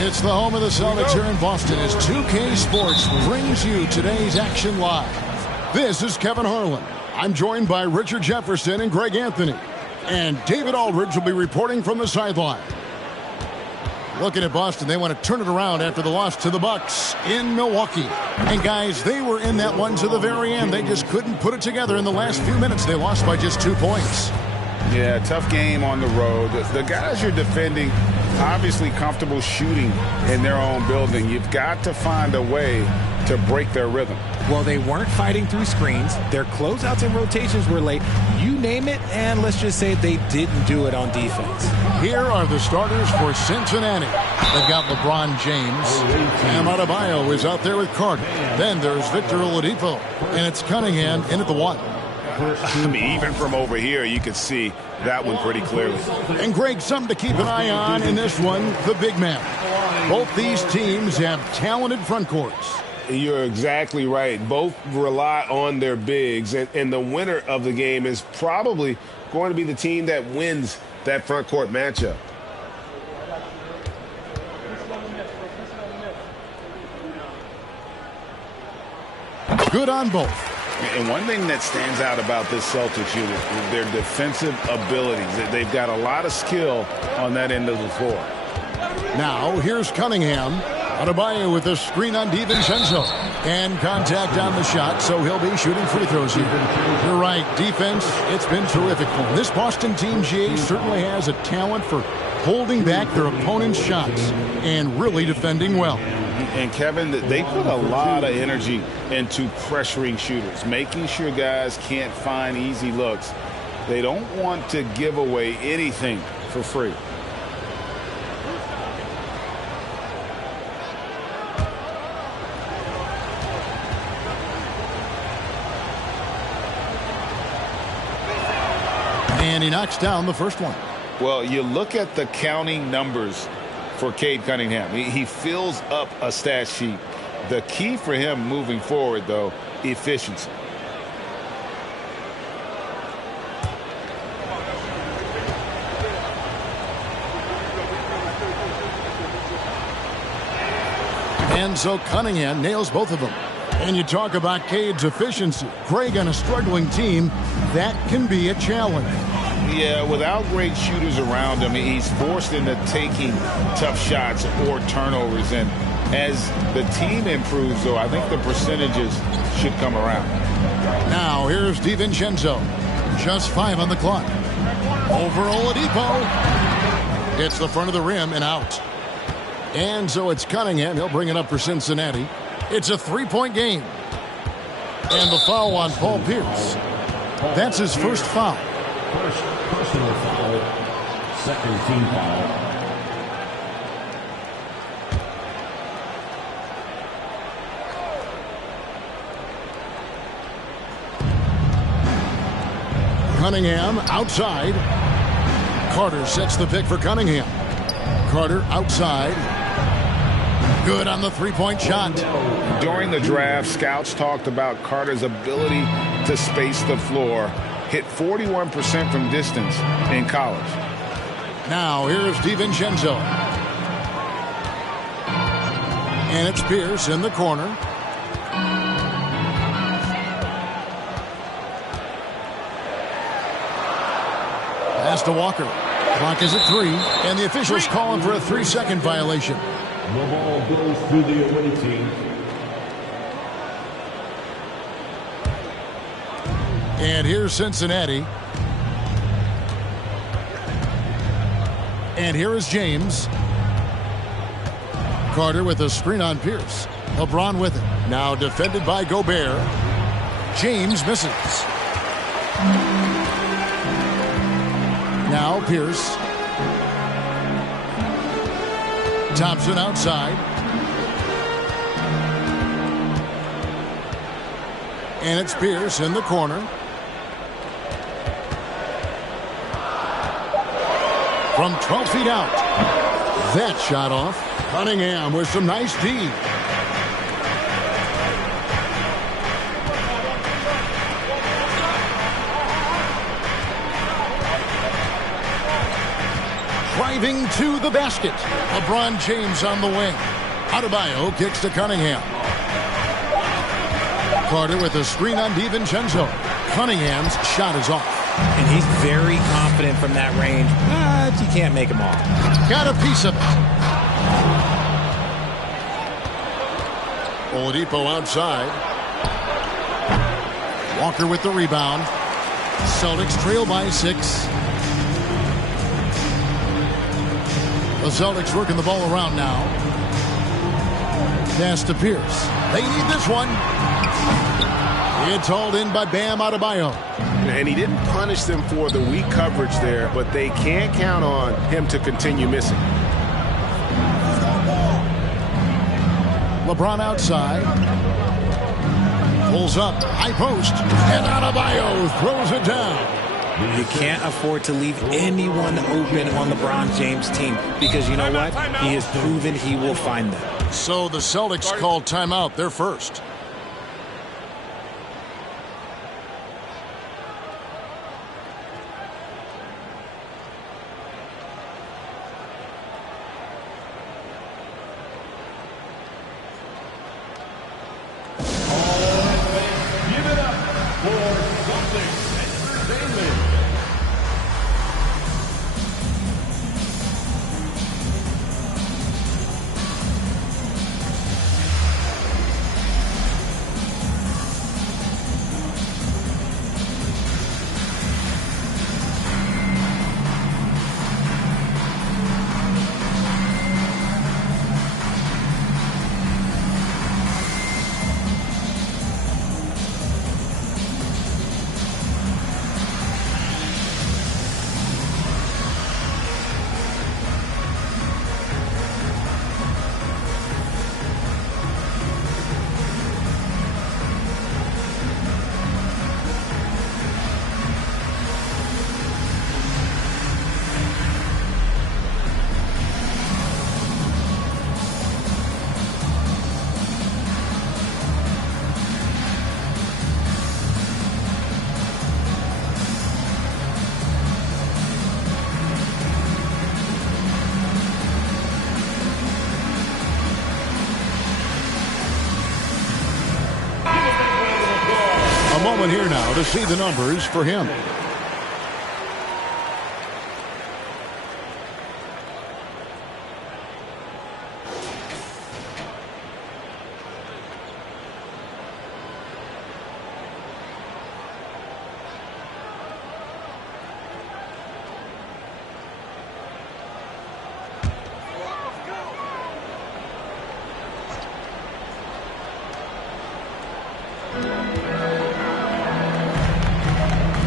It's the home of the Celtics here in Boston as 2K Sports brings you today's action live. This is Kevin Harlan. I'm joined by Richard Jefferson and Greg Anthony. And David Aldridge will be reporting from the sideline. Looking at Boston, they want to turn it around after the loss to the Bucks in Milwaukee. And guys, they were in that one to the very end. They just couldn't put it together in the last few minutes. They lost by just 2 points. Yeah, tough game on the road. The guys you're defending, obviously comfortable shooting in their own building. You've got to find a way to break their rhythm. Well, they weren't fighting through screens. Their closeouts and rotations were late. You name it, and let's just say they didn't do it on defense. Here are the starters for Cincinnati. They've got LeBron James. Bam Adebayo is out there with Carter. Then there's Victor Oladipo. And it's Cunningham in at the 1. I mean, even from over here, you could see that one pretty clearly. And Greg, something to keep an eye on in this one, the big man. Both these teams have talented front courts. You're exactly right. Both rely on their bigs, and the winner of the game is probably going to be the team that wins that front court matchup. Good on both. And one thing that stands out about this Celtics unit is their defensive abilities. They've got a lot of skill on that end of the floor. Now, here's Cunningham. Adebayo with a screen on DiVincenzo. And contact on the shot, so he'll be shooting free throws here. You're right, defense, it's been terrific for them. This Boston team, GA, certainly has a talent for holding back their opponent's shots and really defending well. And Kevin, they put a lot of energy into pressuring shooters, making sure guys can't find easy looks. They don't want to give away anything for free. And he knocks down the first one. Well, you look at the counting numbers for Cade Cunningham. He fills up a stat sheet. The key for him moving forward, though, efficiency. And so Cunningham nails both of them. And you talk about Cade's efficiency. Greg, on a struggling team, that can be a challenge. Yeah, without great shooters around him, he's forced into taking tough shots or turnovers. And as the team improves, though, I think the percentages should come around. Now, here's DiVincenzo. Just 5 on the clock. Over Oladipo. Hits the front of the rim and out. And so it's Cunningham. He'll bring it up for Cincinnati. It's a 3-point game. And the foul on Paul Pierce. That's his first foul. First personal foul, second team foul. Cunningham outside. Carter sets the pick for Cunningham. Carter outside. Good on the 3-point shot. During the draft, scouts talked about Carter's ability to space the floor. Hit 41% from distance in college. Now here's DiVincenzo. And it's Pierce in the corner. Pass to Walker. Clock is at 3. And the officials calling for a 3-second violation. The ball goes to the away team. And here's Cincinnati. And here is James. Carter with a screen on Pierce. LeBron with it. Now defended by Gobert. James misses. Now Pierce. Thompson outside. And it's Pierce in the corner. From 12 feet out. That shot off. Cunningham with some nice D. Driving to the basket. LeBron James on the wing. Adebayo kicks to Cunningham. Carter with a screen on DiVincenzo. Cunningham's shot is off. And he's very confident from that range, but you can't make them all. Got a piece of it. Oladipo outside. Walker with the rebound. Celtics trail by 6. The Celtics working the ball around now. Pass to Pierce. They need this one. It's hauled in by Bam Adebayo. And he didn't punish them for the weak coverage there, but they can't count on him to continue missing. LeBron outside. Pulls up. High post. And Adebayo throws it down. You can't afford to leave anyone open on LeBron James' team because you know what? He has proven he will find them. So the Celtics called timeout. They're first. Give it up for Celtics Entertainment. A moment here now to see the numbers for him.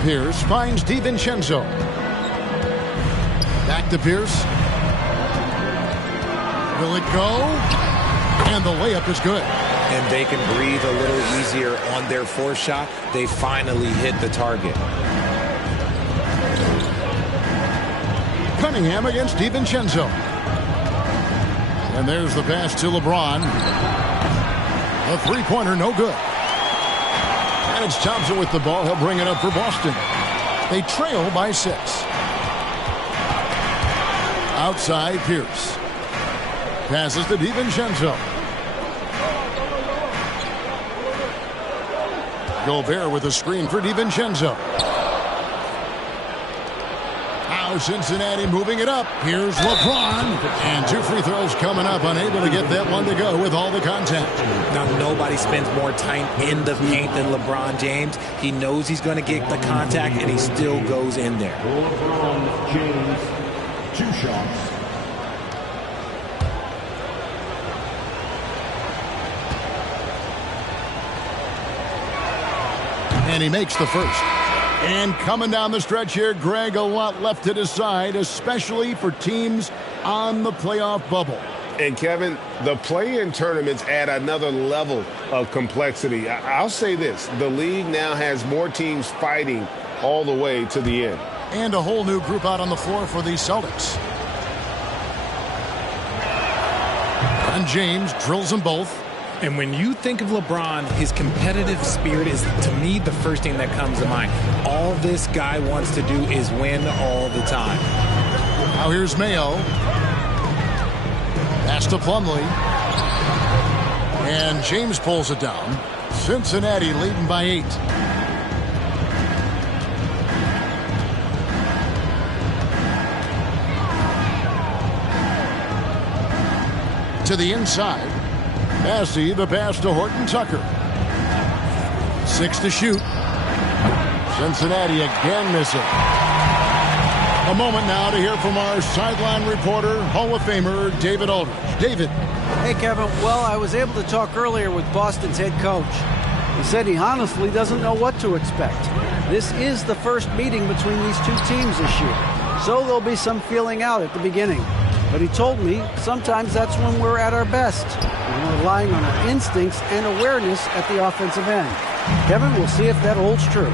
Pierce finds DiVincenzo. Back to Pierce. Will it go? And the layup is good. And they can breathe a little easier on their fourth shot. They finally hit the target. Cunningham against DiVincenzo. And there's the pass to LeBron. A three-pointer, no good. And it's Thompson with the ball. He'll bring it up for Boston. They trail by 6. Outside, Pierce. Passes to DiVincenzo. Gobert with a screen for DiVincenzo. Now Cincinnati moving it up. Here's LeBron. And 2 free throws coming up. Unable to get that one to go with all the contact. Now, nobody spends more time in the paint than LeBron James. He knows he's going to get the contact, and he still goes in there. LeBron James, 2 shots. And he makes the first. And coming down the stretch here, Greg, a lot left to decide, especially for teams on the playoff bubble. And Kevin, the play-in tournaments add another level of complexity. I'll say this, the league now has more teams fighting all the way to the end. And a whole new group out on the floor for the Celtics. And James drills them both. And when you think of LeBron, his competitive spirit is, to me, the first thing that comes to mind. All this guy wants to do is win all the time. Now here's Mayo. Pass to Plumlee. And James pulls it down. Cincinnati leading by 8. To the inside. Massey, the pass to Horton Tucker. 6 to shoot. Cincinnati again missing. A moment now to hear from our sideline reporter, Hall of Famer David Aldridge. David. Hey, Kevin. Well, I was able to talk earlier with Boston's head coach. He said he honestly doesn't know what to expect. This is the first meeting between these two teams this year, so there'll be some feeling out at the beginning. But he told me sometimes that's when we're at our best. We're relying on our instincts and awareness at the offensive end. Kevin, we'll see if that holds true.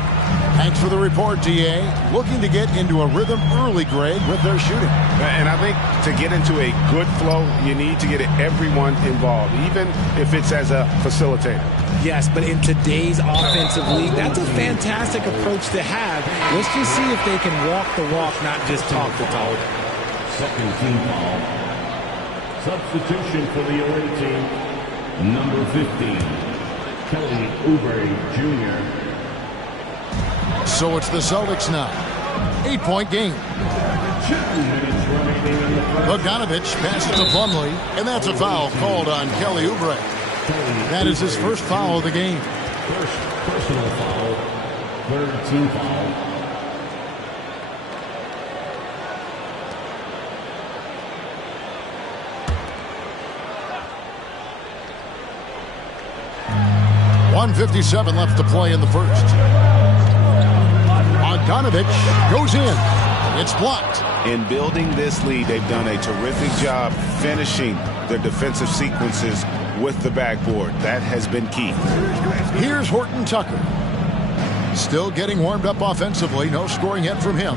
Thanks for the report, D.A. Looking to get into a rhythm early, Greg, with their shooting. And I think to get into a good flow, you need to get everyone involved, even if it's as a facilitator. Yes, but in today's offensive league, that's a fantastic approach to have. Let's just see if they can walk the walk, not just talk the talk. Second team foul. Substitution for the away team. Number 15, Kelly Oubre Jr. So it's the Celtics now. 8-point game. 2 minutes remaining in the first. Bogdanovich passes to Plumlee, and that's a foul called on Kelly Oubre. That is his first foul of the game. First personal foul. Third team foul. .157 left to play in the first. Bogdanovich goes in. It's blocked. In building this lead, they've done a terrific job finishing their defensive sequences with the backboard. That has been key. Here's Horton Tucker. Still getting warmed up offensively. No scoring yet from him.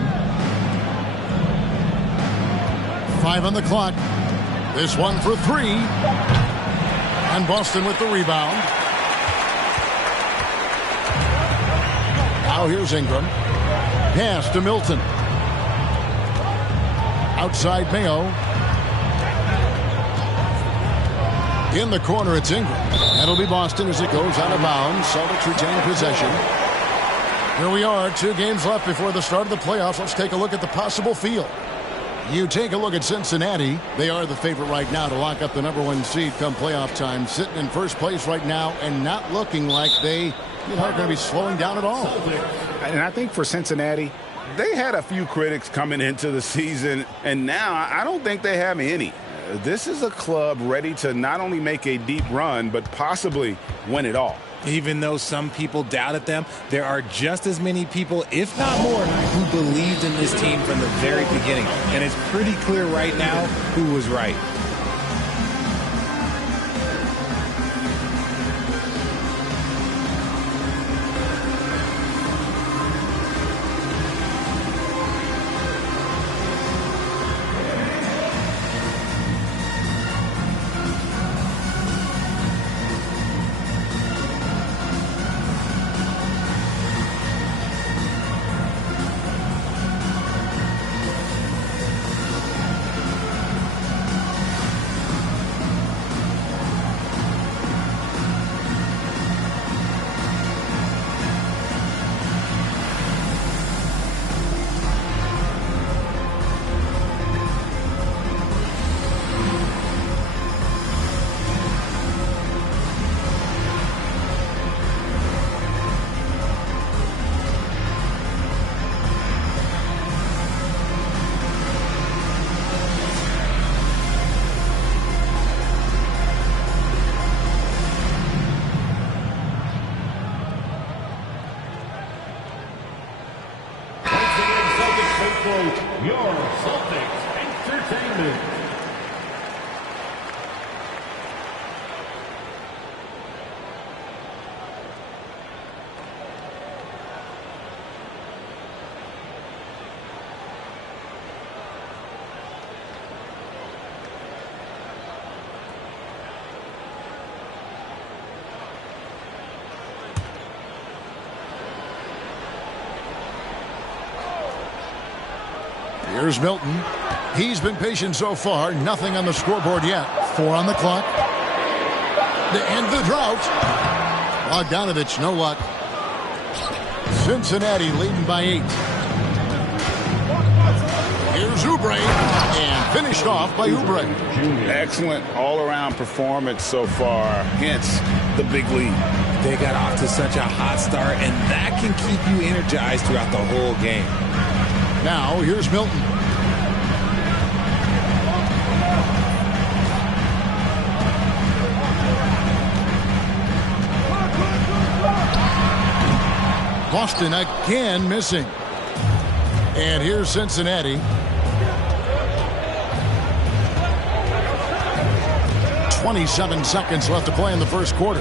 5 on the clock. This one for 3. And Boston with the rebound. Now here's Ingram. Pass to Milton. Outside Mayo. In the corner, it's Ingram. That'll be Boston as it goes out of bounds. Celtics retain possession. Here we are, 2 games left before the start of the playoffs. Let's take a look at the possible field. You take a look at Cincinnati. They are the favorite right now to lock up the #1 seed come playoff time. Sitting in first place right now and not looking like they are going to be slowing down at all. And I think for Cincinnati, they had a few critics coming into the season, and now I don't think they have any. This is a club ready to not only make a deep run, but possibly win it all. Even though some people doubted them, there are just as many people, if not more, who believed in this team from the very beginning. And it's pretty clear right now who was right. Your Celtics Entertainment. Here's Milton. He's been patient so far. Nothing on the scoreboard yet. 4 on the clock. To end the drought. Bogdanovich, no luck. Cincinnati leading by 8. Here's Oubre. And finished off by Oubre. Excellent all-around performance so far, hence the big lead. They got off to such a hot start, and that can keep you energized throughout the whole game. Now, here's Milton. Boston again missing. And here's Cincinnati. 27 seconds left to play in the first quarter.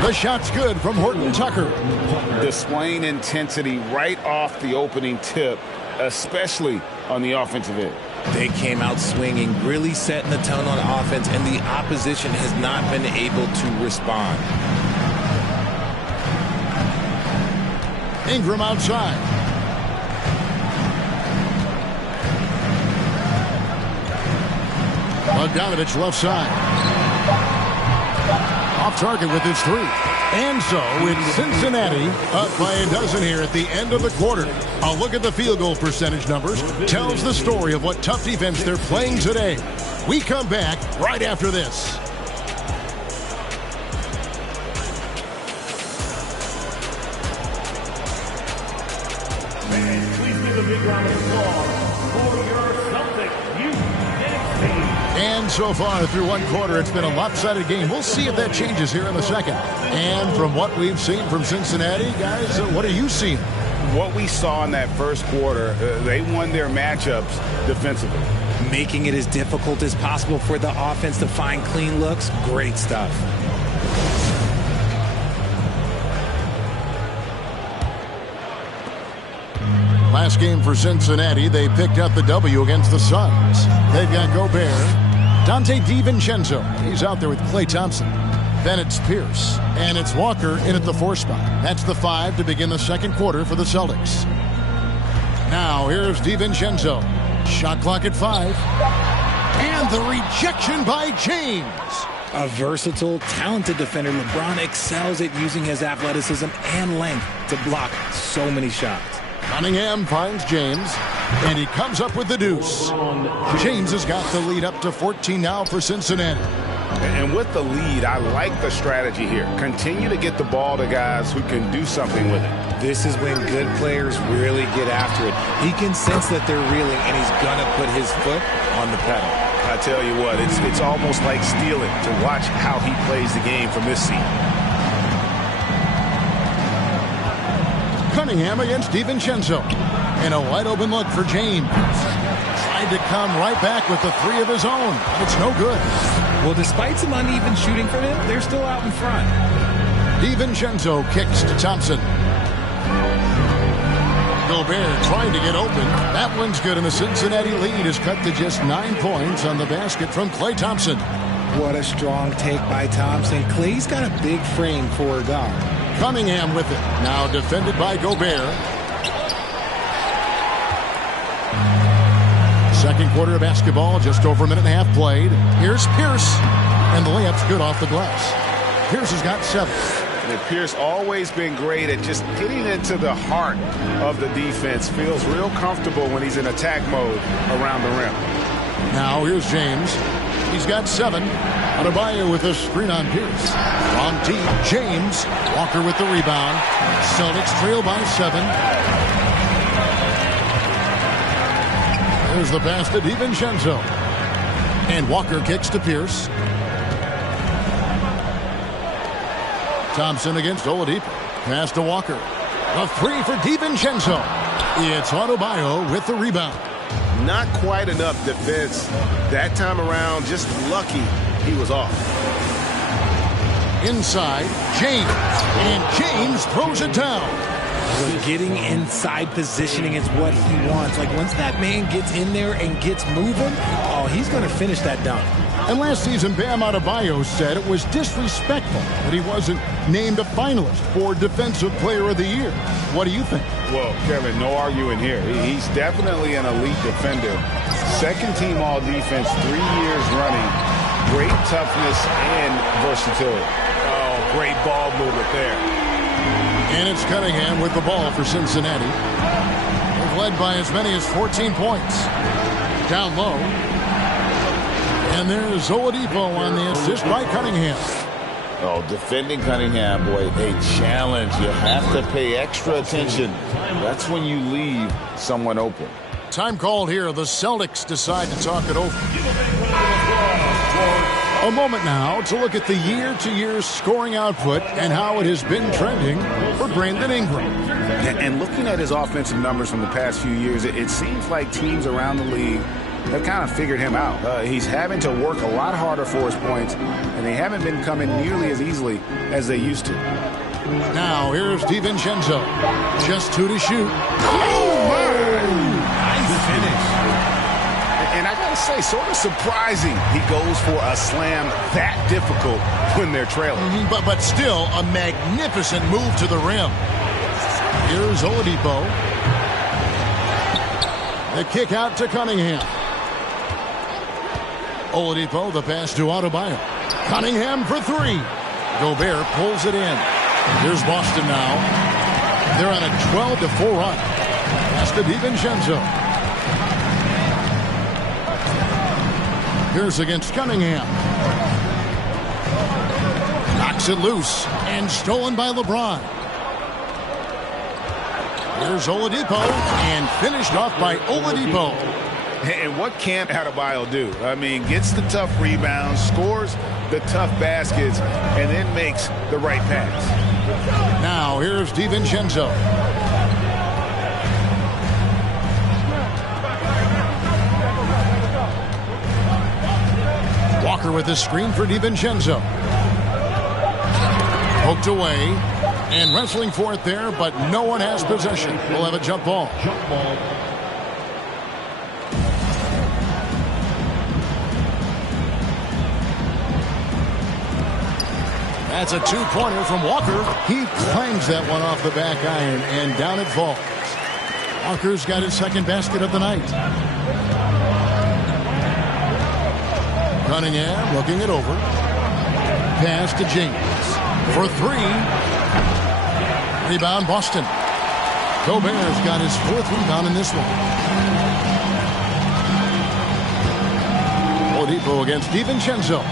The shot's good from Horton Tucker. Displaying intensity right off the opening tip, especially on the offensive end. They came out swinging, really setting the tone on offense, and the opposition has not been able to respond. Ingram outside. Bogdanovich left side. Off target with his 3. And so it's Cincinnati up by a dozen here at the end of the quarter. A look at the field goal percentage numbers tells the story of what tough defense they're playing today. We come back right after this. Fans, please give a big round of applause for your Celtics youth team. And so far through one quarter, it's been a lopsided game. We'll see if that changes here in the second. And from what we've seen from Cincinnati, guys, what are you seeing? What we saw in that first quarter, they won their matchups defensively. Making it as difficult as possible for the offense to find clean looks. Great stuff. Last game for Cincinnati, they picked up the W against the Suns. They've got Gobert, Dante DiVincenzo. He's out there with Klay Thompson. Then it's Pierce, and it's Walker in at the 4 spot. That's the 5 to begin the second quarter for the Celtics. Now here's DiVincenzo. Shot clock at 5. And the rejection by James. A versatile, talented defender, LeBron excels at using his athleticism and length to block so many shots. Cunningham finds James, and he comes up with the deuce. James has got the lead up to 14 now for Cincinnati. And with the lead, I like the strategy here. Continue to get the ball to guys who can do something with it. This is when good players really get after it. He can sense that they're reeling, and he's going to put his foot on the pedal. I tell you what, it's almost like stealing to watch how he plays the game from this seat. Cunningham against DiVincenzo. And a wide open look for James. Tried to come right back with the three of his own. It's no good. Well, despite some uneven shooting from him, they're still out in front. DiVincenzo kicks to Thompson. Gobert trying to get open. That one's good, and the Cincinnati lead is cut to just 9 points on the basket from Klay Thompson. What a strong take by Thompson. Klay's got a big frame for a guard. Cunningham with it. Now defended by Gobert. Second quarter of basketball, just over a minute and a half played. Here's Pierce, and the layup's good off the glass. Pierce has got 7. And Pierce always been great at just getting into the heart of the defense. Feels real comfortable when he's in attack mode around the rim. Now here's James. He's got 7. Adebayo with a screen on Pierce. Wrong team. James. Walker with the rebound. Celtics trail by 7. There's the pass to DiVincenzo. And Walker kicks to Pierce. Thompson against Oladipo. Pass to Walker. A 3 for DiVincenzo. It's Adebayo with the rebound. Not quite enough defense that time around. Just lucky he was off. Inside, James. And James throws it down. But getting inside positioning is what he wants. Like, once that man gets in there and gets moving, oh, he's going to finish that dunk. And last season, Bam Adebayo said it was disrespectful that he wasn't named a finalist for Defensive Player of the Year. What do you think? Well, Kevin, no arguing here. He's definitely an elite defender. Second team all defense, 3 years running. Great toughness and versatility. Oh, great ball movement there. And it's Cunningham with the ball for Cincinnati. They've led by as many as 14 points. Down low. And there's Oladipo on the assist by Cunningham. Oh, defending Cunningham, boy, a challenge. You have to pay extra attention. That's when you leave someone open. Time called here. The Celtics decide to talk it over. A moment now to look at the year-to-year scoring output and how it has been trending for Brandon Ingram. And looking at his offensive numbers from the past few years, it seems like teams around the league have kind of figured him out. He's having to work a lot harder for his points, and they haven't been coming nearly as easily as they used to. Now, here's DiVincenzo. Just 2 to shoot. Oh, my! Nice finish. And I got to say, sort of surprising he goes for a slam that difficult when they're trailing. But still, a magnificent move to the rim. Here's Oladipo. The kick out to Cunningham. Oladipo, the pass to Adebayo. Cunningham for 3. Gobert pulls it in. Here's Boston now. They're on a 12-4 run. Pass to DiVincenzo. Here's against Cunningham. Knocks it loose and stolen by LeBron. Here's Oladipo and finished off by Oladipo. And what can't Adebayo do? I mean, gets the tough rebounds, scores the tough baskets, and then makes the right pass. Now here's DiVincenzo. Walker with the screen for DiVincenzo. Poked away and wrestling for it there, but no one has possession. We'll have a jump ball. That's a 2-pointer from Walker. He clangs that one off the back iron, and down it falls. Walker's got his second basket of the night. Cunningham looking it over. pass to James. For three. Rebound, Boston. Gobert's got his 4th rebound in this one. Oladipo against DiVincenzo.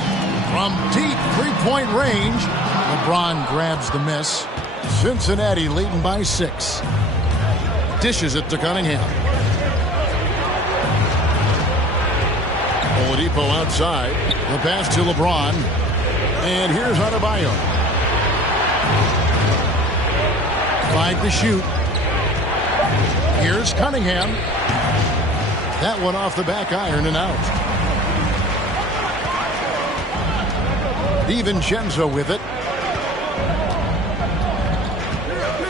From deep three-point range, LeBron grabs the miss. Cincinnati leading by 6. Dishes it to Cunningham. Oladipo outside. The pass to LeBron. And here's Adebayo. 5 to shoot. Here's Cunningham. That one off the back iron and out. DiVincenzo with it.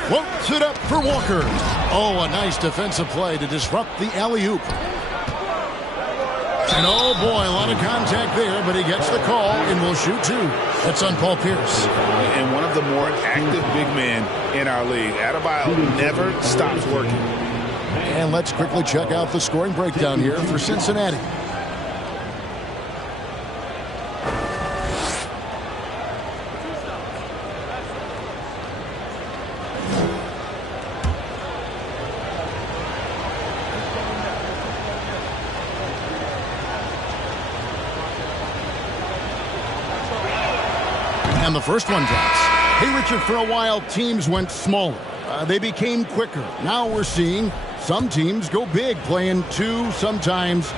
Floats it up for Walker. Oh, a nice defensive play to disrupt the alley-oop. And oh boy, a lot of contact there, but he gets the call and will shoot 2. That's on Paul Pierce. And one of the more active big men in our league. Adebayo never stops working. And let's quickly check out the scoring breakdown here for Cincinnati. And the first one drops. Hey, Richard, for a while, teams went smaller. They became quicker. Now we're seeing some teams go big, playing 2, sometimes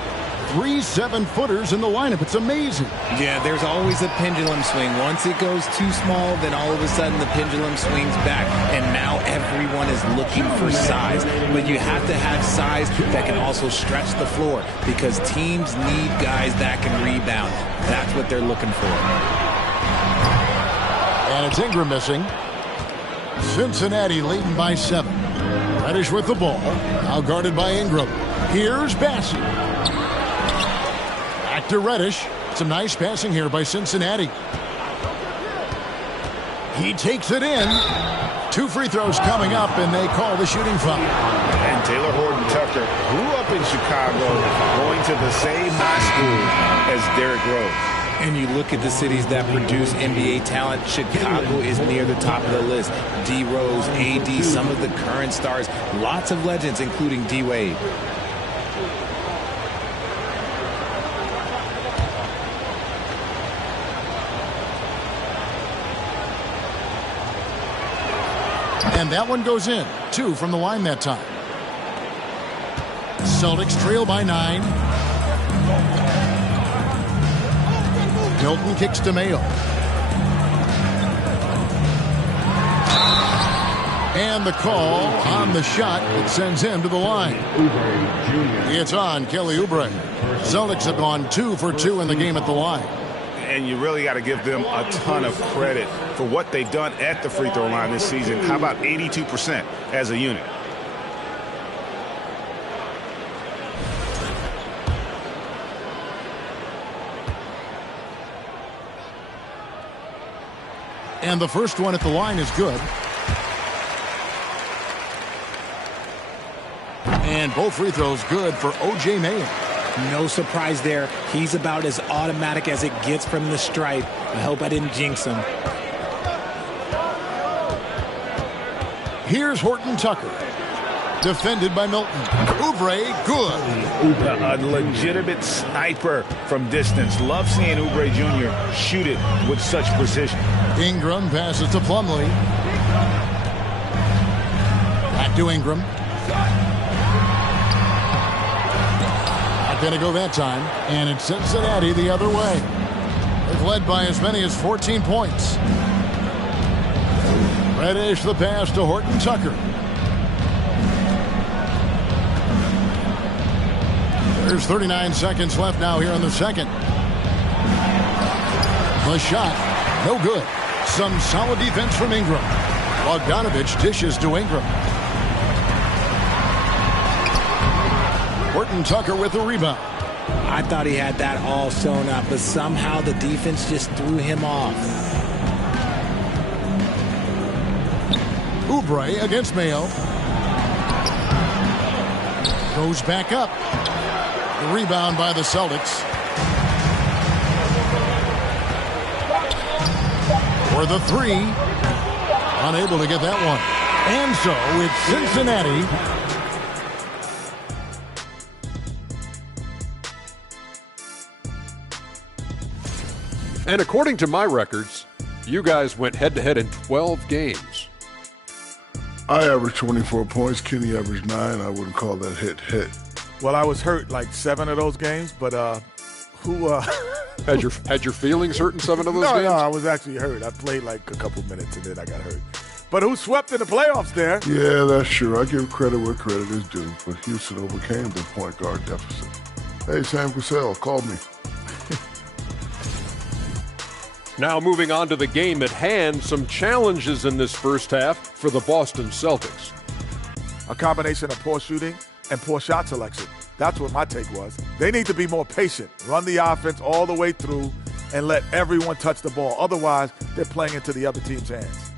3 7-footers in the lineup. It's amazing. Yeah, there's always a pendulum swing. Once it goes too small, then all of a sudden the pendulum swings back, and now everyone is looking for size. But you have to have size that can also stretch the floor, because teams need guys that can rebound. That's what they're looking for. And it's Ingram missing. Cincinnati leading by 7. Reddish with the ball. Now guarded by Ingram. Here's Bassey. Back to Reddish. Some nice passing here by Cincinnati. He takes it in. 2 free throws coming up, and they call the shooting foul. And Taylor Horton-Tucker grew up in Chicago, going to the same high school as Derrick Rose. And you look at the cities that produce NBA talent, Chicago is near the top of the list. D. Rose, AD, some of the current stars, lots of legends, including D. Wade. And that one goes in. 2 from the line that time. Celtics trail by 9. Milton kicks to Mayo. And the call on the shot that sends him to the line. It's on Kelly Oubre. Celtics have gone 2 for 2 in the game at the line. And you really got to give them a ton of credit for what they've done at the free throw line this season. How about 82% as a unit? And the first one at the line is good. And both free throws good for O.J. Mayo. No surprise there. He's about as automatic as it gets from the stripe. I hope I didn't jinx him. Here's Horton-Tucker. Defended by Milton. Oubre, good. A legitimate sniper from distance. Love seeing Oubre Jr. shoot it with such precision. Ingram passes to Plumlee. Back to Ingram. Not going to go that time. And it's Cincinnati the other way. They've led by as many as 14 points. Reddish the pass to Horton-Tucker. There's 39 seconds left now here in the second. The shot, no good. Some solid defense from Ingram. Bogdanovich dishes to Ingram. Horton-Tucker with the rebound. I thought he had that all sewn up, but somehow the defense just threw him off. Oubre against Mayo. Goes back up. The rebound by the Celtics. for the three. Unable to get that one. And so it's Cincinnati. And according to my records, you guys went head-to-head in 12 games. I averaged 24 points. Kenny averaged 9. I wouldn't call that hit. Well, I was hurt like 7 of those games, but Had your feelings hurt in 7 of those games? No, I was actually hurt. I played like a couple minutes and then I got hurt. But who swept in the playoffs there? Yeah, that's true. I give credit where credit is due, but Houston overcame the point guard deficit. Hey, Sam Cassell, call me. Now moving on to the game at hand, some challenges in this first half for the Boston Celtics. A combination of poor shooting and poor shot selection. That's what my take was. They need to be more patient, run the offense all the way through, and let everyone touch the ball. Otherwise, they're playing into the other team's hands.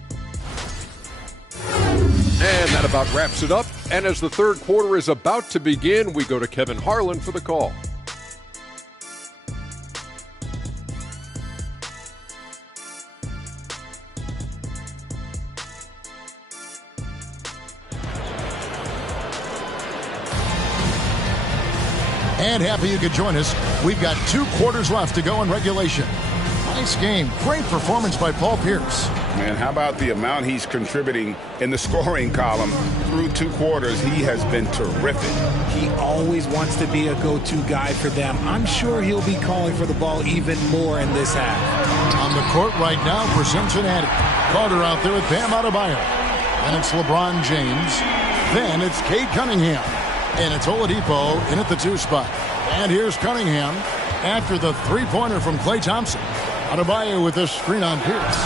And that about wraps it up. And as the third quarter is about to begin, we go to Kevin Harlan for the call. And happy you could join us. We've got 2 quarters left to go in regulation. Nice game. Great performance by Paul Pierce. Man, how about the amount he's contributing in the scoring column? Through 2 quarters, he has been terrific. He always wants to be a go-to guy for them. I'm sure he'll be calling for the ball even more in this half. On the court right now for Cincinnati. Carter out there with Bam Adebayo. And it's LeBron James. Then it's Cade Cunningham. And it's Oladipo in at the 2 spot. And here's Cunningham after the 3-pointer from Klay Thompson. Adebayo with a screen on Pierce.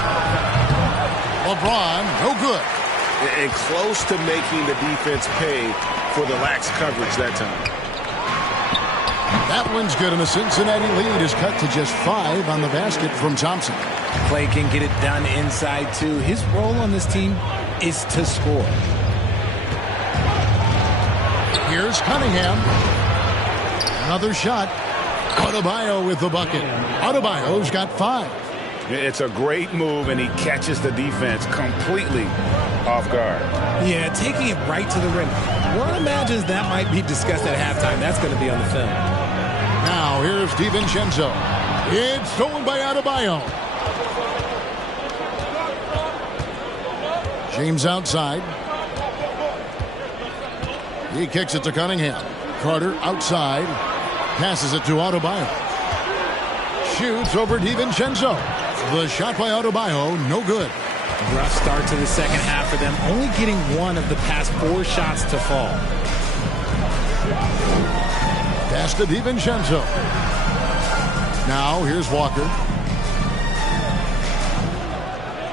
LeBron, no good. And close to making the defense pay for the lax coverage that time. That one's good, and the Cincinnati lead is cut to just 5 on the basket from Thompson. Klay can get it done inside, too. His role on this team is to score. Here's Cunningham. Another shot. Adebayo with the bucket. Adebayo's got 5. It's a great move, and he catches the defense completely off guard. Yeah, taking it right to the rim. One imagines that might be discussed at halftime. That's going to be on the film. Now here's DiVincenzo. It's stolen by Adebayo. James outside. He kicks it to Cunningham. Carter outside. Passes it to Adebayo. Shoots over DiVincenzo. The shot by Adebayo, no good. Rough start to the second half for them, only getting 1 of the past 4 shots to fall. Pass to DiVincenzo. Now here's Walker.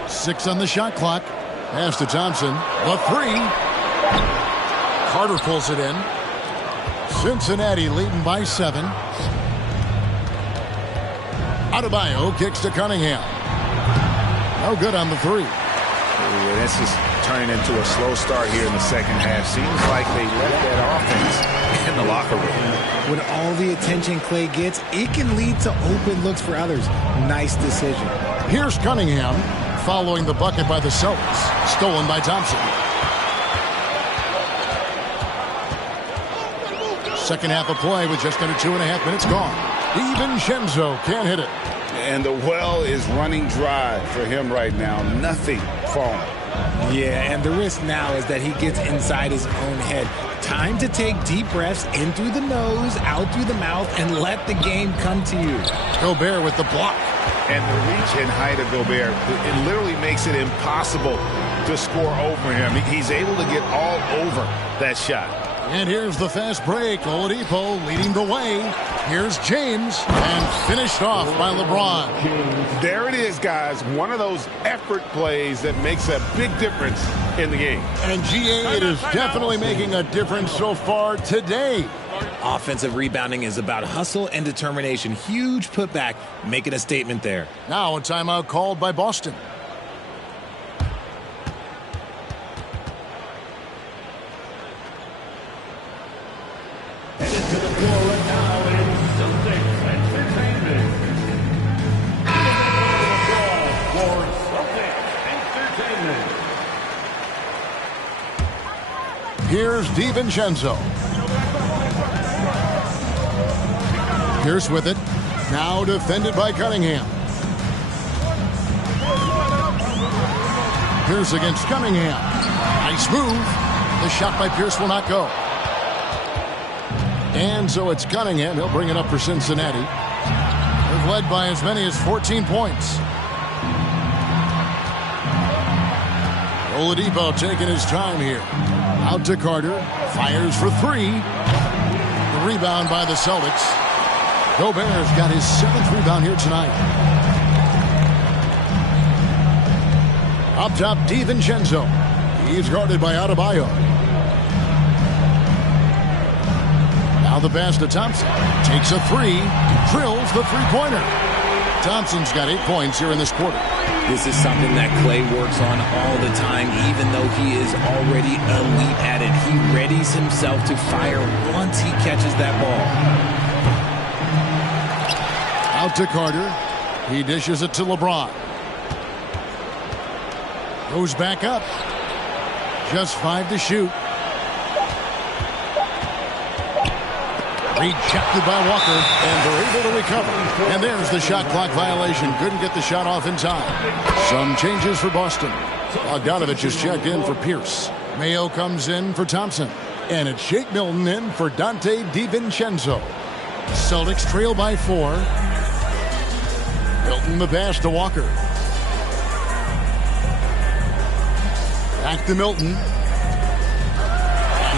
6 on the shot clock. Pass to Thompson. The 3. Carter pulls it in. Cincinnati leading by 7. Adebayo kicks to Cunningham. No good on the 3. Yeah, this is turning into a slow start here in the second half. Seems like they left that offense in the locker room. With all the attention Klay gets, it can lead to open looks for others. Nice decision. Here's Cunningham following the bucket by the Celtics. Stolen by Thompson. Second half of play with just under 2.5 minutes gone. DiVincenzo can't hit it. And the well is running dry for him right now. Nothing falling. Yeah, and the risk now is that he gets inside his own head. Time to take deep breaths in through the nose, out through the mouth, and let the game come to you. Gobert with the block. And the reach and height of Gobert, it literally makes it impossible to score over him. He's able to get all over that shot. And here's the fast break. Oladipo leading the way. Here's James, and finished off by LeBron. There it is, guys. One of those effort plays that makes a big difference in the game. And GA, it is definitely making a difference so far today. Offensive rebounding is about hustle and determination. Huge putback, making a statement there. Now a timeout called by Boston. Headed to the floor right now is Celtics Entertainment. For Here's DiVincenzo. Pierce with it. Now defended by Cunningham. Pierce against Cunningham. Nice move. The shot by Pierce will not go. And so it's Cunningham. He'll bring it up for Cincinnati. They've led by as many as 14 points. Oladipo taking his time here. Out to Carter. Fires for three. The rebound by the Celtics. Gobert's got his 7th rebound here tonight. Up top, DiVincenzo. He's guarded by Adebayo. Now the pass to Thompson. Takes a three. Drills the three-pointer. Thompson's got 8 points here in this quarter. This is something that Clay works on all the time, even though he is already elite at it. He readies himself to fire once he catches that ball. Out to Carter. He dishes it to LeBron. Goes back up. Just 5 to shoot. Rejected by Walker, and they're able to recover. And there's the shot clock violation. Couldn't get the shot off in time. Some changes for Boston. Bogdanovich is checked in for Pierce. Mayo comes in for Thompson. And it's Shake Milton in for Dante DiVincenzo. Celtics trail by 4. Milton the pass to Walker. Back to Milton.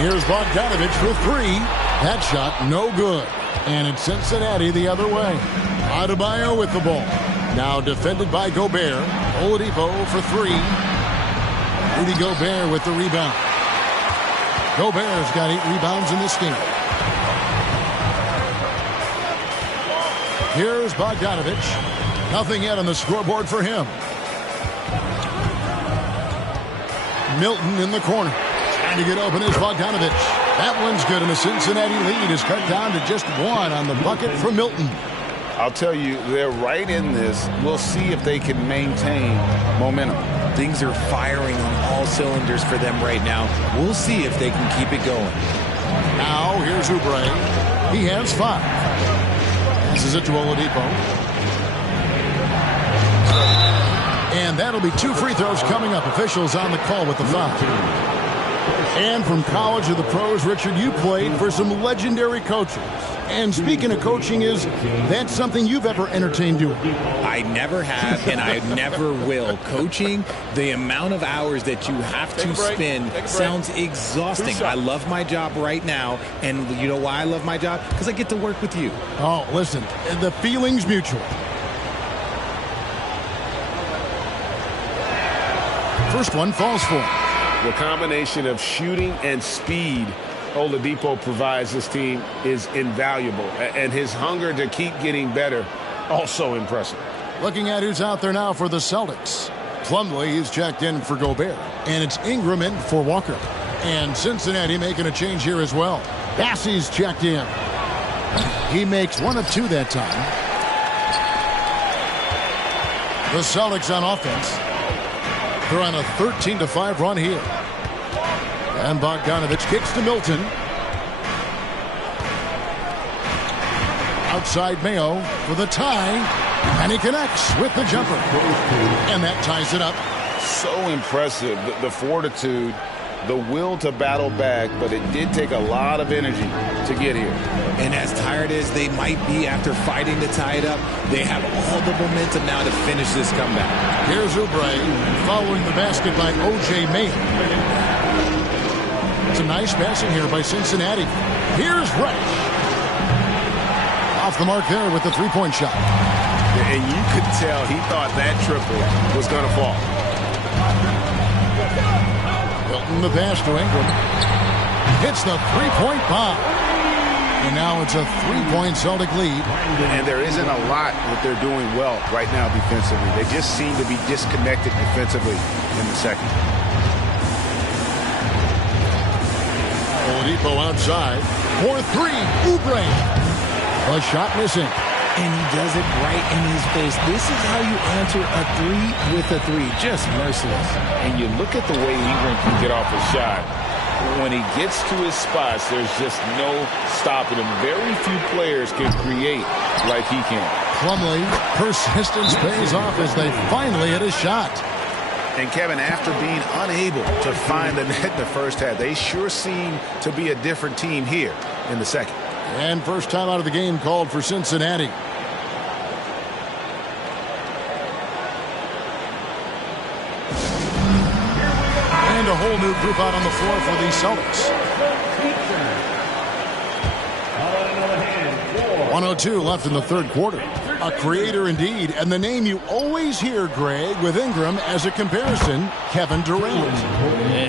Here's Bogdanovich for 3. That shot no good. And it's Cincinnati the other way. Adebayo with the ball. Now defended by Gobert. Oladipo for 3. Rudy Gobert with the rebound. Gobert's got 8 rebounds in this game. Here's Bogdanovich. Nothing yet on the scoreboard for him. Milton in the corner. Trying to get open is Bogdanovich. That one's good, and the Cincinnati lead is cut down to just 1 on the bucket for Milton. I'll tell you, they're right in this. We'll see if they can maintain momentum. Things are firing on all cylinders for them right now. We'll see if they can keep it going. Now, here's Oubre. He has 5. Passes it to Oladipo. And that'll be 2 free throws coming up. Officials on the call with the foul. And from college to the pros, Richard, you played for some legendary coaches. And speaking of coaching, is that something you've ever entertained doing? I never have, and I never will. Coaching, the amount of hours that you have to spend sounds exhausting. I love my job right now, and you know why I love my job? Because I get to work with you. Oh, listen, the feeling's mutual. First one falls for him. The combination of shooting and speed Oladipo provides this team is invaluable. And his hunger to keep getting better, also impressive. Looking at who's out there now for the Celtics. Plumlee is checked in for Gobert. And it's Ingram in for Walker. And Cincinnati making a change here as well. Bassey's checked in. He makes 1 of 2 that time. The Celtics on offense. They're on a 13-5 run here. And Bogdanovich kicks to Milton. Outside Mayo for the tie. And he connects with the jumper. And that ties it up. So impressive. The fortitude, the will to battle back, but it did take a lot of energy to get here. And as tired as they might be after fighting to tie it up, they have all the momentum now to finish this comeback. Here's Oubre following the basket by O.J. Mayo. It's a nice passing here by Cincinnati. Here's Reddish. Off the mark there with the three-point shot. And you could tell he thought that triple was going to fall. Milton the pass to Ingram. Hits the three-point bomb. And now it's a 3-point Celtic lead. And there isn't a lot that they're doing well right now defensively. They just seem to be disconnected defensively in the second. Oladipo outside. 4-3. Oubre. A shot missing. And he does it right in his face. This is how you answer a 3 with a 3. Just merciless. And you look at the way Ingram can get off a shot. when he gets to his spots, there's just no stopping him. Very few players can create like he can. Plumlee, persistence pays off as they finally hit a shot. And Kevin, after being unable to find the net in the first half, they sure seem to be a different team here in the second. And first time out of the game called for Cincinnati. And a whole new group out on the floor for the Celtics. 1:02 left in the third quarter. A creator indeed, and the name you always hear, Greg, with Ingram as a comparison, Kevin Durant.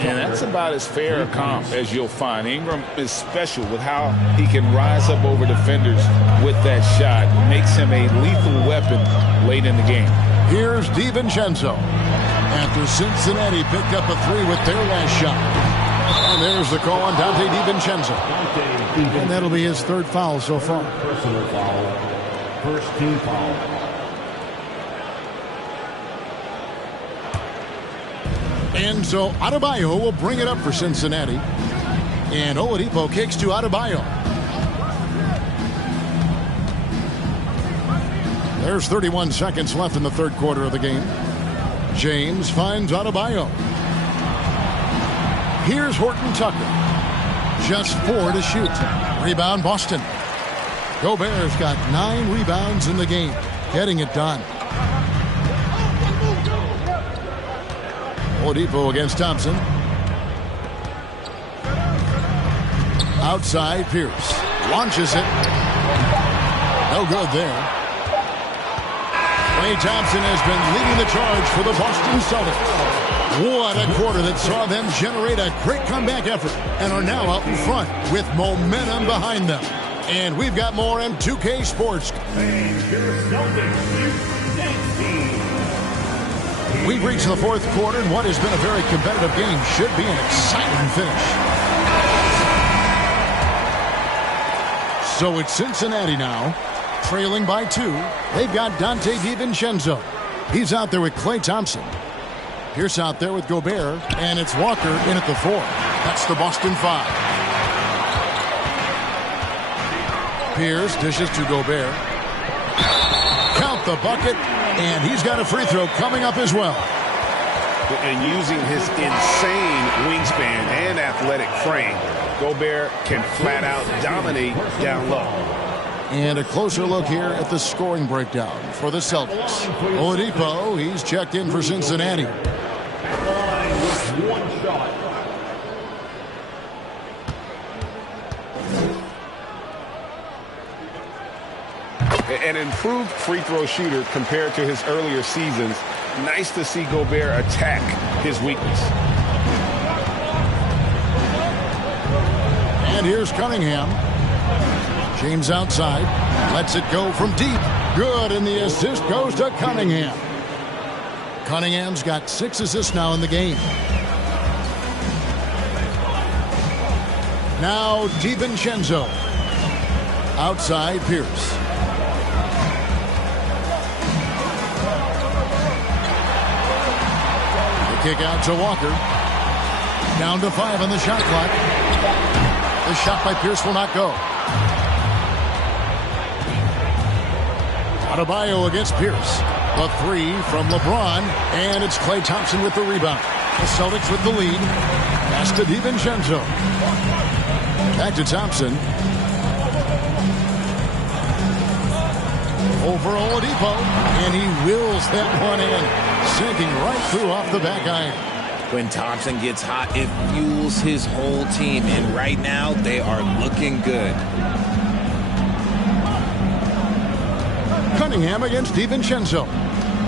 And that's about as fair a comp as you'll find. Ingram is special with how he can rise up over defenders with that shot. Makes him a lethal weapon late in the game. Here's DiVincenzo. After Cincinnati picked up a three with their last shot. And there's the call on Dante DiVincenzo. And that'll be his third foul so far. Personal foul. First team foul. And so Adebayo will bring it up for Cincinnati. And Oladipo kicks to Adebayo. There's 31 seconds left in the third quarter of the game. James finds Adebayo. Here's Horton Tucker. Just 4 to shoot. Rebound Boston. Gobert's got 9 rebounds in the game. Getting it done. Oladipo against Thompson. Outside Pierce. Launches it. No good there. Klay Thompson has been leading the charge for the Boston Celtics. What a quarter that saw them generate a great comeback effort and are now out in front with momentum behind them. And we've got more M2K Sports. We've reached the fourth quarter, and what has been a very competitive game should be an exciting finish. So it's Cincinnati now, trailing by 2. They've got Dante DiVincenzo. He's out there with Klay Thompson. Pierce out there with Gobert, and it's Walker in at the 4. That's the Boston 5. Pierce dishes to Gobert. Count the bucket, and he's got a free throw coming up as well. And using his insane wingspan and athletic frame, Gobert can flat out dominate down low. And a closer look here at the scoring breakdown for the Celtics. Oladipo, he's checked in for Cincinnati. An improved free throw shooter compared to his earlier seasons. Nice to see Gobert attack his weakness. And here's Cunningham. James outside. Lets it go from deep. Good, and the assist goes to Cunningham. Cunningham's got 6 assists now in the game. Now DiVincenzo. Outside Pierce. Kick out to Walker. Down to 5 on the shot clock. The shot by Pierce will not go. Adebayo against Pierce. The 3 from LeBron. And it's Klay Thompson with the rebound. The Celtics with the lead. Pass to DiVincenzo. Back to Thompson. Over Oladipo. And he wills that one in. Sinking right through off the back iron. When Thompson gets hot, it fuels his whole team. And right now, they are looking good. Cunningham against DiVincenzo.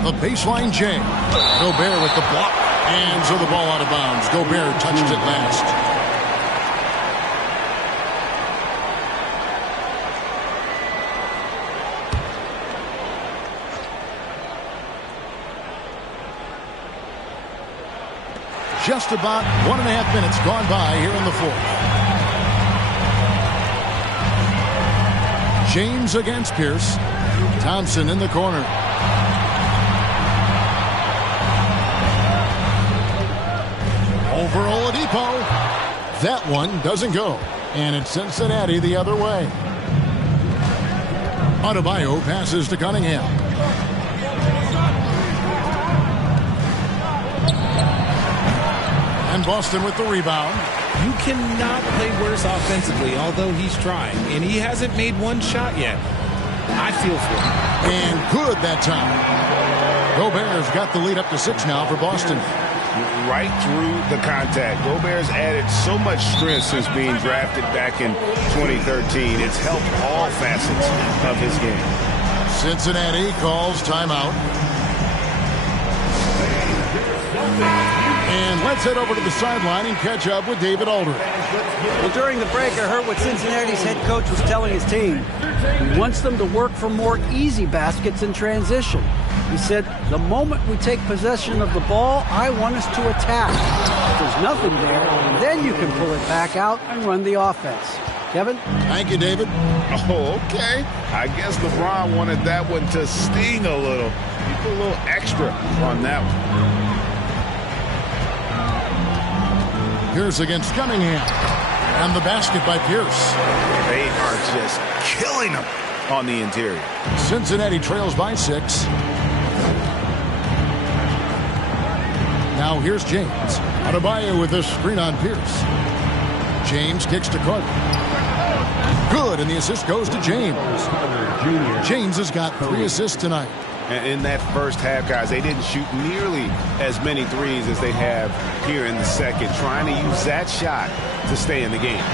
The baseline J. Gobert with the block. And so the ball out of bounds. Gobert touched it last. Just about 1.5 minutes gone by here in the fourth. James against Pierce. Thompson in the corner. Over Oladipo. That one doesn't go. And it's Cincinnati the other way. Adebayo passes to Cunningham. And Boston with the rebound. You cannot play worse offensively, although he's trying. And he hasn't made one shot yet. I feel for him. And good that time. Gobert's got the lead up to 6 now for Boston. Right through the contact. Gobert's added so much strength since being drafted back in 2013. It's helped all facets of his game. Cincinnati calls timeout. And let's head over to the sideline and catch up with David Aldridge. Well, during the break, I heard what Cincinnati's head coach was telling his team. He wants them to work for more easy baskets in transition. He said, the moment we take possession of the ball, I want us to attack. If there's nothing there, then you can pull it back out and run the offense. Kevin? Thank you, David. Oh, okay. I guess LeBron wanted that one to sting a little. He put a little extra on that one. Pierce against Cunningham. And the basket by Pierce. They are just killing him on the interior. Cincinnati trails by 6. Now here's James. Adebayo with a screen on Pierce. James kicks to Carter. Good, and the assist goes to James. James has got 3 assists tonight. And in that first half, guys, they didn't shoot nearly as many threes as they have here in the second, trying to use that shot to stay in the game.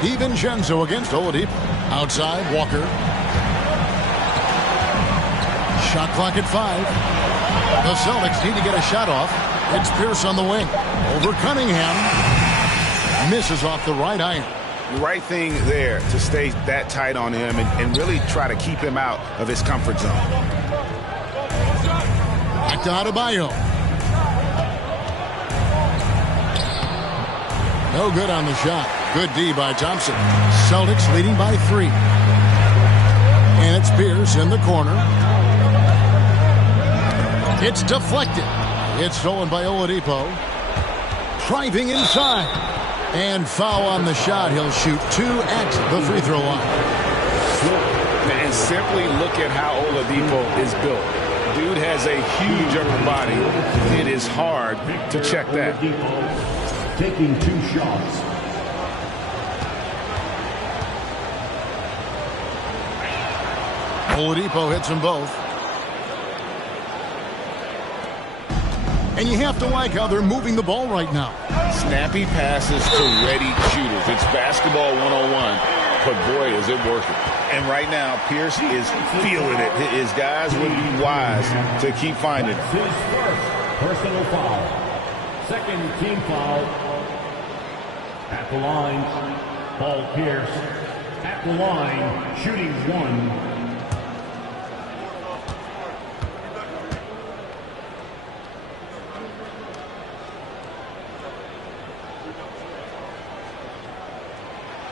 DiVincenzo against Oladipo. Outside, Walker. Shot clock at 5. The Celtics need to get a shot off. It's Pierce on the wing. Over Cunningham. Misses off the right iron. The right thing there to stay that tight on him and really try to keep him out of his comfort zone. Back to Adebayo. No good on the shot. Good D by Thompson. Celtics leading by 3. And it's Pierce in the corner. It's deflected. It's stolen by Oladipo. Driving inside. And foul on the shot. He'll shoot 2 at the free throw line. And simply look at how Oladipo is built. Dude has a huge upper body. It is hard to check that. Taking 2 shots. Oladipo hits them both. And you have to like how they're moving the ball right now. Snappy passes to ready shooters. It's basketball 101, but boy, is it working. And right now, Pierce is feeling it. His guys would be wise to keep finding it. His first personal foul. Second team foul. At the line, Paul Pierce. At the line, shooting 1.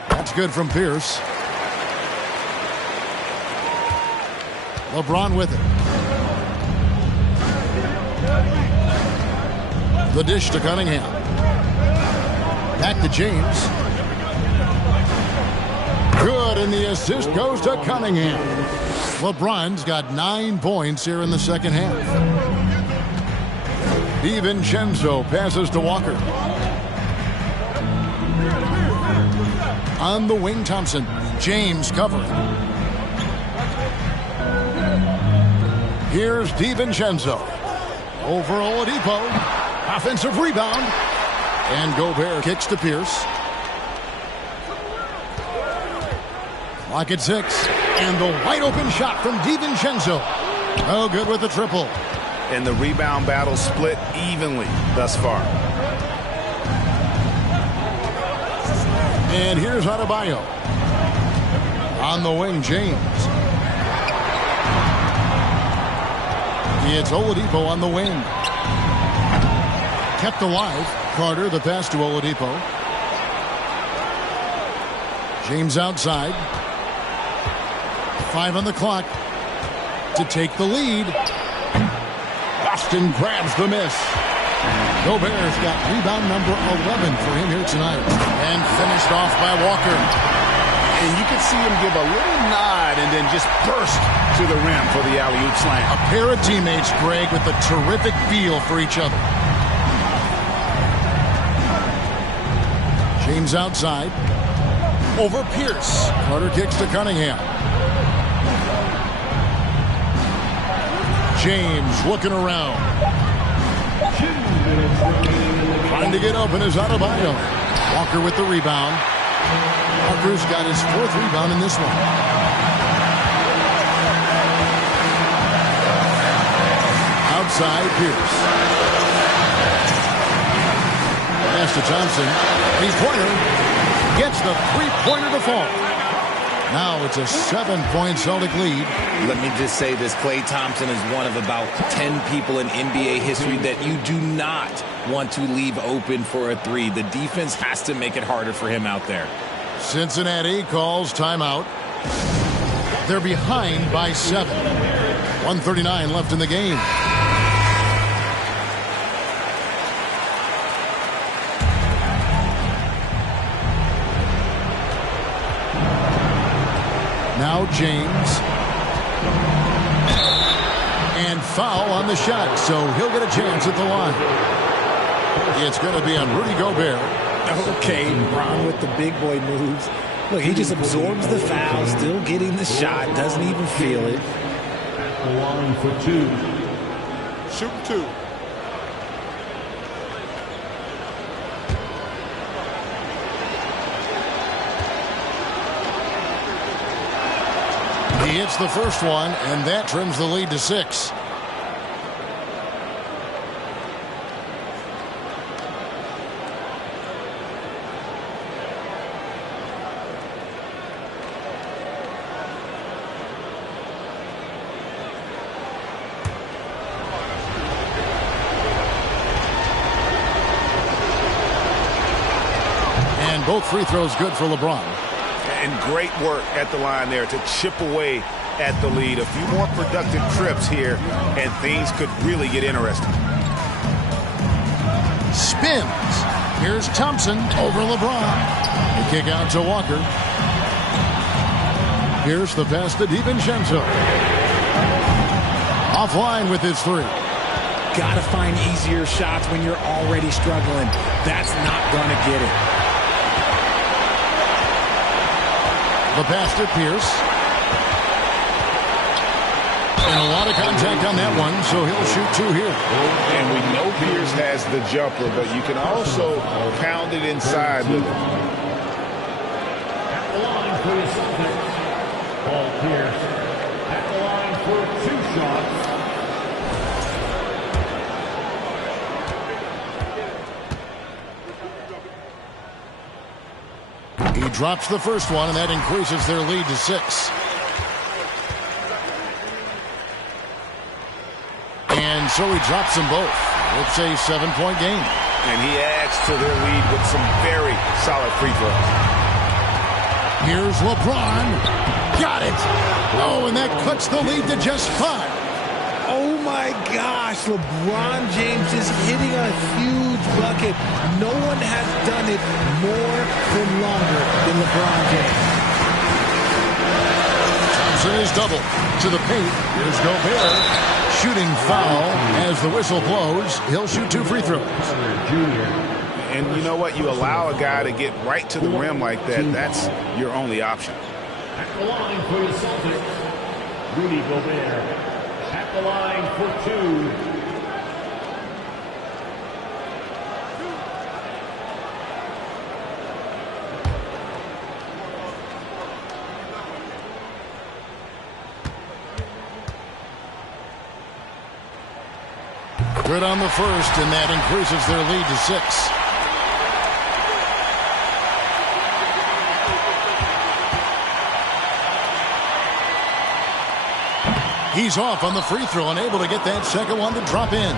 That's good from Pierce. LeBron with it. The dish to Cunningham. Back to James. Good, and the assist goes to Cunningham. LeBron's got 9 points here in the second half. DiVincenzo passes to Walker. On the wing, Thompson. James covering. Here's DiVincenzo. Over Oladipo. Offensive rebound. And Gobert kicks to Pierce. Clock at 6. And the wide open shot from DiVincenzo. Oh, good with the triple. And the rebound battle split evenly thus far. And here's Adebayo. On the wing, James. It's Oladipo on the wing. Kept alive. Carter, the pass to Oladipo. James outside. 5 on the clock to take the lead. Boston grabs the miss. Gobert's got rebound number 11 for him here tonight. And finished off by Walker. And you can see him give a little nod and then just burst to the rim for the alley-oop slam. A pair of teammates, Greg, with a terrific feel for each other. James outside. Over Pierce. Carter kicks to Cunningham. James looking around. Trying to get open is Adebayo. Walker with the rebound. Walker's got his 4th rebound in this one. Outside, Pierce. Pass to Thompson. Three-pointer. Gets the three-pointer to fall. Now it's a 7-point Celtic lead. Let me just say this. Klay Thompson is one of about 10 people in NBA history that you do not want to leave open for a three. The defense has to make it harder for him out there. Cincinnati calls timeout. They're behind by 7. 1:39 left in the game. Now James. And foul on the shot, so he'll get a chance at the line. It's going to be on Rudy Gobert. Okay, Ron with the big boy moves. Look, he just absorbs the foul, still getting the shot, doesn't even feel it. At the line for 2. Shoot 2. He hits the first one, and that trims the lead to 6. And both free throws good for LeBron. And great work at the line there to chip away at the lead. A few more productive trips here, and things could really get interesting. Spins. Here's Thompson over LeBron. The kick out to Walker. Here's the pass to DiVincenzo. Offline with his 3. Gotta find easier shots when you're already struggling. That's not gonna get it. The pass to Pierce. And a lot of contact on that one, so he'll shoot 2 here. And we know Pierce has the jumper, but you can also pound it inside with it. At the line for the Celtics, Paul Pierce. At the line for 2 shots. He drops the first one, and that increases their lead to 6. And so he drops them both. It's a 7-point game. And he adds to their lead with some very solid free throws. Here's LeBron. Got it. Oh, and that cuts the lead to just 5. Oh my gosh, LeBron James is hitting a huge bucket. No one has done it more than longer than LeBron James. Thompson is double to the paint. Here's Gobert. Shooting foul as the whistle blows. He'll shoot 2 free throws. And you know what? You allow a guy to get right to the rim like that. That's your only option. At the line for the Celtics, Rudy Gobert. At the line for 2. Good on the first, and that increases their lead to 6. He's off on the free throw and able to get that second one to drop in.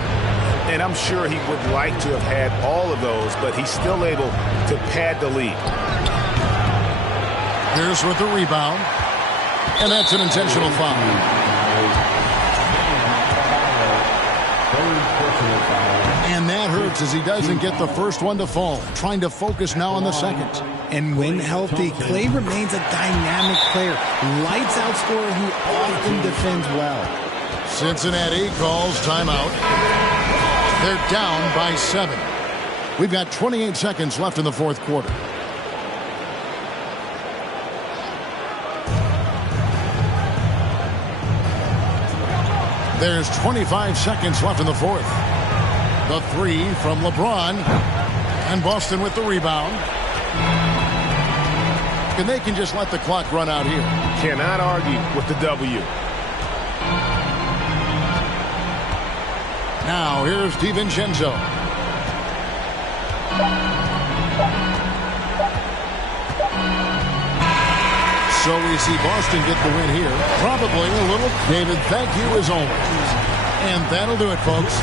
And I'm sure he would like to have had all of those, but he's still able to pad the lead. Pierce with the rebound. And that's an intentional foul. Third personal foul. And that hurts as he doesn't get the first one to fall. Trying to focus now on the second. And when healthy, Clay remains a dynamic player. Lights out scorer who often defends well. Cincinnati calls timeout. They're down by 7. We've got 28 seconds left in the fourth quarter. There's 25 seconds left in the fourth. The three from LeBron. And Boston with the rebound. And they can just let the clock run out here. Cannot argue with the W. Now here's DiVincenzo. So we see Boston get the win here. Probably a little David, thank you as always. And that'll do it, folks.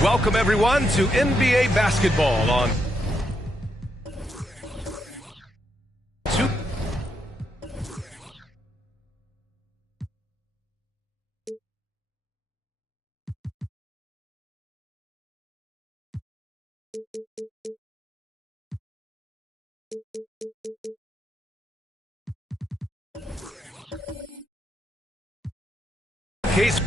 Welcome, everyone, to NBA basketball on Case.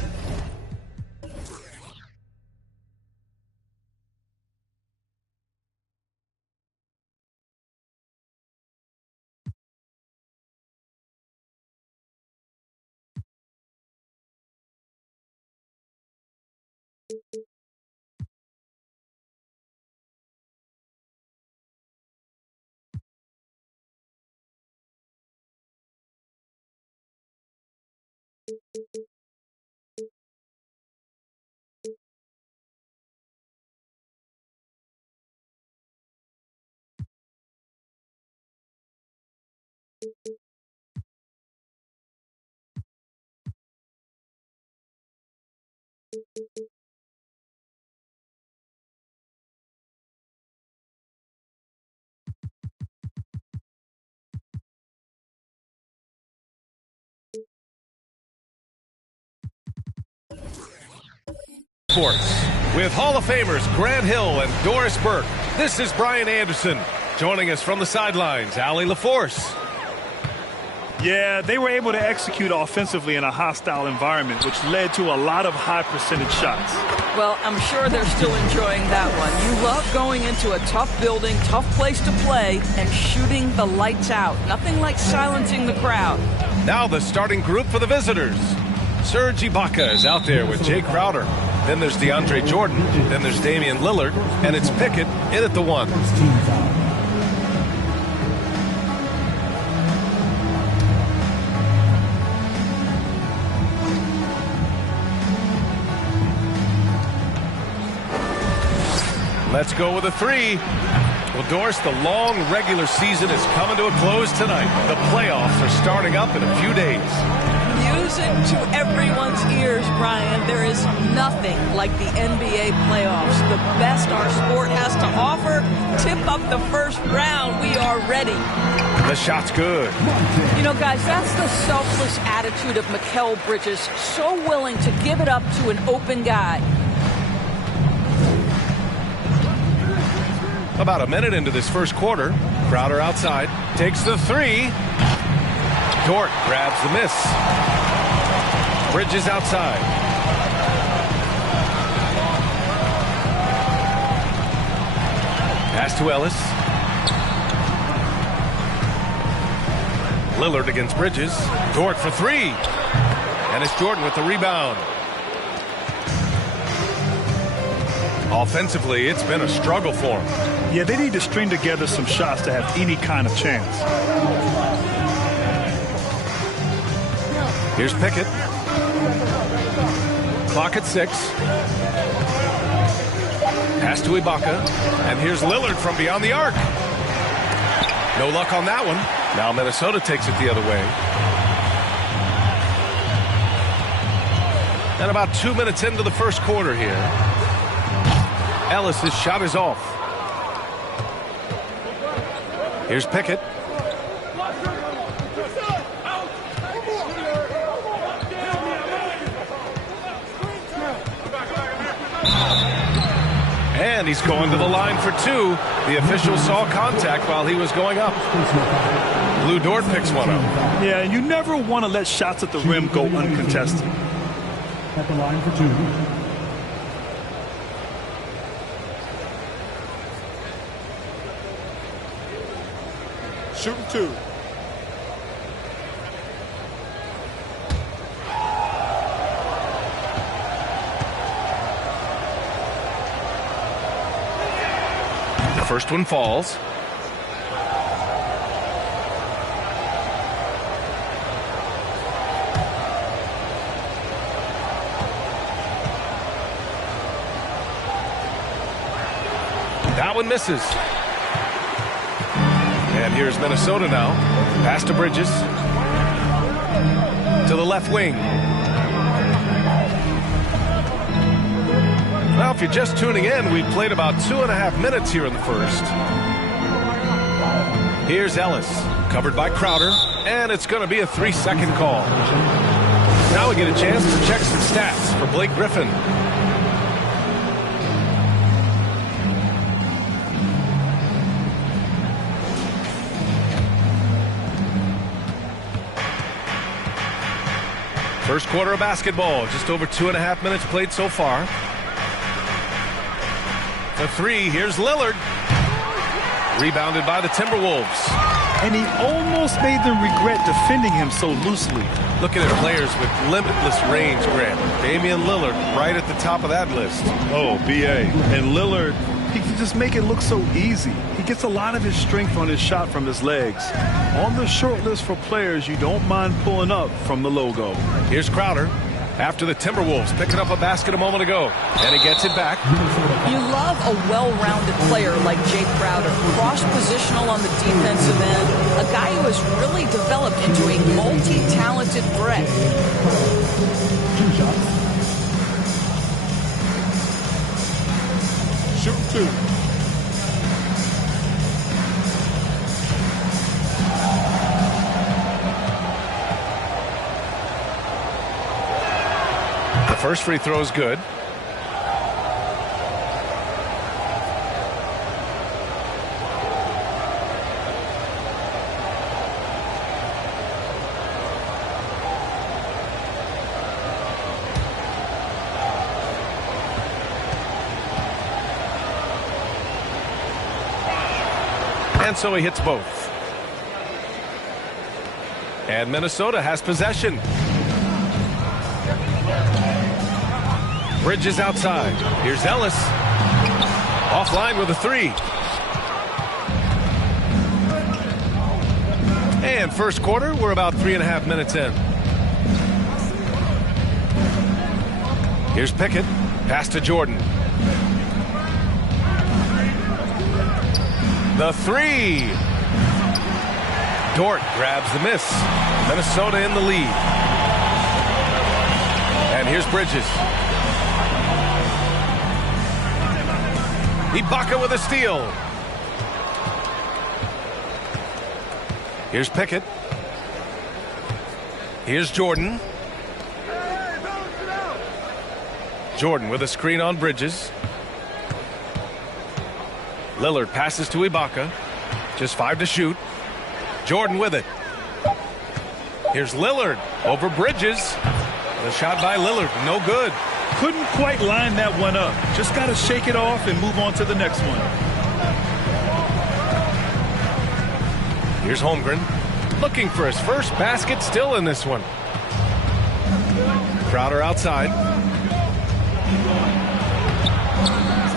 Sports with Hall of Famers Grant Hill and Doris Burke. This is Brian Anderson. Joining us from the sidelines, Allie LaForce. Yeah, they were able to execute offensively in a hostile environment, which led to a lot of high percentage shots. Well, I'm sure they're still enjoying that one. You love going into a tough building, tough place to play, and shooting the lights out. Nothing like silencing the crowd. Now the starting group for the visitors. Serge Ibaka is out there with Jay Crowder. Then there's DeAndre Jordan. Then there's Damian Lillard. And it's Pickett in at the one. Let's go with a three. Well, Doris, the long regular season is coming to a close tonight. The playoffs are starting up in a few days. Use music to everyone's ears, Brian. There is nothing like the NBA playoffs. The best our sport has to offer. Tip up the first round. We are ready. The shot's good. You know, guys, that's the selfless attitude of Mikal Bridges. So willing to give it up to an open guy. About a minute into this first quarter, Crowder outside, takes the three. Dort grabs the miss. Bridges outside. Pass to Ellis. Lillard against Bridges. Dort for three. And it's Jordan with the rebound. Offensively, it's been a struggle for them. Yeah, they need to string together some shots to have any kind of chance. Here's Pickett. Clock at 6. Pass to Ibaka. And here's Lillard from beyond the arc. No luck on that one. Now Minnesota takes it the other way. And about 2 minutes into the first quarter here. Ellis' shot is off. Here's Pickett. And he's going to the line for two. The official saw contact while he was going up. Lou Dort picks one up. Yeah, you never want to let shots at the rim go uncontested. At the line for two. Shooting two. The first one falls. That one misses. And here's Minnesota now. Pass to Bridges. To the left wing. Now, if you're just tuning in, we've played about 2.5 minutes here in the first. Here's Ellis, covered by Crowder, and it's going to be a 3-second call. Now we get a chance to check some stats for Blake Griffin. First quarter of basketball, just over 2.5 minutes played so far. The three, here's Lillard. Rebounded by the Timberwolves. And he almost made them regret defending him so loosely. Looking at players with limitless range, Grant. Damian Lillard right at the top of that list. Oh, B.A. And Lillard, he can just make it look so easy. He gets a lot of his strength on his shot from his legs. On the short list for players you don't mind pulling up from the logo. Here's Crowder. After the Timberwolves picking up a basket a moment ago. And he gets it back. You love a well-rounded player like Jay Crowder. Cross-positional on the defensive end. A guy who has really developed into a multi-talented threat. 2 shots. Shooting two. First free throw is good. And so he hits both. And Minnesota has possession. Bridges outside. Here's Ellis. Offline with a three. And first quarter, we're about 3.5 minutes in. Here's Pickett. Pass to Jordan. The three. Dort grabs the miss. Minnesota in the lead. Here's Bridges. Ibaka with a steal. Here's Pickett. Here's Jordan. Jordan with a screen on Bridges. Lillard passes to Ibaka. Just 5 to shoot. Jordan with it. Here's Lillard over Bridges. The shot by Lillard, no good. Couldn't quite line that one up. Just got to shake it off and move on to the next one. Here's Holmgren. Looking for his first basket, still in this one. Crowder outside.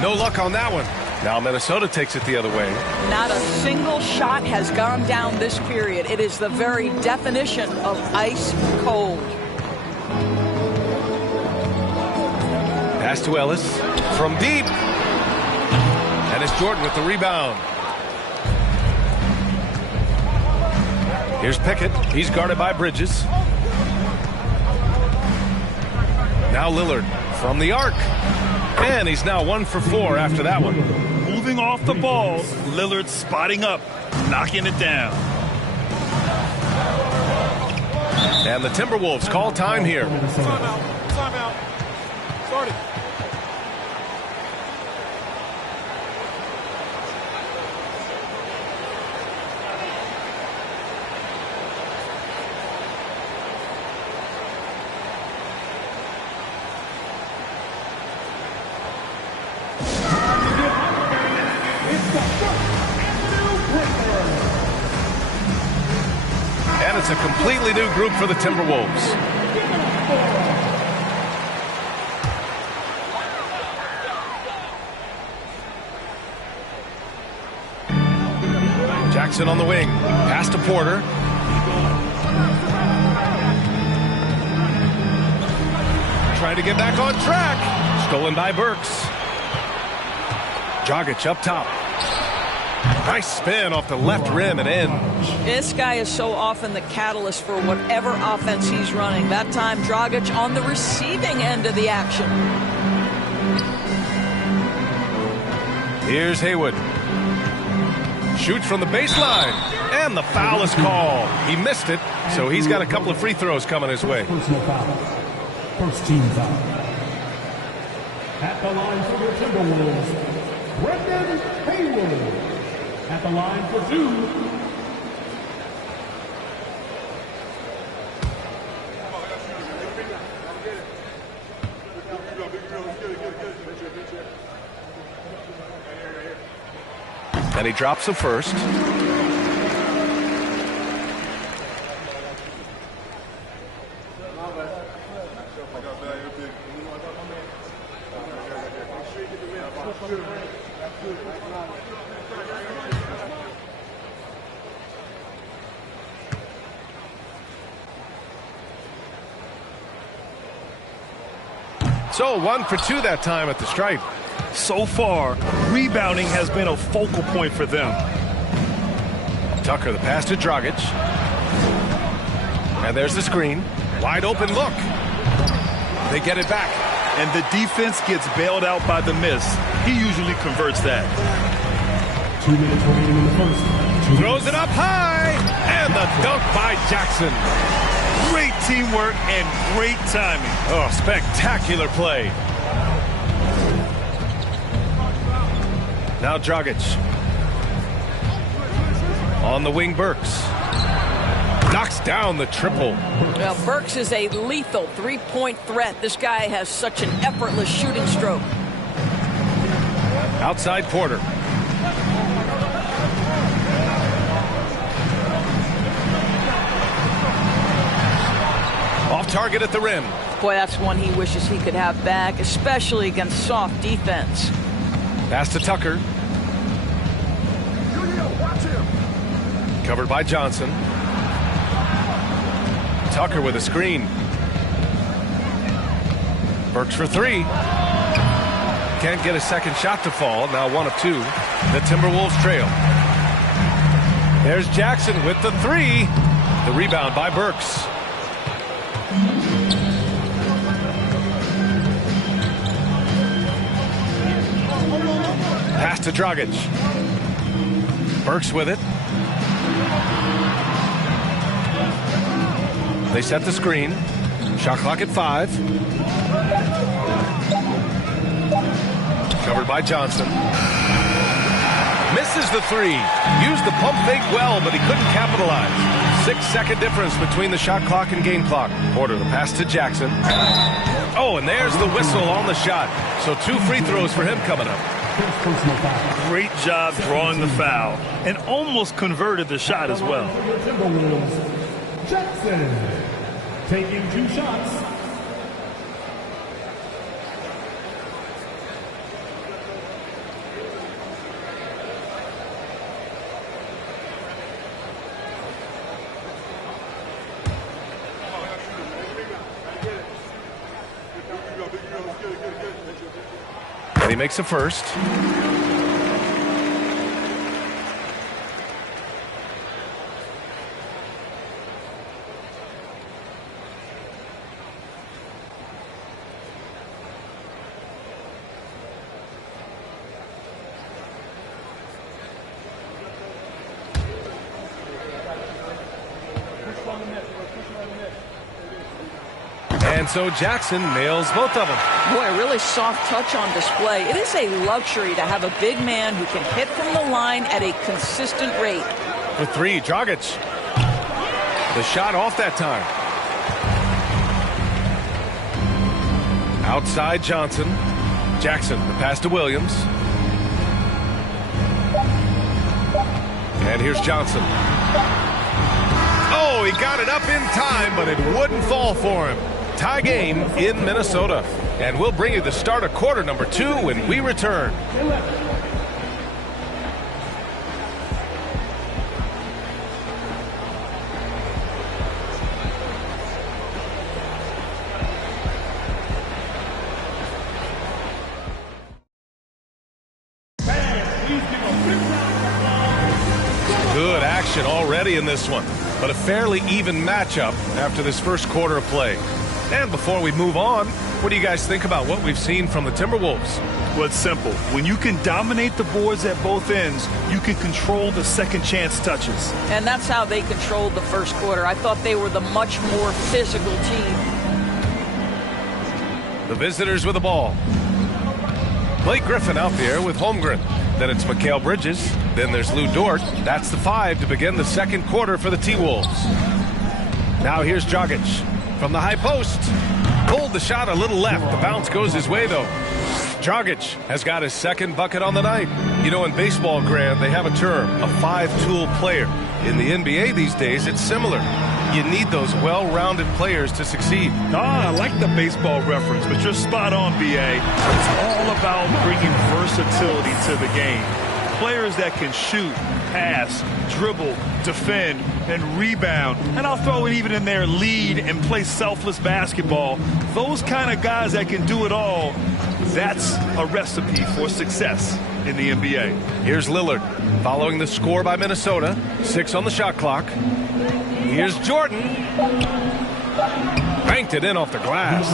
No luck on that one. Now Minnesota takes it the other way. Not a single shot has gone down this period. It is the very definition of ice cold. Pass to Ellis from deep. And it's Jordan with the rebound. Here's Pickett. He's guarded by Bridges. Now Lillard from the arc. And he's now 1 for 4 after that one. Moving off the ball, Lillard spotting up, knocking it down. And the Timberwolves call time here. Timeout. Start it. And it's a completely new group for the Timberwolves. Jackson on the wing. Pass to Porter. Trying to get back on track. Stolen by Burks. Dragic up top. Nice spin off the left rim and in. This guy is so often the catalyst for whatever offense he's running. That time, Dragic on the receiving end of the action. Here's Haywood. Shoots from the baseline. And the foul is called. He missed it, so he's got a couple of free throws coming his way. Personal foul. First team foul. At the line for the Timberwolves, Brendan Haywood. At the line for 2. And he drops the first. So 1 for 2 that time at the stripe. So far, rebounding has been a focal point for them. Tucker, the pass to Dragic. And there's the screen. Wide open look. They get it back. And the defense gets bailed out by the miss. He usually converts that. 2 minutes remaining in the first. Throws it up high. And the dunk by Jackson. Great teamwork and great timing. Oh, spectacular play. Now Dragic. On the wing, Burks. Knocks down the triple. Well, Burks is a lethal three-point threat. This guy has such an effortless shooting stroke. Outside Porter. Off target at the rim. Boy, that's one he wishes he could have back, especially against soft defense. Pass to Tucker. Covered by Johnson. Tucker with a screen. Burks for 3. Can't get a second shot to fall. Now 1 of 2. The Timberwolves trail. There's Jackson with the 3. The rebound by Burks. to Dragic. Burks with it. They set the screen. Shot clock at 5. Covered by Johnson. Misses the 3. Used the pump fake well, but he couldn't capitalize. 6-second difference between the shot clock and game clock. Porter, the pass to Jackson. Oh, and there's the whistle on the shot. So 2 free throws for him coming up. Great job drawing the foul and almost converted the shot as well. Jackson taking 2 shots. And he makes a first. And so Jackson nails both of them. Boy, a really soft touch on display. It is a luxury to have a big man who can hit from the line at a consistent rate. For 3, Dragic. The shot off that time. Outside Johnson. Jackson, the pass to Williams. And here's Johnson. Oh, he got it up in time, but it wouldn't fall for him. Tie game in Minnesota. And we'll bring you the start of quarter number 2 when we return. Good action already in this one, but a fairly even matchup after this first quarter of play. And before we move on, what do you guys think about what we've seen from the Timberwolves? Well, it's simple. When you can dominate the boards at both ends, you can control the second chance touches. And that's how they controlled the first quarter. I thought they were the much more physical team. The visitors with the ball. Blake Griffin out there with Holmgren. Then it's Mikal Bridges. Then there's Lou Dort. That's the 5 to begin the second quarter for the T-Wolves. Now here's Dragic from the high post. Pulled the shot a little left. The bounce goes his way, though. Dragic has got his second bucket on the night. You know, in baseball, Grant, they have a term, a 5-tool player. In the NBA these days, it's similar. You need those well-rounded players to succeed. I like the baseball reference, but you're spot on, B.A. It's all about bringing versatility to the game. Players that can shoot, pass, dribble, defend, and rebound. And I'll throw it even in there, lead and play selfless basketball. Those kind of guys that can do it all, that's a recipe for success in the NBA. Here's Lillard following the score by Minnesota. 6 on the shot clock. Here's Jordan. Banked it in off the glass.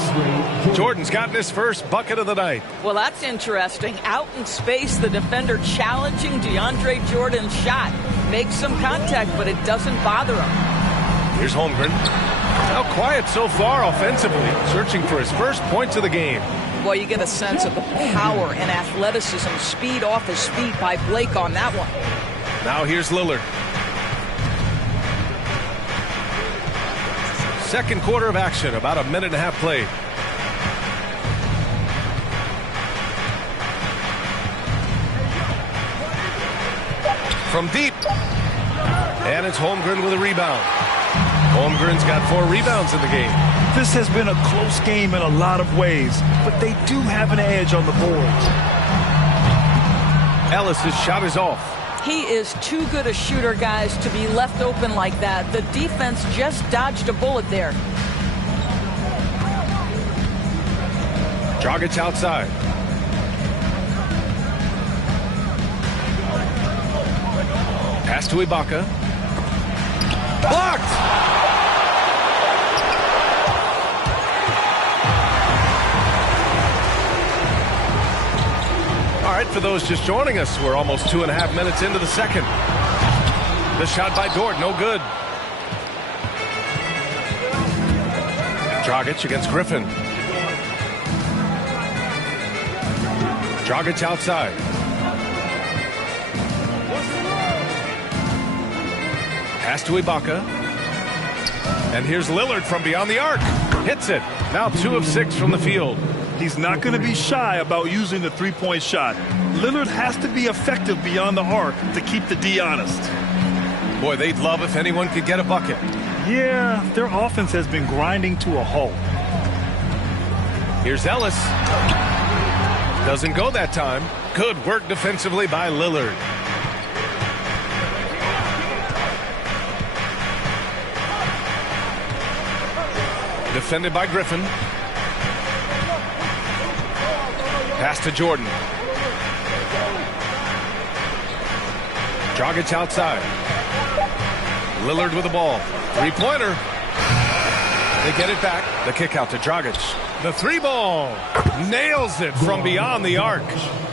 Jordan's gotten his first bucket of the night. Well, that's interesting. Out in space, the defender challenging DeAndre Jordan's shot. Makes some contact, but it doesn't bother him. Here's Holmgren. Now quiet so far offensively, searching for his first points of the game. Boy, you get a sense of the power and athleticism, speed off his feet by Blake on that one. Now here's Lillard. Second quarter of action, about a minute and a half played. From deep. And it's Holmgren with a rebound. Holmgren's got 4 rebounds in the game. This has been a close game in a lot of ways, but they do have an edge on the boards. Ellis's shot is off. He is too good a shooter, guys, to be left open like that. The defense just dodged a bullet there. Dragic outside. Pass to Ibaka. Blocked! All right, for those just joining us, we're almost 2.5 minutes into the second. The shot by Dort, no good. Dragic against Griffin. Dragic outside. Pass to Ibaka. And here's Lillard from beyond the arc. Hits it. Now 2 of 6 from the field. He's not going to be shy about using the three-point shot. Lillard has to be effective beyond the arc to keep the D honest. Boy, they'd love if anyone could get a bucket. Yeah, their offense has been grinding to a halt. Here's Ellis. Doesn't go that time. Good work defensively by Lillard. Defended by Griffin. Pass to Jordan. Dragic outside. Lillard with the ball. Three-pointer. They get it back. The kick out to Dragic. The 3-ball. Nails it from beyond the arc.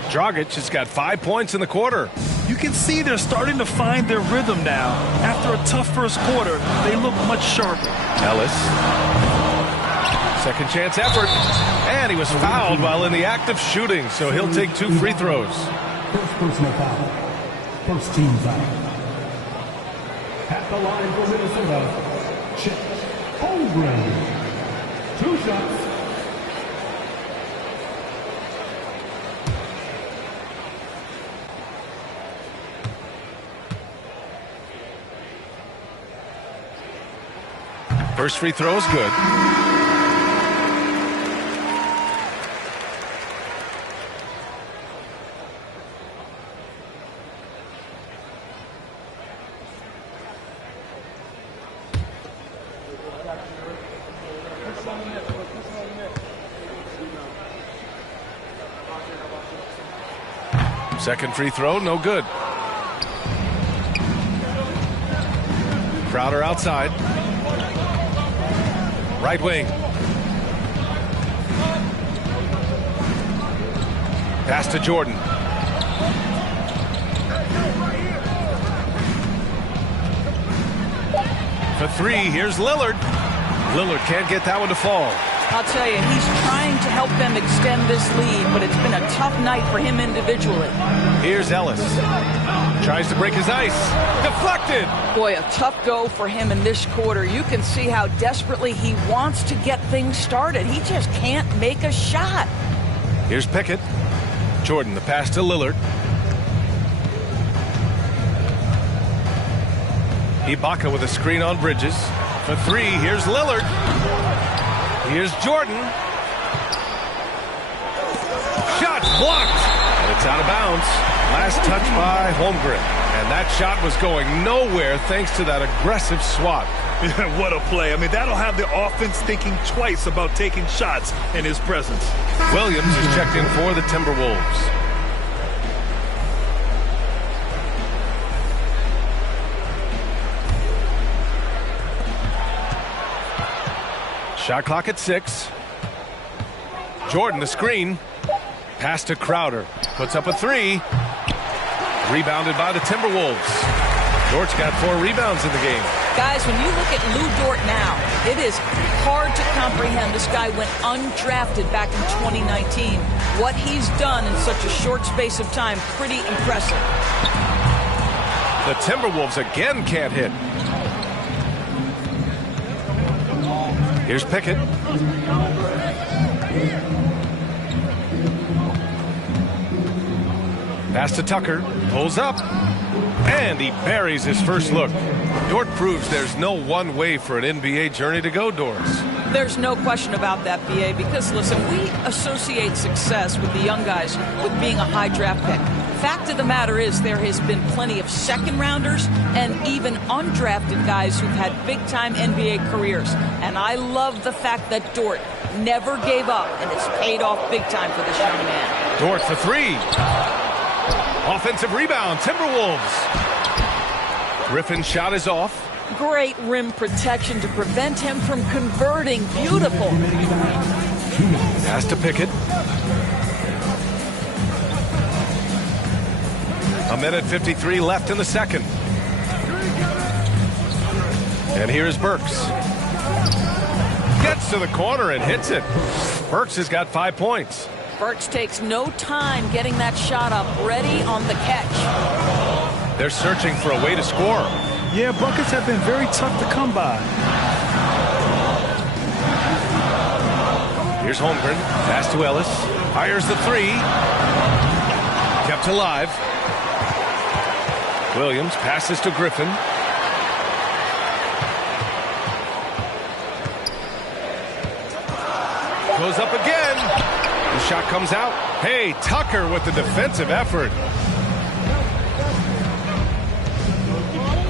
Dragic has got 5 points in the quarter. You can see they're starting to find their rhythm now. After a tough first quarter, they look much sharper. Ellis. Second chance effort. And he was fouled while in the act of shooting, so he'll take 2 free throws. First personal foul. First team foul. At the line for Minnesota, Chet Holmgren. 2 shots. First free throw is good. Second free throw, no good. Crowder outside. Right wing. Pass to Jordan. For 3, here's Lillard. Lillard can't get that one to fall. I'll tell you, he's trying to help them extend this lead, but it's been a tough night for him individually. Here's Ellis. Tries to break his ice. Deflected. Boy, a tough go for him in this quarter. You can see how desperately he wants to get things started. He just can't make a shot. Here's Pickett. Jordan, the pass to Lillard. Ibaka with a screen on Bridges. For 3, here's Lillard. Here's Jordan. Shot blocked. And it's out of bounds. Last touch by Holmgren. And that shot was going nowhere thanks to that aggressive swat. What a play. I mean, that'll have the offense thinking twice about taking shots in his presence. Williams is checked in for the Timberwolves. Shot clock at 6. Jordan, the screen. Pass to Crowder. Puts up a 3. Rebounded by the Timberwolves. Dort's got 4 rebounds in the game. Guys, when you look at Lou Dort now, it is hard to comprehend. This guy went undrafted back in 2019. What he's done in such a short space of time, pretty impressive. The Timberwolves again can't hit. Here's Pickett. Pass to Tucker. Pulls up. And he buries his first look. Dort proves there's no one way for an NBA journey to go, Doris. There's no question about that, BA, because, listen, we associate success with the young guys with being a high draft pick. Fact of the matter is there has been plenty of second-rounders and even undrafted guys who've had big-time NBA careers. And I love the fact that Dort never gave up, and it's paid off big time for this young man. Dort for 3. Offensive rebound, Timberwolves. Griffin's shot is off. Great rim protection to prevent him from converting. Beautiful. Pass to Pickett. 1:53 left in the second. And here's Burks. Gets to the corner and hits it. Burks has got 5 points. Burks takes no time getting that shot up, ready on the catch. They're searching for a way to score. Yeah, buckets have been very tough to come by. Here's Holmgren. Pass to Ellis. Fires the three. Kept alive. Williams passes to Griffin. Goes up again. The shot comes out. Hey, Tucker with the defensive effort.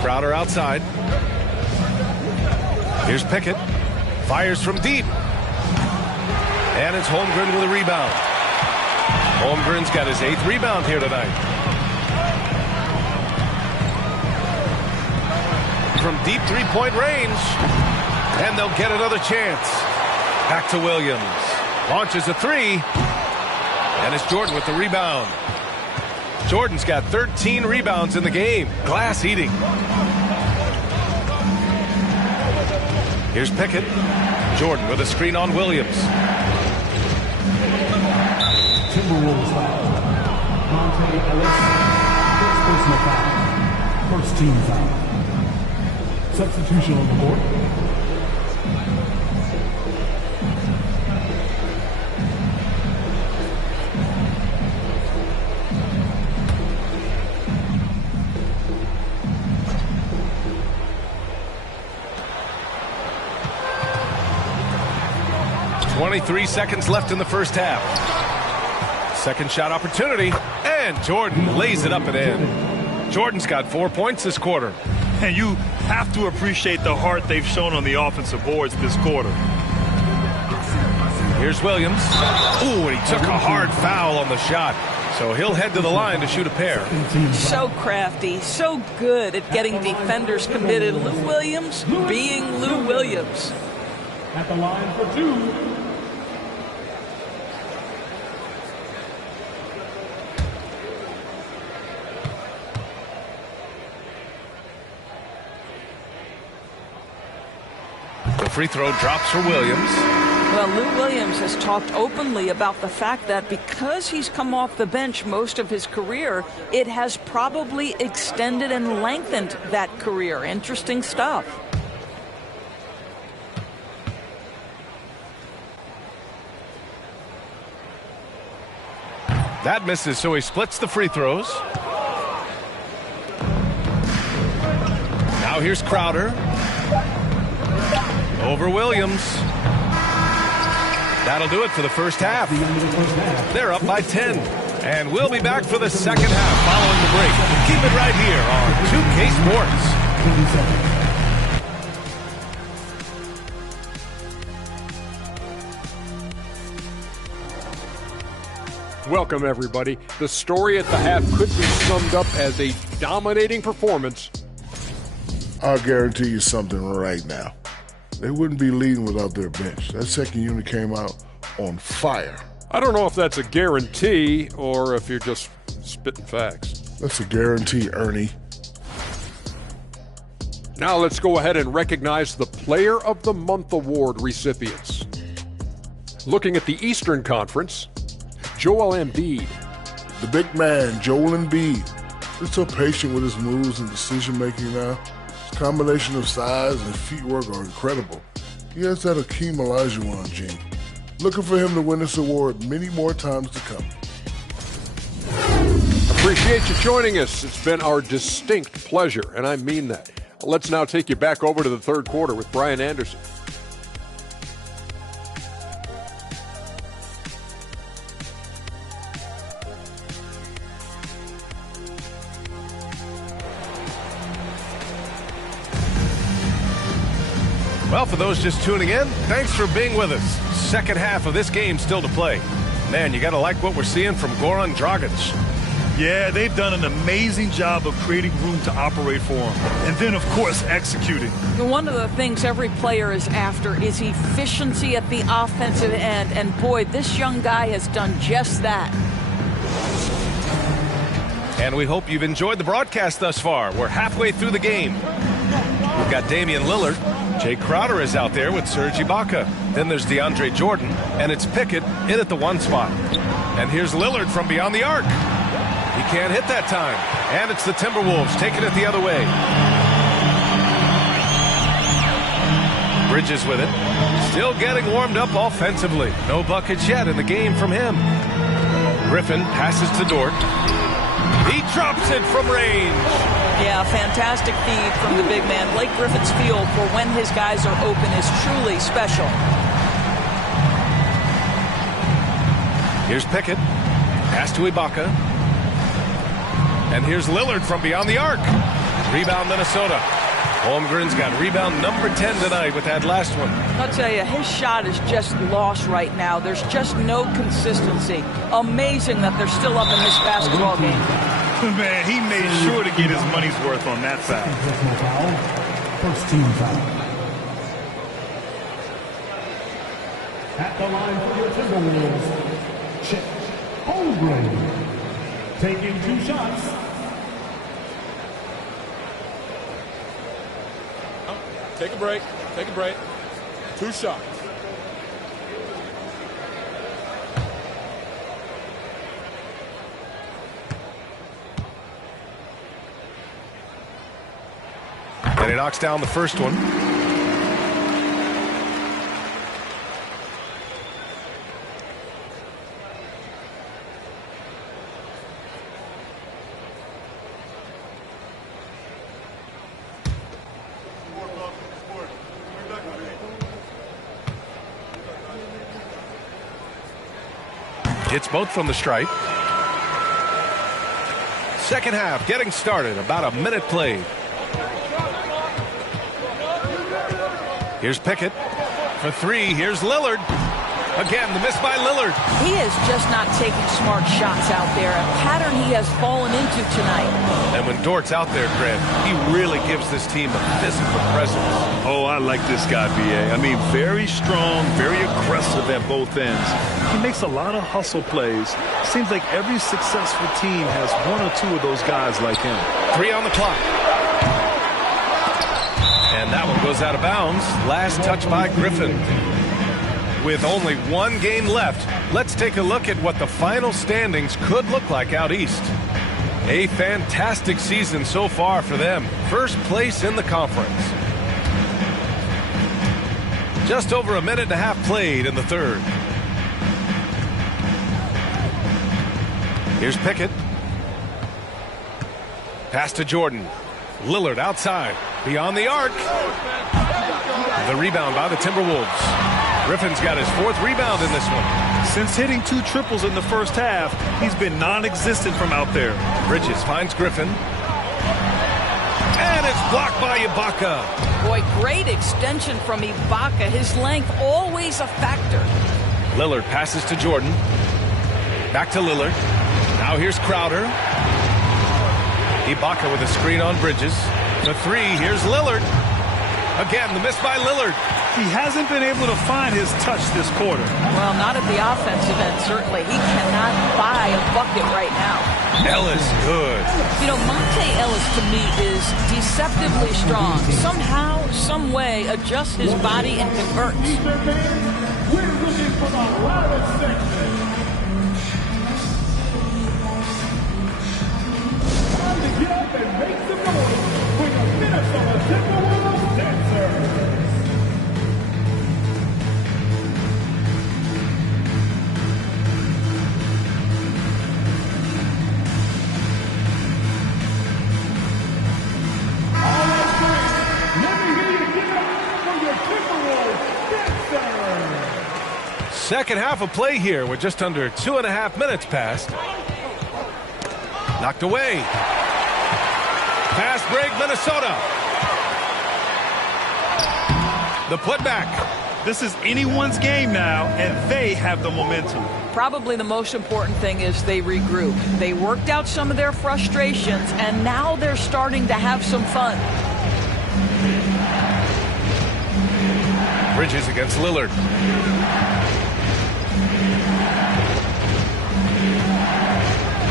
Crowder outside. Here's Pickett. Fires from deep. And it's Holmgren with a rebound. Holmgren's got his 8th rebound here tonight. From deep three-point range. And they'll get another chance. Back to Williams. Launches a three. And it's Jordan with the rebound. Jordan's got 13 rebounds in the game. Glass eating. Here's Pickett. Jordan with a screen on Williams. Timberwolves foul. Monte Ellis. First personal foul. First team foul. Substitution on the board. .23 seconds left in the first half. Second shot opportunity, and Jordan lays it up and in. Jordan's got 4 points this quarter. And you have to appreciate the heart they've shown on the offensive boards this quarter. Here's Williams. Ooh, and he took a hard foul on the shot. So he'll head to the line to shoot a pair. So crafty, so good at getting defenders committed. Lou Williams being Lou Williams. At the line for two. The free throw drops for Williams. Well, Lou Williams has talked openly about the fact that because he's come off the bench most of his career, it has probably extended and lengthened that career. Interesting stuff. That misses, so he splits the free throws. Now here's Crowder. Over Williams. That'll do it for the first half. They're up by 10. And we'll be back for the second half following the break. Keep it right here on 2K Sports. Welcome, everybody. The story at the half could be summed up as a dominating performance. I'll guarantee you something right now. They wouldn't be leading without their bench. That second unit came out on fire. I don't know if that's a guarantee or if you're just spitting facts. That's a guarantee, Ernie. Now let's go ahead and recognize the Player of the Month Award recipients. Looking at the Eastern Conference, Joel Embiid. The big man, Joel Embiid. He's so patient with his moves and decision-making now. His combination of size and feet work are incredible. He has that Hakeem Olajuwon gene. Looking for him to win this award many more times to come. Appreciate you joining us. It's been our distinct pleasure, and I mean that. Let's now take you back over to the third quarter with Brian Anderson. Well, for those just tuning in, thanks for being with us. Second half of this game still to play. Man, you got to like what we're seeing from Goran Dragic. Yeah, they've done an amazing job of creating room to operate for him. And then, of course, executing. One of the things every player is after is efficiency at the offensive end. And boy, this young guy has done just that. And we hope you've enjoyed the broadcast thus far. We're halfway through the game. We've got Damian Lillard. Jay Crowder is out there with Serge Ibaka. Then there's DeAndre Jordan, and it's Pickett in at the 1 spot. And here's Lillard from beyond the arc. He can't hit that time. And it's the Timberwolves taking it the other way. Bridges with it. Still getting warmed up offensively. No buckets yet in the game from him. Griffin passes to Dort. He drops it from range. Yeah, fantastic feed from the big man. Blake Griffin's feel for when his guys are open is truly special. Here's Pickett. Pass to Ibaka. And here's Lillard from beyond the arc. Rebound Minnesota. Holmgren's got rebound number 10 tonight with that last one. I'll tell you, his shot is just lost right now. There's just no consistency. Amazing that they're still up in this basketball game. Man, he made sure to get his money's worth on that foul. First team foul. At the line for your Timberwolves, Chet Holmgren. Taking 2 shots. Take a break. Take a break. 2 shots. And he knocks down the first one. Hits both from the stripe. Second half getting started. About a minute played. Here's Pickett for 3. Here's Lillard. Again, the miss by Lillard. He is just not taking smart shots out there, a pattern he has fallen into tonight. And when Dort's out there, Grant, he really gives this team a physical presence. Oh, I like this guy, B.A. I mean, very strong, very aggressive at both ends. He makes a lot of hustle plays. Seems like every successful team has 1 or 2 of those guys like him. 3 on the clock. And that one goes out of bounds. Last touch by Griffin. With only 1 game left, let's take a look at what the final standings could look like out east. A fantastic season so far for them. First place in the conference. Just over a minute and a half played in the third. Here's Pickett. Pass to Jordan. Lillard outside. Beyond the arc. The rebound by the Timberwolves. Griffin's got his 4th rebound in this one. Since hitting 2 triples in the first half, he's been non-existent from out there. Bridges finds Griffin. And it's blocked by Ibaka. Boy, great extension from Ibaka. His length always a factor. Lillard passes to Jordan. Back to Lillard. Now here's Crowder. Ibaka with a screen on Bridges. The 3, here's Lillard. Again, the miss by Lillard. He hasn't been able to find his touch this quarter. Well, not at the offensive end, certainly. He cannot buy a bucket right now. Ellis, good. You know, Monte Ellis to me is deceptively strong. Somehow, some way, adjusts his body and converts. We're looking for the loudest section. Time to get up and make some noise for the Minnesota Timberwolves dancers. Second half of play here with just under 2.5 minutes passed. Knocked away. Fast break, Minnesota. The putback. This is anyone's game now, and they have the momentum. Probably the most important thing is they regrouped. They worked out some of their frustrations, and now they're starting to have some fun. Bridges against Lillard.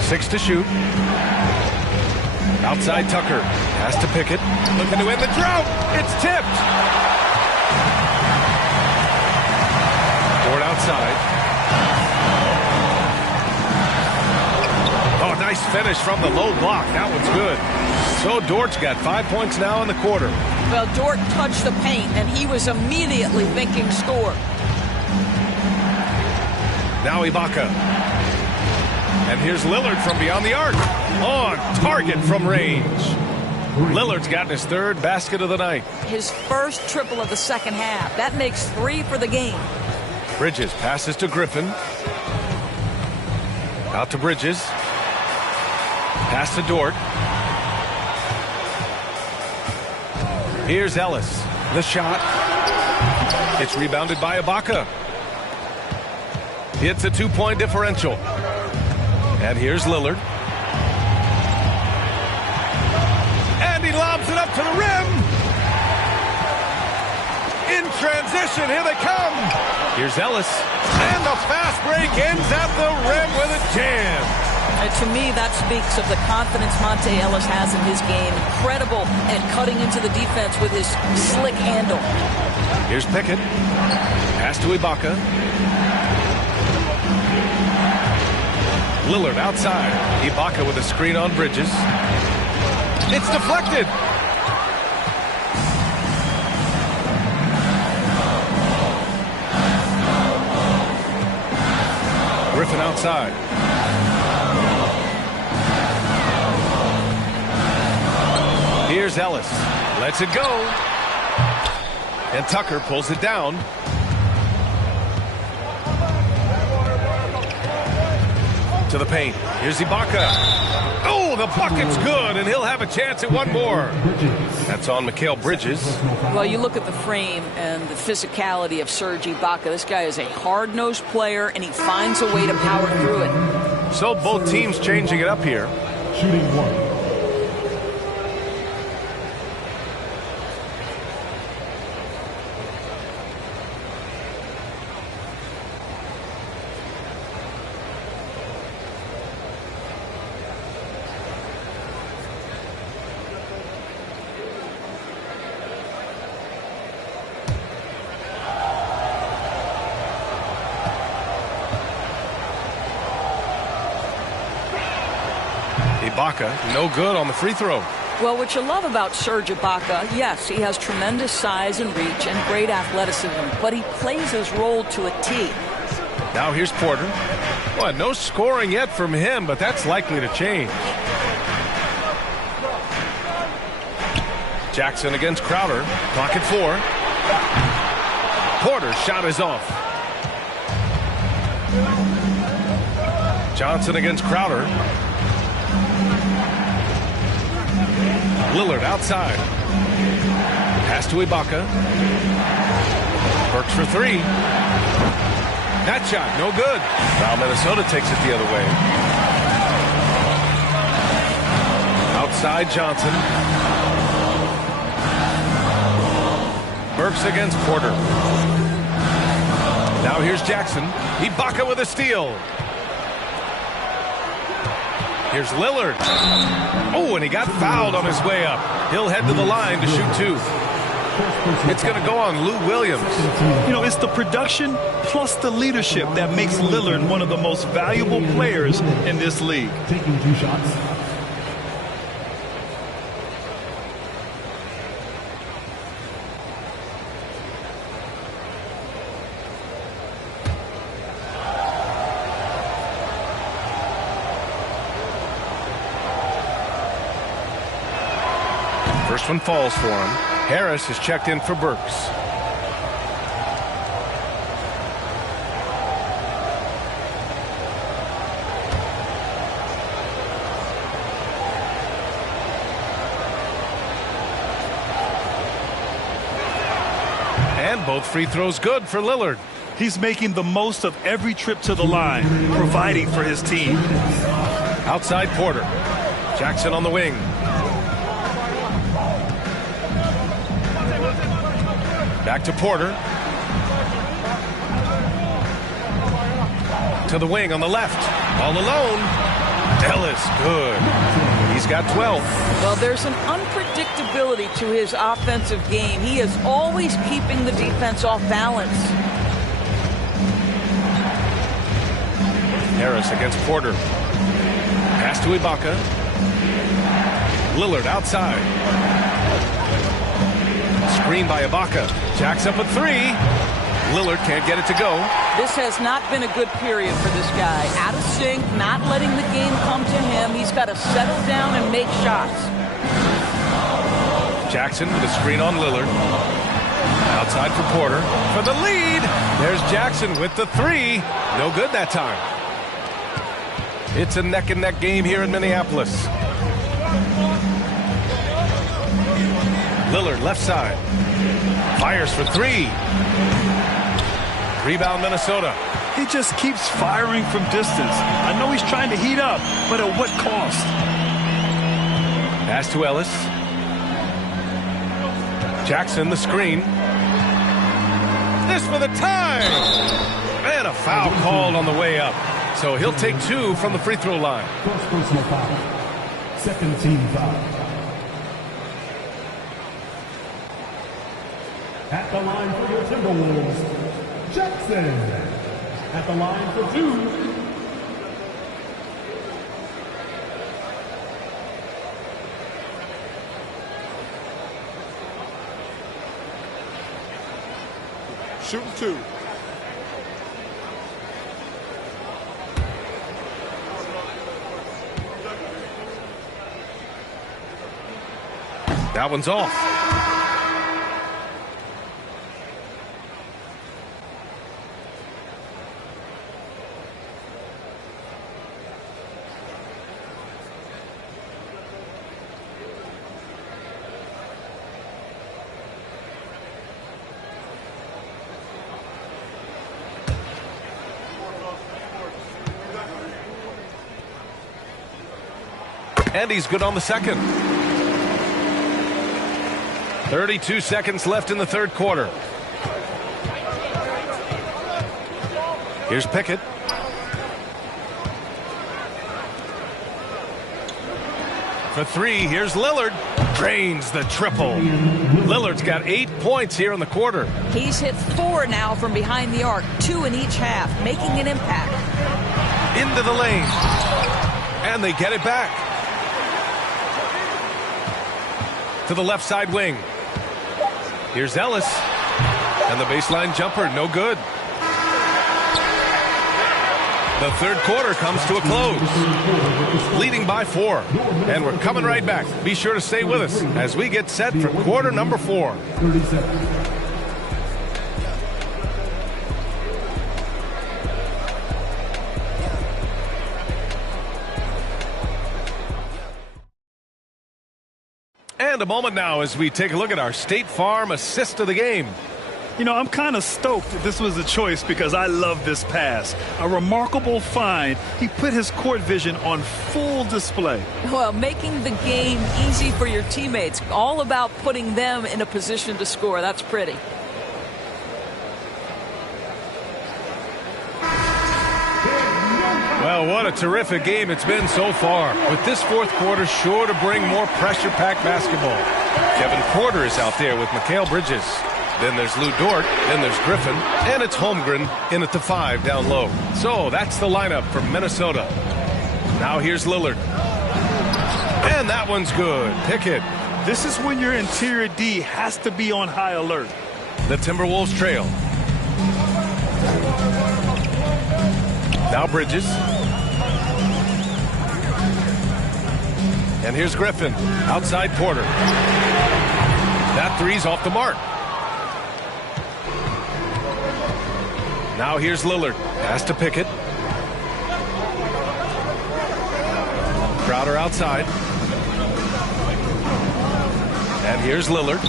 Six to shoot. Outside Tucker. Has to Pickett. Looking to win the drought. It's tipped. Dort outside. Oh, nice finish from the low block. That one's good. So Dort's got 5 points now in the quarter. Well, Dort touched the paint, and he was immediately thinking score. Now Ibaka. And here's Lillard from beyond the arc. On target from range. Lillard's gotten his third basket of the night. His first triple of the second half. That makes 3 for the game. Bridges passes to Griffin. Out to Bridges. Pass to Dort. Here's Ellis. The shot. It's rebounded by Ibaka. It's a 2-point differential. And here's Lillard. And he lobs it up to the rim. In transition, here they come. Here's Ellis. And the fast break ends at the rim with a jam. And to me, that speaks of the confidence Monte Ellis has in his game. Incredible at cutting into the defense with his slick handle. Here's Pickett. Pass to Ibaka. Lillard outside. Ibaka with a screen on Bridges. It's deflected. Griffin outside. Here's Ellis. Lets it go. And Tucker pulls it down. To the paint. Here's Ibaka. Oh, the bucket's good, and he'll have a chance at one more. That's on Mikal Bridges. Well, you look at the frame and the physicality of Serge Ibaka. This guy is a hard-nosed player, and he finds a way to power through it. So both teams changing it up here. Shooting 1. Ibaka, no good on the free throw. Well, what you love about Serge Ibaka, yes, he has tremendous size and reach and great athleticism, but he plays his role to a T. Now here's Porter. Well, no scoring yet from him, but that's likely to change. Jackson against Crowder. Clock at 4. Porter's shot is off. Johnson against Crowder. Lillard outside. Pass to Ibaka. Works for 3. That shot, no good. Now Minnesota takes it the other way. Outside Johnson. Burks against Porter. Now here's Jackson. Ibaka with a steal. Here's Lillard. Oh, and he got fouled on his way up. He'll head to the line to shoot 2. It's going to go on Lou Williams. You know, it's the production plus the leadership that makes Lillard one of the most valuable players in this league. Taking 2 shots. First one falls for him. Harris is checked in for Burks. And both free throws good for Lillard. He's making the most of every trip to the line, providing for his team. Outside Porter. Jackson on the wing. Back to Porter. To the wing on the left. All alone. Ellis, good. He's got 12. Well, there's an unpredictability to his offensive game. He is always keeping the defense off balance. Harris against Porter. Pass to Ibaka. Lillard outside. Screen by Ibaka. Jacks up a three. Lillard can't get it to go. This has not been a good period for this guy. Out of sync, not letting the game come to him. He's got to settle down and make shots. Jackson with a screen on Lillard. Outside for Porter. For the lead. There's Jackson with the three. No good that time. It's a neck-and-neck game here in Minneapolis. Lillard left side. Fires for three. Rebound Minnesota. He just keeps firing from distance. I know he's trying to heat up, but at what cost? Pass to Ellis. Jackson the screen. This for the tie. And a foul called on the way up. So he'll take two from the free throw line. First personal foul. Second team foul. At the line for your Timberwolves, Jackson. At the line for two. Shooting two. That one's off. And he's good on the second. 32 seconds left in the third quarter. Here's Pickett. For three, here's Lillard. Drains the triple. Lillard's got 8 points here in the quarter. He's hit 4 now from behind the arc, 2 in each half, making an impact. Into the lane. And they get it back. To the left side wing. Here's Ellis. And the baseline jumper, no good. The third quarter comes to a close. Leading by 4. And we're coming right back. Be sure to stay with us as we get set for quarter number 4. 30 seconds. And a moment now as we take a look at our State Farm assist of the game. You know, I'm kind of stoked that this was a choice because I love this pass. A remarkable find. He put his court vision on full display. Well, making the game easy for your teammates. All about putting them in a position to score. That's pretty. Well, what a terrific game it's been so far. With this fourth quarter sure to bring more pressure-packed basketball. Kevin Porter is out there with Mikal Bridges. Then there's Lou Dort. Then there's Griffin. And it's Holmgren in at the 5 down low. So that's the lineup for Minnesota. Now here's Lillard. And that one's good. Pickett. This is when your interior D has to be on high alert. The Timberwolves trail. Now Bridges. And here's Griffin. Outside Porter. That three's off the mark. Now here's Lillard. Pass to Pickett. Crowder outside. And here's Lillard.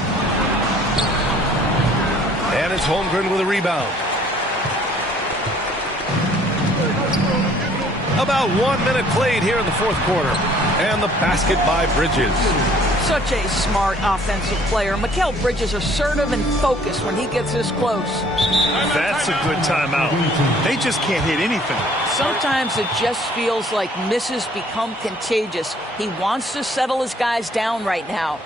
And it's Holmgren with a rebound. About 1 minute played here in the fourth quarter. And the basket by Bridges. Such a smart offensive player. Mikal Bridges assertive and focused when he gets this close. That's a good timeout. They just can't hit anything. Sometimes it just feels like misses become contagious. He wants to settle his guys down right now.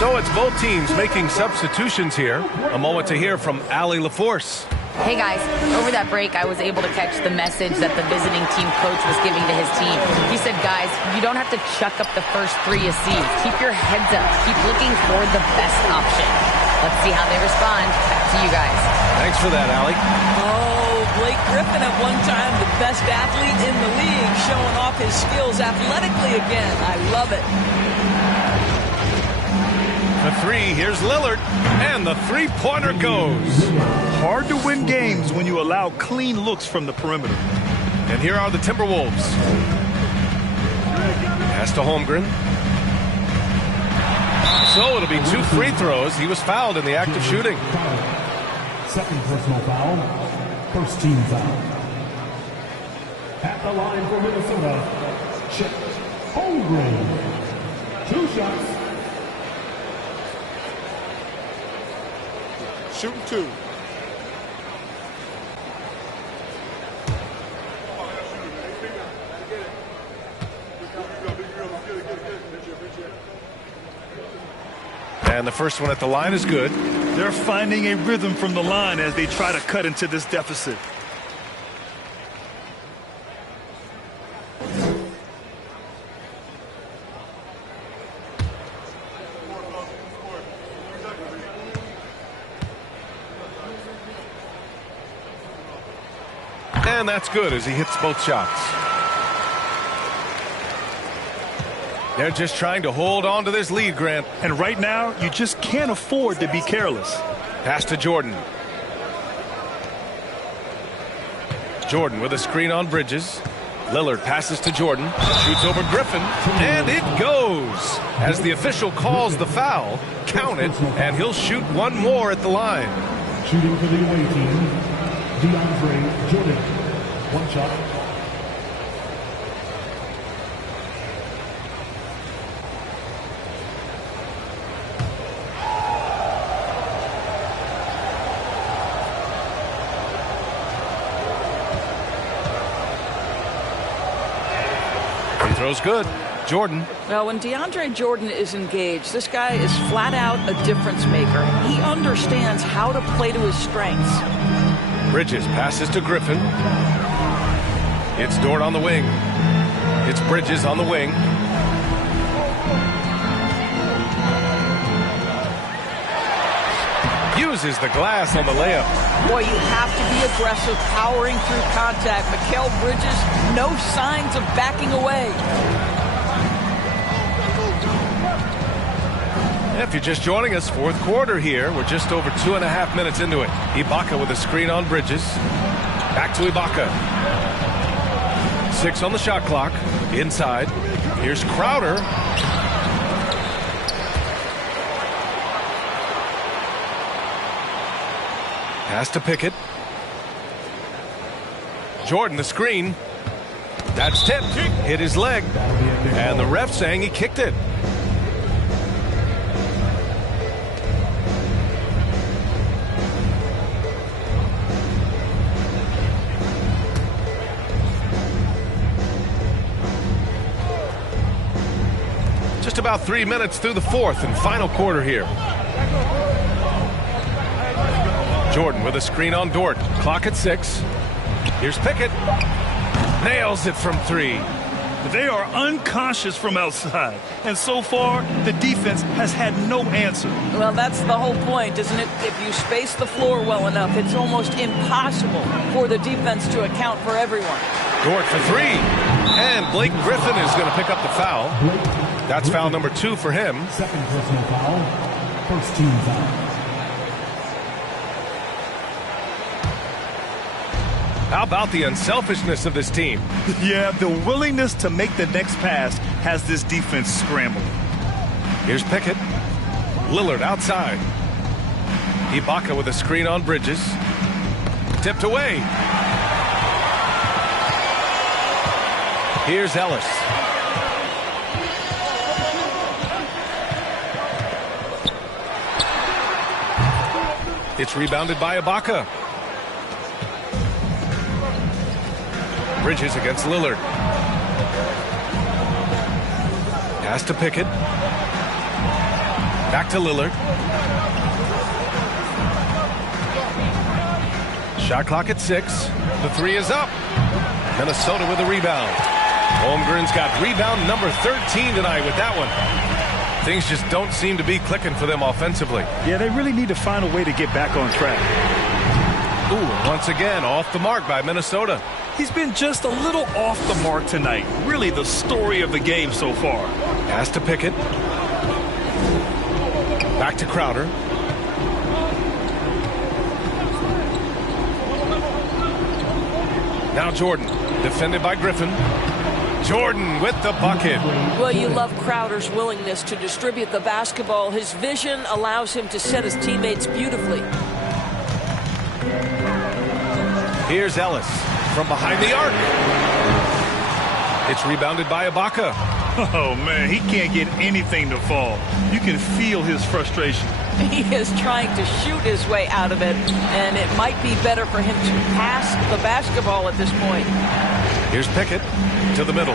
So it's both teams making substitutions here. A moment to hear from Allie LaForce. Hey guys, over that break I was able to catch the message that the visiting team coach was giving to his team. He said, guys, you don't have to chuck up the first 3 you see. Keep your heads up. Keep looking for the best option. Let's see how they respond. Back to you guys. Thanks for that, Allie. Oh, Blake Griffin at one time the best athlete in the league, showing off his skills athletically again. I love it. For 3, here's Lillard, and the three-pointer goes. Hard to win games when you allow clean looks from the perimeter. And here are the Timberwolves. Pass to Holmgren. So it'll be 2 free throws. He was fouled in the act of shooting. Second personal foul. First team foul. At the line for Minnesota, Chet Holmgren. 2 shots. Shooting 2. And the first one at the line is good. They're finding a rhythm from the line as they try to cut into this deficit. And that's good as he hits both shots. They're just trying to hold on to this lead, Grant. And right now, you just can't afford to be careless. Pass to Jordan. Jordan with a screen on Bridges. Lillard passes to Jordan. Shoots over Griffin. And it goes. As the official calls the foul, count it, and he'll shoot one more at the line. Shooting for the away team, DeAndre Jordan. 1 shot. Free throw's good. Jordan. Well, when DeAndre Jordan is engaged, this guy is flat out a difference maker. He understands how to play to his strengths. Bridges passes to Griffin. It's Dort on the wing. It's Bridges on the wing. Uses the glass on the layup. Boy, you have to be aggressive, powering through contact. Mikal Bridges, no signs of backing away. If you're just joining us, 4th quarter here. We're just over 2.5 minutes into it. Ibaka with a screen on Bridges. Back to Ibaka. 6 on the shot clock. Inside. Here's Crowder. Pass to Pickett. Jordan, the screen. That's tipped. Hit his leg. And the ref saying he kicked it. Just about 3 minutes through the 4th and final quarter here. Jordan with a screen on Dort. Clock at 6. Here's Pickett. Nails it from 3. They are unconscious from outside. And so far, the defense has had no answer. Well, that's the whole point, isn't it? If you space the floor well enough, it's almost impossible for the defense to account for everyone. Dort for 3. And Blake Griffin is going to pick up the foul. That's foul number 2 for him. Second personal foul. First team foul. How about the unselfishness of this team? Yeah, the willingness to make the next pass has this defense scrambling. Here's Pickett. Lillard outside. Ibaka with a screen on Bridges. Tipped away. Here's Ellis. It's rebounded by Ibaka. Bridges against Lillard. Pass to Pickett. Back to Lillard. Shot clock at 6. The 3 is up. Minnesota with a rebound. Holmgren's got rebound number 13 tonight with that one. Things just don't seem to be clicking for them offensively. Yeah, they really need to find a way to get back on track. Ooh, once again, off the mark by Minnesota. He's been just a little off the mark tonight. Really the story of the game so far. Pass to Pickett. Back to Crowder. Now Jordan, defended by Griffin. Jordan with the bucket. Well, you love Crowder's willingness to distribute the basketball. His vision allows him to set his teammates beautifully. Here's Ellis from behind the arc. It's rebounded by Ibaka. Oh, man, he can't get anything to fall. You can feel his frustration. He is trying to shoot his way out of it, and it might be better for him to pass the basketball at this point. Here's Pickett to the middle.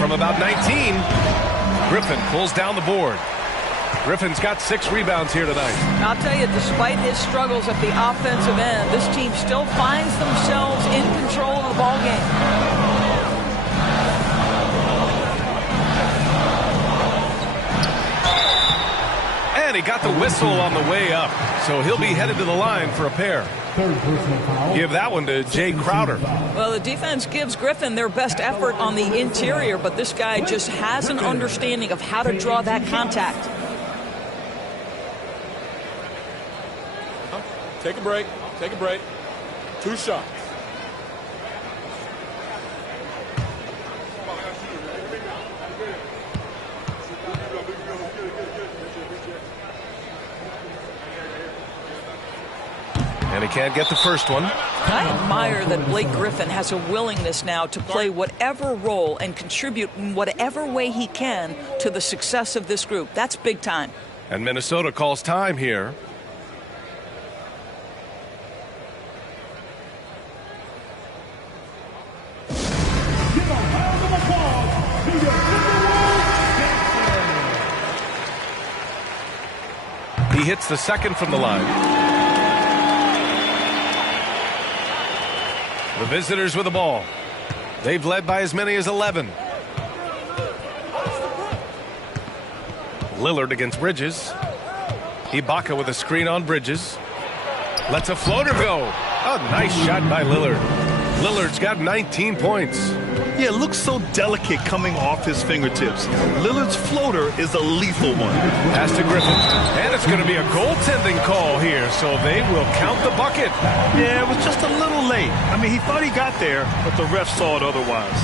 From about 19, Griffin pulls down the board. Griffin's got 6 rebounds here tonight. I'll tell you, despite his struggles at the offensive end, this team still finds themselves in control of the ball game. And he got the whistle on the way up, so he'll be headed to the line for a pair. Give that one to Jay Crowder. Well, the defense gives Griffin their best effort on the interior, but this guy just has an understanding of how to draw that contact. Take a break. Take a break. 2 shots. And he can't get the first one. I admire that Blake Griffin has a willingness now to play whatever role and contribute in whatever way he can to the success of this group. That's big time. And Minnesota calls time here. He hits the second from the line. The visitors with the ball. They've led by as many as 11. Lillard against Bridges. Ibaka with a screen on Bridges. Lets a floater go. A nice shot by Lillard. Lillard's got 19 points. Yeah, it looks so delicate coming off his fingertips. Lillard's floater is a lethal one. Pass to Griffin. And it's going to be a goaltending call here, so they will count the bucket. Yeah, it was just a little late. I mean, he thought he got there, but the ref saw it otherwise.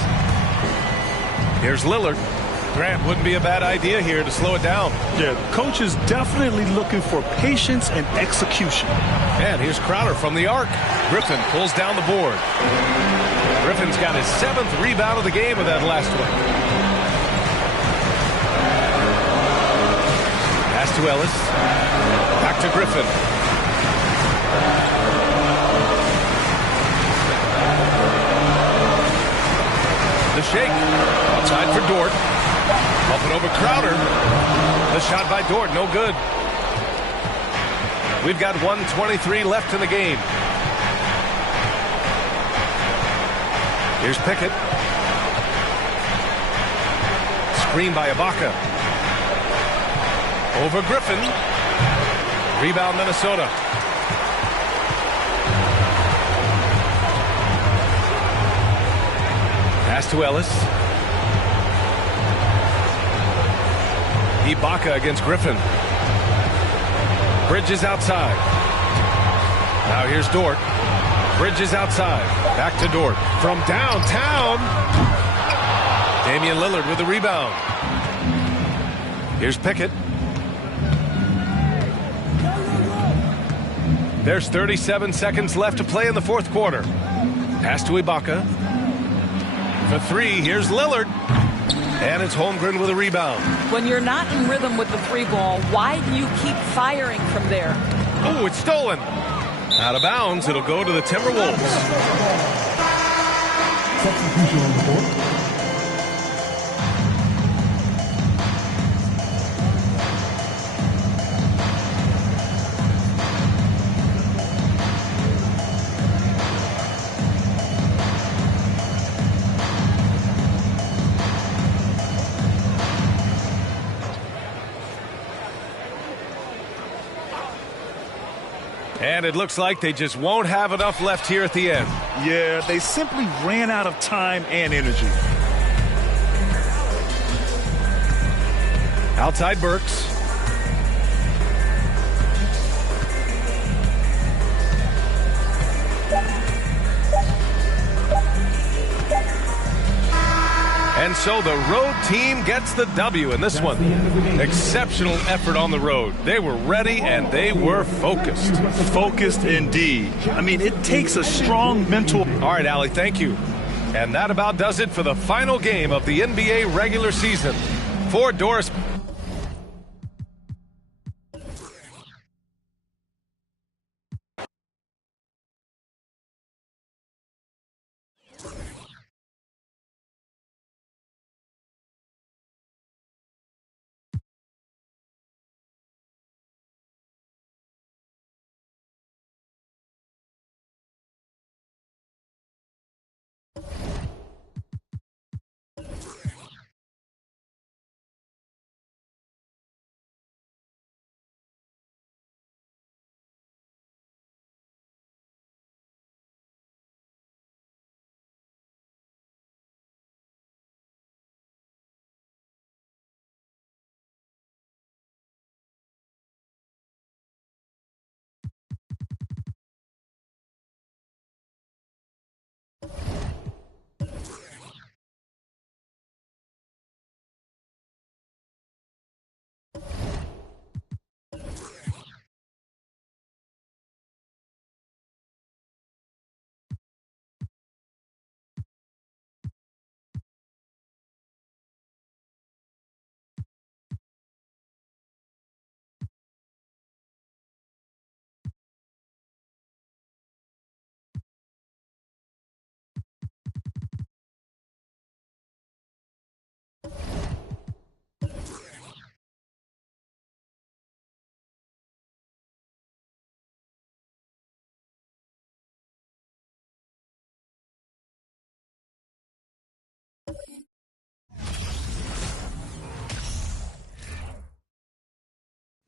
Here's Lillard. Grant, wouldn't be a bad idea here to slow it down. Yeah, coach is definitely looking for patience and execution. And here's Crowder from the arc. Griffin pulls down the board. Griffin's got his 7th rebound of the game with that last one. Pass to Ellis. Back to Griffin. The shake. Outside for Dort. Up and over Crowder. The shot by Dort, no good. We've got 1:23 left in the game. Here's Pickett. Screen by Ibaka. Over Griffin. Rebound Minnesota. Pass to Ellis. Ibaka against Griffin. Bridges outside. Now here's Dort. Bridges outside. Back to Dort. From downtown. Damian Lillard with the rebound. Here's Pickett. There's 37 seconds left to play in the fourth quarter. Pass to Ibaka. For three, here's Lillard. And it's Holmgren with a rebound. When you're not in rhythm with the three ball, why do you keep firing from there? Oh, it's stolen. Out of bounds, it'll go to the Timberwolves. Substitution on the court. And it looks like they just won't have enough left here at the end. Yeah, they simply ran out of time and energy. Outside Burks. And so the road team gets the W in this one. Exceptional effort on the road. They were ready and they were focused. Focused indeed. I mean, it takes a strong mental... All right, Allie, thank you. And that about does it for the final game of the NBA regular season. For Doris...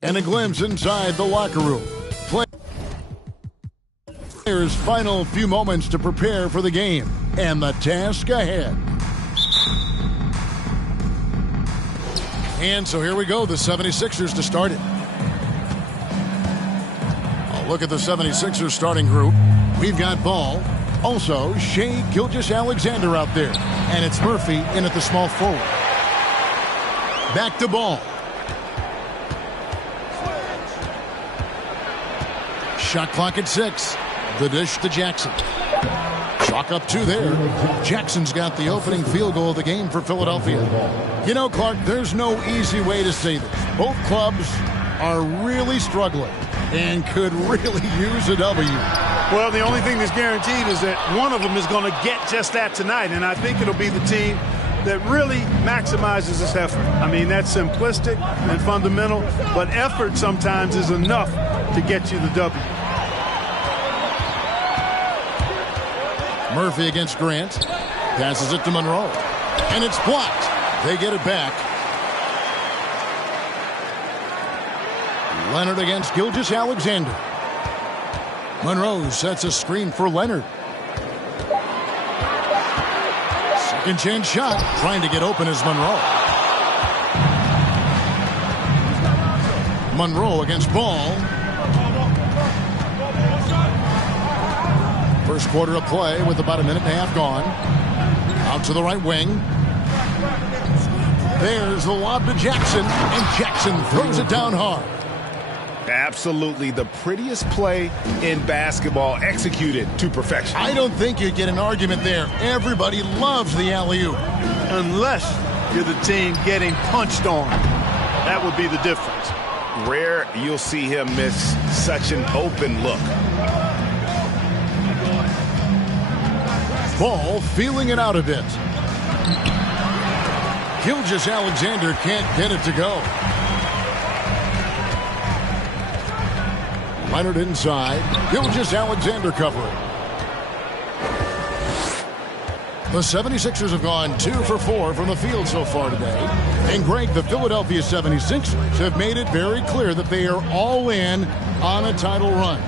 And a glimpse inside the locker room. Players' final few moments to prepare for the game and the task ahead. And so here we go, the 76ers to start it. I'll look at the 76ers starting group. We've got Ball. Also, Shea Gilgeous-Alexander out there. And it's Murphy in at the small forward. Back to Ball. Shot clock at 6. The dish to Jackson. Chalk up 2 there. Jackson's got the opening field goal of the game for Philadelphia. You know, Clark, there's no easy way to say this. Both clubs are really struggling and could really use a W. Well, the only thing that's guaranteed is that one of them is going to get just that tonight, and I think it'll be the team that really maximizes this effort. I mean, that's simplistic and fundamental, but effort sometimes is enough to get you the W. Murphy against Grant. Passes it to Monroe. And it's blocked. They get it back. Leonard against Gilgeous-Alexander. Monroe sets a screen for Leonard. Second chance shot. Trying to get open is Monroe. Monroe against Ball. First quarter of play with about a minute and a half gone. Out to the right wing. There's the lob to Jackson, and Jackson throws it down hard. Absolutely the prettiest play in basketball, executed to perfection. I don't think you'd get an argument there. Everybody loves the alley-oop. Unless you're the team getting punched on. That would be the difference. Rare you'll see him miss such an open look. Ball feeling it out a bit. Gilgeous-Alexander can't get it to go. Leonard inside. Gilgeous-Alexander covering. The 76ers have gone 2 for 4 from the field so far today. And Greg, the Philadelphia 76ers have made it very clear that they are all in on a title run.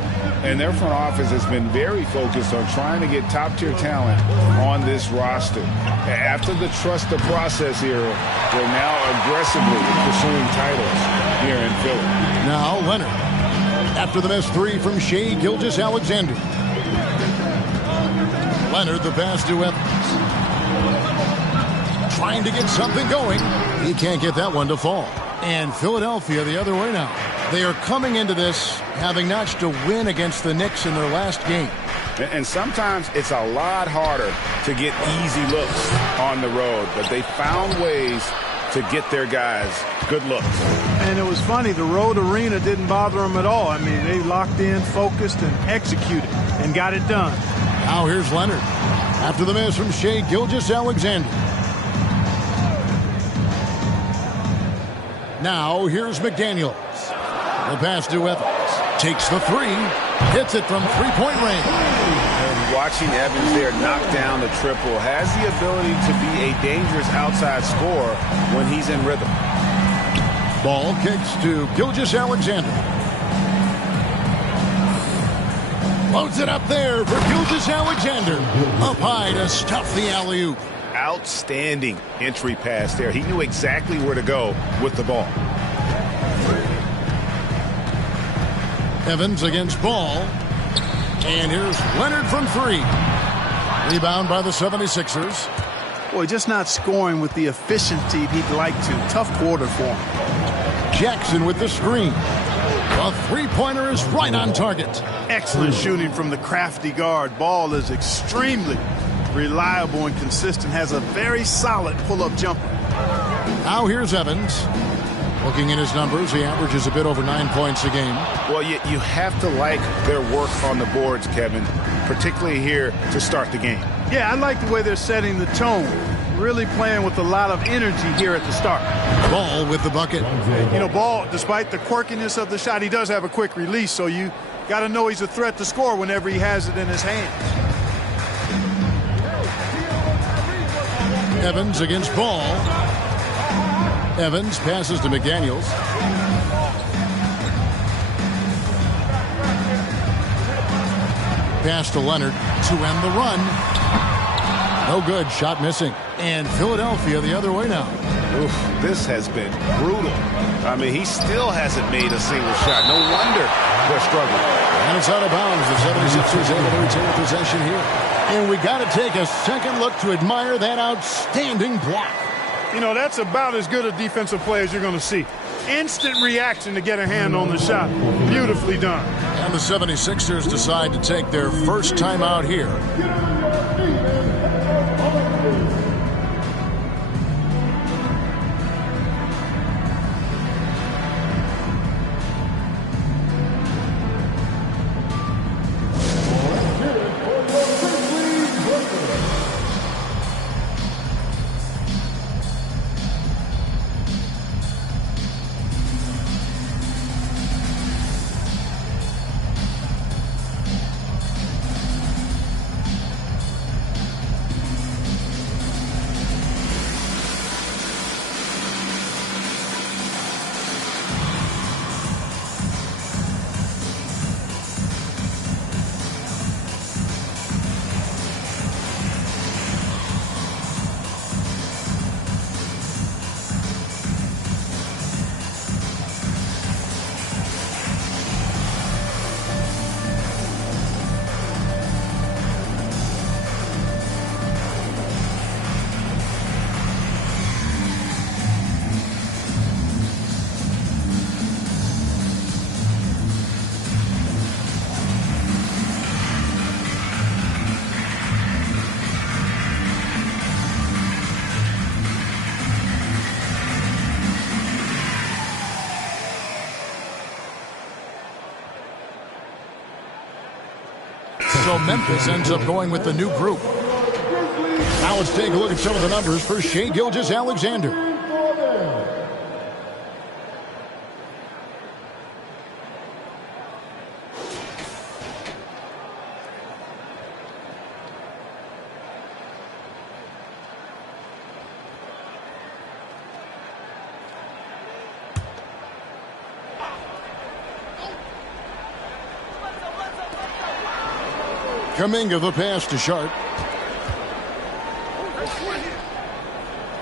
And their front office has been very focused on trying to get top-tier talent on this roster. After the trust the process era, they're now aggressively pursuing titles here in Philly. Now Leonard. After the missed three from Shai Gilgeous-Alexander. Leonard, the pass to Evans. Trying to get something going. He can't get that one to fall. And Philadelphia the other way now. They are coming into this having notched a win against the Knicks in their last game. And sometimes it's a lot harder to get easy looks on the road, but they found ways to get their guys good looks. And it was funny, the road arena didn't bother them at all. I mean, they locked in, focused, and executed, and got it done. Now here's Leonard. After the miss from Shai Gilgeous-Alexander. Now here's McDaniels. The pass to Evans. Takes the three. Hits it from three-point range. And watching Evans there knock down the triple has the ability to be a dangerous outside scorer when he's in rhythm. Ball kicks to Gilgeous-Alexander. Loads it up there for Gilgeous-Alexander. Up high to stuff the alley-oop. Outstanding entry pass there. He knew exactly where to go with the ball. Evans against Ball. And here's Leonard from three. Rebound by the 76ers. Boy, just not scoring with the efficiency he'd like to. Tough quarter for him. Jackson with the screen. The three-pointer is right on target. Excellent shooting from the crafty guard. Ball is extremely reliable and consistent. Has a very solid pull-up jumper. Now here's Evans. Looking at his numbers, he averages a bit over 9 points a game. Well, you have to like their work on the boards, Kevin, particularly here to start the game. Yeah, I like the way they're setting the tone. Really playing with a lot of energy here at the start. Ball with the bucket. You know, Ball, despite the quirkiness of the shot, he does have a quick release, so you got to know he's a threat to score whenever he has it in his hands. Evans against Ball. Evans passes to McDaniels. Pass to Leonard to end the run. No good. Shot missing. And Philadelphia the other way now. Oof, this has been brutal. I mean, he still hasn't made a single shot. No wonder they're struggling. And it's out of bounds. The 76ers able to retain possession here. And we got to take a second look to admire that outstanding block. You know, that's about as good a defensive play as you're going to see. Instant reaction to get a hand on the shot. Beautifully done. And the 76ers decide to take their first timeout here. So Memphis ends up going with the new group. Now let's take a look at some of the numbers for Shai Gilgeous-Alexander. Kuminga the pass to Sharp.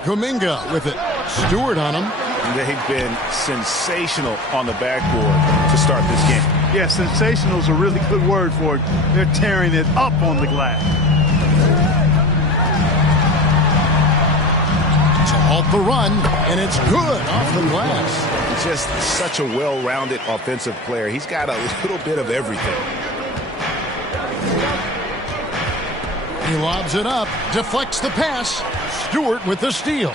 Kuminga with it. Stewart on him. They've been sensational on the backboard to start this game. Yeah, sensational is a really good word for it. They're tearing it up on the glass. To halt the run, and it's good off the glass. He's just such a well-rounded offensive player. He's got a little bit of everything. He lobs it up, deflects the pass. Stewart with the steal.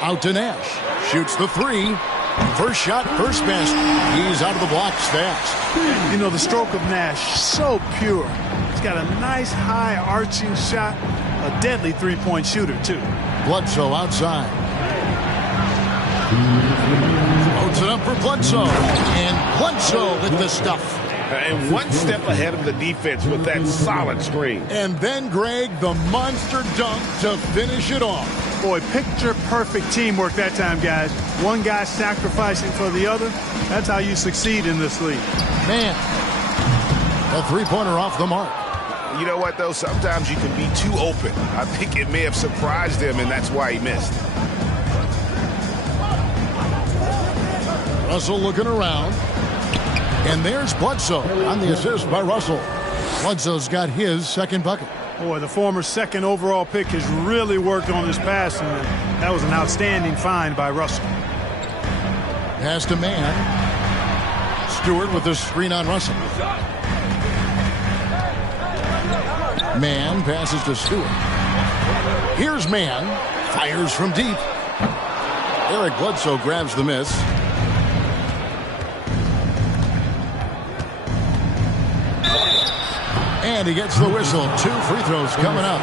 Out to Nash. Shoots the three. First shot, first basket. He's out of the blocks fast. You know, the stroke of Nash, so pure. He's got a nice high arching shot. A deadly three-point shooter, too. Bledsoe outside. Loads it up for Bledsoe. And Bledsoe with the stuff. And one step ahead of the defense with that solid screen. And then, Greg, the monster dunk to finish it off. Boy, picture-perfect teamwork that time, guys. One guy sacrificing for the other. That's how you succeed in this league. Man, a three-pointer off the mark. You know what, though? Sometimes you can be too open. I think it may have surprised him, and that's why he missed. Russell looking around. And there's Bledsoe on the assist by Russell. Bledsoe's got his second bucket. Boy, the former second overall pick has really worked on his passing. That was an outstanding find by Russell. Pass to Mann. Stewart with the screen on Russell. Mann passes to Stewart. Here's Mann. Fires from deep. Eric Bledsoe grabs the miss. And he gets the whistle. 2 free throws coming up.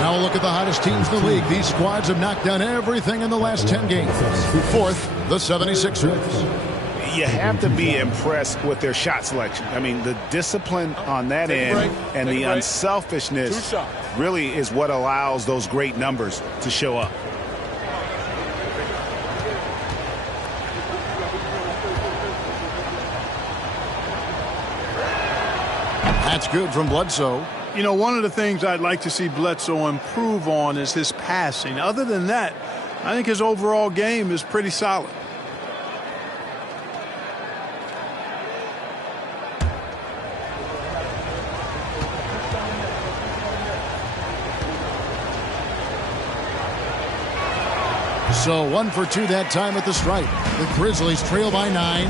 Now we'll look at the hottest teams in the league. These squads have knocked down everything in the last 10 games. Fourth, the 76ers. You have to be impressed with their shot selection. I mean, the discipline on that end and the unselfishness really is what allows those great numbers to show up. That's good from Bledsoe. You know, one of the things I'd like to see Bledsoe improve on is his passing. Other than that, I think his overall game is pretty solid. So 1 for 2 that time at the stripe. The Grizzlies trail by 9.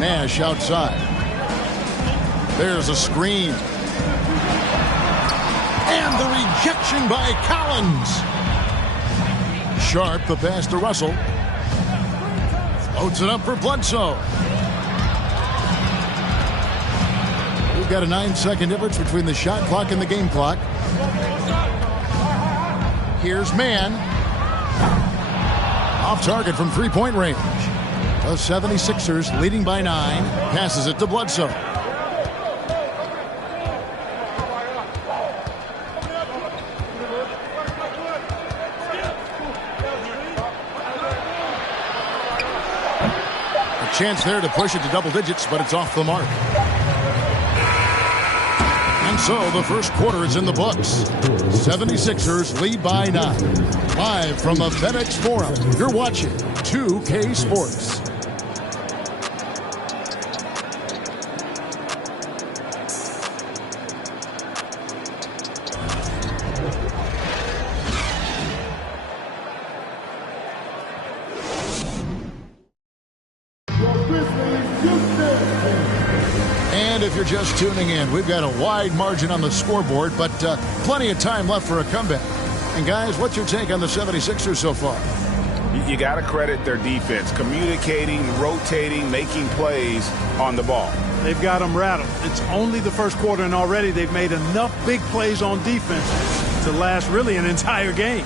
Nash outside. There's a screen. And the rejection by Collins. Sharp, the pass to Russell. Floats it up for Bledsoe. We've got a 9-second difference between the shot clock and the game clock. Here's Mann. Off target from three-point range. The 76ers leading by 9. Passes it to Bledsoe. A chance there to push it to double digits, but it's off the mark. And so the first quarter is in the books. 76ers lead by 9. Live from the FedEx Forum, you're watching 2K Sports. And if you're just tuning in, we've got a wide margin on the scoreboard, but plenty of time left for a comeback. And guys, what's your take on the 76ers so far? You got to credit their defense, communicating, rotating, making plays on the ball. They've got them rattled. It's only the first quarter, and already they've made enough big plays on defense to last really an entire game.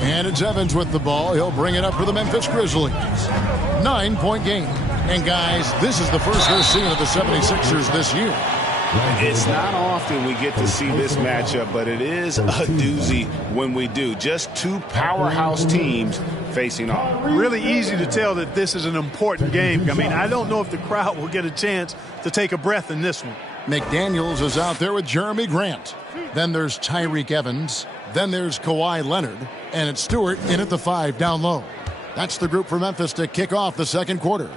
And it's Evans with the ball. He'll bring it up for the Memphis Grizzlies. 9-point game. And guys, this is the first we're seeing of the 76ers this year. It's not often we get to see this matchup, but it is a doozy when we do. Just two powerhouse teams facing off. Really easy to tell that this is an important game. I mean, I don't know if the crowd will get a chance to take a breath in this one. McDaniels is out there with Jeremy Grant. Then there's Tyreek Evans. Then there's Kawhi Leonard. And it's Stewart in at the 5 down low. That's the group for Memphis to kick off the second quarter.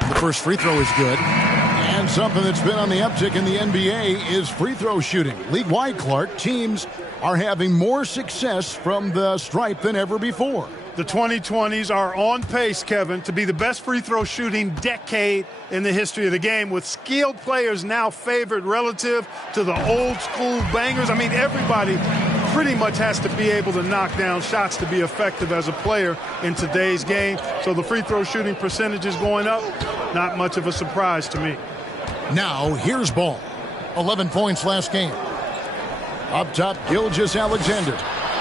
The first free throw is good. And something that's been on the uptick in the NBA is free throw shooting. League-wide, Clark, teams are having more success from the stripe than ever before. The 2020s are on pace, Kevin, to be the best free throw shooting decade in the history of the game, with skilled players now favored relative to the old school bangers. I mean, everybody pretty much has to be able to knock down shots to be effective as a player in today's game. So the free throw shooting percentage is going up. Not much of a surprise to me. Now, here's Ball. 11 points last game. Up top, Gilgeous-Alexander.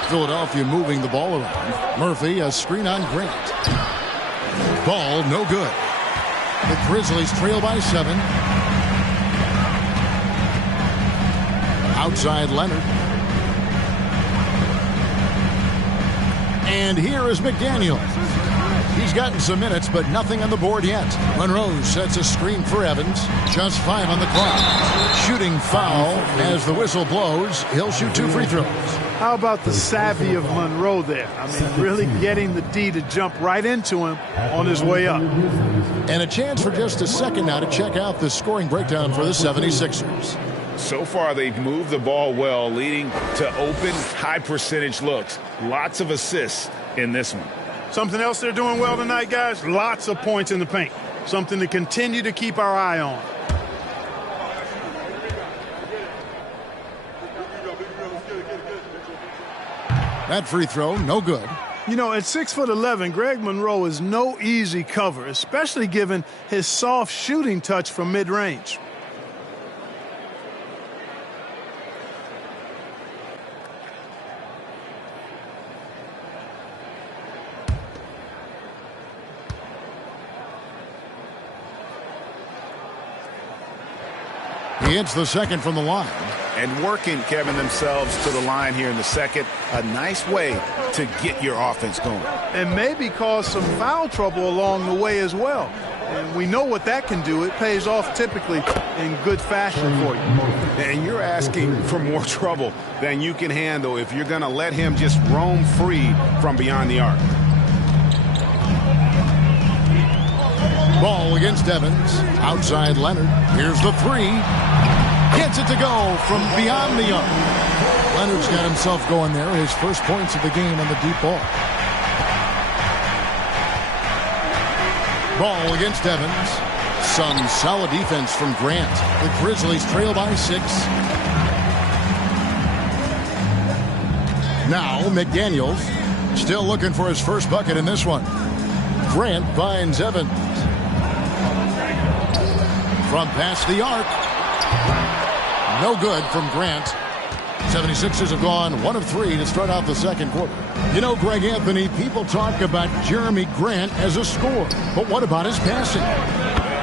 Philadelphia moving the ball around. Murphy, a screen on Grant. Ball, no good. The Grizzlies trail by 7. Outside Leonard. And here is McDaniel. He's gotten some minutes, but nothing on the board yet. Monroe sets a screen for Evans. Just 5 on the clock. Shooting foul as the whistle blows. He'll shoot 2 free throws. How about the savvy of Monroe there? I mean, really getting the D to jump right into him on his way up. And a chance for just a second now to check out the scoring breakdown for the 76ers. So far, they've moved the ball well, leading to open, high-percentage looks. Lots of assists in this one. Something else they're doing well tonight, guys, lots of points in the paint. Something to continue to keep our eye on. That free throw, no good. You know, at 6'11", Greg Monroe is no easy cover, especially given his soft shooting touch from mid-range. He hits the second from the line. And working, Kevin, themselves to the line here in the second. A nice way to get your offense going. And maybe cause some foul trouble along the way as well. And we know what that can do. It pays off typically in good fashion for you. And you're asking for more trouble than you can handle if you're going to let him just roam free from beyond the arc. Ball against Evans. Outside Leonard. Here's the 3. Gets it to go from beyond the arc. Leonard's got himself going there. His first points of the game on the deep ball. Ball against Evans. Some solid defense from Grant. The Grizzlies trail by 6. Now McDaniels still looking for his first bucket in this one. Grant finds Evans. From past the arc. No good from Grant. 76ers have gone 1 of 3 to start out the second quarter. You know, Greg Anthony, people talk about Jeremy Grant as a scorer, but what about his passing?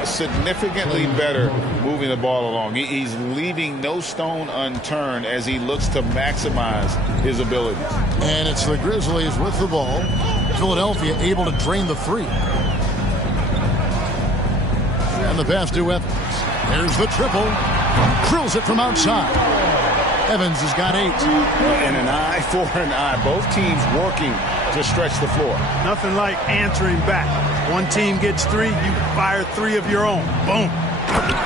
Significantly better moving the ball along. He's leaving no stone unturned as he looks to maximize his abilities. And it's the Grizzlies with the ball. Philadelphia able to drain the 3. And the pass to Evans. There's the triple. Drills it from outside. Evans has got 8. And an eye for an eye. Both teams working to stretch the floor. Nothing like answering back. One team gets 3, you fire 3 of your own. Boom.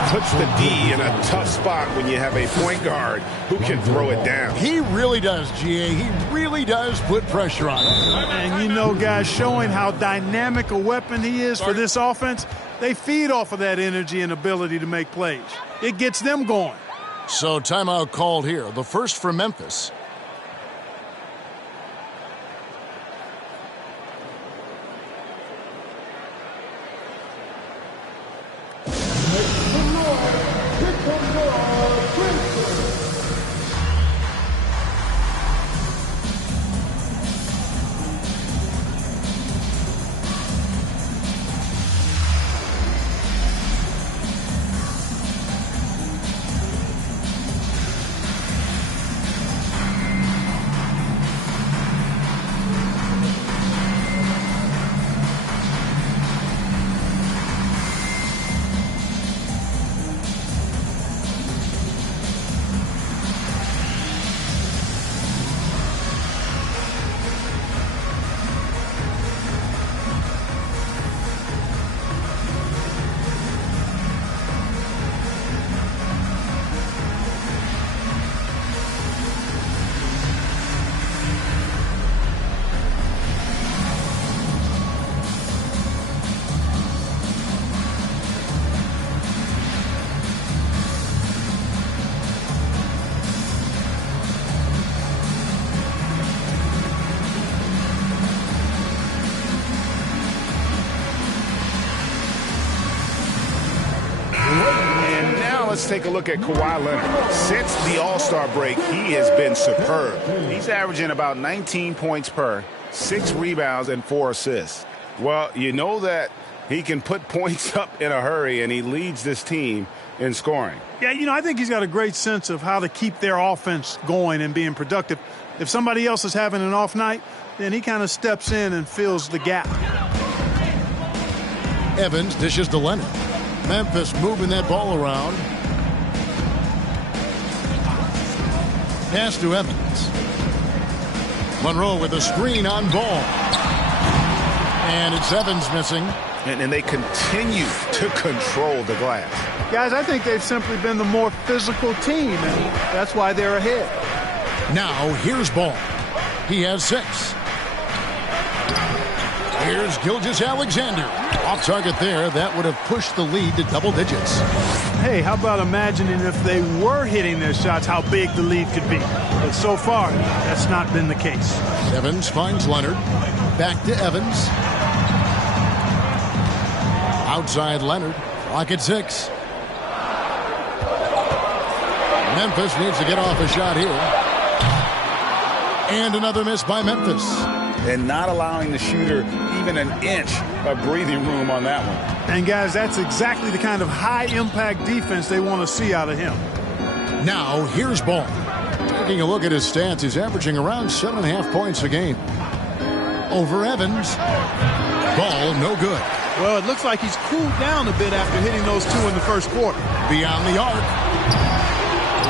Puts the D in a tough spot when you have a point guard who can throw it down. He really does, GA. He really does put pressure on him. And you know, guys, showing how dynamic a weapon he is for this offense, they feed off of that energy and ability to make plays. It gets them going. So timeout called here. The first for Memphis. Let's take a look at Kawhi Leonard. Since the All-Star break, he has been superb. He's averaging about 19 points per, 6 rebounds, and 4 assists. Well, you know that he can put points up in a hurry, and he leads this team in scoring. Yeah, I think he's got a great sense of how to keep their offense going and being productive. If somebody else is having an off night, then he kind of steps in and fills the gap. Evans dishes to Leonard. Memphis moving that ball around. Pass to Evans. Monroe with a screen on ball. And it's Evans missing. And they continue to control the glass. Guys, I think they've simply been the more physical team, and that's why they're ahead. Now, here's Ball. He has 6. Here's Gilgeous-Alexander. Off target there. That would have pushed the lead to double digits. Hey, how about imagining if they were hitting their shots, how big the lead could be. But so far, that's not been the case. Evans finds Leonard. Back to Evans. Outside Leonard. Clock at 6. Memphis needs to get off a shot here. And another miss by Memphis. And not allowing the shooter even an inch of breathing room on that one. And guys, that's exactly the kind of high-impact defense they want to see out of him. Now, here's Ball. Taking a look at his stats, he's averaging around 7.5 points a game. Over Evans. Ball, no good. Well, it looks like he's cooled down a bit after hitting those 2 in the first quarter. Beyond the arc.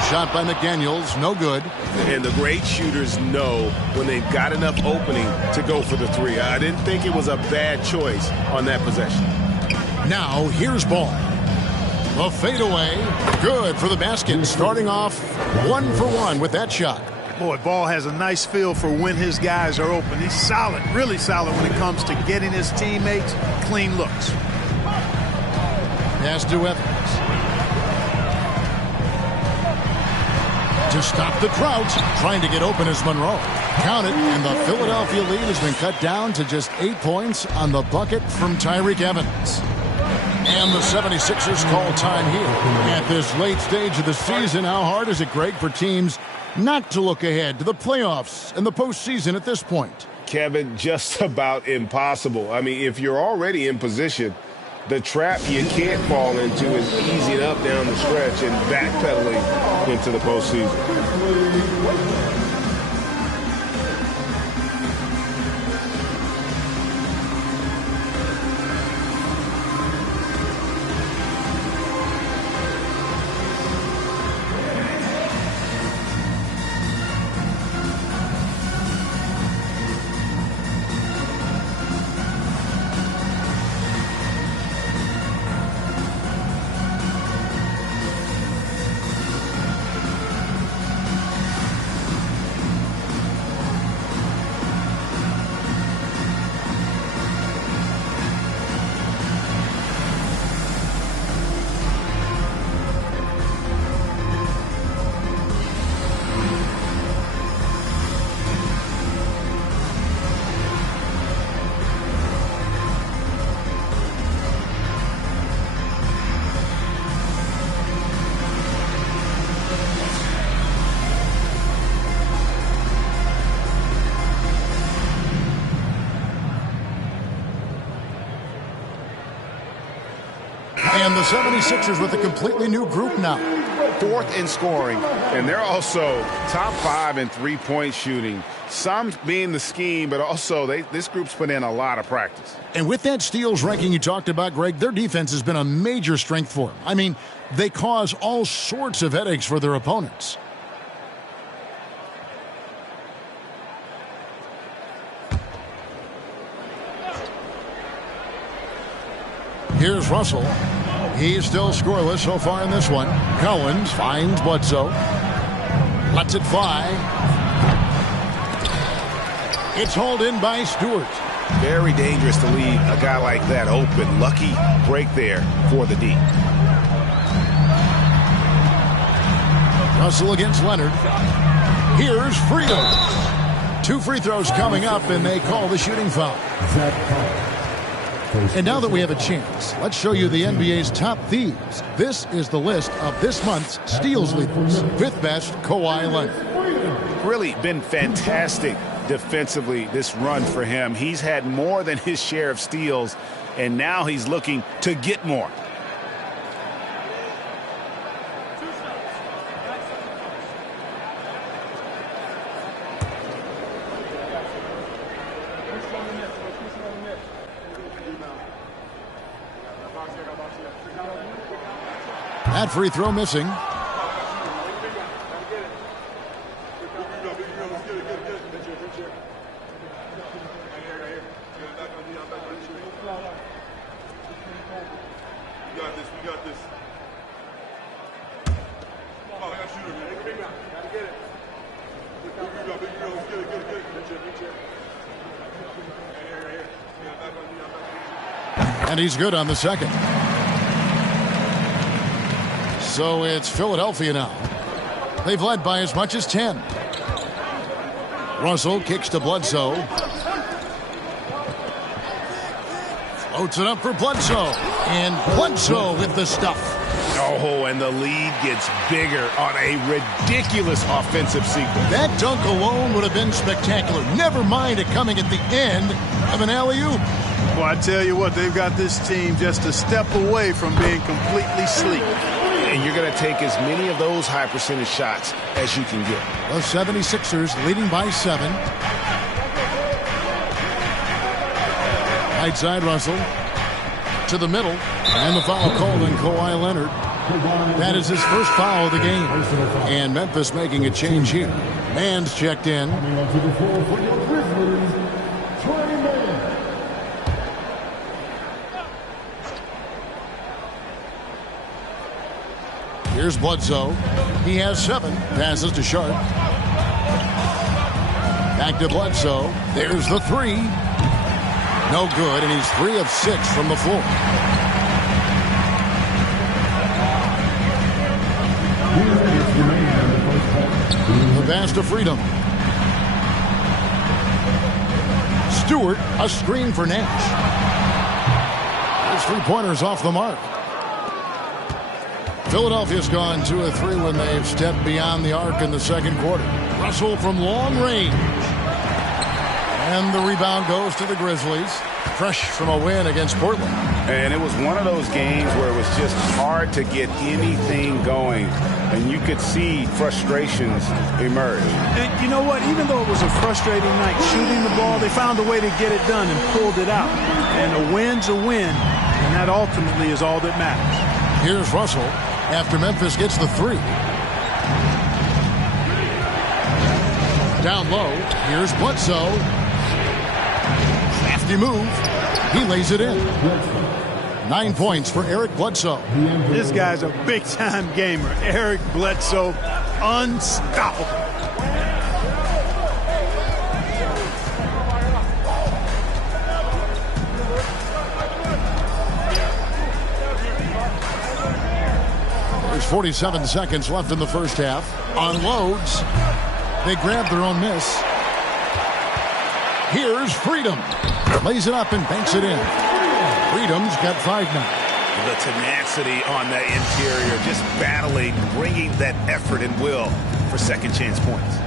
Shot by McDaniels, no good. And the great shooters know when they've got enough opening to go for the 3. I didn't think it was a bad choice on that possession. Now, here's Ball. The fadeaway, good for the basket. Starting off 1 for 1 with that shot. Boy, Ball has a nice feel for when his guys are open. He's solid, really solid when it comes to getting his teammates clean looks. Pass to Evans. To stop the drought, trying to get open is Monroe. Count it, and the Philadelphia lead has been cut down to just 8 points on the bucket from Tyreke Evans. And the 76ers call time here. At this late stage of the season, how hard is it, Greg, for teams not to look ahead to the playoffs and the postseason at this point? Kevin, just about impossible. I mean, if you're already in position, the trap you can't fall into is easing up down the stretch and backpedaling into the postseason. And the 76ers with a completely new group now. Fourth in scoring, and they're also top 5 in three-point shooting. Some being the scheme, but also this group's put in a lot of practice. And with that steals ranking you talked about, Greg, their defense has been a major strength for them. I mean, they cause all sorts of headaches for their opponents. Here's Russell. He's still scoreless so far in this one. Collins finds Bledsoe. Lets it fly. It's hauled in by Stewart. Very dangerous to leave a guy like that open. Lucky break there for the D. Russell against Leonard. Here's Freedom. 2 free throws coming up, and they call the shooting foul. And now that we have a chance, let's show you the NBA's top thieves. This is the list of this month's steals leaders. 5th best, Kawhi Leonard. Really been fantastic defensively this run for him. He's had more than his share of steals, and now he's looking to get more. That free throw missing. And he's good on the second. So it's Philadelphia now. They've led by as much as 10. Russell kicks to Bledsoe. Floats it up for Bledsoe. And Bledsoe with the stuff. Oh, and the lead gets bigger on a ridiculous offensive sequence. That dunk alone would have been spectacular. Never mind it coming at the end of an alley-oop. Well, I tell you what, they've got this team just a step away from being completely sleek. And you're going to take as many of those high percentage shots as you can get. The 76ers leading by 7. Right side Russell to the middle, and the foul called on Kawhi Leonard. That is his first foul of the game. And Memphis making a change here. Mann's checked in. Here's Bledsoe. He has 7. Passes to Sharp. Back to Bledsoe. There's the 3. No good, and he's 3 of 6 from the floor. The pass to Freedom. Stewart, a screen for Nash. There's 3-pointers off the mark. Philadelphia's gone 2 of 3 when they've stepped beyond the arc in the second quarter. Russell from long range. And the rebound goes to the Grizzlies. Fresh from a win against Portland. And it was one of those games where it was just hard to get anything going. And you could see frustrations emerge. And you know what? Even though it was a frustrating night shooting the ball, they found a way to get it done and pulled it out. And a win's a win. And that ultimately is all that matters. Here's Russell after Memphis gets the 3. Down low. Here's Bledsoe. Crafty move. He lays it in. 9 points for Eric Bledsoe. This guy's a big-time gamer. Eric Bledsoe, unstoppable. There's 47 seconds left in the first half. Unloads. They grab their own miss. Here's Freedom. Lays it up and banks it in. Freedom's got 5 now. The tenacity on that interior, just battling, bringing that effort and will for second chance points.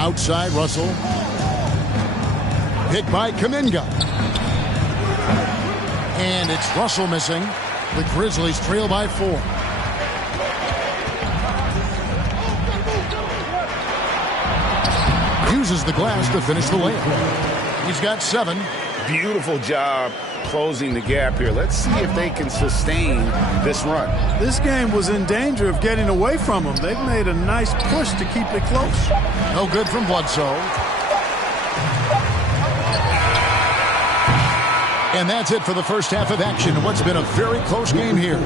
Outside, Russell. Picked by Kuminga. And it's Russell missing. The Grizzlies trail by 4. Uses the glass to finish the layup. He's got 7. Beautiful job closing the gap here. Let's see if they can sustain this run. This game was in danger of getting away from them. They've made a nice push to keep it close. No good from Bledsoe. And that's it for the first half of action in what's been a very close game here.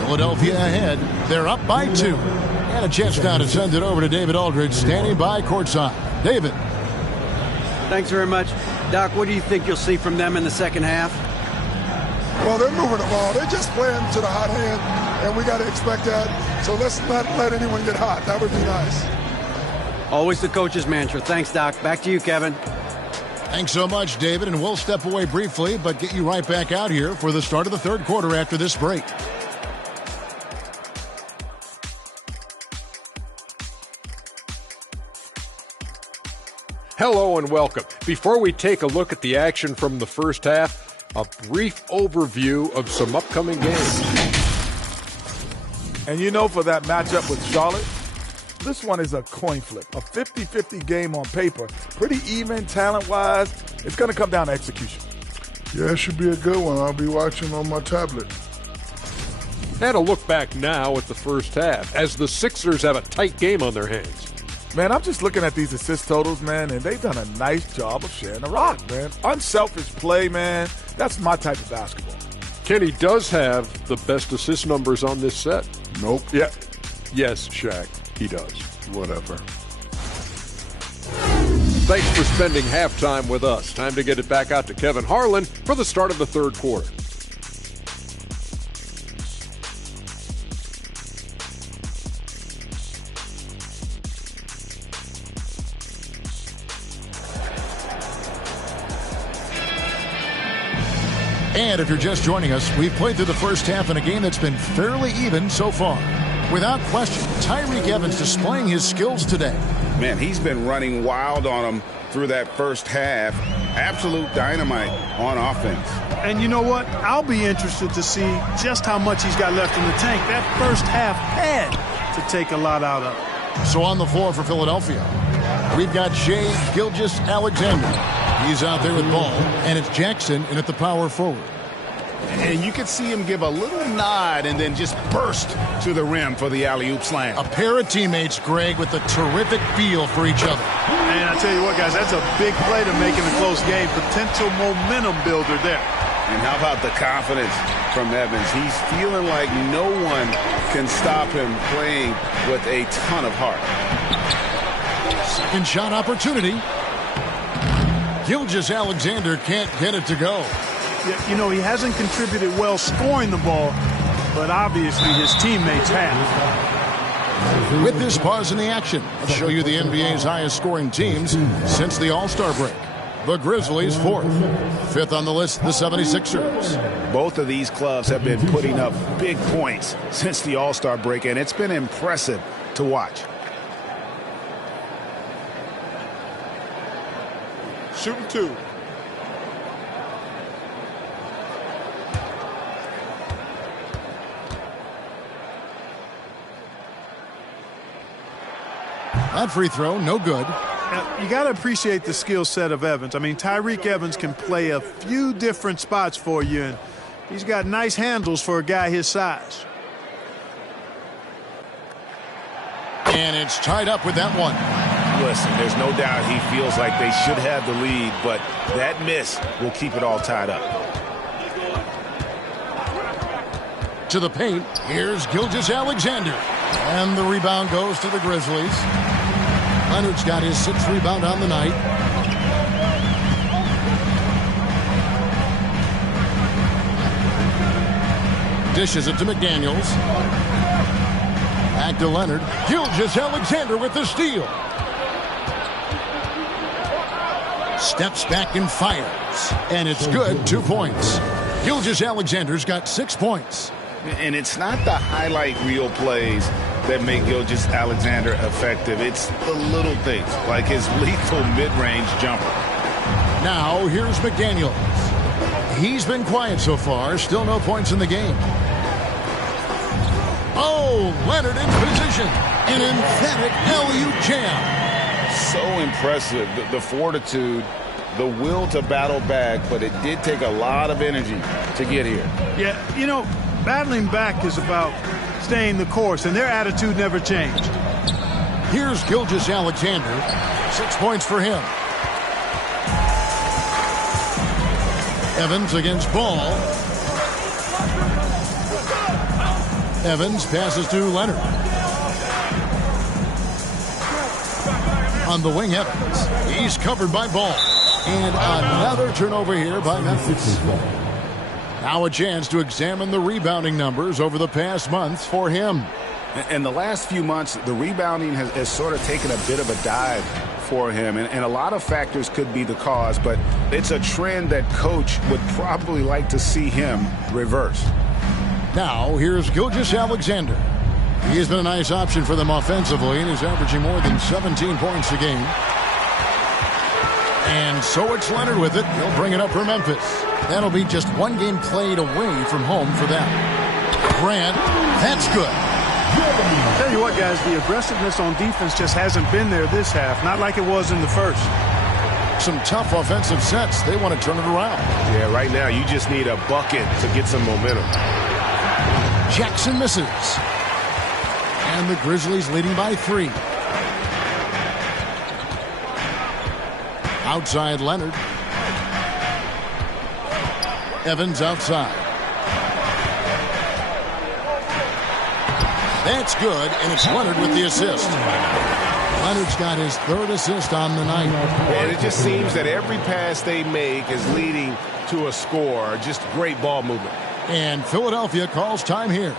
Philadelphia ahead. They're up by 2. And a chance now to send it over to David Aldridge, standing by courtside. David. Thanks very much. Doc, what do you think you'll see from them in the second half? Well, they're moving the ball. They're just playing to the hot hand, and we got to expect that. So let's not let anyone get hot. That would be nice. Always the coach's mantra. Thanks, Doc. Back to you, Kevin. Thanks so much, David, and we'll step away briefly, but get you right back out here for the start of the third quarter after this break. Hello and welcome. Before we take a look at the action from the first half, a brief overview of some upcoming games. And you know, for that matchup with Charlotte, this one is a coin flip, a 50-50 game on paper. Pretty even talent-wise. It's going to come down to execution. Yeah, it should be a good one. I'll be watching on my tablet. And a look back now at the first half, as the Sixers have a tight game on their hands. Man, I'm just looking at these assist totals, man, and they've done a nice job of sharing the rock, man. Unselfish play, man. That's my type of basketball. Kenny does have the best assist numbers on this set. Nope. Yeah. Yes, Shaq, he does. Whatever. Thanks for spending halftime with us. Time to get it back out to Kevin Harlan for the start of the third quarter. And if you're just joining us, we've played through the first half in a game that's been fairly even so far. Without question, Tyreke Evans displaying his skills today. Man, he's been running wild on them through that first half. Absolute dynamite on offense. And you know what? I'll be interested to see just how much he's got left in the tank. That first half had to take a lot out of it. So on the floor for Philadelphia, we've got Shai Gilgeous-Alexander. He's out there with ball, and it's Jackson in at the power forward. And you could see him give a little nod and then just burst to the rim for the alley-oop slam. A pair of teammates, Greg, with a terrific feel for each other. And I tell you what, guys, that's a big play to make in a close game. Potential momentum builder there. And how about the confidence from Evans? He's feeling like no one can stop him playing with a ton of heart. Second shot opportunity. Gilgeous-Alexander can't get it to go. Yeah, you know, he hasn't contributed well scoring the ball, but obviously his teammates have. With this pause in the action, let's show you the NBA's highest scoring teams since the All-Star break. The Grizzlies, 4th. 5th on the list, the 76ers. Both of these clubs have been putting up big points since the All-Star break, and it's been impressive to watch. Shooting 2. That free throw, no good. Now, you got to appreciate the skill set of Evans. I mean, Tyreke Evans can play a few different spots for you, and he's got nice handles for a guy his size. And it's tied up with that one. Listen, there's no doubt he feels like they should have the lead, but that miss will keep it all tied up. To the paint, here's Gilgeous-Alexander. And the rebound goes to the Grizzlies. Leonard's got his 6th rebound on the night. Dishes it to McDaniels. Back to Leonard. Gilgeous-Alexander with the steal. Steps back and fires. And it's good, 2 points. Gilgeous-Alexander's got 6 points. And it's not the highlight reel plays that make Gilgeous-Alexander effective. It's the little things, like his lethal mid-range jumper. Now, here's McDaniels. He's been quiet so far. Still no points in the game. Oh, Leonard in position. An emphatic LU jam. So impressive. The fortitude, the will to battle back, but it did take a lot of energy to get here. Yeah, you know, battling back is about staying the course, and their attitude never changed. Here's Gilgeous-Alexander. 6 points for him. Evans against Ball. Evans passes to Leonard. On the wing, Evans. He's covered by Ball. And another turnover here by Memphis. Now a chance to examine the rebounding numbers over the past months for him. In the last few months, the rebounding has sort of taken a bit of a dive for him, and a lot of factors could be the cause, but it's a trend that coach would probably like to see him reverse. Now, here's Gilgeous-Alexander. He has been a nice option for them offensively, and he's averaging more than 17 points a game. And so it's Leonard with it. He'll bring it up for Memphis. That'll be just one game played away from home for them. Grant, that's good. I'll tell you what, guys, the aggressiveness on defense just hasn't been there this half, not like it was in the first. Some tough offensive sets. They want to turn it around. Yeah, right now you just need a bucket to get some momentum. Jackson misses. And the Grizzlies leading by 3. Outside Leonard. Evans outside. That's good, and it's Leonard with the assist. Leonard's got his 3rd assist on the night. And it just seems that every pass they make is leading to a score. Just great ball movement. And Philadelphia calls time here.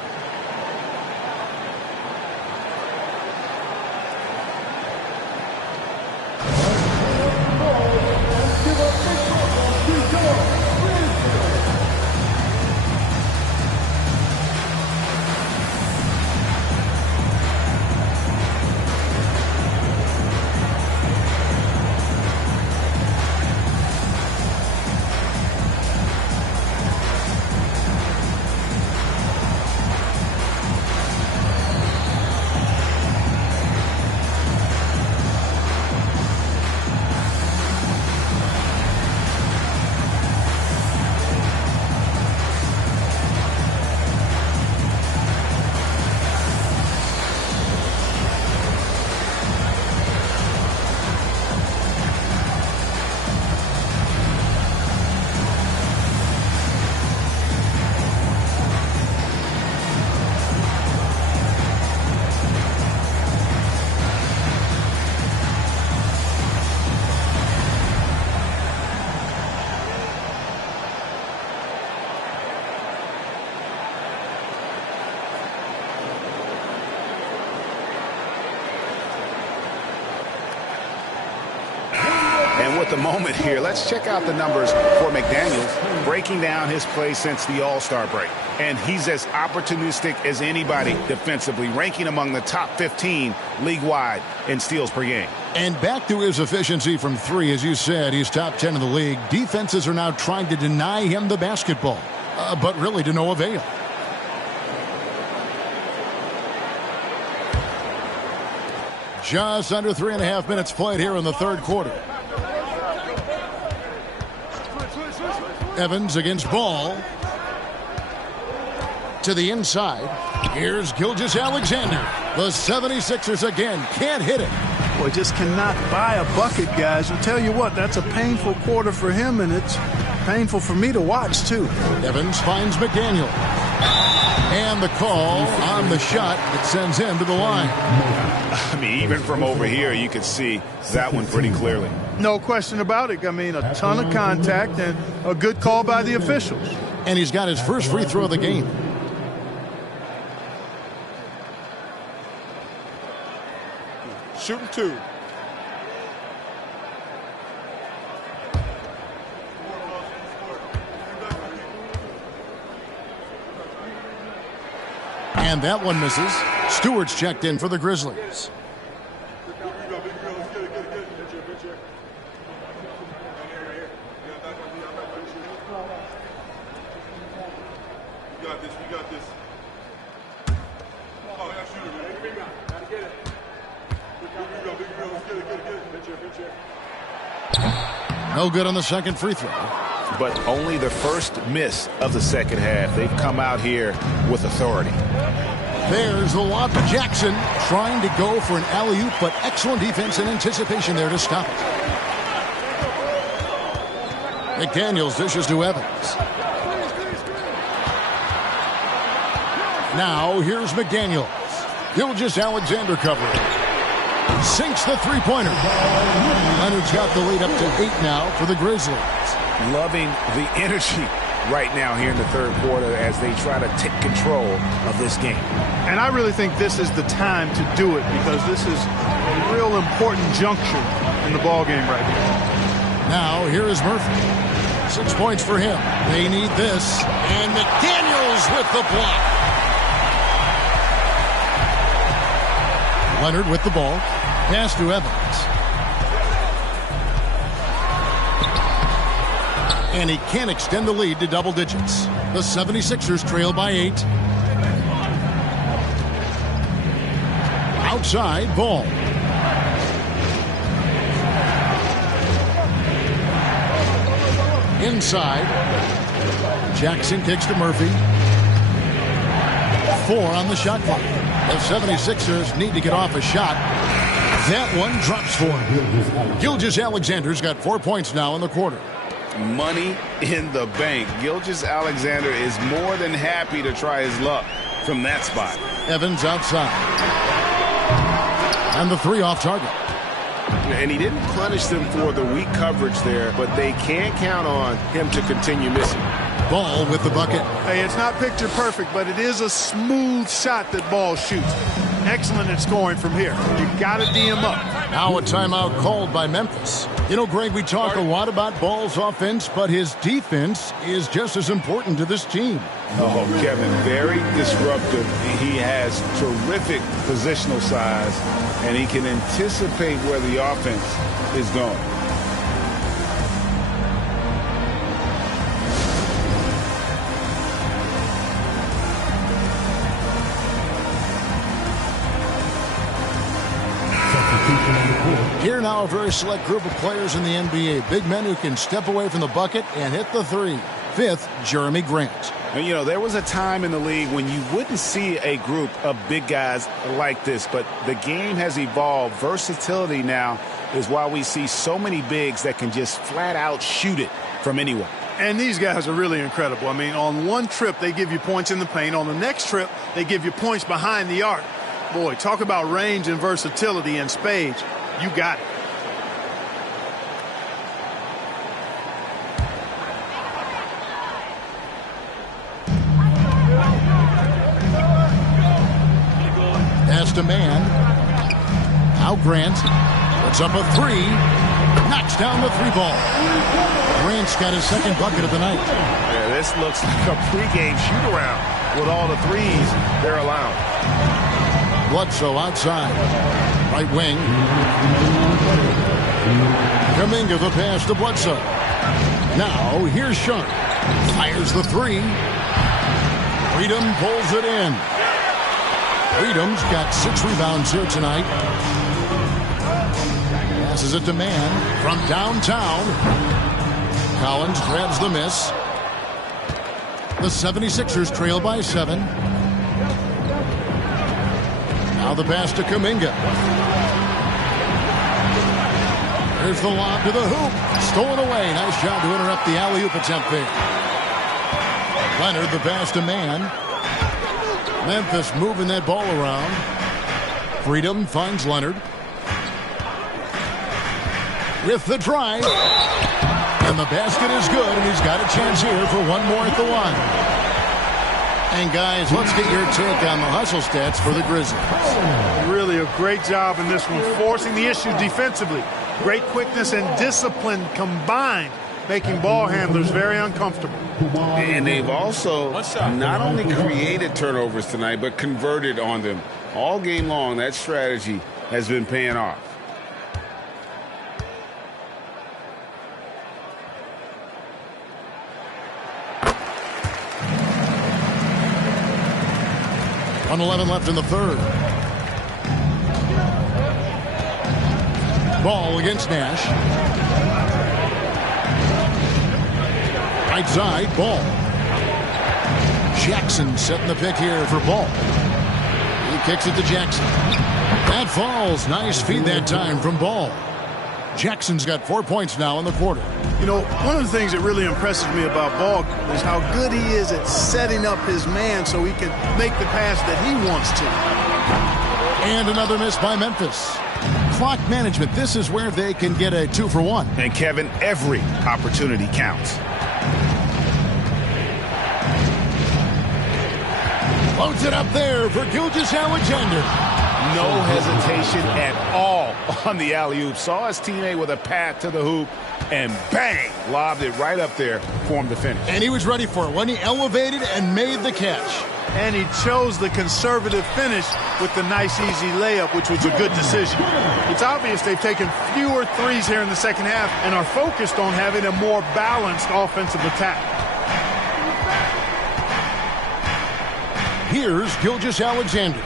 And with the moment here, let's check out the numbers for McDaniels, breaking down his play since the All-Star break. And he's as opportunistic as anybody defensively, ranking among the top 15 league-wide in steals per game. And back to his efficiency from 3, as you said, he's top 10 in the league. Defenses are now trying to deny him the basketball, but really to no avail. Just under 3.5 minutes played here in the 3rd quarter. Evans against Ball. To the inside. Here's Gilgeous-Alexander. The 76ers again can't hit it. Boy, just cannot buy a bucket, guys. I'll tell you what, that's a painful quarter for him, and it's painful for me to watch, too. Evans finds McDaniel. And the call on the shot that sends him to the line. I mean, even from over here, you can see that one pretty clearly. No question about it. I mean, a ton of contact and a good call by the officials. And he's got his first free throw of the game. Shooting 2. And that one misses. Stewart's checked in for the Grizzlies. We got this. Oh, yeah, shoot it, man. Big rebound. Gotta get it. Big rebound. Let's get it. Good check. No good on the second free throw. But only the first miss of the second half. They've come out here with authority. There's the lob to Jackson, trying to go for an alley-oop, but excellent defense and anticipation there to stop it. McDaniels dishes to Evans. Now here's McDaniels. Gilgeous-Alexander covering. Sinks the three-pointer. Leonard's got the lead up to 8 now for the Grizzlies. Loving the energy right now here in the third quarter as they try to take control of this game. And I really think this is the time to do it because this is a real important juncture in the ball game right now. Now here is Murphy. 6 points for him. They need this. And McDaniels with the block. Leonard with the ball. Pass to Evans. And he can't extend the lead to double digits. The 76ers trail by 8. Outside, Ball. Inside. Jackson kicks to Murphy. 4 on the shot clock. The 76ers need to get off a shot. That one drops for him. Gilgeous-Alexander's got 4 points now in the quarter. Money in the bank. Gilgeous-Alexander is more than happy to try his luck from that spot. Evans outside. And the 3 off target. And he didn't punish them for the weak coverage there, but they can't count on him to continue missing. Ball with the bucket. Hey, it's not picture perfect, but it is a smooth shot that Ball shoots. Excellent at scoring from here. You got to D him up. Now a timeout called by Memphis. You know, Greg, we talk a lot about Ball's offense, but his defense is just as important to this team. Oh, Kevin, very disruptive. He has terrific positional size, and he can anticipate where the offense is going. Here now a very select group of players in the NBA. Big men who can step away from the bucket and hit the 3. 5th, Jeremy Grant. And, you know, there was a time in the league when you wouldn't see a group of big guys like this, but the game has evolved. Versatility now is why we see so many bigs that can just flat out shoot it from anywhere. And these guys are really incredible. I mean, on one trip, they give you points in the paint. On the next trip, they give you points behind the arc. Boy, talk about range and versatility and spades. You got it. Pass to man. Now Grant puts up a 3. Knocks down the 3 ball. Grant's got his second bucket of the night. Yeah, this looks like a pregame shoot-around with all the threes they're allowing. Bledsoe outside. Right wing. Kuminga the pass to Bledsoe. Now here's Sharp. Fires the 3. Freedom pulls it in. Freedom's got 6 rebounds here tonight. Passes it to man from downtown. Collins grabs the miss. The 76ers trail by 7. Now the pass to Kuminga. There's the lob to the hoop. Stolen away. Nice job to interrupt the alley-oop attempt there. Leonard the pass to man. Memphis moving that ball around. Freedom finds Leonard. With the drive. And the basket is good, and he's got a chance here for one more at the line. And guys, let's get your take on the hustle stats for the Grizzlies. Really a great job in this one, forcing the issue defensively. Great quickness and discipline combined, making ball handlers very uncomfortable. And they've also not only created turnovers tonight, but converted on them. All game long, that strategy has been paying off. 1:11 left in the third. Ball against Nash. Right side, Ball. Jackson setting the pick here for Ball. He kicks it to Jackson. That falls. Nice feed that time from Ball. Jackson's got 4 points now in the quarter. You know, one of the things that really impresses me about Ball is how good he is at setting up his man so he can make the pass that he wants to. And another miss by Memphis. Clock management. This is where they can get a 2-for-1. And Kevin, every opportunity counts. Loads it up there for Gilgeous-Alexander. No hesitation at all on the alley-oop. Saw his teammate with a path to the hoop, and bang, lobbed it right up there for him to finish. And he was ready for it when he elevated and made the catch. And he chose the conservative finish with the nice, easy layup, which was a good decision. It's obvious they've taken fewer threes here in the second half and are focused on having a more balanced offensive attack. Here's Gilgeous-Alexander.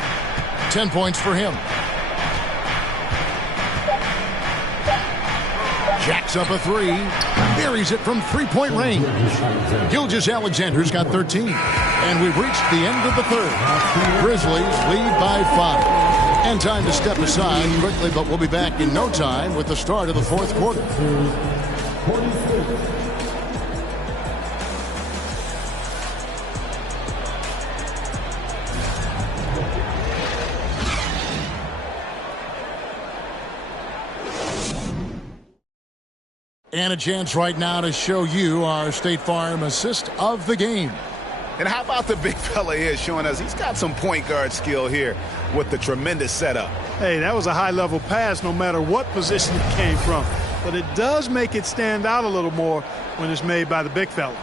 10 points for him. Jacks up a three. Buries it from three-point range. Gilgeous-Alexander's got 13. And we've reached the end of the third. Grizzlies lead by 5. And time to step aside quickly, but we'll be back in no time with the start of the fourth quarter. And a chance right now to show you our State Farm assist of the game. And how about the big fella here showing us he's got some point guard skill here with the tremendous setup. Hey, that was a high-level pass no matter what position it came from. But it does make it stand out a little more when it's made by the big fella.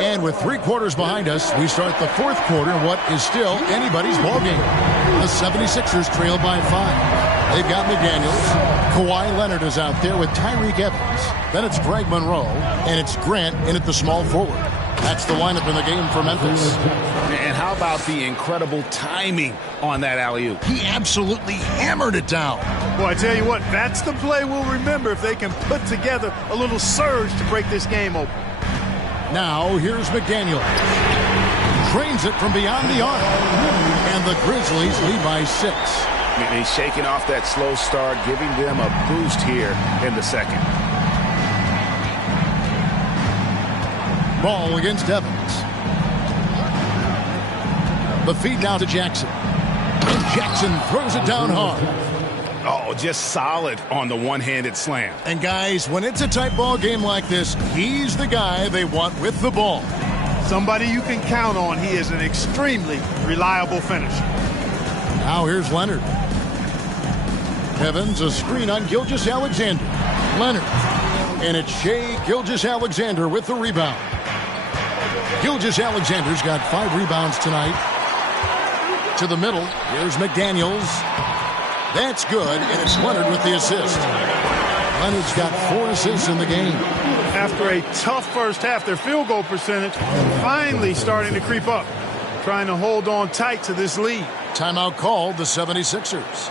And with 3 quarters behind us, we start the fourth quarter, what is still anybody's ballgame. The 76ers trail by 5. They've got McDaniels. Kawhi Leonard is out there with Tyreek Evans. Then it's Greg Monroe, and it's Grant in at the small forward. That's the lineup in the game for Memphis. And how about the incredible timing on that alley-oop? He absolutely hammered it down. Boy, I tell you what, that's the play we'll remember if they can put together a little surge to break this game open. Now, here's McDaniel. Drains it from beyond the arc. And the Grizzlies lead by 6. He's shaking off that slow start, giving them a boost here in the second. Ball against Evans. The feed now to Jackson. And Jackson throws it down hard. Oh, just solid on the one-handed slam. And guys, when it's a tight ball game like this, he's the guy they want with the ball. Somebody you can count on. He is an extremely reliable finisher. Now here's Leonard. Evans, a screen on Gilgeous-Alexander. Leonard. And it's Shai Gilgeous-Alexander with the rebound. Gilgeous-Alexander's got 5 rebounds tonight. To the middle. Here's McDaniels. That's good, and it's Leonard with the assist. Leonard's got 4 assists in the game. After a tough first half, their field goal percentage finally starting to creep up. Trying to hold on tight to this lead. Timeout called the 76ers.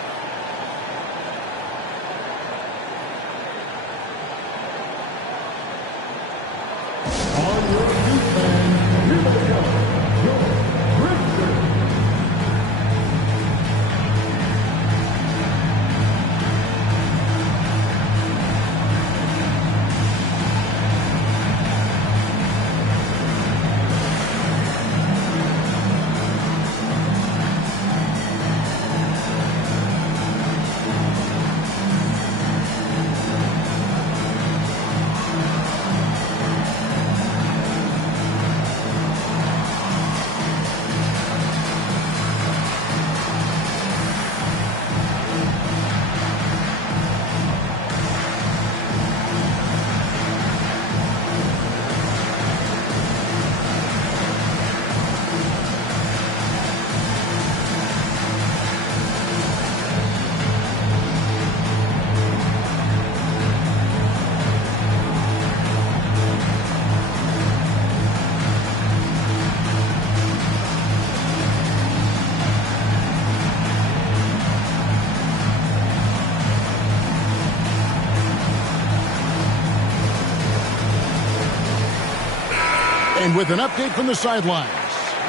And with an update from the sidelines,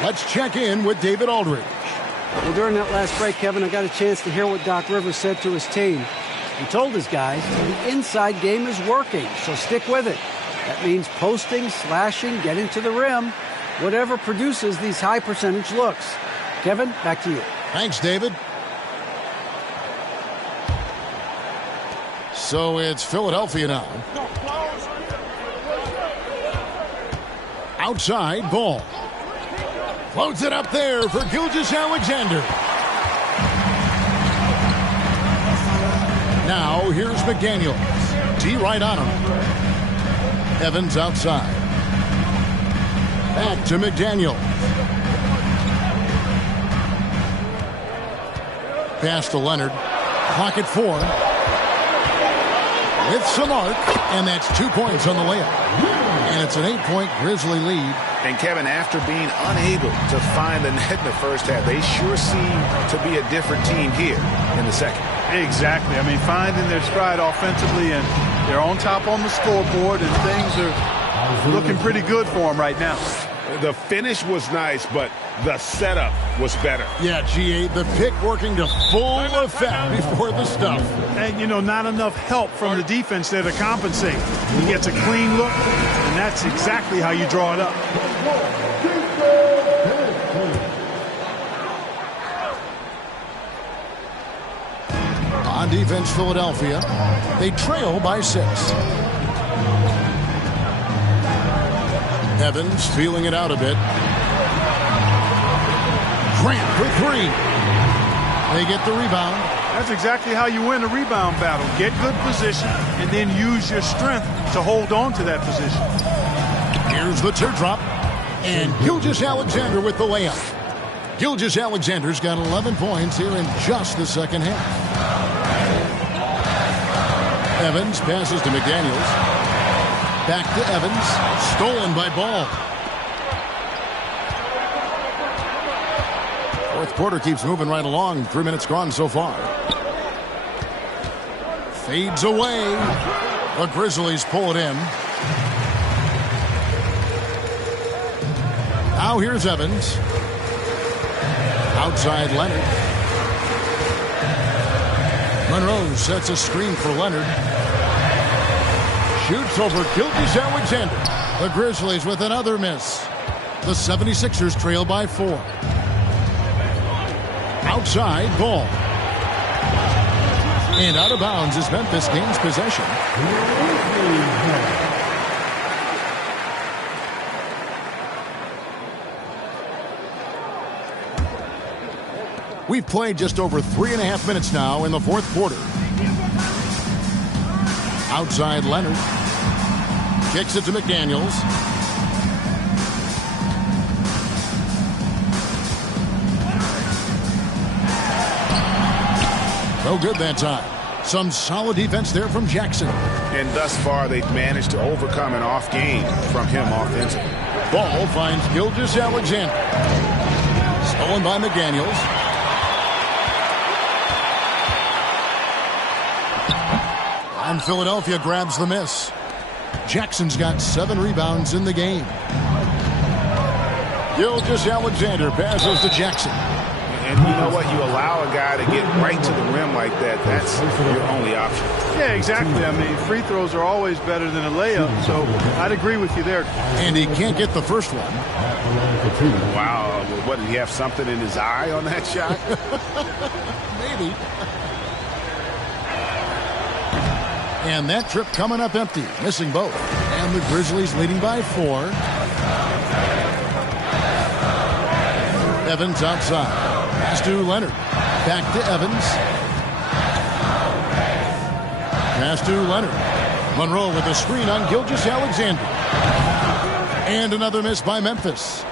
let's check in with David Aldridge. Well, during that last break, Kevin, I got a chance to hear what Doc Rivers said to his team. He told his guys the inside game is working, so stick with it. That means posting, slashing, getting to the rim, whatever produces these high percentage looks. Kevin, back to you. Thanks, David. So it's Philadelphia now. Outside ball. Floats it up there for Gilgeous-Alexander. Now here's McDaniels. D right on him. Evans outside. Back to McDaniels. Pass to Leonard. Clock at 4. With some arc, and that's 2 points on the layup. And it's an 8-point Grizzly lead. And Kevin, after being unable to find the net in the first half, they sure seem to be a different team here in the second. Exactly. I mean, finding their stride offensively, and they're on top on the scoreboard, and things are looking pretty good for them right now. The finish was nice, but the setup was better. Yeah, GA, the pick working to full effect before the stuff. And, you know, not enough help from the defense there to compensate. He gets a clean look, and that's exactly how you draw it up. On defense, Philadelphia. They trail by 6. Evans feeling it out a bit. Grant for 3. They get the rebound. That's exactly how you win a rebound battle. Get good position and then use your strength to hold on to that position. Here's the teardrop. And Gilgeous-Alexander with the layup. Gilgeous-Alexander's got 11 points here in just the second half. Evans passes to McDaniels. Back to Evans. Stolen by Ball. Fourth quarter keeps moving right along. 3 minutes gone so far. Fades away. The Grizzlies pull it in. Now here's Evans. Outside Leonard. Monroe sets a screen for Leonard. Shoots over Gilgeous-Alexander. The Grizzlies with another miss. The 76ers trail by 4. Outside Ball. And out of bounds as Memphis gains possession. We've played just over 3.5 minutes now in the fourth quarter. Outside Leonard. Kicks it to McDaniels. No good that time. Some solid defense there from Jackson. And thus far, they've managed to overcome an off game from him offensively. Ball finds Gilgeous-Alexander. Stolen by McDaniels. And Philadelphia grabs the miss. Jackson's got 7 rebounds in the game. Gilgeous-Alexander passes to Jackson. And you know what? You allow a guy to get right to the rim like that. That's your only option. Yeah, exactly. I mean, free throws are always better than a layup, so I'd agree with you there. And he can't get the first one. Wow. What, did he have something in his eye on that shot? Maybe. And that trip coming up empty, missing both. And the Grizzlies leading by 4. Evans outside. Pass to Leonard. Back to Evans. Pass to Leonard. Monroe with a screen on Gilgeous-Alexander. And another miss by Memphis.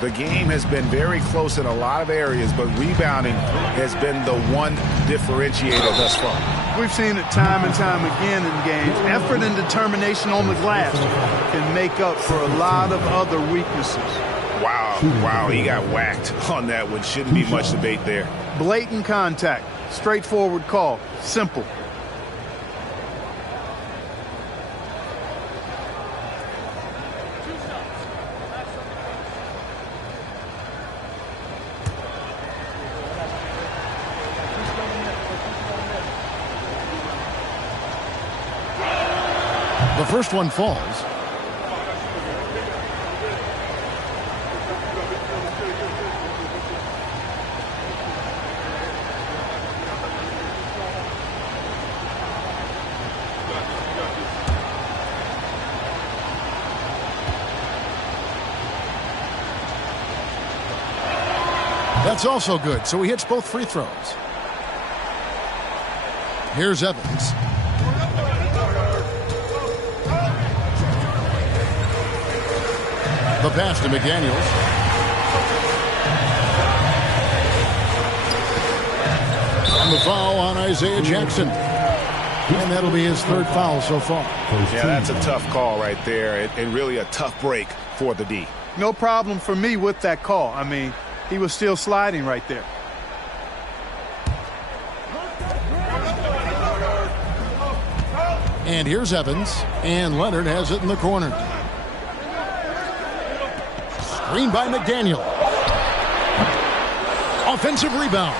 The game has been very close in a lot of areas, but rebounding has been the one differentiator thus far. We've seen it time and time again in games. Effort and determination on the glass can make up for a lot of other weaknesses. Wow, he got whacked on that one. Shouldn't be much debate there. Blatant contact, straightforward call, simple. The first one falls. That's also good, so he hits both free throws. Here's Evans. The pass to McDaniels. And the foul on Isaiah Jackson. And that'll be his third foul so far. Yeah, that's a tough call right there, and really a tough break for the D. No problem for me with that call. I mean, he was still sliding right there. And here's Evans, and Leonard has it in the corner. Screen by McDaniel. Offensive rebound.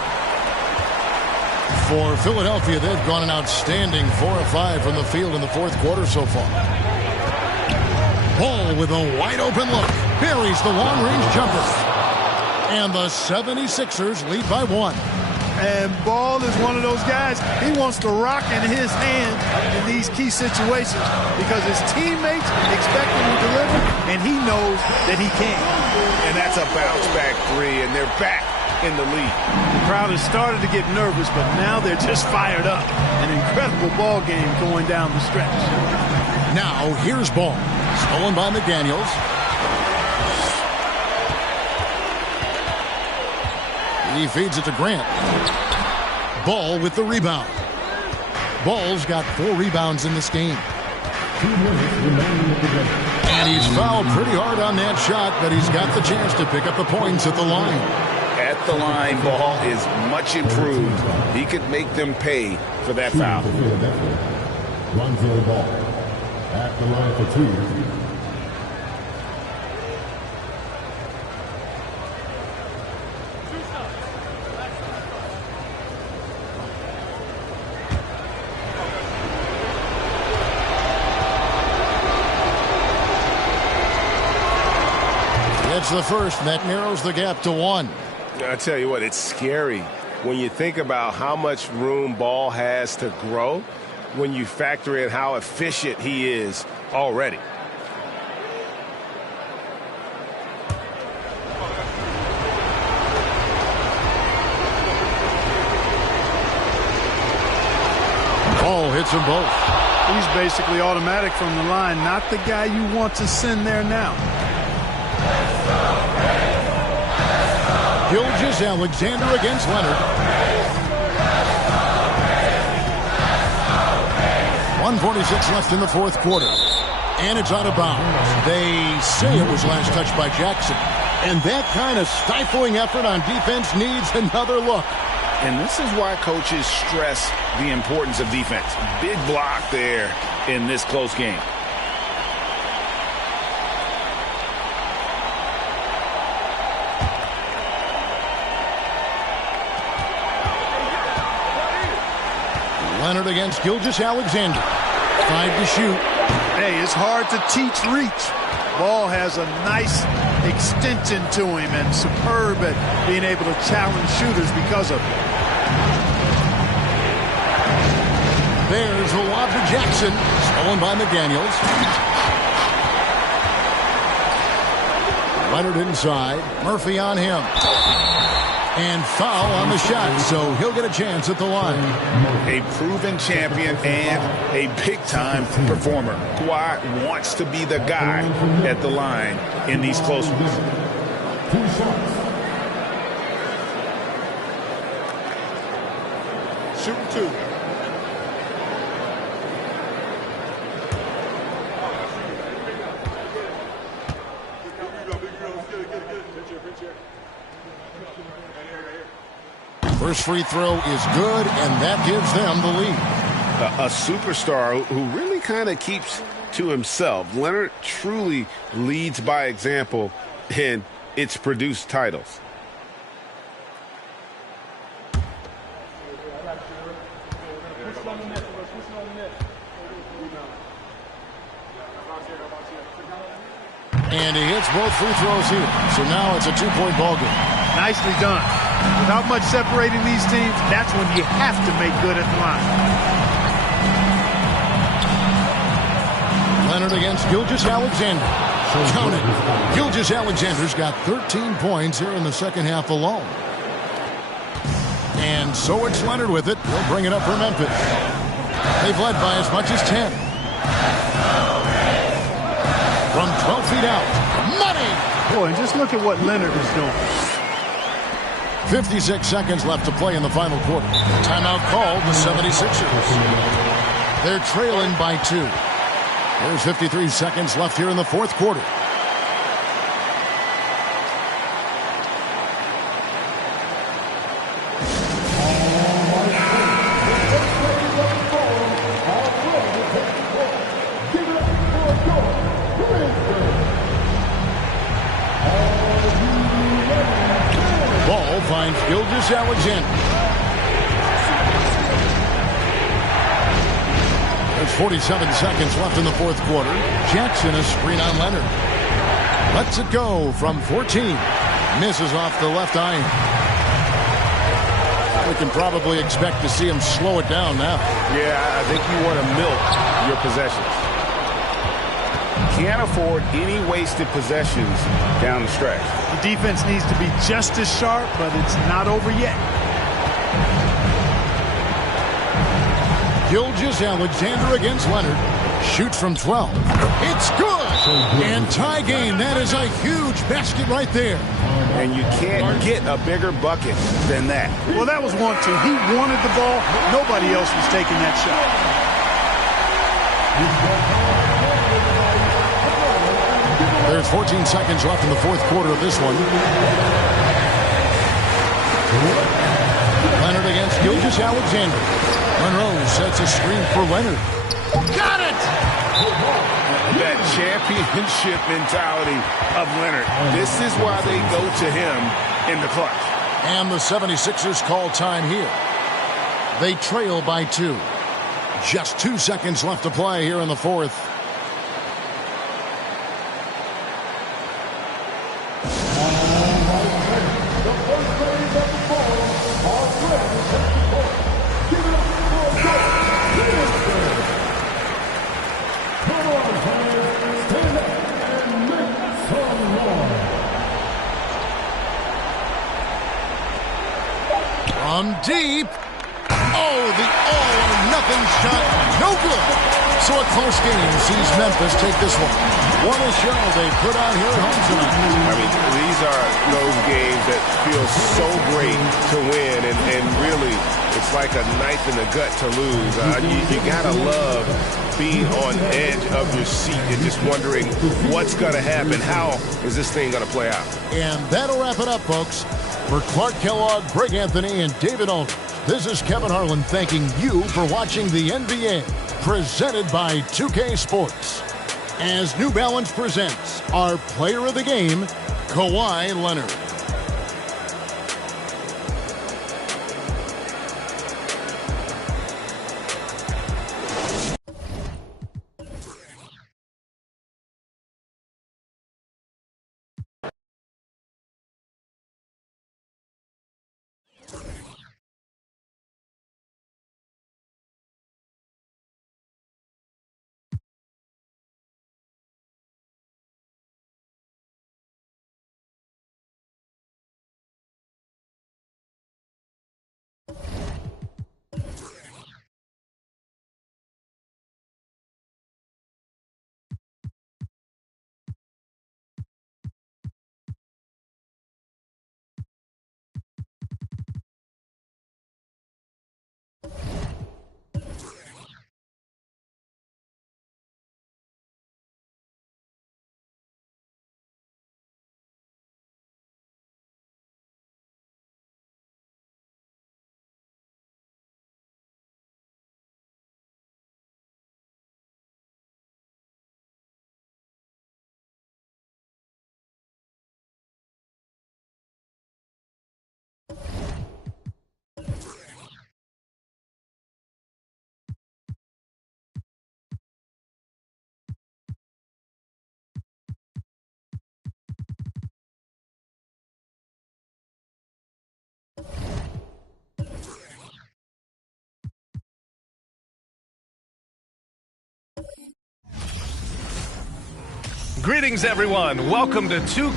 For Philadelphia, they've gone an outstanding 4 of 5 from the field in the fourth quarter so far. Ball with a wide open look. Buries the long-range jumper. And the 76ers lead by 1. And Ball is one of those guys, he wants the rock in his hand in these key situations because his teammates expect him to deliver, and he knows that he can. And that's a bounce-back three, and they're back in the lead. The crowd has started to get nervous, but now they're just fired up. An incredible ball game going down the stretch. Now here's Ball. Stolen by McDaniels. He feeds it to Grant. Ball with the rebound. Ball's got 4 rebounds in this game. And he's fouled pretty hard on that shot, but he's got the chance to pick up the points at the line. At the line, Ball is much improved. He could make them pay for that foul. Lonzo Ball at the line for 2. That's the first, and that narrows the gap to 1. I tell you what, it's scary when you think about how much room Ball has to grow when you factor in how efficient he is already. Ball hits them both. He's basically automatic from the line, not the guy you want to send there now. Gilgeous-Alexander against Leonard. 1:46 left in the fourth quarter. And it's out of bounds. They say it was last touched by Jackson. And that kind of stifling effort on defense needs another look. And this is why coaches stress the importance of defense. Big block there in this close game. Leonard against Gilgeous-Alexander. 5 to shoot. Hey, it's hard to teach reach. Ball has a nice extension to him and superb at being able to challenge shooters because of it. There's a lob to Jackson. Stolen by McDaniels. Leonard inside. Murphy on him. And foul on the shot, so he'll get a chance at the line. A proven champion and a big-time performer. Kawhi wants to be the guy at the line in these close ones. 2 shots. Shooting 2. First free throw is good, and that gives them the lead. A superstar who really kind of keeps to himself. Leonard truly leads by example, and it's produced titles. And he hits both free throws here. So now it's a 2-point ball game. Nicely done. Without much separating these teams, that's when you have to make good at the line. Leonard against Gilgeous-Alexander. Count it. Gilgeous-Alexander's got 13 points here in the second half alone. And so it's Leonard with it. He'll bring it up for Memphis. They've led by as much as 10. From 12 feet out. Money! Boy, and just look at what Leonard is doing. 56 seconds left to play in the final quarter. Timeout called the 76ers. They're trailing by 2. There's 53 seconds left here in the fourth quarter. Ball finds Gilgeous-Alexander. There's 47 seconds left in the fourth quarter. Jackson a screen on Leonard. Lets it go from 14. Misses off the left iron. We can probably expect to see him slow it down now. Yeah, I think you want to milk your possessions. Can't afford any wasted possessions down the stretch. The defense needs to be just as sharp, but it's not over yet. Gilgeous-Alexander against Leonard. Shoots from 12. It's good! And tie game. That is a huge basket right there. And you can't get a bigger bucket than that. Well, that was 1-2. He wanted the ball. Nobody else was taking that shot. There's 14 seconds left in the fourth quarter of this one. Leonard against Gilgeous-Alexander. Monroe sets a screen for Leonard. Got it! That championship mentality of Leonard. This is why they go to him in the clutch. And the 76ers call time here. They trail by 2. Just 2 seconds left to play here in the fourth. From deep. Oh, the all-or-nothing shot. No good. So a close game sees Memphis take this one. What a show they put on here at home tonight. I mean, these are those games that feel so great to win, and really, it's like a knife in the gut to lose. You gotta love being on edge of your seat and just wondering what's gonna happen. How is this thing gonna play out? And that'll wrap it up, folks. For Clark Kellogg, Greg Anthony, and David Aldridge, this is Kevin Harlan thanking you for watching the NBA, presented by 2K Sports. As New Balance presents our player of the game, Kawhi Leonard. Greetings, everyone. Welcome to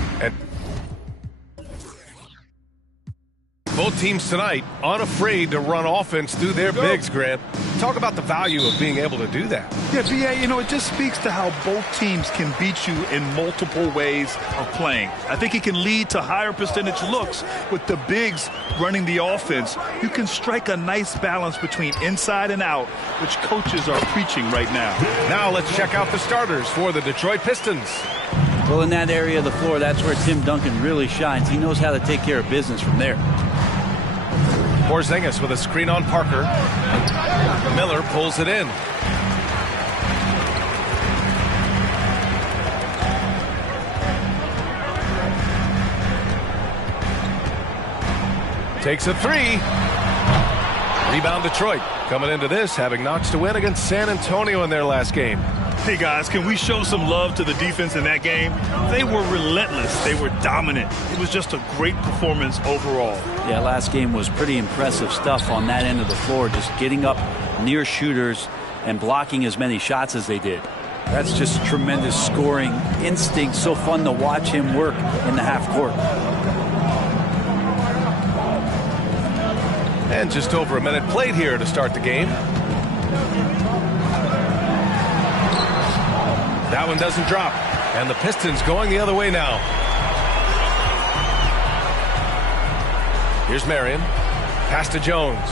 both teams tonight unafraid to run offense through their bigs, Grant. Talk about the value of being able to do that. Yeah, BA, it just speaks to how both teams can beat you in multiple ways of playing. I think it can lead to higher percentage looks with the bigs running the offense. You can strike a nice balance between inside and out, which coaches are preaching right now. Now let's check out the starters for the Detroit Pistons. Well, in that area of the floor, that's where Tim Duncan really shines. He knows how to take care of business from there. Porzingis with a screen on Parker. Miller pulls it in. Takes a three. Rebound Detroit. Coming into this, having notched a win against San Antonio in their last game. Hey, guys, can we show some love to the defense in that game? They were relentless. They were dominant. It was just a great performance overall. Yeah, last game was pretty impressive stuff on that end of the floor, just getting up near shooters and blocking as many shots as they did. That's just tremendous scoring instinct. So fun to watch him work in the half court. And just over a minute played here to start the game. That one doesn't drop. And the Pistons going the other way now. Here's Marion. Pass to Jones.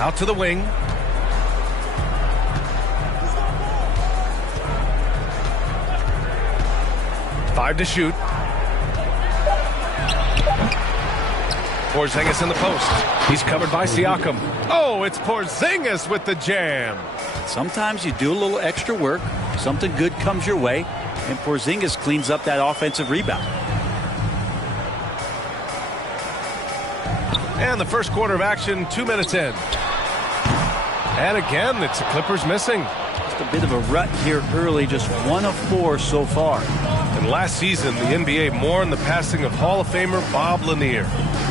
Out to the wing. Five to shoot. Porzingis in the post. He's covered by Siakam. Oh, it's Porzingis with the jam. Sometimes you do a little extra work, something good comes your way, and Porzingis cleans up that offensive rebound. And the first quarter of action, 2 minutes in. And again, it's the Clippers missing. Just a bit of a rut here early, just 1 of 4 so far. And last season, the NBA mourned the passing of Hall of Famer Bob Lanier.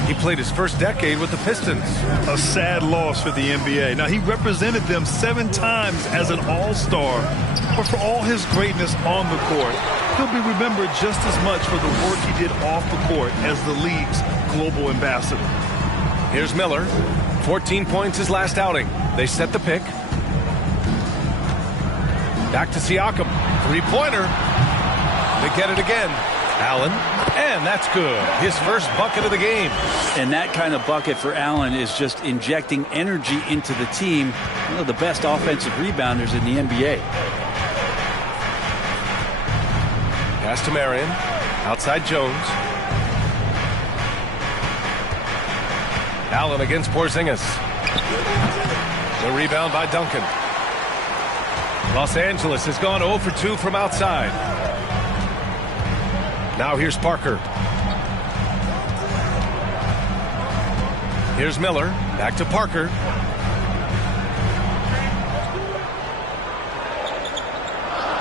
He played his first decade with the Pistons. A sad loss for the NBA. Now, he represented them 7 times as an all-star, but for all his greatness on the court, he'll be remembered just as much for the work he did off the court as the league's global ambassador. Here's Miller. 14 points his last outing. They set the pick. Back to Siakam. Three-pointer. They get it again. Allen, and that's good. His first bucket of the game. And that kind of bucket for Allen is just injecting energy into the team. One of the best offensive rebounders in the NBA. Pass to Marion. Outside Jones. Allen against Porzingis. The rebound by Duncan. Los Angeles has gone 0 for 2 from outside. Now here's Parker. Here's Miller. Back to Parker.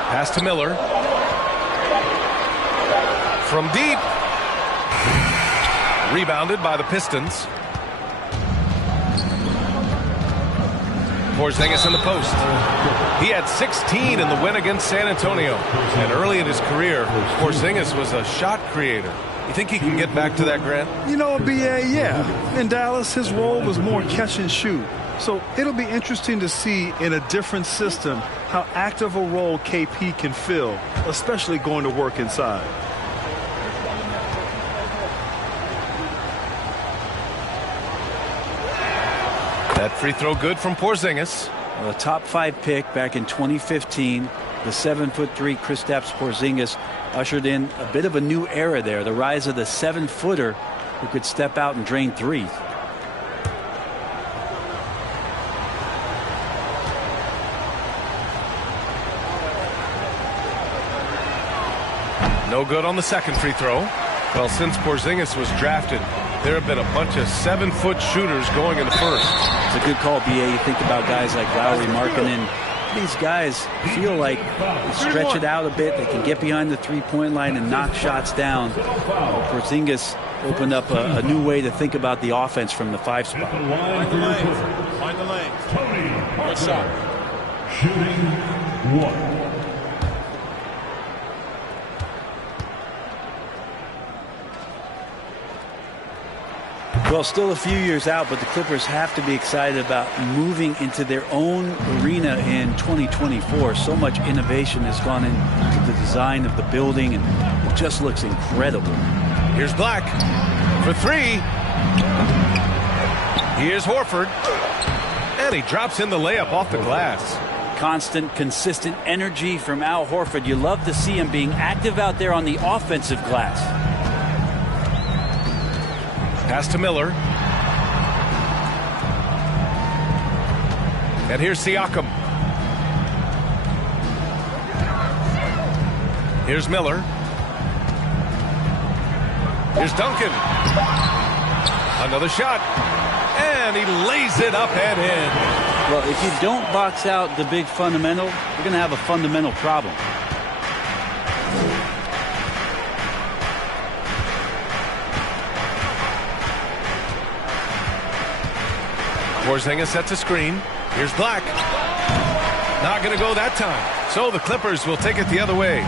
Pass to Miller. From deep. Rebounded by the Pistons. Porzingis in the post. He had 16 in the win against San Antonio. And early in his career, Porzingis was a shot creator. You think he can get back to that, Grant? BA, yeah. In Dallas, his role was more catch and shoot. So it'll be interesting to see in a different system how active a role KP can fill, especially going to work inside. That free throw good from Porzingis. A top 5 pick back in 2015. The 7'3" Kristaps Porzingis ushered in a bit of a new era there. The rise of the 7-footer who could step out and drain threes. No good on the second free throw. Well, since Porzingis was drafted, there have been a bunch of 7-foot shooters going in the first. It's a good call, BA. You think about guys like Lowry, Markkanen. These guys feel like they stretch it out a bit. They can get behind the three-point line and knock shots down. Porzingis opened up a new way to think about the offense from the 5 spot. Find the lane. Tony Parker. Shooting 1. Well, still a few years out, but the Clippers have to be excited about moving into their own arena in 2024. So much innovation has gone into the design of the building, and it just looks incredible. Here's Black for three. Here's Horford. And he drops in the layup off the glass. Constant, consistent energy from Al Horford. You love to see him being active out there on the offensive glass. Pass to Miller. And here's Siakam. Here's Miller. Here's Duncan. Another shot. And he lays it up and in. Well, if you don't box out the big fundamental, you're going to have a fundamental problem. Porzingis sets a screen. Here's Black. Not going to go that time. So the Clippers will take it the other way.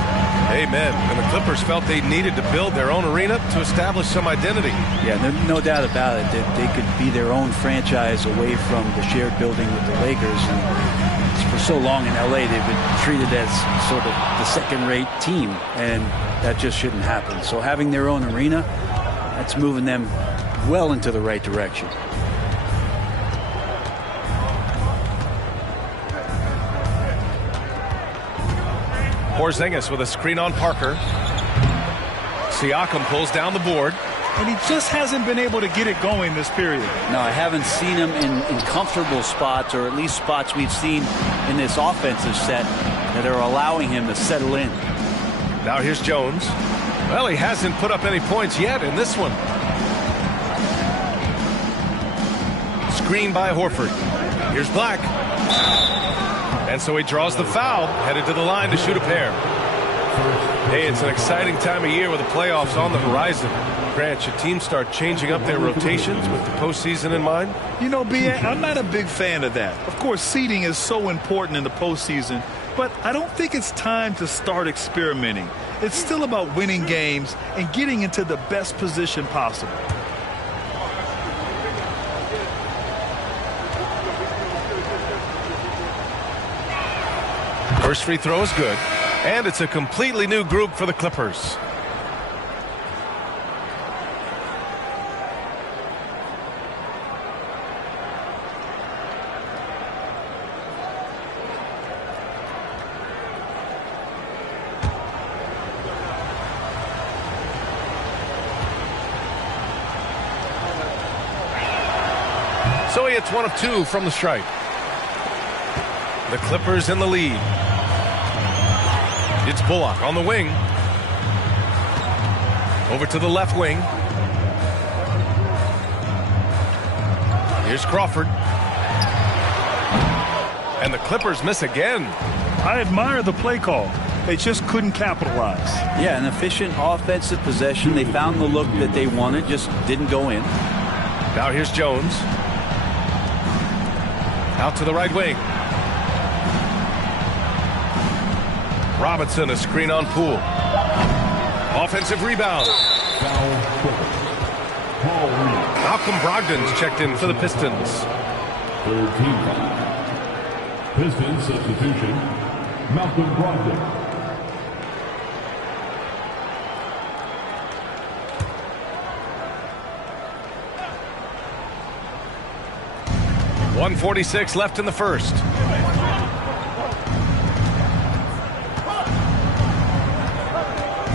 Amen. And the Clippers felt they needed to build their own arena to establish some identity. Yeah, no doubt about it. They could be their own franchise away from the shared building with the Lakers. And for so long in LA, they've been treated as sort of the second-rate team, and that just shouldn't happen. So having their own arena, that's moving them well into the right direction. Porzingis with a screen on Parker. Siakam pulls down the board. And he just hasn't been able to get it going this period. No, I haven't seen him in comfortable spots, or at least spots we've seen in this offensive set that are allowing him to settle in. Now here's Jones. Well, he hasn't put up any points yet in this one. Screen by Horford. Here's Black. And so he draws the foul, headed to the line to shoot a pair. Hey, it's an exciting time of year with the playoffs on the horizon. Grant, should teams start changing up their rotations with the postseason in mind? You know, B.A., I'm not a big fan of that. Of course, seeding is so important in the postseason, but I don't think it's time to start experimenting. It's still about winning games and getting into the best position possible. First free throw is good, and it's a completely new group for the Clippers. So he hits one of two from the stripe. The Clippers in the lead. It's Bullock on the wing. Over to the left wing. Here's Crawford. And the Clippers miss again. I admire the play call. They just couldn't capitalize. Yeah, an efficient offensive possession. They found the look that they wanted, just didn't go in. Now here's Jones. Out to the right wing. Robinson, a screen on Poole. Offensive rebound. Malcolm Brogdon's checked in for the Pistons. Third team foul. Pistons substitution, Malcolm Brogdon. .146 left in the first.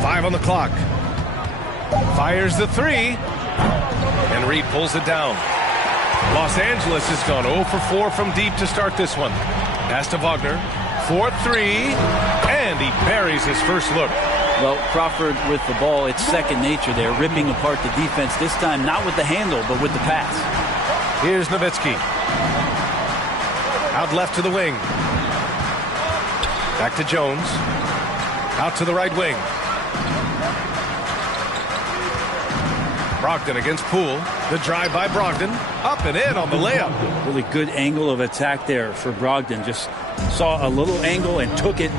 Five on the clock. Fires the three. And Reed pulls it down. Los Angeles has gone 0 for 4 from deep to start this one. Pass to Wagner. 4-3. And he buries his first look. Well, Crawford with the ball, it's second nature there, ripping apart the defense. This time not with the handle, but with the pass. Here's Nowitzki. Out left to the wing. Back to Jones. Out to the right wing. Brogdon against Poole. The drive by Brogdon. Up and in on the layup. Really good angle of attack there for Brogdon. Just saw a little angle and took it.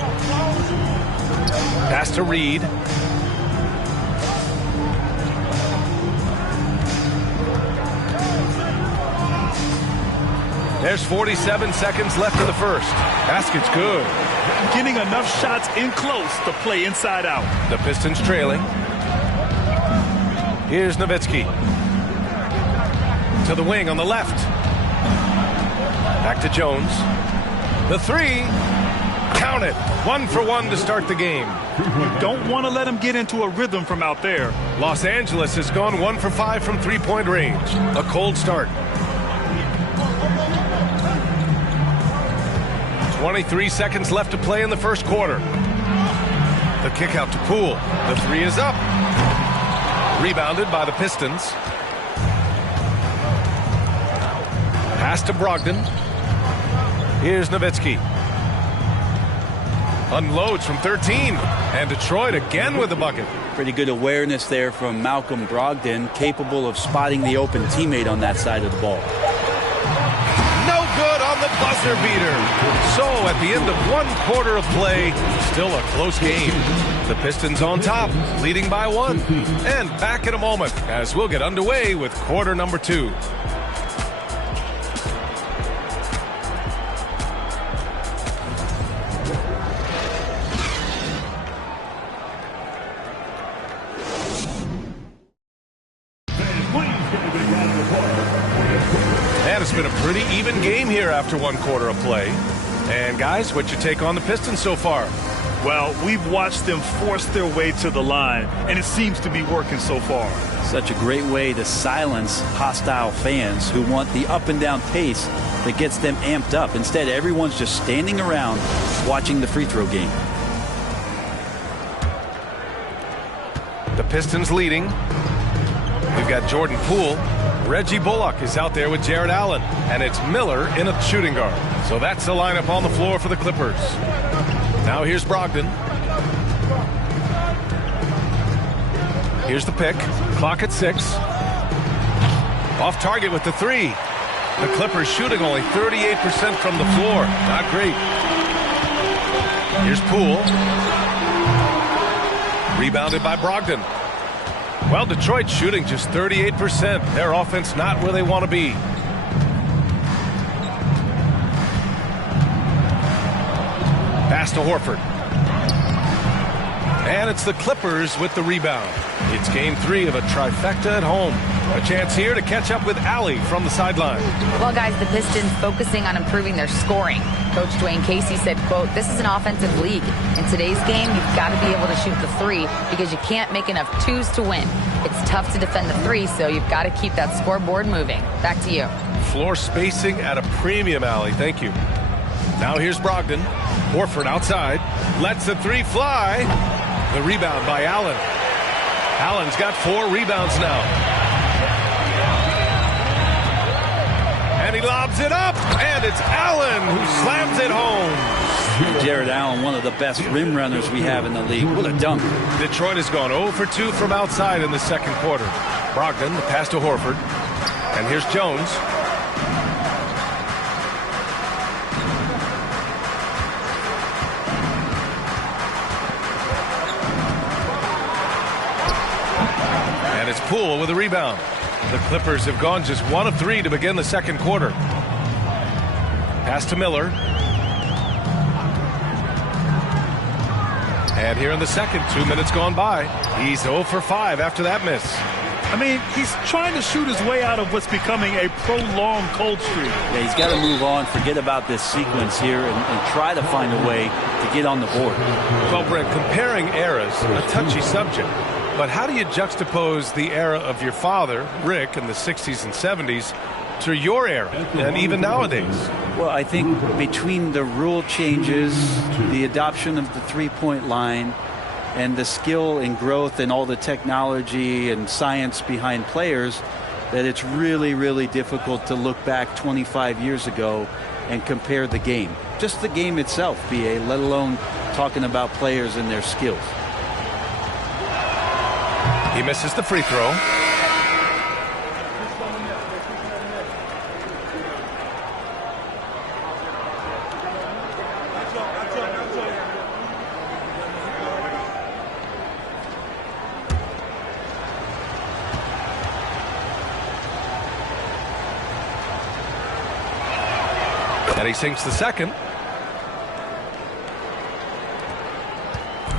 Pass to Reed. There's 47 seconds left in the first. Basket's good. Getting enough shots in close to play inside out. The Pistons trailing. Here's Nowitzki. To the wing on the left. Back to Jones. The three. Count it. 1 for 1 to start the game. You don't want to let him get into a rhythm from out there. Los Angeles has gone 1 for 5 from three-point range. A cold start. 23 seconds left to play in the first quarter. The kick out to Poole. The three is up. Rebounded by the Pistons. Pass to Brogdon. Here's Nowitzki. Unloads from 13. And Detroit again with the bucket. Pretty good awareness there from Malcolm Brogdon, capable of spotting the open teammate on that side of the ball. No good on the buzzer beater. So at the end of 1 quarter of play, still a close game. The Pistons on top, leading by 1. And back in a moment as we'll get underway with quarter number 2. It's been a pretty even game here after 1 quarter of play. And guys, what's your take on the Pistons so far? Well, we've watched them force their way to the line, and it seems to be working so far. Such a great way to silence hostile fans who want the up and down pace that gets them amped up. Instead, everyone's just standing around watching the free throw game. The Pistons leading. We've got Jordan Poole. Reggie Bullock is out there with Jared Allen, and it's Miller in a shooting guard. So that's the lineup on the floor for the Clippers. Now here's Brogdon. Here's the pick. Clock at 6. Off target with the three. The Clippers shooting only 38% from the floor. Not great. Here's Poole. Rebounded by Brogdon. Well, Detroit shooting just 38%. Their offense not where they want to be. Pass to Horford. And it's the Clippers with the rebound. It's game 3 of a trifecta at home. A chance here to catch up with Allie from the sideline. Well, guys, the Pistons focusing on improving their scoring. Coach Dwayne Casey said, quote, "This is an offensive league. In today's game, you've got to be able to shoot the three because you can't make enough twos to win. It's tough to defend the three, so you've got to keep that scoreboard moving." Back to you. Floor spacing at a premium, Allie. Thank you. Now here's Brogdon. Horford outside. Lets the three fly. The rebound by Allen. Allen's got 4 rebounds now. And he lobs it up. And it's Allen who slams it home. Jared Allen, one of the best rim runners we have in the league. What a dunk. Detroit has gone 0 for 2 from outside in the second quarter. Brogdon, the pass to Horford. And here's Jones. And it's Poole with a rebound. The Clippers have gone just 1 of 3 to begin the second quarter. Pass to Miller. And here in the second, 2 minutes gone by. He's 0 for 5 after that miss. I mean, he's trying to shoot his way out of what's becoming a prolonged cold streak. Yeah, he's got to move on, forget about this sequence here, and try to find a way to get on the board. Well, Brent, comparing eras, a touchy subject. But how do you juxtapose the era of your father, Rick, in the 60s and 70s, to your era, and even nowadays? Well, I think between the rule changes, the adoption of the three-point line, and the skill and growth and all the technology and science behind players, that it's really, really difficult to look back 25 years ago and compare the game. Just the game itself, B.A., let alone talking about players and their skills. He misses the free throw. And he sinks the second.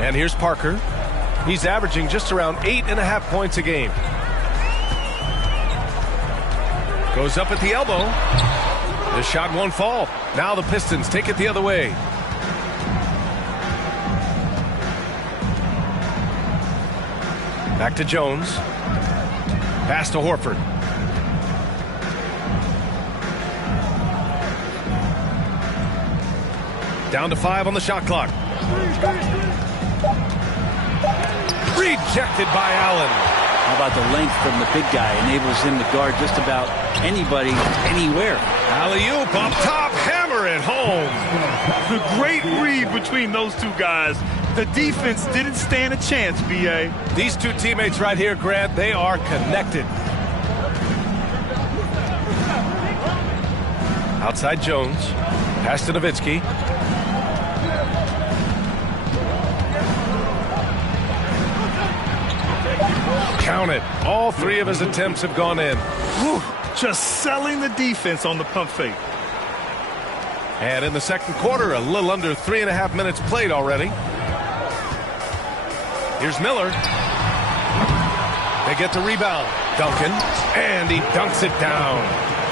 And here's Parker. He's averaging just around 8.5 points a game. Goes up at the elbow. The shot won't fall. Now the Pistons take it the other way. Back to Jones. Pass to Horford. Down to 5 on the shot clock. Rejected by Allen. How about the length from the big guy? Enables him to guard just about anybody, anywhere. Alley-oop up top, hammer it home. The great read between those two guys. The defense didn't stand a chance, B.A. These two teammates right here, Grant, they are connected. Outside Jones. Pass to Nowitzki. Count it. All 3 of his attempts have gone in. Whew, just selling the defense on the pump fake. And in the second quarter, a little under 3.5 minutes played already. Here's Miller. They get the rebound. Duncan. And he dunks it down.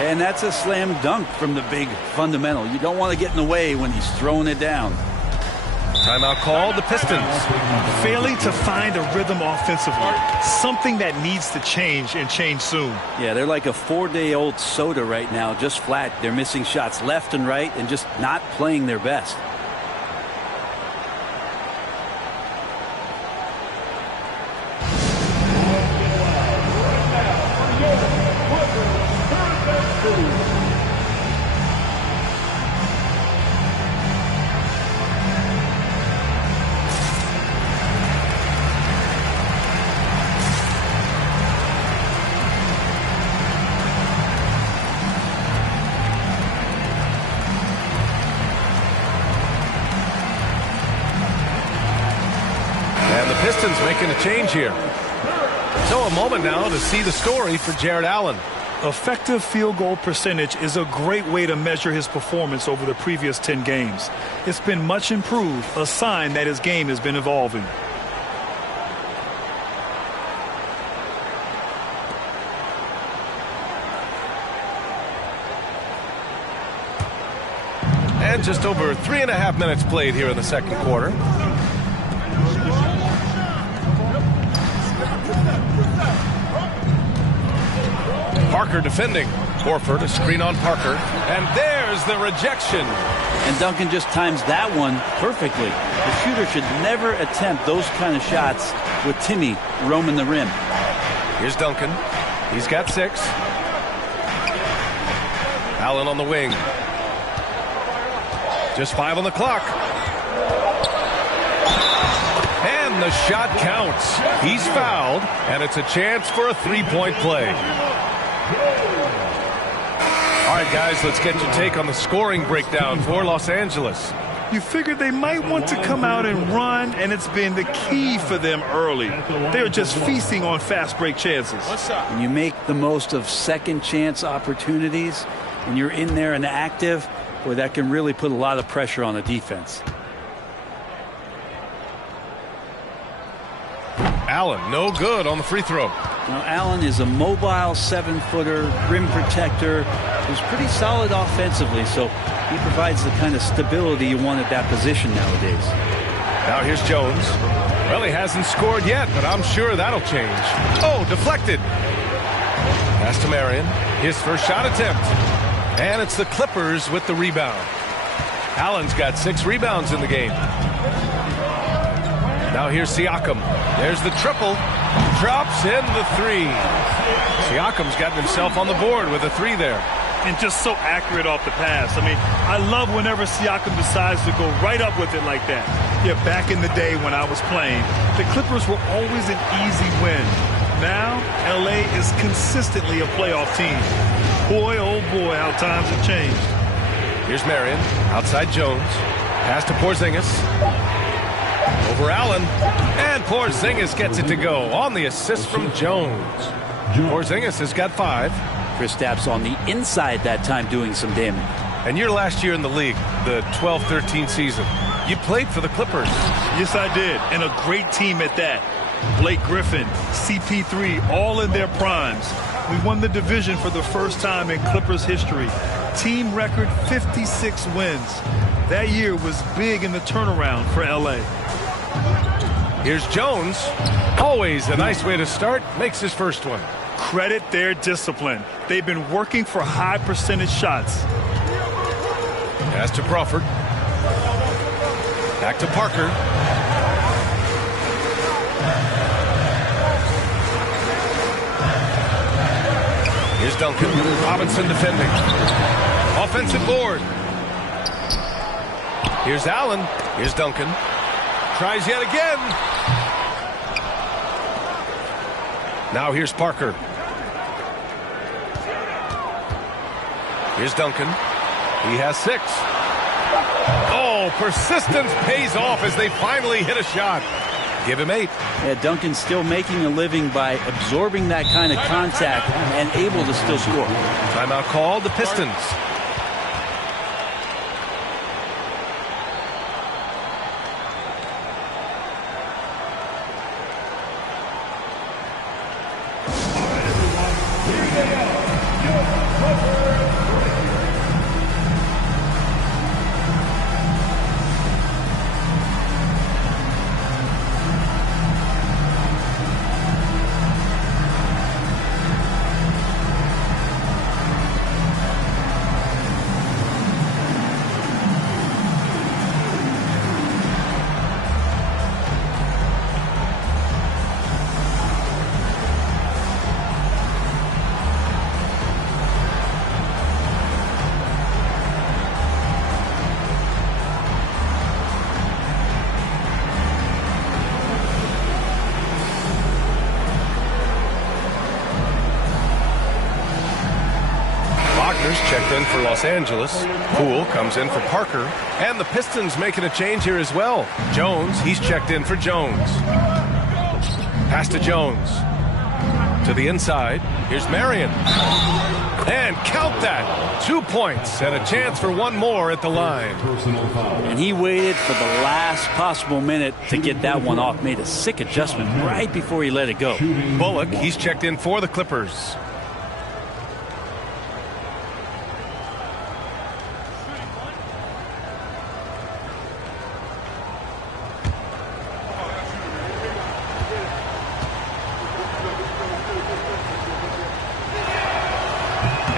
And that's a slam dunk from the big fundamental. You don't want to get in the way when he's throwing it down. Timeout called. The Pistons failing to find a rhythm offensively. Something that needs to change and change soon. Yeah, they're like a 4-day-old soda right now, just flat. They're missing shots left and right and just not playing their best. Pistons making a change here. So a moment now to see the story for Jared Allen. Effective field goal percentage is a great way to measure his performance over the previous 10 games. It's been much improved, a sign that his game has been evolving. And just over 3.5 minutes played here in the second quarter. Parker defending. Horford, a screen on Parker. And there's the rejection. And Duncan just times that one perfectly. The shooter should never attempt those kind of shots with Timmy roaming the rim. Here's Duncan. He's got 6. Allen on the wing. Just 5 on the clock. And the shot counts. He's fouled, and it's a chance for a 3-point play. All right, guys, let's get your take on the scoring breakdown for Los Angeles. You figured they might want to come out and run, and it's been the key for them early. They're just feasting on fast break chances. When you make the most of second chance opportunities, when you're in there and active, boy, that can really put a lot of pressure on the defense. Allen, no good on the free throw. Now, Allen is a mobile 7-footer, rim protector, who's pretty solid offensively, so he provides the kind of stability you want at that position nowadays. Now here's Jones. Well, he hasn't scored yet, but I'm sure that'll change. Oh, deflected. Pass to Marion. His first shot attempt. And it's the Clippers with the rebound. Allen's got 6 rebounds in the game. Now here's Siakam. There's the triple. Drops in the 3. Siakam's gotten himself on the board with a 3 there. And just so accurate off the pass. I mean, I love whenever Siakam decides to go right up with it like that. Yeah, back in the day when I was playing, the Clippers were always an easy win. Now, LA is consistently a playoff team. Boy, oh boy, how times have changed. Here's Marion. Outside Jones. Pass to Porzingis. Over Allen. And Porzingis gets it to go on the assist from Jones. Porzingis has got 5. Kristaps on the inside that time doing some damage. And your last year in the league, the 12-13 season, you played for the Clippers. Yes, I did, and a great team at that. Blake Griffin, CP3, all in their primes. We won the division for the first time in Clippers history. Team record 56 wins. That year was big in the turnaround for LA. Here's Jones. Always a nice way to start. Makes his first one. Credit their discipline. They've been working for high percentage shots. Pass to Crawford. Back to Parker. Here's Duncan. Robinson defending. Offensive board. Here's Allen. Here's Duncan. Tries yet again. Now here's Parker. Here's Duncan. He has 6. Oh, persistence pays off as they finally hit a shot. Give him 8. Yeah, Duncan's still making a living by absorbing that kind of contact and able to still score. Timeout called, the Pistons. Checked in for Los Angeles. Poole comes in for Parker. And the Pistons making a change here as well. Jones, he's checked in for Jones. Pass to Jones. To the inside. Here's Marion. And count that. 2 points and a chance for one more at the line. And he waited for the last possible minute to get that one off. Made a sick adjustment right before he let it go. Bullock, he's checked in for the Clippers.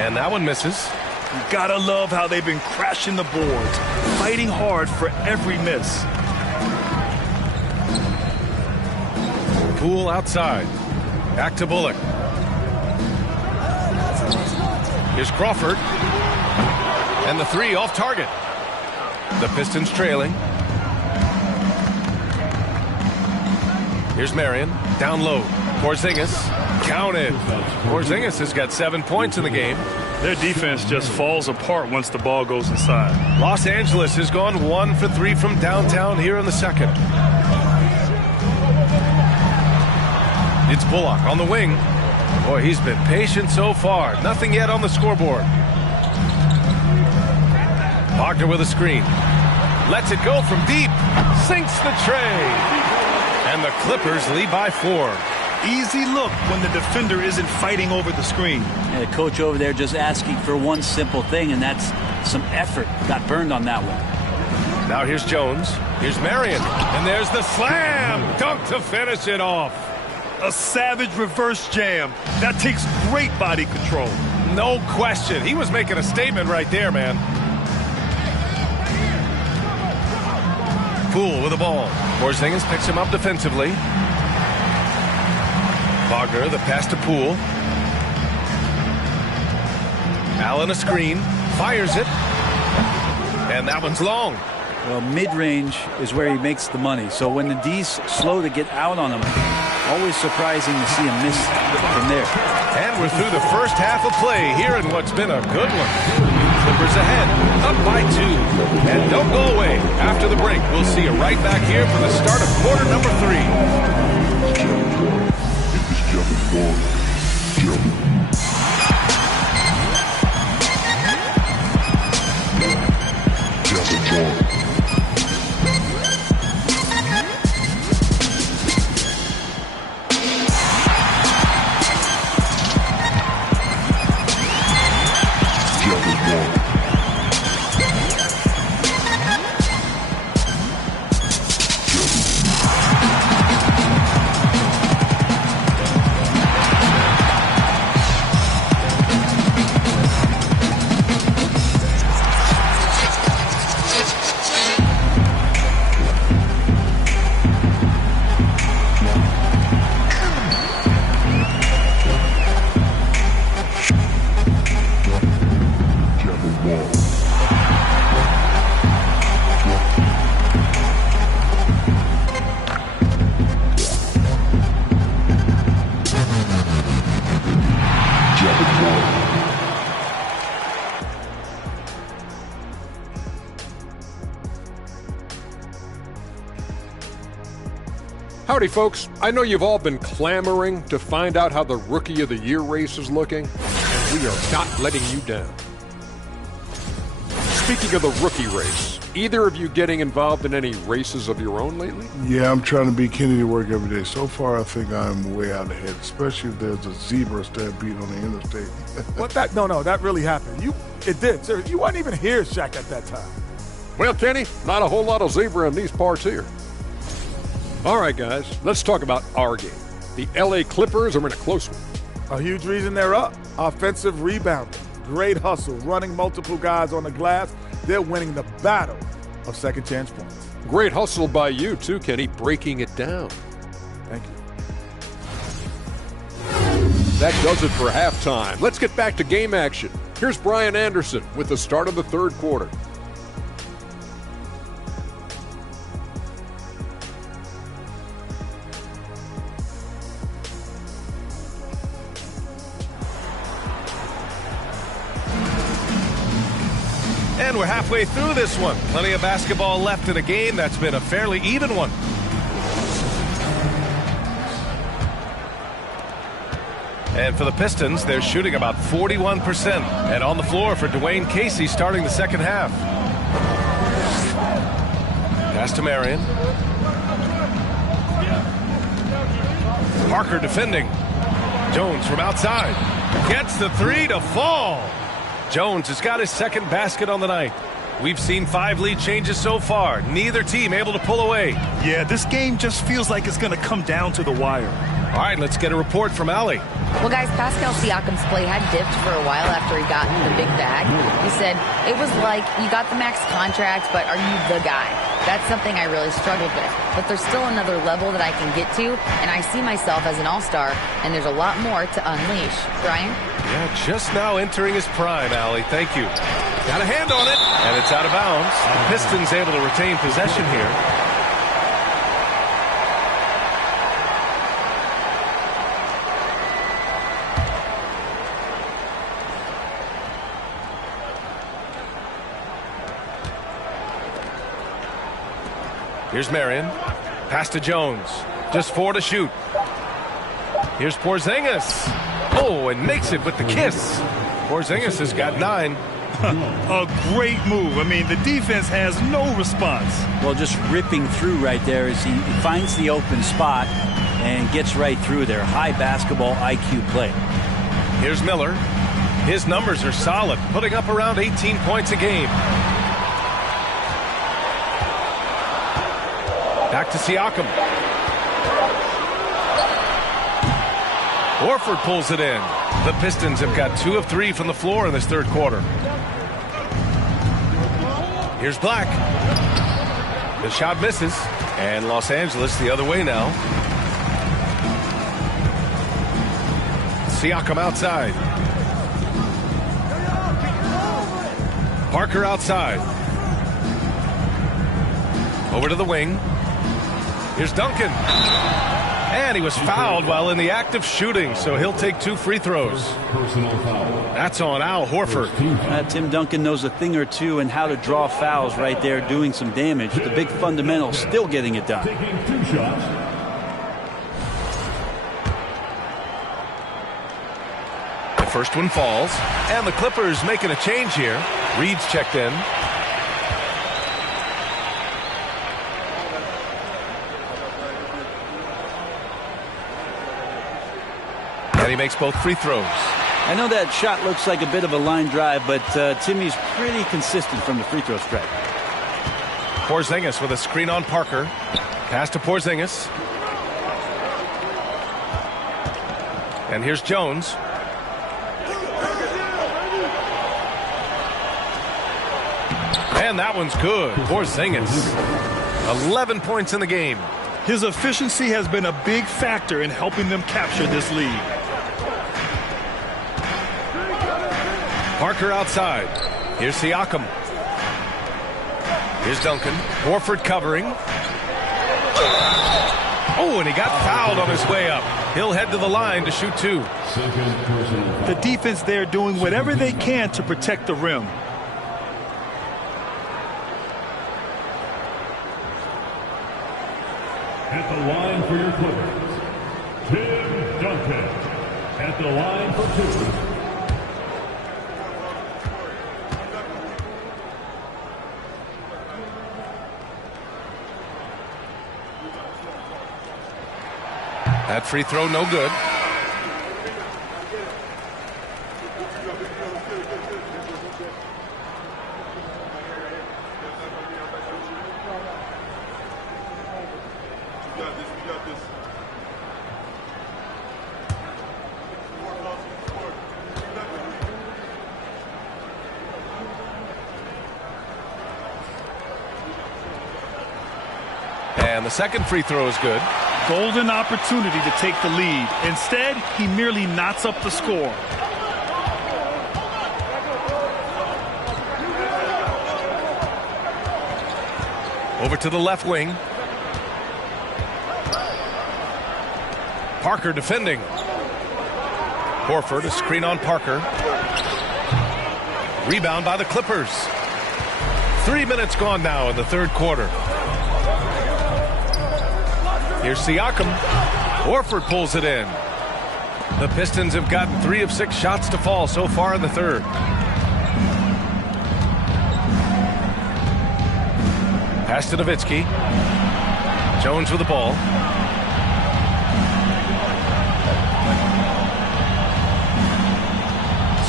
And that one misses. You gotta love how they've been crashing the boards, fighting hard for every miss. Poole outside. Back to Bullock. Here's Crawford. And the 3 off target. The Pistons trailing. Here's Marion. Down low. Porzingis. Counted. Porzingis has got 7 points in the game. Their defense just falls apart once the ball goes inside. Los Angeles has gone 1 for 3 from downtown here in the second. It's Bullock on the wing. Boy, he's been patient so far. Nothing yet on the scoreboard. Wagner with a screen. Lets it go from deep. Sinks the tray. And the Clippers lead by 4. Easy look when the defender isn't fighting over the screen. And the coach over there just asking for one simple thing, and that's some effort. Got burned on that one. Now here's Jones. Here's Marion. And there's the slam dunk to finish it off. A savage reverse jam. That takes great body control. No question. He was making a statement right there, man. Poole with the ball. Porzingis picks him up defensively. Wagner, the pass to Poole. Allen a screen. Fires it. And that one's long. Well, mid-range is where he makes the money. So when the D's slow to get out on him, always surprising to see him miss from there. And we're through the first half of play here in what's been a good one. Clippers ahead, up by 2. And don't go away. After the break, we'll see you right back here for the start of quarter number 3. Howdy, folks. I know you've all been clamoring to find out how the Rookie of the Year race is looking, and we are not letting you down. Speaking of the rookie race, either of you getting involved in any races of your own lately? Yeah, I'm trying to beat Kenny to work every day. So far, I think I'm way out ahead, especially if there's a zebra stampede on the interstate. What that? No, that really happened. It did. Sir, you weren't even here, Shaq, at that time. Well, Kenny, not a whole lot of zebra in these parts here. All right, guys, let's talk about our game. The LA Clippers are in a close one. A huge reason they're up. Offensive rebounding, great hustle, running multiple guys on the glass. They're winning the battle of second chance points. Great hustle by you, too, Kenny, breaking it down. Thank you. That does it for halftime. Let's get back to game action. Here's Brian Anderson with the start of the third quarter. And we're halfway through this one. Plenty of basketball left in a game that's been a fairly even one. And for the Pistons, they're shooting about 41%. And on the floor for Dwayne Casey starting the second half. Pass to Marion. Parker defending. Jones from outside. Gets the three to fall. Jones has got his second basket on the night. We've seen 5 lead changes so far. Neither team able to pull away. Yeah, this game just feels like it's going to come down to the wire. All right, let's get a report from Allie. Well, guys, Pascal Siakam's play had dipped for a while after he got the big bag. He said, it was like, you got the max contract, but are you the guy? That's something I really struggled with. But there's still another level that I can get to, and I see myself as an all-star, and there's a lot more to unleash. Brian? Yeah, just now entering his prime, Allie. Thank you. Got a hand on it, and it's out of bounds. The Pistons able to retain possession here. Here's Marion. Pass to Jones. Just 4 to shoot. Here's Porzingis. Oh, and makes it with the kiss. Porzingis has got 9. A great move. I mean, the defense has no response. Well, just ripping through right there as he finds the open spot and gets right through there. High basketball IQ play. Here's Miller. His numbers are solid, putting up around 18 points a game. Back to Siakam. Horford pulls it in. The Pistons have got 2 of 3 from the floor in this third quarter. Here's Black. The shot misses. And Los Angeles the other way now. Siakam outside. Parker outside. Over to the wing. Here's Duncan. And he was fouled while in the act of shooting, so he'll take 2 free throws. That's on Al Horford. Tim Duncan knows a thing or two and how to draw fouls right there, doing some damage. The big fundamental still getting it done. The first one falls, and the Clippers making a change here. Reed's checked in. And he makes both free throws. I know that shot looks like a bit of a line drive, but Timmy's pretty consistent from the free throw stripe. Porzingis with a screen on Parker. Pass to Porzingis. And here's Jones. And that one's good. Porzingis. 11 points in the game. His efficiency has been a big factor in helping them capture this lead. Parker outside. Here's Siakam. Here's Duncan. Horford covering. Oh, and he got fouled on his way up. He'll head to the line to shoot 2. The defense there doing whatever they can to protect the rim. At the line for your Clippers, Tim Duncan. At the line for 2. That free throw no good. And the second free throw is good. Golden opportunity to take the lead. Instead, he merely knots up the score. Over to the left wing. Parker defending. Horford, a screen on Parker. Rebound by the Clippers. 3 minutes gone now in the third quarter. Here's Siakam. Horford pulls it in. The Pistons have gotten 3 of 6 shots to fall so far in the third. Pass to Nowitzki. Jones with the ball.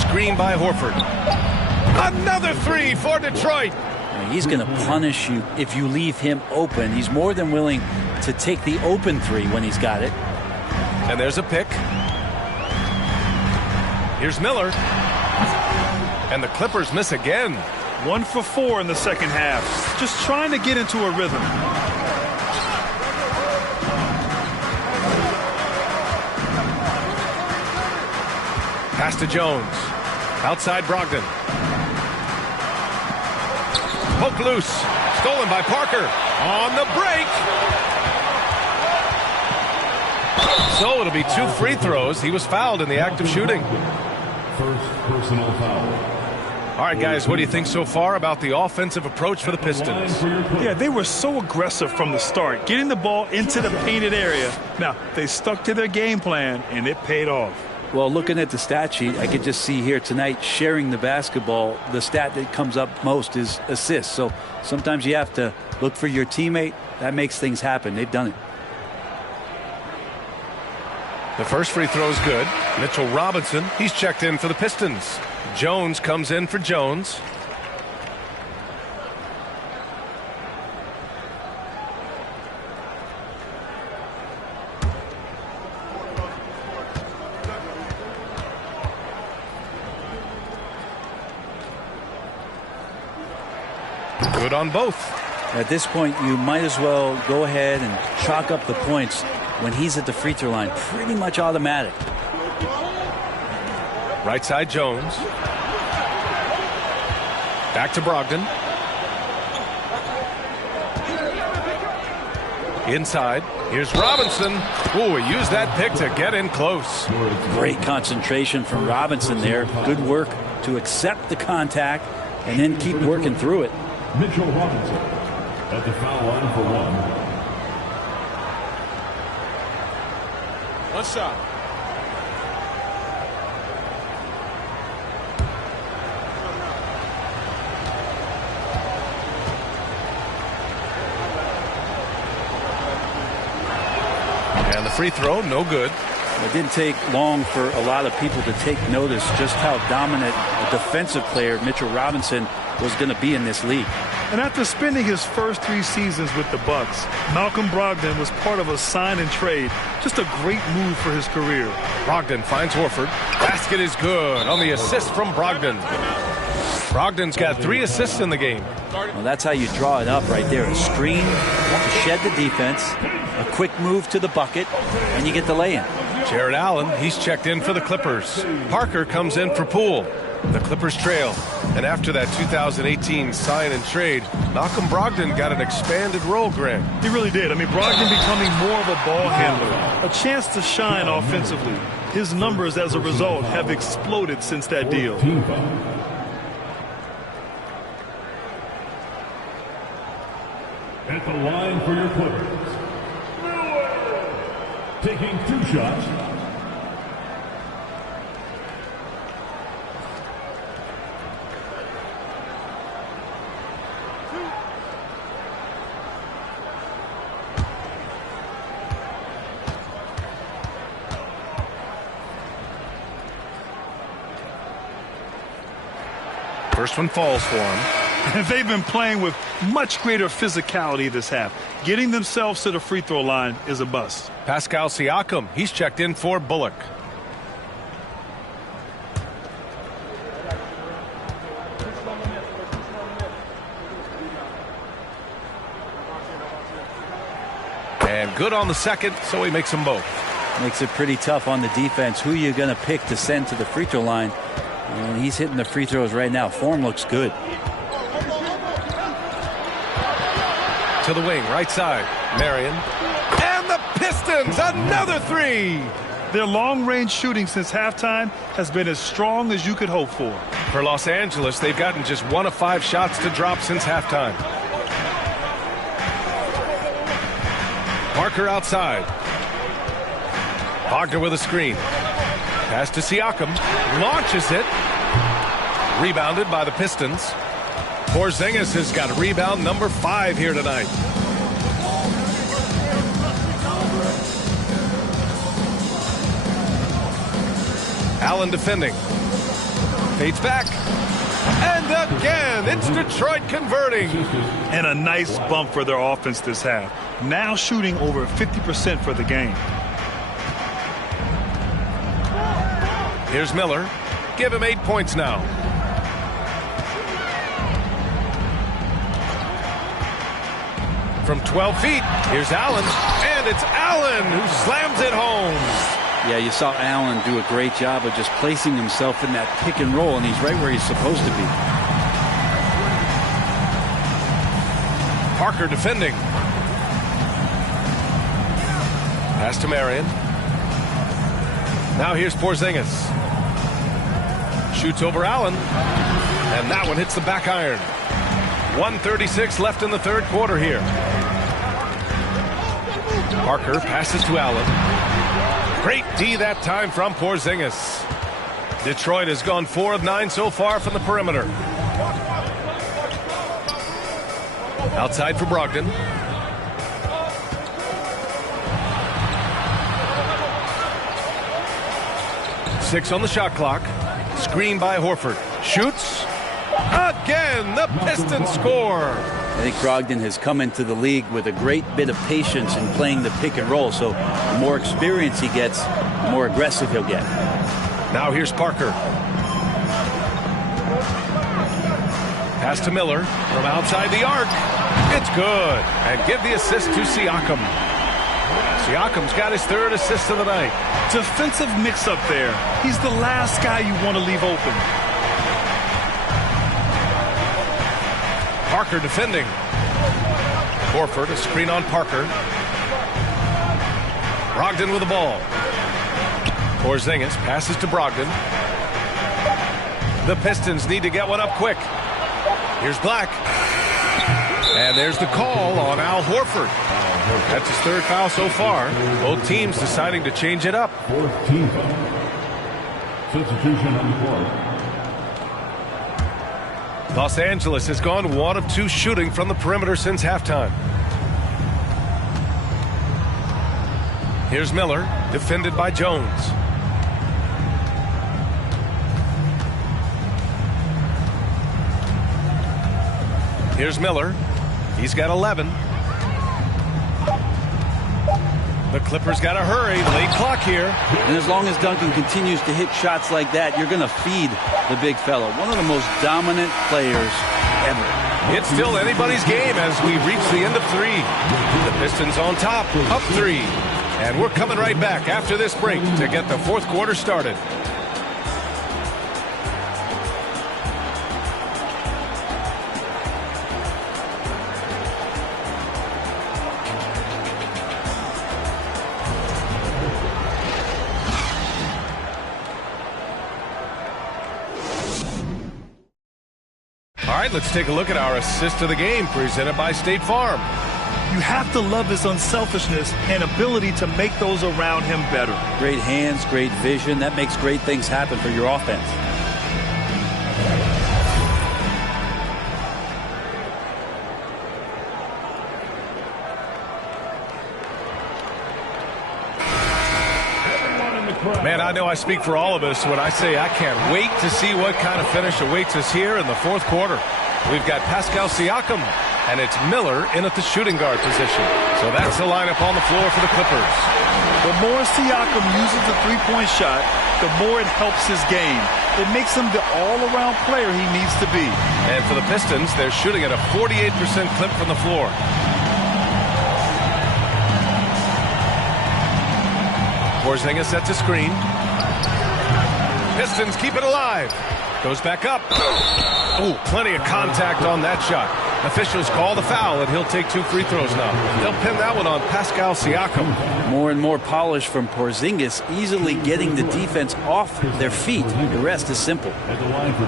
Screen by Horford. Another 3 for Detroit. He's going to punish you if you leave him open. He's more than willing to take the open 3 when he's got it. And there's a pick. Here's Miller. And the Clippers miss again. 1 for 4 in the second half. Just trying to get into a rhythm. Pass to Jones. Outside Brogdon. Poke loose. Stolen by Parker. On the break. So it'll be 2 free throws. He was fouled in the act of shooting. First personal foul. All right, guys, what do you think so far about the offensive approach for the Pistons? Yeah, they were so aggressive from the start, getting the ball into the painted area. Now, they stuck to their game plan, and it paid off. Well, looking at the stat sheet, I could just see here tonight sharing the basketball. The stat that comes up most is assists. So sometimes you have to look for your teammate. That makes things happen. They've done it. The first free throw is good. Mitchell Robinson, he's checked in for the Pistons. Jones comes in for Jones. Good on both. At this point, you might as well go ahead and chalk up the points when he's at the free throw line. Pretty much automatic. Right side Jones. Back to Brogdon. Inside. Here's Robinson. Oh, he used that pick to get in close. Great concentration from Robinson there. Good work to accept the contact and then keep working through it. Mitchell Robinson at the foul line for 1. One shot. And the free throw, no good. It didn't take long for a lot of people to take notice just how dominant a defensive player Mitchell Robinson was going to be in this league. And after spending his first 3 seasons with the Bucks, Malcolm Brogdon was part of a sign and trade. Just a great move for his career. Brogdon finds Horford. Basket is good on the assist from Brogdon. Brogdon's got 3 assists in the game. Well, that's how you draw it up right there. A screen to shed the defense, a quick move to the bucket, and you get the lay-in. Jared Allen, he's checked in for the Clippers. Parker comes in for Poole. The Clippers trail. And after that 2018 sign and trade, Malcolm Brogdon got an expanded role, Grant. He really did. I mean, Brogdon becoming more of a ball handler, a chance to shine offensively. His numbers as a result have exploded since that deal. At the line for your Clippers, Miller, taking 2 shots. First one falls for him. And they've been playing with much greater physicality this half. Getting themselves to the free throw line is a bust. Pascal Siakam, he's checked in for Bullock. And good on the second, so he makes them both. Makes it pretty tough on the defense. Who you're going to pick to send to the free throw line. And he's hitting the free throws right now. Form looks good. To the wing, right side. Marion. And the Pistons, another 3. Their long-range shooting since halftime has been as strong as you could hope for. For Los Angeles, they've gotten just 1 of 5 shots to drop since halftime. Parker outside. Wagner with a screen. Pass to Siakam. Launches it. Rebounded by the Pistons. Porzingis has got rebound number 5 here tonight. Allen defending. Fades back. And again, it's Detroit converting. And a nice bump for their offense this half. Now shooting over 50% for the game. Here's Miller. Give him 8 points now. From 12 feet, here's Allen. And it's Allen who slams it home. Yeah, you saw Allen do a great job of just placing himself in that pick and roll, and he's right where he's supposed to be. Parker defending. Pass to Marion. Now here's Porzingis. Shoots over Allen. And that one hits the back iron. 1:36 left in the third quarter here. Parker passes to Allen. Great D that time from Porzingis. Detroit has gone 4 of 9 so far from the perimeter. Outside for Brogdon. Six on the shot clock. Screen by Horford. Shoots. Again, the Pistons score. I think Brogdon has come into the league with a great bit of patience in playing the pick and roll. So the more experience he gets, the more aggressive he'll get. Now here's Parker. Pass to Miller from outside the arc. It's good. And give the assist to Siakam. Siakam's got his 3rd assist of the night. Defensive mix-up there. He's the last guy you want to leave open. Parker defending. Horford, a screen on Parker. Brogdon with the ball. Porzingis passes to Brogdon. The Pistons need to get one up quick. Here's Black. And there's the call on Al Horford. That's his 3rd foul so far. Both teams deciding to change it up. 4th team foul. Substitution on the court. Los Angeles has gone 1 of 2 shooting from the perimeter since halftime. Here's Miller, defended by Jones. Here's Miller. He's got 11. The Clippers got to hurry. Late clock here. And as long as Duncan continues to hit shots like that, you're going to feed the big fella. One of the most dominant players ever. It's still anybody's game as we reach the end of 3. The Pistons on top, up 3. And we're coming right back after this break to get the fourth quarter started. All right, let's take a look at our assist of the game presented by State Farm. You have to love his unselfishness and ability to make those around him better. Great hands, great vision. That makes great things happen for your offense. Man, I know I speak for all of us when I say I can't wait to see what kind of finish awaits us here in the fourth quarter. We've got Pascal Siakam, and it's Miller in at the shooting guard position. So that's the lineup on the floor for the Clippers. The more Siakam uses the three-point shot, the more it helps his game. It makes him the all-around player he needs to be. And for the Pistons, they're shooting at a 48% clip from the floor. Porzingis sets a screen. Pistons keep it alive. Goes back up. Oh, plenty of contact on that shot. Officials call the foul, and he'll take 2 free throws now. They'll pin that one on Pascal Siakam. More and more polish from Porzingis, easily getting the defense off their feet. The rest is simple. At the line for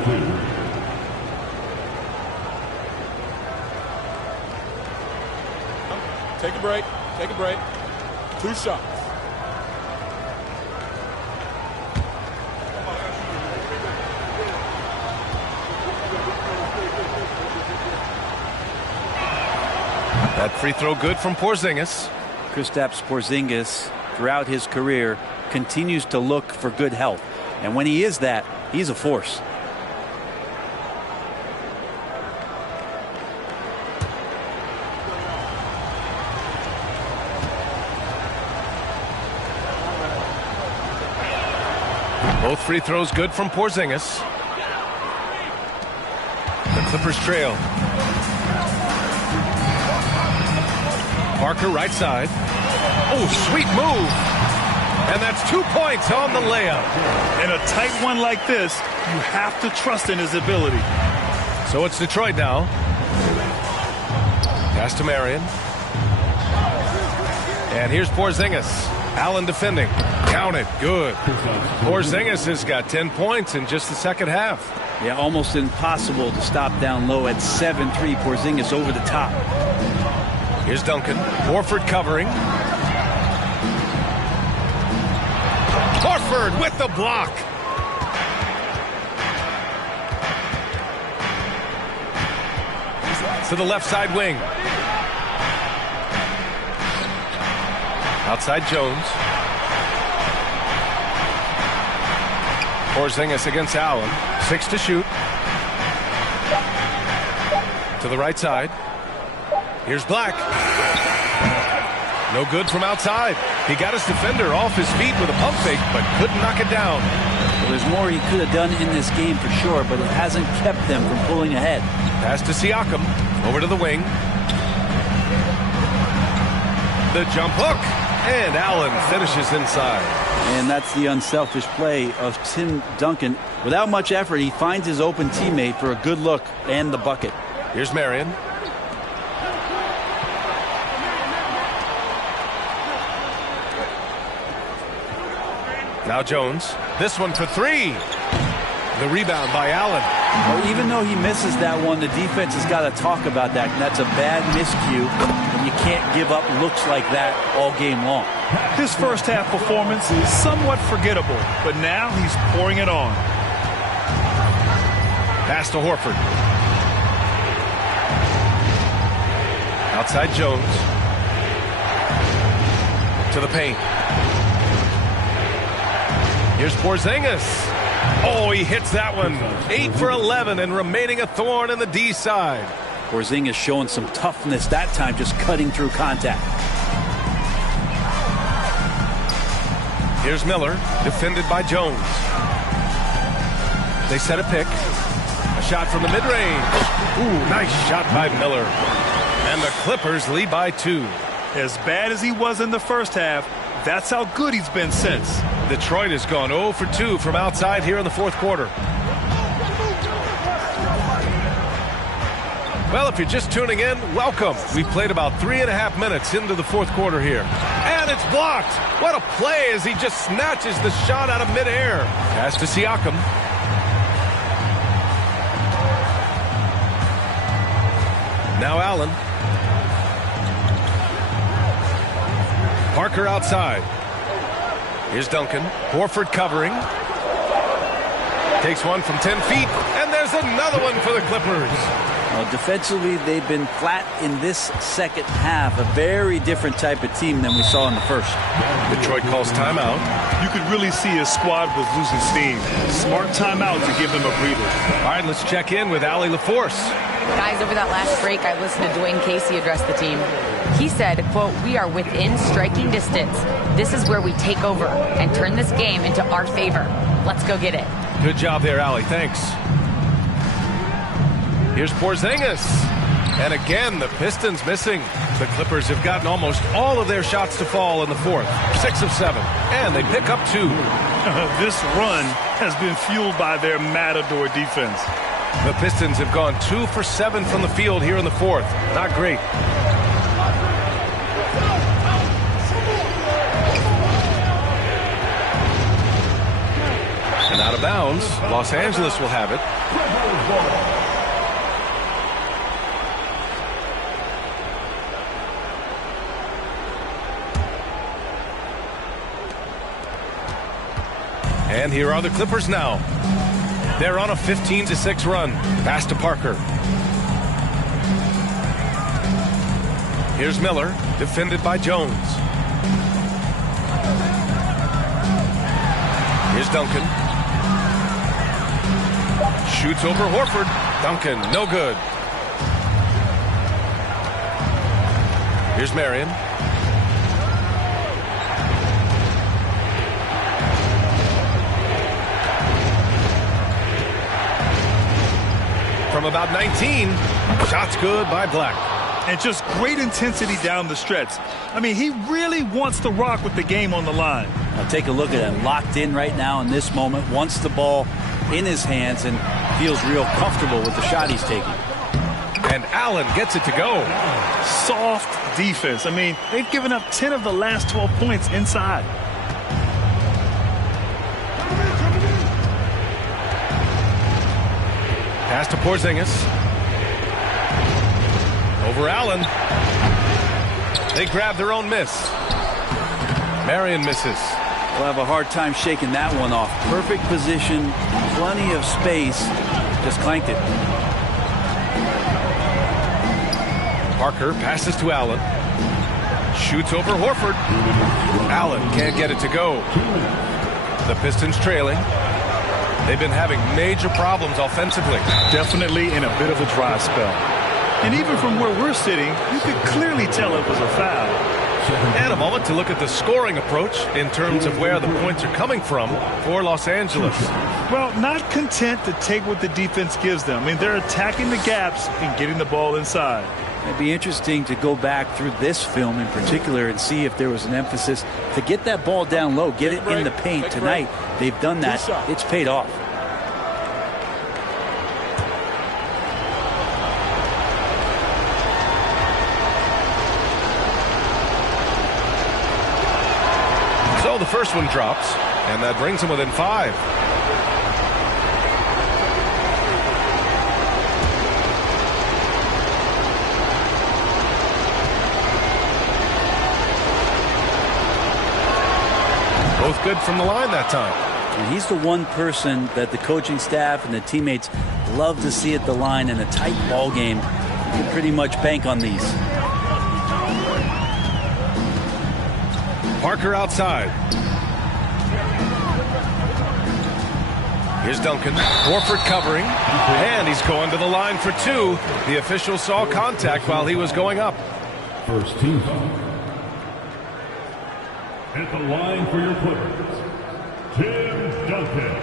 2. Take a break. Take a break. 2 shots. That free throw good from Porzingis. Kristaps Porzingis, throughout his career, continues to look for good health. And when he is that, he's a force. Both free throws good from Porzingis. The Clippers trail. Parker right side. Oh, sweet move. And that's 2 points on the layup. In a tight one like this, you have to trust in his ability. So it's Detroit now. Pass to Marion. And here's Porzingis. Allen defending. Count it. Good. Porzingis has got 10 points in just the second half. Yeah, almost impossible to stop down low at 7-3. Porzingis over the top. Here's Duncan. Horford covering. Horford with the block. To the left side wing. Outside Jones. Porzingis against Allen. 6 to shoot. To the right side. Here's Black. No good from outside. He got his defender off his feet with a pump fake, but couldn't knock it down. Well, there's more he could have done in this game for sure, but it hasn't kept them from pulling ahead. Pass to Siakam. Over to the wing. The jump hook. And Allen finishes inside. And that's the unselfish play of Tim Duncan. Without much effort, he finds his open teammate for a good look and the bucket. Here's Marion. Now Jones. This one for 3. The rebound by Allen. Well, even though he misses that one, the defense has got to talk about that. And that's a bad miscue. And you can't give up looks like that all game long. His first half performance is somewhat forgettable, but now he's pouring it on. Pass to Horford. Outside Jones. To the paint. Here's Porzingis. Oh, he hits that one. 8 for 11 and remaining a thorn in the D side. Porzingis showing some toughness that time, just cutting through contact. Here's Miller, defended by Jones. They set a pick. A shot from the mid-range. Ooh, nice shot by Miller. And the Clippers lead by 2. As bad as he was in the first half, that's how good he's been since. Detroit has gone 0 for 2 from outside here in the fourth quarter. Well, if you're just tuning in, welcome. We've played about 3.5 minutes into the fourth quarter here. And it's blocked. What a play as he just snatches the shot out of midair. Pass to Siakam. Now Allen. Parker outside. Here's Duncan. Horford covering. Takes one from 10 feet. And there's another one for the Clippers. Well, defensively, they've been flat in this second half. A very different type of team than we saw in the first. Detroit calls timeout. You could really see his squad was losing steam. Smart timeout to give them a breather. All right, let's check in with Allie LaForce. Guys, over that last break, I listened to Dwayne Casey address the team. He said, quote, "We are within striking distance. This is where we take over and turn this game into our favor. Let's go get it." Good job there, Allie. Thanks. Here's Porzingis. And again, the Pistons missing. The Clippers have gotten almost all of their shots to fall in the fourth. 6 of 7. And they pick up 2. This run has been fueled by their matador defense. The Pistons have gone 2 for 7 from the field here in the fourth. Not great. And out of bounds, Los Angeles will have it. And here are the Clippers now. They're on a 15-6 run. Pass to Parker. Here's Miller, defended by Jones. Here's Duncan. Shoots over Horford. Duncan, no good. Here's Marion. From about 19, shots good by Black. And just great intensity down the stretch. I mean, he really wants to rock with the game on the line. Now take a look at him, locked in right now in this moment, wants the ball in his hands and feels real comfortable with the shot he's taking. And Allen gets it to go. Soft defense. I mean, they've given up 10 of the last 12 points inside. Pass to Porzingis. Over Allen. They grab their own miss. Marion misses. We'll have a hard time shaking that one off. Perfect position, plenty of space. Just clanked it. Parker passes to Allen. Shoots over Horford. Allen can't get it to go. The Pistons trailing. They've been having major problems offensively. Definitely in a bit of a dry spell. And even from where we're sitting, you could clearly tell it was a foul. And a moment to look at the scoring approach in terms of where the points are coming from for Los Angeles. Well, not content to take what the defense gives them. I mean, they're attacking the gaps and getting the ball inside. It'd be interesting to go back through this film in particular and see if there was an emphasis to get that ball down low, get it in the paint tonight. They've done that. It's paid off. So the first one drops, and that brings them within 5. Both good from the line that time. And he's the one person that the coaching staff and the teammates love to see at the line in a tight ball game. You can pretty much bank on these. Parker outside. Here's Duncan. Horford covering. And he's going to the line for two. The official saw contact while he was going up. First team foul. At the line for your Clippers, Tim Duncan.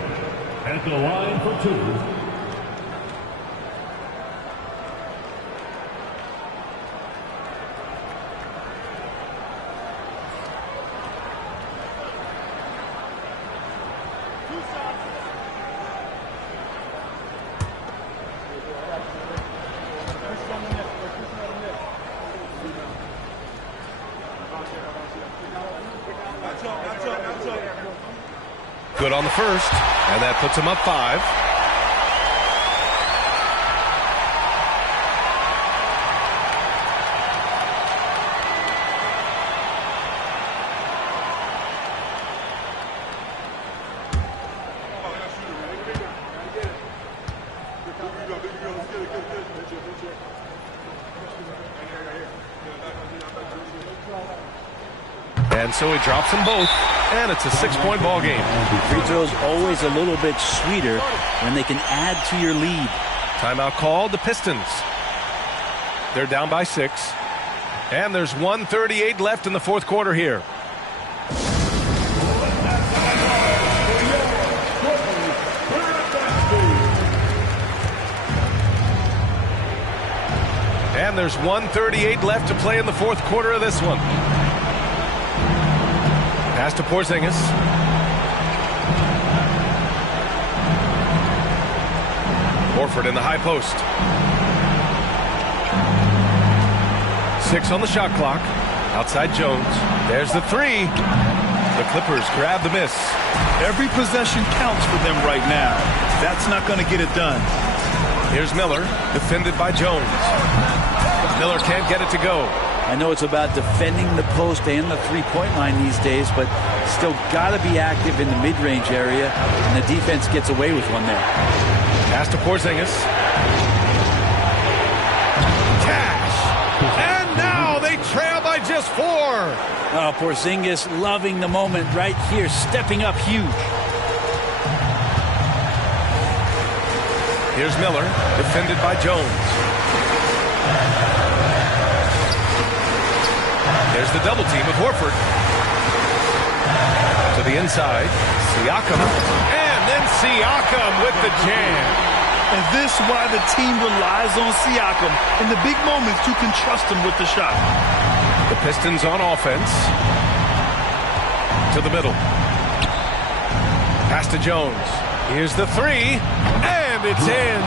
At the line for two. Good on the first, and that puts him up 5. And so he drops them both, and it's a 6-point ball game. Free throws always a little bit sweeter when they can add to your lead. Timeout called, the Pistons. They're down by 6. And there's 1:38 left in the fourth quarter here. And there's 1:38 left to play in the fourth quarter of this one. Pass to Porzingis. Horford in the high post. 6 on the shot clock. Outside Jones. There's the 3. The Clippers grab the miss. Every possession counts for them right now. That's not going to get it done. Here's Miller, defended by Jones. Miller can't get it to go. I know it's about defending the post and the three-point line these days, but still got to be active in the mid-range area, and the defense gets away with one there. Pass to Porzingis. Cash! And now they trail by just 4. Oh, Porzingis loving the moment right here, stepping up huge. Here's Miller, defended by Jones. There's the double team with Horford. To the inside, Siakam. And then Siakam with the jam. And this is why the team relies on Siakam. In the big moments, you can trust him with the shot. The Pistons on offense. To the middle. Pass to Jones. Here's the 3. And it's in.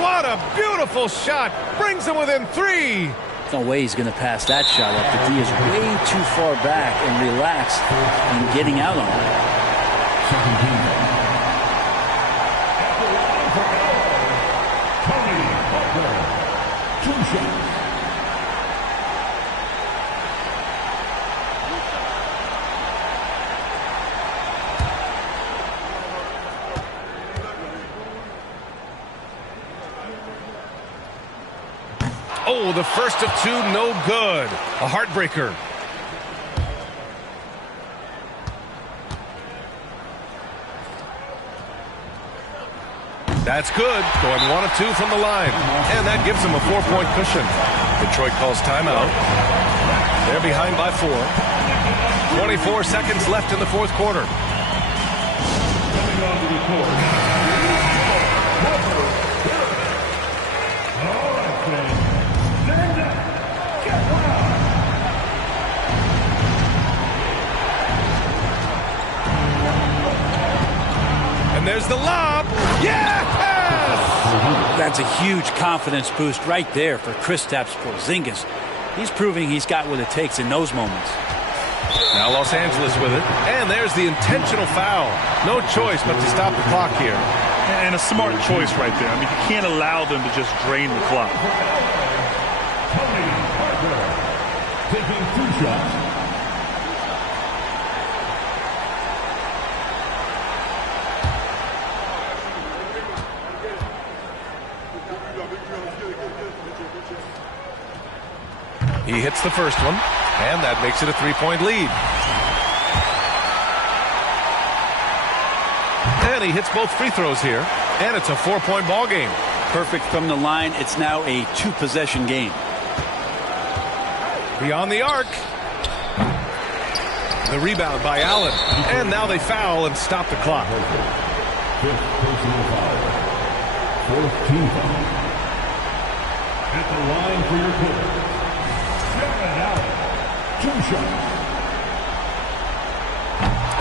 What a beautiful shot. Brings them within 3. No way he's going to pass that shot up. The D is way too far back and relaxed in getting out on Oh, the first of 2, no good. A heartbreaker. That's good. Going 1 of 2 from the line. And that gives them a 4-point cushion. Detroit calls timeout. They're behind by 4. 24 seconds left in the fourth quarter. And there's the lob. Yes! That's a huge confidence boost right there for Kristaps Porzingis. He's proving he's got what it takes in those moments. Now Los Angeles with it. And there's the intentional foul. No choice but to stop the clock here. And a smart choice right there. I mean, you can't allow them to just drain the clock. Taking 2 shots. He hits the first one, and that makes it a 3-point lead. And he hits both free throws here. And it's a 4-point ball game. Perfect from the line. It's now a 2-possession game. Beyond the arc. The rebound by Allen. And now they foul and stop the clock. Fifth personal foul. Fourth team foul. At the line for your quarter. Jared Allen. 2 shots.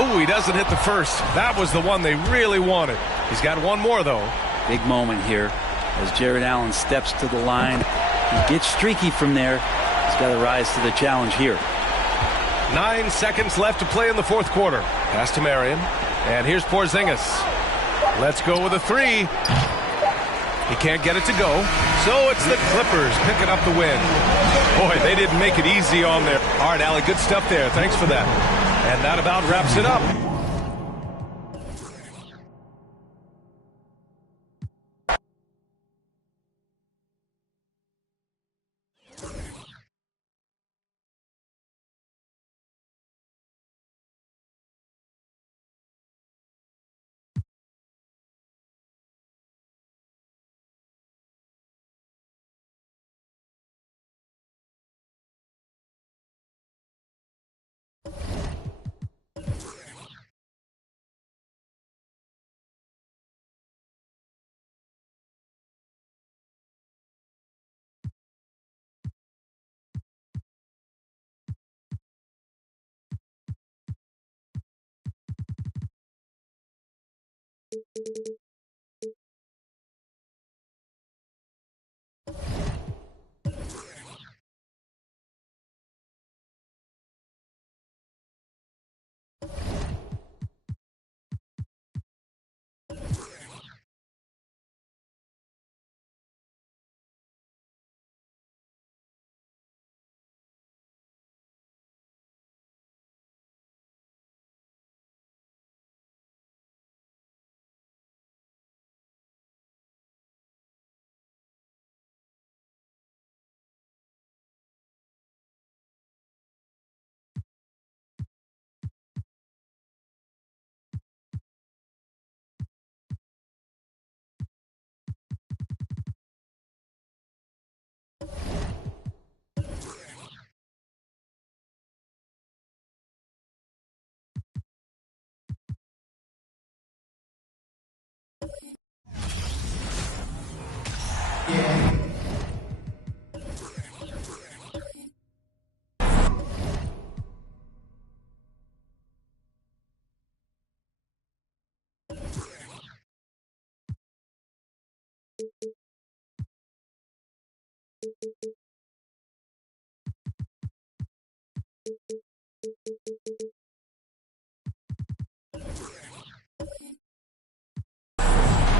Oh, he doesn't hit the first. That was the one they really wanted. He's got one more, though. Big moment here as Jared Allen steps to the line. He gets streaky from there. He's got to rise to the challenge here. 9 seconds left to play in the fourth quarter. Pass to Marion. And here's Porzingis. Let's go with a 3. He can't get it to go. So it's the Clippers picking up the win. Boy, they didn't make it easy on there. All right, Allie, good stuff there. Thanks for that. And that about wraps it up.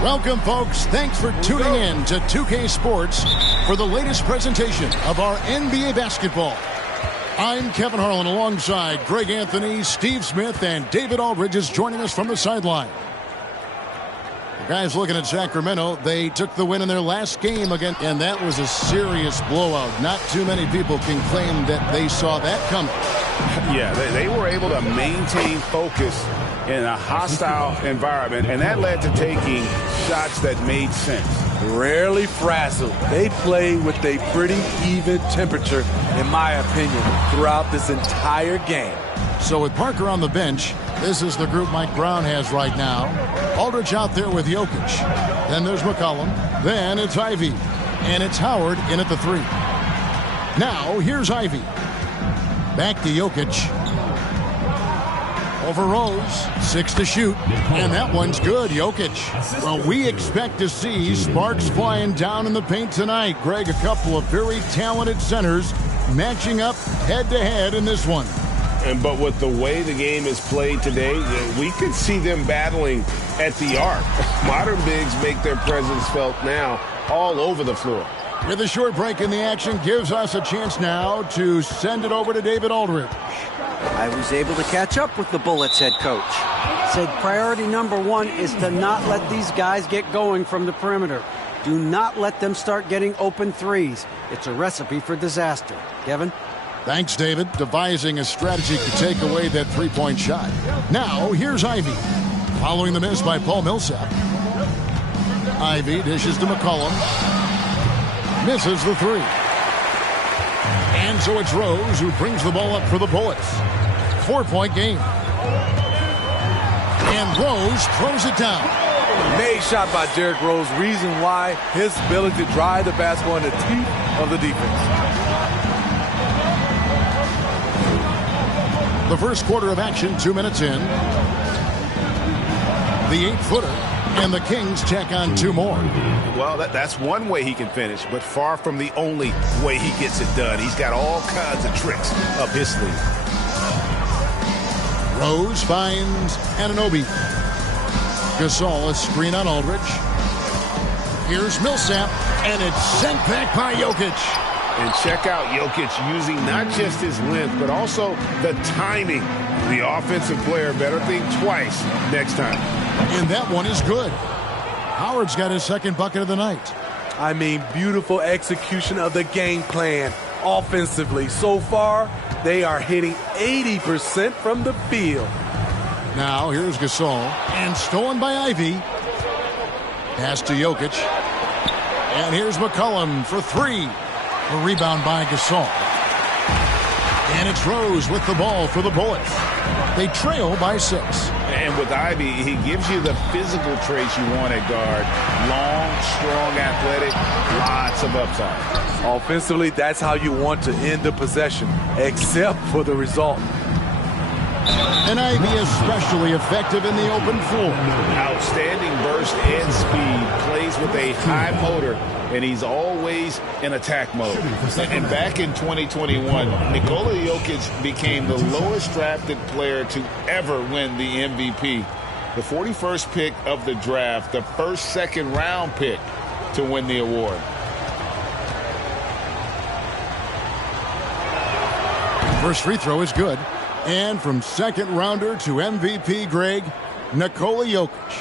Welcome, folks. Thanks for tuning in to 2K Sports for the latest presentation of our NBA basketball. I'm Kevin Harlan alongside Greg Anthony, Steve Smith, and David Aldridge is joining us from the sideline. The guys looking at Sacramento, they took the win in their last game again, and that was a serious blowout. Not too many people can claim that they saw that coming. Yeah, they were able to maintain focus in a hostile environment, and that led to taking shots that made sense. Rarely frazzled. They play with a pretty even temperature, in my opinion, throughout this entire game. So with Parker on the bench, this is the group Mike Brown has right now. Aldridge out there with Jokic. Then there's McCollum. Then it's Ivy. And it's Howard in at the 3. Now, here's Ivy. Back to Jokic. Over Rose. 6 to shoot. And that one's good, Jokic. Well, we expect to see sparks flying down in the paint tonight. Greg, a couple of very talented centers matching up head-to-head in this one. But with the way the game is played today, we could see them battling at the arc. Modern bigs make their presence felt now all over the floor. With a short break in the action gives us a chance now to send it over to David Aldridge. I was able to catch up with the Bullets head coach. Said priority number 1 is to not let these guys get going from the perimeter. Do not let them start getting open threes. It's a recipe for disaster. Kevin? Thanks, David. Devising a strategy to take away that three-point shot. Now, here's Ivy. Following the miss by Paul Millsap. Ivy dishes to McCollum. Misses the three. And so it's Rose who brings the ball up for the Bullets. 4-point game. And Rose throws it down. Made shot by Derrick Rose. Reason why, his ability to drive the basketball in the teeth of the defense. The first quarter of action, 2 minutes in. The 8-footer, and the Kings tack on 2 more. Well, that's one way he can finish, but far from the only way he gets it done. He's got all kinds of tricks up his sleeve. Rose finds Anunoby. Gasol, a screen on Aldridge. Here's Millsap, and it's sent back by Jokic. And check out Jokic using not just his length, but also the timing. The offensive player better think twice next time. And that one is good. Howard's got his second bucket of the night. I mean, beautiful execution of the game plan offensively. So far, they are hitting 80% from the field. Now, here's Gasol, and stolen by Ivy. Pass to Jokic. And here's McCollum for 3. A rebound by Gasol. And it's Rose with the ball for the Bullets. They trail by 6. And with Ivy, he gives you the physical traits you want at guard. Long, strong, athletic, lots of upside. Offensively, that's how you want to end the possession, except for the result. And Ivy especially effective in the open floor. Outstanding burst and speed. Plays with a high motor, and he's always in attack mode. And back in 2021, Nikola Jokic became the lowest drafted player to ever win the MVP. The 41st pick of the draft, the first second-round pick to win the award. First free throw is good. And from second rounder to MVP, Greg, Nikola Jokic.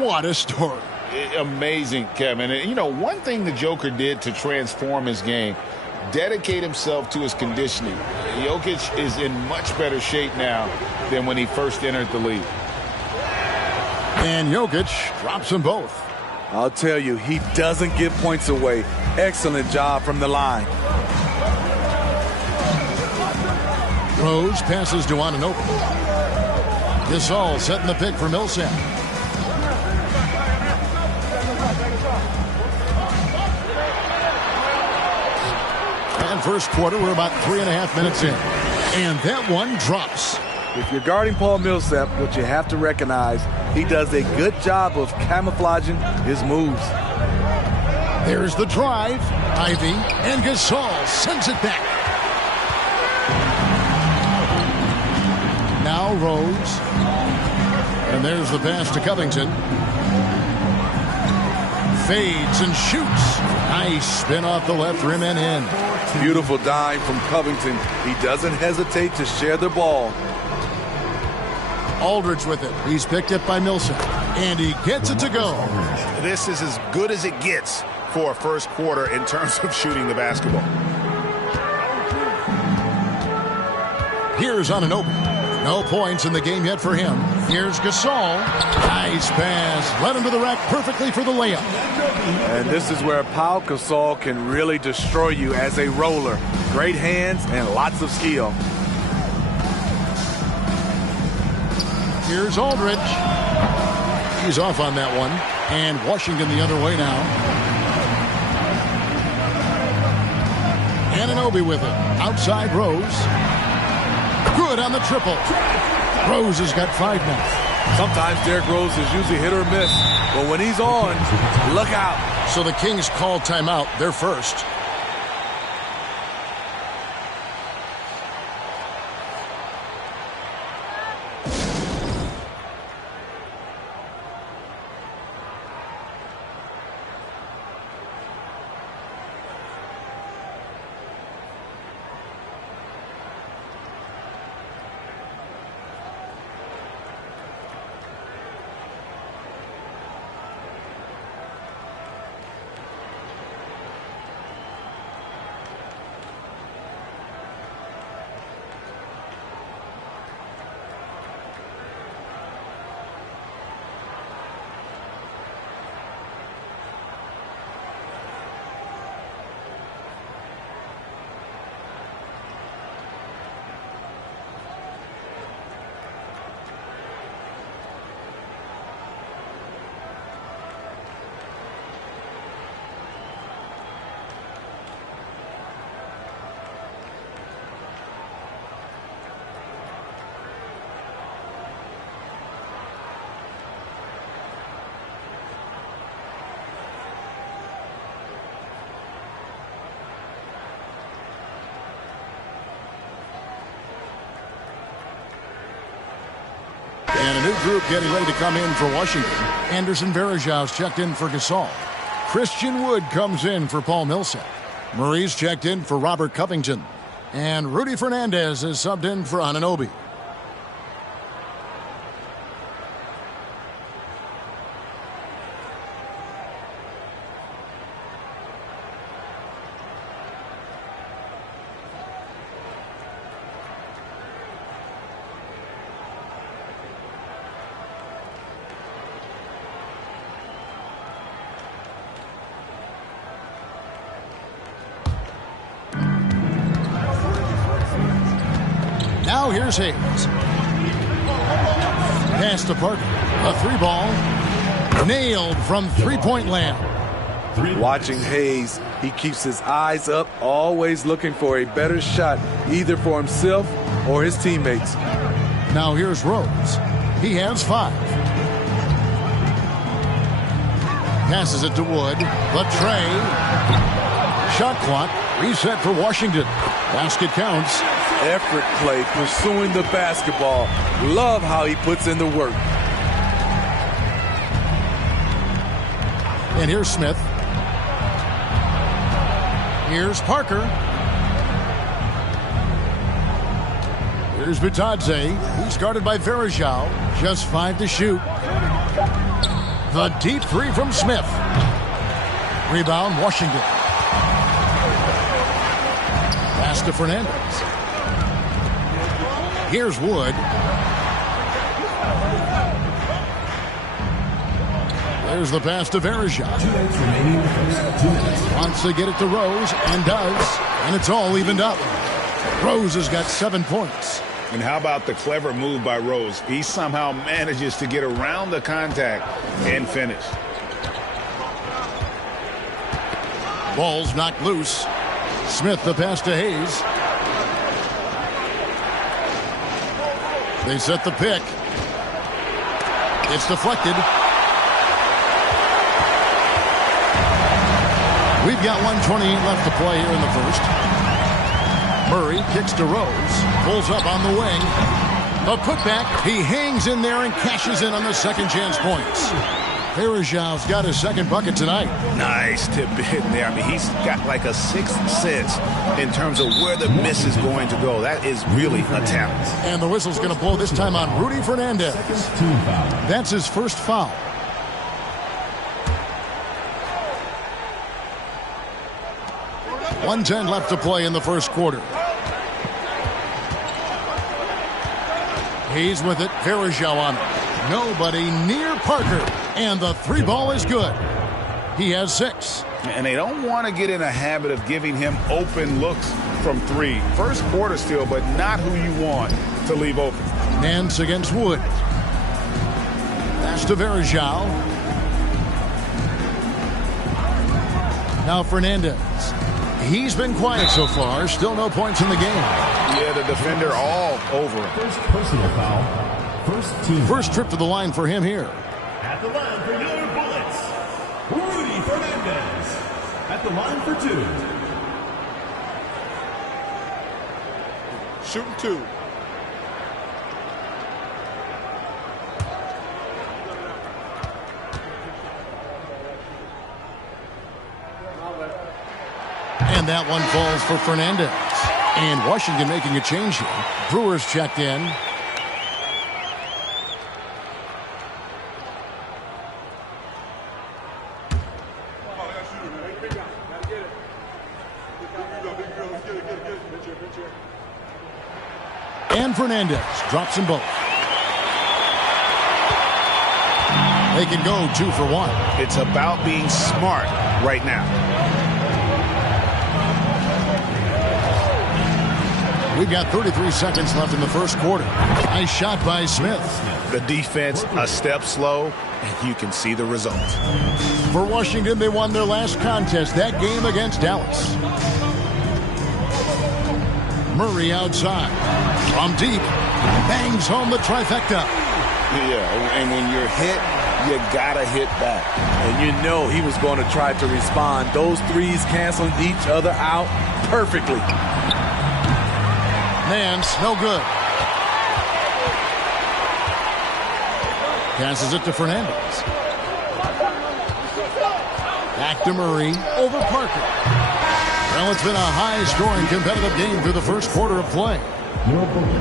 What a story. Amazing, Kevin. And, you know, one thing the Joker did to transform his game, dedicate himself to his conditioning. Jokic is in much better shape now than when he first entered the league. And Jokic drops them both. I'll tell you, he doesn't give points away. Excellent job from the line. Rose passes to Anunoby. Gasol setting the pick for Millsap. And first quarter, we're about 3.5 minutes in. And that one drops. If you're guarding Paul Millsap, what you have to recognize, he does a good job of camouflaging his moves. There's the drive. Ivy and Gasol sends it back. Now Rose. And there's the pass to Covington. Fades and shoots. Nice spin off the left rim and in. Beautiful dime from Covington. He doesn't hesitate to share the ball. Aldridge with it. He's picked up by Millsap. And he gets it to go. This is as good as it gets for a first quarter in terms of shooting the basketball. Here's Anunoby. No points in the game yet for him. Here's Gasol. Nice pass. Led him to the rack perfectly for the layup. And this is where Pau Gasol can really destroy you as a roller. Great hands and lots of skill. Here's Aldridge. He's off on that one. And Washington the other way now. Anunoby with it. Outside Rose. Good on the triple. Rose has got 5 now. Sometimes Derrick Rose is usually hit or miss, but when he's on, look out. So the Kings call timeout. They're first. And a new group getting ready to come in for Washington. Anderson Varejau's checked in for Gasol. Christian Wood comes in for Paul Millsap. Murray's checked in for Robert Covington. And Rudy Fernandez is subbed in for Anunoby. Now here's Hayes. Pass to Parker. A 3-ball. Nailed from three-point land. Watching Hayes, he keeps his eyes up, always looking for a better shot, either for himself or his teammates. Now here's Rose. He has 5. Passes it to Wood. The tray. Shot clock. Reset for Washington. Basket counts. Effort play, pursuing the basketball. Love how he puts in the work. And here's Smith. Here's Parker. Here's Bitadze. He's guarded by Varejao. Just 5 to shoot. The deep 3 from Smith. Rebound, Washington. Pass to Fernandez. Here's Wood. There's the pass to Varejao. Wants to get it to Rose, and does. And it's all evened up. Rose has got 7 points. And how about the clever move by Rose? He somehow manages to get around the contact and finish. Ball's knocked loose. Smith the pass to Hayes. They set the pick. It's deflected. We've got 1:28 left to play here in the first. Murray kicks to Rose. Pulls up on the wing. A putback. He hangs in there and cashes in on the second chance points. Varejau's got his second bucket tonight. Nice tip in there. I mean, he's got like a sixth sense in terms of where the miss is going to go. That is really a talent. And the whistle's going to blow this time on Rudy Fernandez. That's his first foul. .110 left to play in the first quarter. He's with it. Varejao on it. Nobody near Parker. And the 3-ball is good. He has 6. And they don't want to get in a habit of giving him open looks from 3. First quarter still, but not who you want to leave open. Nance against Wood. Pass to Varejao. Now Fernandez. He's been quiet so far. Still no points in the game. Yeah, the defender all over him. First personal foul. First team. First trip to the line for him here. At the line for your bullets, Rudy Fernandez. At the line for 2. Shooting 2. And that one falls for Fernandez. And Washington making a change here. Brewers checked in. And Fernandez drops them both. They can go 2 for 1. It's about being smart right now. We've got 33 seconds left in the first quarter. Nice shot by Smith. The defense a step slow, and you can see the result. For Washington, they won their last contest, that game against Dallas. Murray outside. From deep. Bangs home the trifecta. Yeah, and when you're hit, you gotta hit back. And you know he was going to try to respond. Those threes canceling each other out perfectly. Nance, no good. Passes it to Fernandez. Back to Murray. Over Parker. Well, it's been a high-scoring competitive game through the first quarter of play.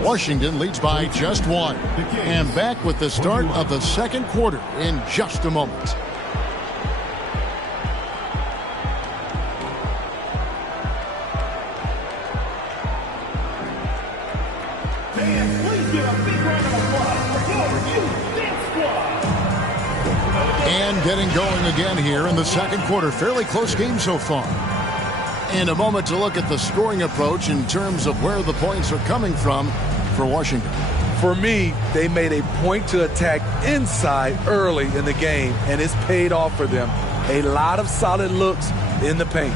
Washington leads by just one. And back with the start of the second quarter in just a moment. And getting going again here in the second quarter. Fairly close game so far. And a moment to look at the scoring approach in terms of where the points are coming from for Washington. For me, they made a point to attack inside early in the game, and it's paid off for them. A lot of solid looks in the paint.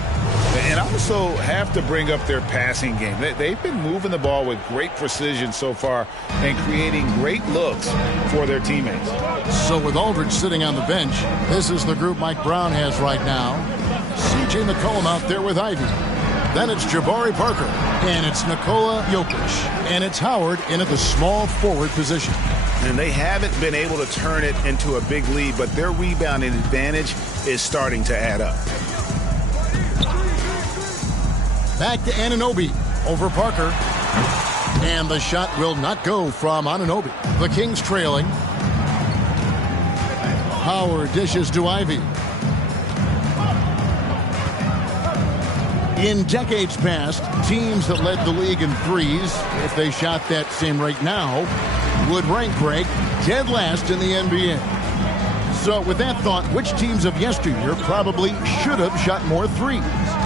And I also have to bring up their passing game. They've been moving the ball with great precision so far and creating great looks for their teammates. So with Aldridge sitting on the bench, this is the group Mike Brown has right now. C.J. McCollum out there with Ivy. Then it's Jabari Parker. And it's Nikola Jokic. And it's Howard in at the small forward position. And they haven't been able to turn it into a big lead, but their rebounding advantage is starting to add up. Back to Anunoby over Parker. And the shot will not go from Anunoby. The Kings trailing. Howard dishes to Ivy. In decades past, teams that led the league in threes, if they shot that same rate now, would rank break dead last in the NBA. So with that thought, which teams of yesteryear probably should have shot more threes?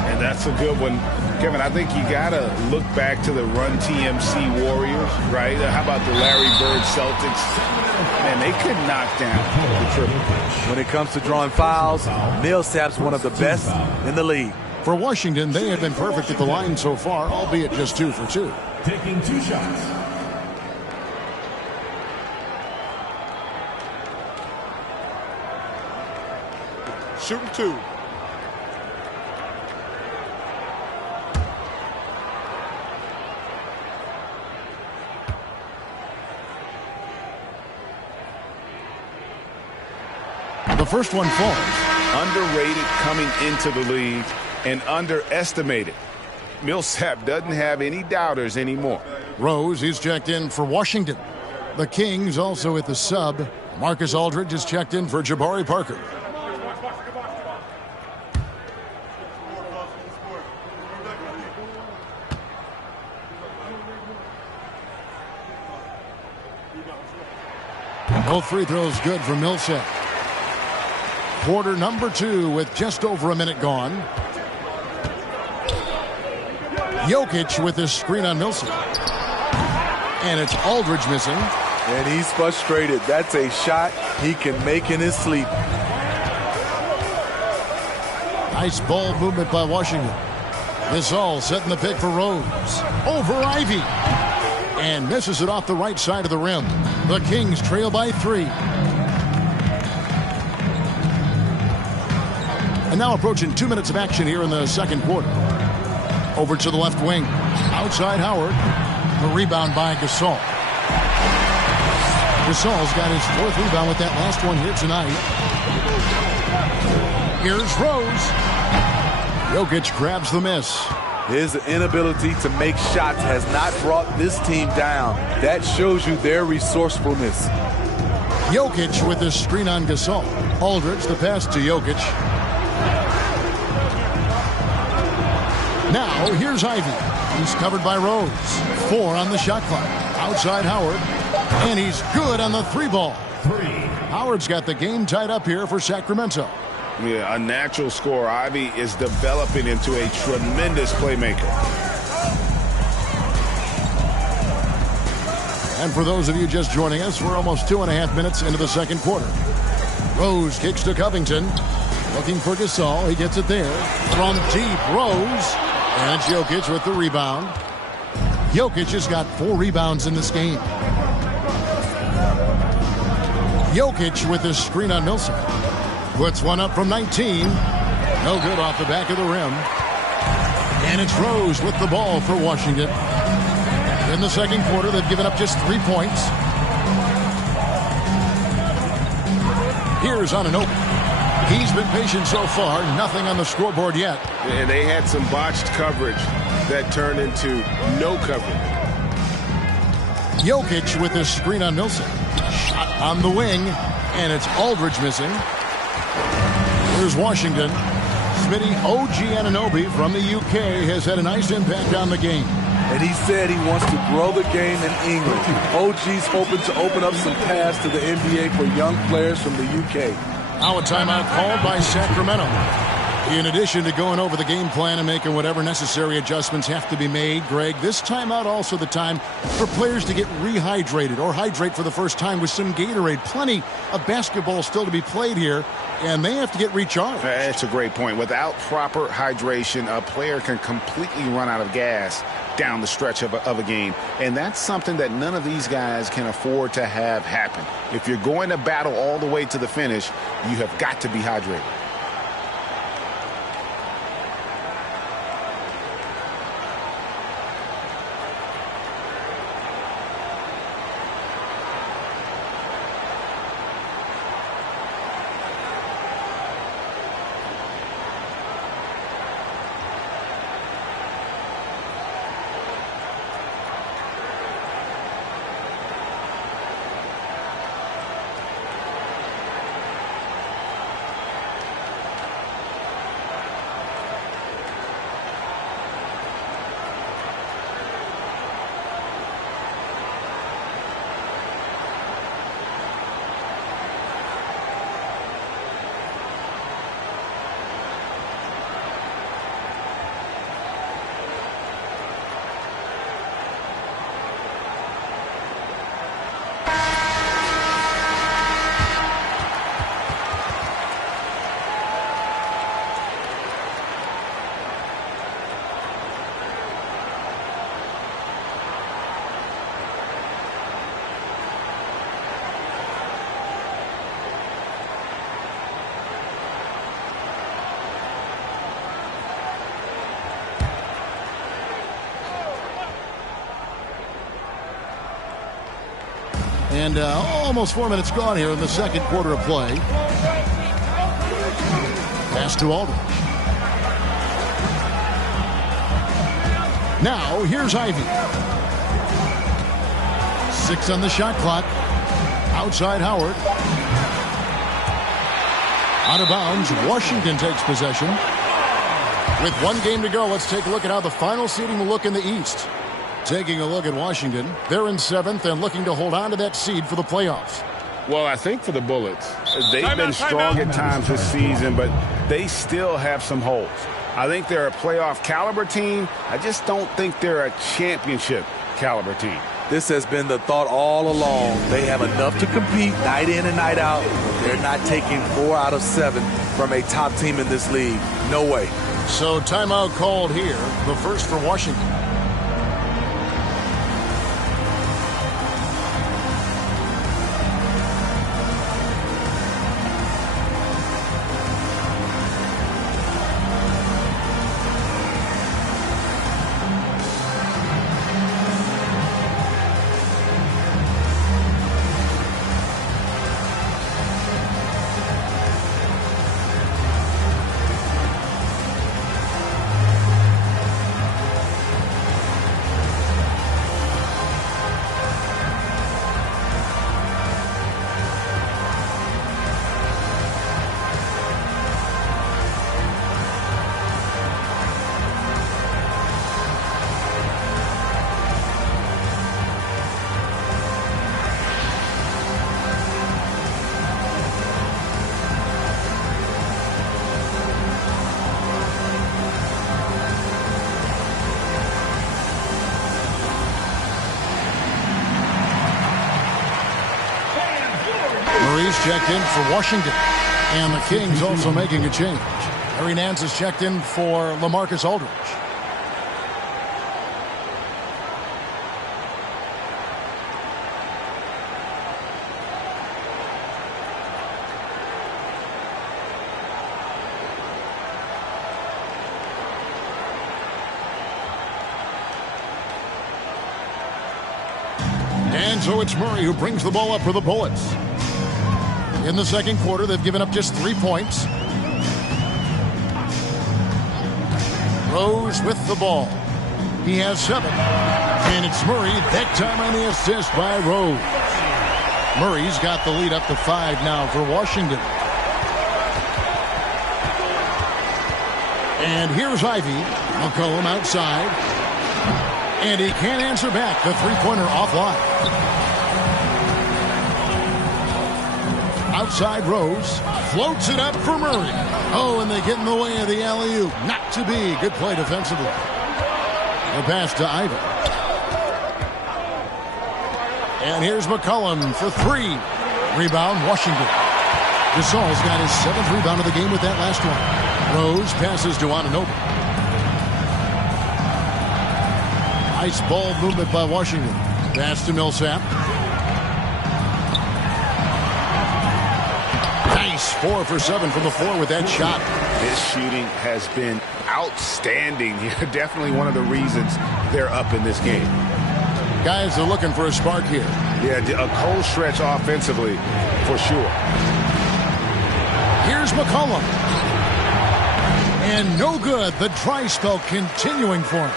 And that's a good one. Kevin, I think you got to look back to the Run TMC Warriors, right? How about the Larry Bird Celtics? Man, they could knock down the triple. When it comes to drawing fouls, Millsap's one of the best in the league. For Washington, they have been perfect at the line so far, albeit just 2 for 2. Taking 2 shots. Shooting 2. The first one falls. Underrated coming into the league and underestimated. Millsap doesn't have any doubters anymore. Rose is checked in for Washington. The Kings also at the sub. Marcus Aldridge is checked in for Jabari Parker. Both free throws good for Millsap. Quarter number 2 with just over a minute gone. Jokic with his screen on Millsap. And it's Aldridge missing. And he's frustrated. That's a shot he can make in his sleep. Nice ball movement by Washington. Gasol setting the pick for Rose. Over Ivy. And misses it off the right side of the rim. The Kings trail by 3. And now approaching 2 minutes of action here in the second quarter. Over to the left wing. Outside Howard. The rebound by Gasol. Gasol's got his 4th rebound with that last one here tonight. Here's Rose. Jokic grabs the miss. His inability to make shots has not brought this team down. That shows you their resourcefulness. Jokic with his screen on Gasol. Aldridge the pass to Jokic. Now here's Ivy. He's covered by Rose. 4 on the shot clock. Outside Howard. And he's good on the 3-ball. Howard's got the game tied up here for Sacramento. Yeah, a natural scorer. Ivy is developing into a tremendous playmaker. And for those of you just joining us, we're almost 2.5 minutes into the second quarter. Rose kicks to Covington. Looking for Gasol. He gets it there. From deep, Rose. And it's Jokic with the rebound. Jokic has got 4 rebounds in this game. Jokic with his screen on Millsap. Puts one up from 19. No good off the back of the rim. And it's Rose with the ball for Washington. In the second quarter, they've given up just 3 points. Here's Anunoby. He's been patient so far. Nothing on the scoreboard yet. And they had some botched coverage that turned into no coverage. Jokic with this screen on Millsap. Shot on the wing, and it's Aldridge missing. Here's Washington. Smitty, OG Anunoby from the UK has had a nice impact on the game. And he said he wants to grow the game in England. OG's hoping to open up some paths to the NBA for young players from the UK. Now a timeout called by Sacramento. In addition to going over the game plan and making whatever necessary adjustments have to be made, Greg, this timeout also the time for players to get rehydrated or hydrate for the first time with some Gatorade. Plenty of basketball still to be played here, and they have to get recharged. That's a great point. Without proper hydration, a player can completely run out of gas down the stretch of a game. And that's something that none of these guys can afford to have happen. If you're going to battle all the way to the finish, you have got to be hydrated. And almost 4 minutes gone here in the second quarter of play. Pass to Aldridge. Now, here's Ivy. 6 on the shot clock. Outside Howard. Out of bounds. Washington takes possession. With 1 game to go, let's take a look at how the final seeding will look in the East. Taking a look at Washington, they're in 7th and looking to hold on to that seed for the playoffs. Well, I think for the Bullets, they've been strong at times this season, but they still have some holes. I think they're a playoff caliber team. I just don't think they're a championship caliber team. This has been the thought all along. They have enough to compete night in and night out. They're not taking 4 out of 7 from a top team in this league. No way. So timeout called here, the first for Washington. Checked in for Washington. And the Kings also making a change. Larry Nance is checked in for LaMarcus Aldridge. And so it's Murray who brings the ball up for the Bullets. In the second quarter, they've given up just 3 points. Rose with the ball. He has 7. And it's Murray, that time on the assist by Rose. Murray's got the lead up to 5 now for Washington. And here's Ivy. McCollum outside. And he can't answer back. The three-pointer offline. Outside Rose. Floats it up for Murray. Oh, and they get in the way of the alley-oop. Not to be. Good play defensively. The pass to Ivy. And here's McCollum for 3. Rebound, Washington. Gasol's got his 7th rebound of the game with that last one. Rose passes to Anunoby. Nice ball movement by Washington. Pass to Millsap. Nice 4 for 7 from the floor with that shot. His shooting has been outstanding. Definitely one of the reasons they're up in this game. Guys are looking for a spark here. Yeah, a cold stretch offensively for sure. Here's McCollum. And no good. The dry spell continuing for him.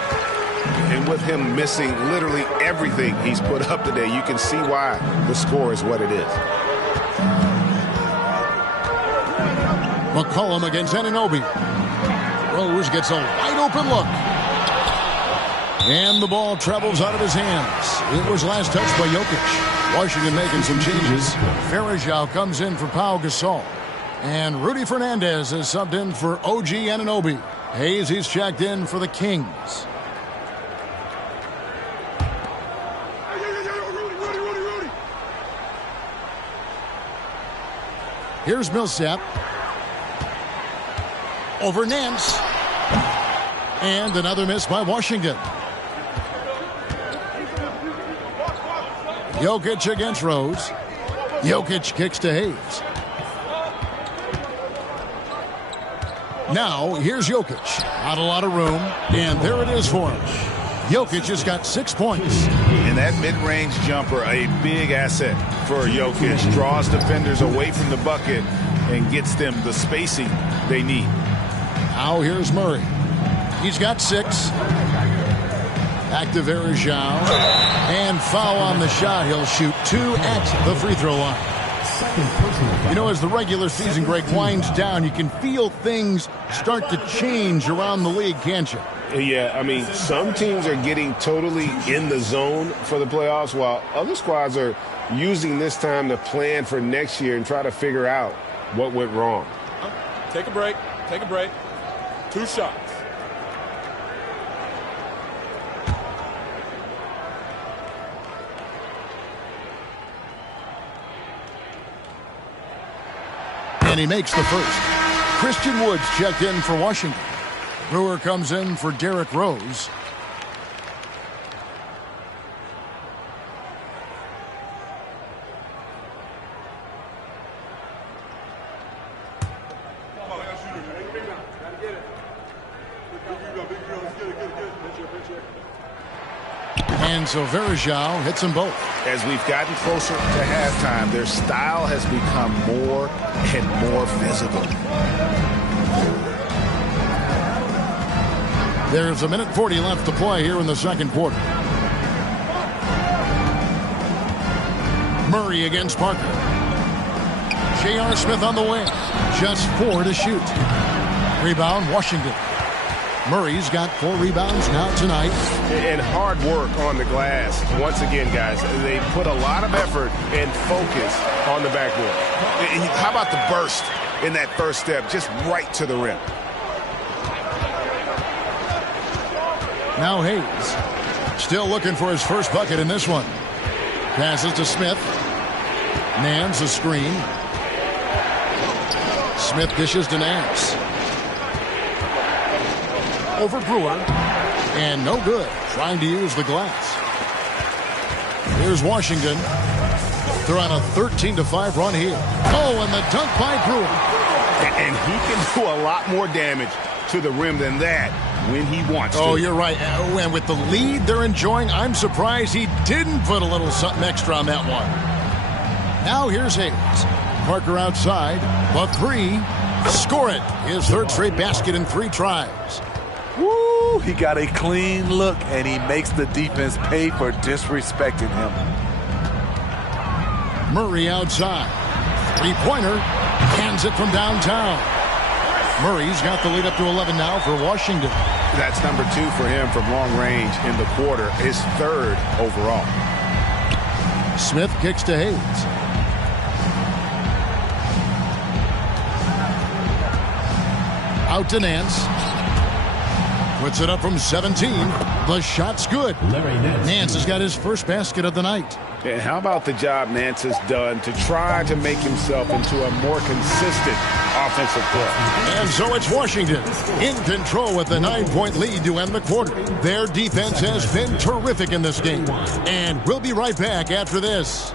And with him missing literally everything he's put up today, you can see why the score is what it is. McCollum against Anunoby. Rose gets a wide open look. And the ball travels out of his hands. It was last touched by Jokic. Washington making some changes. Varejao comes in for Pau Gasol. And Rudy Fernandez is subbed in for OG Anunoby. Hayes, he's checked in for the Kings. Here's Millsap. Over Nance. And another miss by Washington. Jokic against Rose. Jokic kicks to Hayes. Now, here's Jokic. Not a lot of room. And there it is for him. Jokic has got 6 points. And that mid-range jumper, a big asset for Jokic. Draws defenders away from the bucket and gets them the spacing they need. Now here's Murray. He's got 6. Back to Varejao. And foul on the shot. He'll shoot 2 at the free throw line. You know, as the regular season, Greg, winds down, you can feel things start to change around the league, can't you? Yeah, I mean, some teams are getting totally in the zone for the playoffs, while other squads are using this time to plan for next year and try to figure out what went wrong. Take a break. Take a break. 2 shots. And he makes the first. Christian Woods checked in for Washington. Brewer comes in for Derrick Rose. And so Varejao hits them both. As we've gotten closer to halftime, their style has become more and more physical. There's 1:40 left to play here in the second quarter. Murray against Parker. J.R. Smith on the wing. Just 4 to shoot. Rebound, Washington. Murray's got 4 rebounds now tonight. And hard work on the glass. Once again, guys, they put a lot of effort and focus on the backboard. And how about the burst in that first step, just right to the rim? Now Hayes, still looking for his first bucket in this one. Passes to Smith. Nance a screen. Smith dishes to Nance. Over Brewer. And no good. Trying to use the glass. Here's Washington. They're on a 13-5 run here. Oh, and the dunk by Brewer. And he can do a lot more damage to the rim than that when he wants to. Oh, you're right. And with the lead they're enjoying, I'm surprised he didn't put a little something extra on that one. Now here's Hayes. Parker outside. The three. Score it. His third straight basket in 3 tries. Woo! He got a clean look, and he makes the defense pay for disrespecting him. Murray outside. Three-pointer. Hands it from downtown. Murray's got the lead up to 11 now for Washington. That's number 2 for him from long range in the quarter. His 3rd overall. Smith kicks to Hayes. Out to Nance. Puts it up from 17. The shot's good. Nance has got his first basket of the night. And how about the job Nance has done to try to make himself into a more consistent offensive player? And so it's Washington in control with the 9-point lead to end the quarter. Their defense has been terrific in this game. And we'll be right back after this.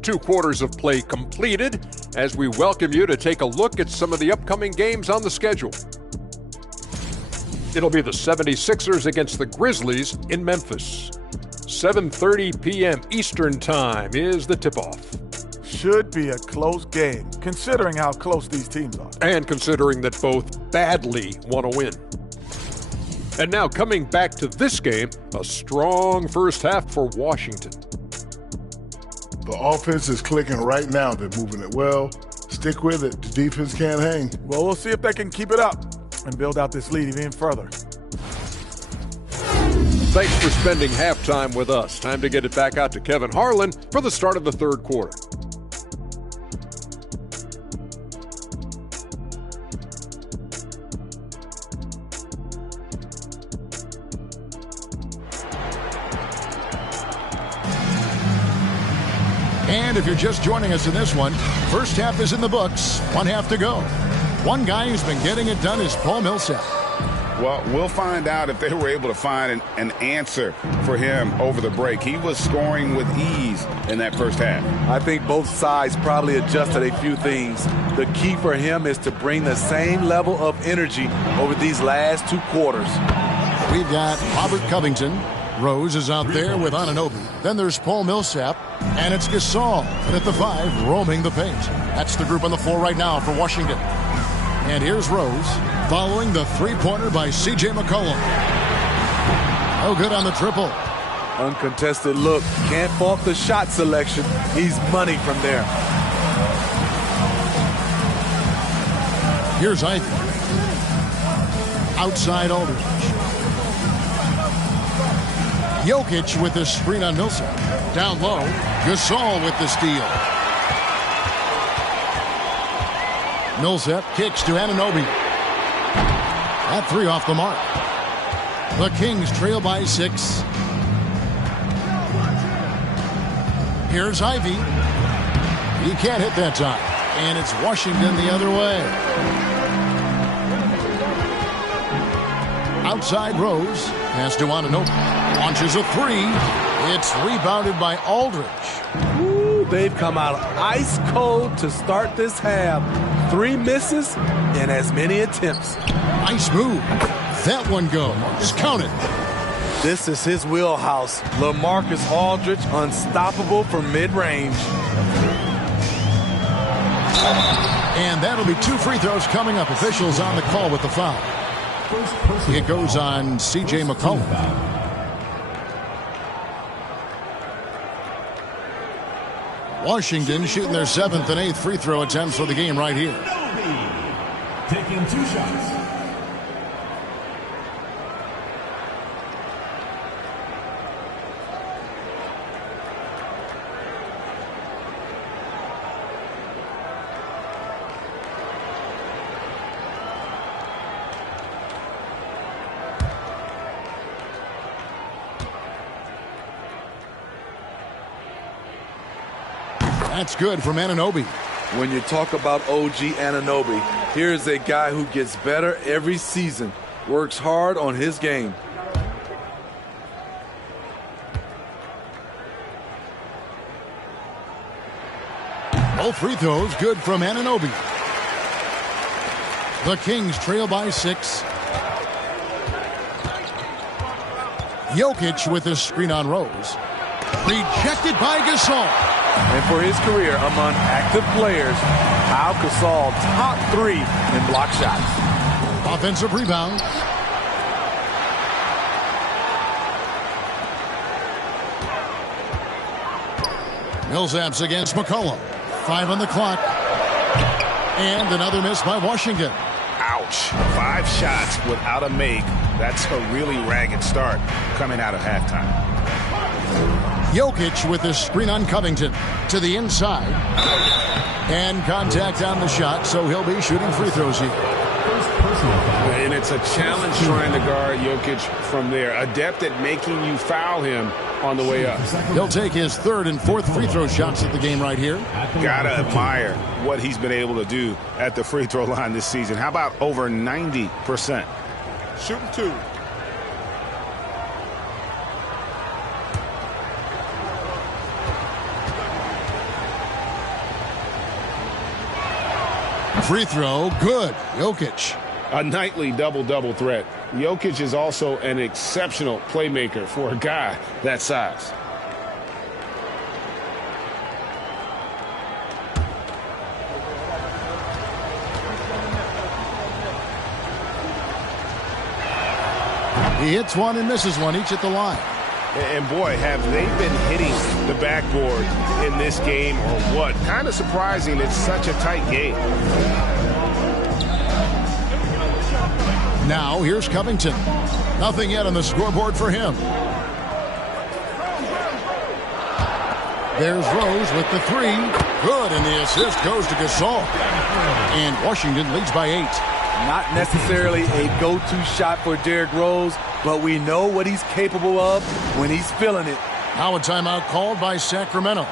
Two quarters of play completed as we welcome you to take a look at some of the upcoming games on the schedule. It'll be the 76ers against the Grizzlies in Memphis. 7:30 p.m. Eastern Time is the tip-off. Should be a close game, considering how close these teams are. And considering that both badly want to win. And now coming back to this game, a strong first half for Washington. The offense is clicking right now. They're moving it well. Stick with it. The defense can't hang. Well, we'll see if they can keep it up and build out this lead even further. Thanks for spending halftime with us. Time to get it back out to Kevin Harlan for the start of the third quarter. And if you're just joining us in this one, first half is in the books. 1 half to go. One guy who's been getting it done is Paul Millsap. Well, we'll find out if they were able to find an answer for him over the break. He was scoring with ease in that first half. I think both sides probably adjusted a few things. The key for him is to bring the same level of energy over these last 2 quarters. We've got Robert Covington. Rose is out there with Anunoby. Then there's Paul Millsap, and it's Gasol. And at the 5, roaming the paint. That's the group on the floor right now for Washington. And here's Rose, following the three-pointer by C.J. McCollum. Oh, good on the triple. Uncontested look. Can't fault the shot selection. He's money from there. Here's Ivy. Outside Aldridge. Jokic with the screen on Millsap. Down low, Gasol with the steal. Millsap kicks to Anunoby. That 3 off the mark. The Kings trail by 6. Here's Ivy. He can't hit that time. And it's Washington the other way. Outside Rose. Pass to Anunoby. Launches a 3. It's rebounded by Aldridge. Ooh, they've come out ice cold to start this half. 3 misses and as many attempts. Nice move. That one goes. Count it. This is his wheelhouse. LaMarcus Aldridge, unstoppable from mid-range. And that'll be 2 free throws coming up. Officials on the call with the foul. It goes on C.J. McCollum. Washington shooting their 7th and 8th free throw attempts for the game right here. Taking 2 shots. That's good from Anunoby. When you talk about OG Anunoby, here's a guy who gets better every season, works hard on his game. Both free throws good from Anunoby. The Kings trail by 6. Jokic with his screen on Rose. Rejected by Gasol. And for his career among active players, Pau Gasol top 3 in block shots. Offensive rebound. Millsaps against McCollum. 5 on the clock. And another miss by Washington. Ouch. 5 shots without a make. That's a really ragged start coming out of halftime. Jokic with his screen on Covington to the inside. And contact on the shot, so he'll be shooting free throws here. And it's a challenge trying to guard Jokic from there. Adept at making you foul him on the way up. He'll take his 3rd and 4th free throw shots at the game right here. Gotta admire what he's been able to do at the free throw line this season. How about over 90%? Shooting 2. Free throw, good. Jokic. A nightly double-double threat. Jokic is also an exceptional playmaker for a guy that size. He hits one and misses one, each at the line. And boy, have they been hitting the backboard in this game or what? Kind of surprising. It's such a tight game. Now, here's Covington. Nothing yet on the scoreboard for him. There's Rose with the 3. Good, and the assist goes to Gasol. And Washington leads by 8. Not necessarily a go-to shot for Derrick Rose, but we know what he's capable of when he's feeling it. Now a timeout called by Sacramento.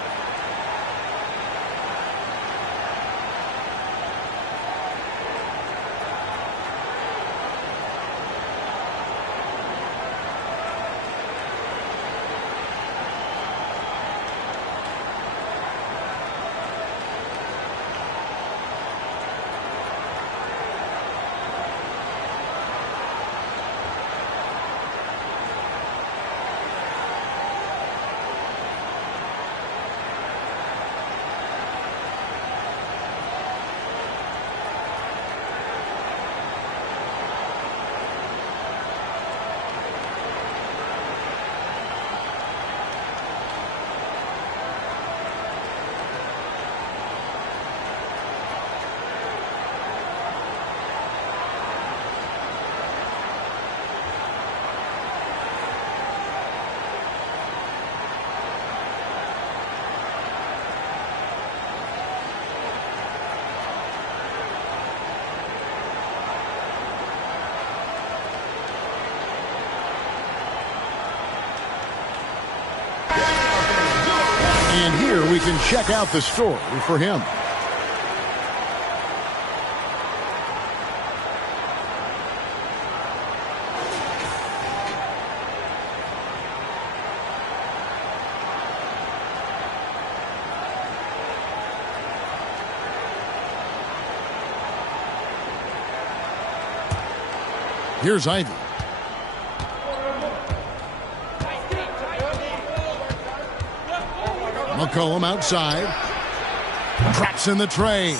And here we can check out the story for him. Here's Ivy. McCollum outside. Traps in the tray.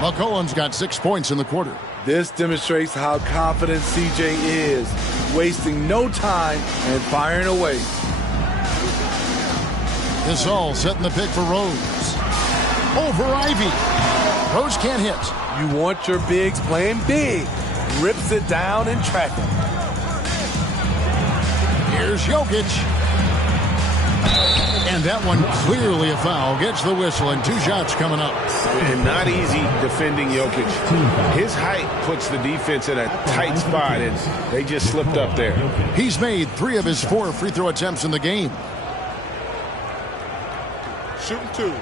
McCollum's got 6 points in the quarter. This demonstrates how confident CJ is, wasting no time and firing away. Gasol setting the pick for Rose. Over Ivy. Rose can't hit. You want your bigs playing big. Rips it down in traffic. Here's Jokic. And that one clearly a foul. Gets the whistle and 2 shots coming up. And not easy defending Jokic. His height puts the defense in a tight spot, and they just slipped up there. He's made 3 of his 4 free throw attempts in the game. Shooting 2.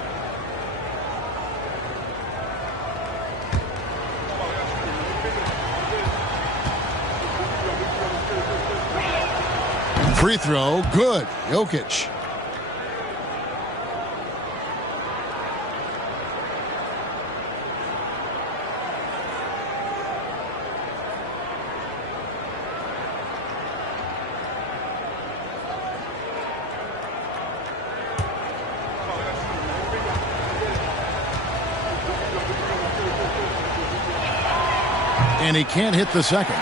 Free throw, good. Jokic. And he can't hit the second.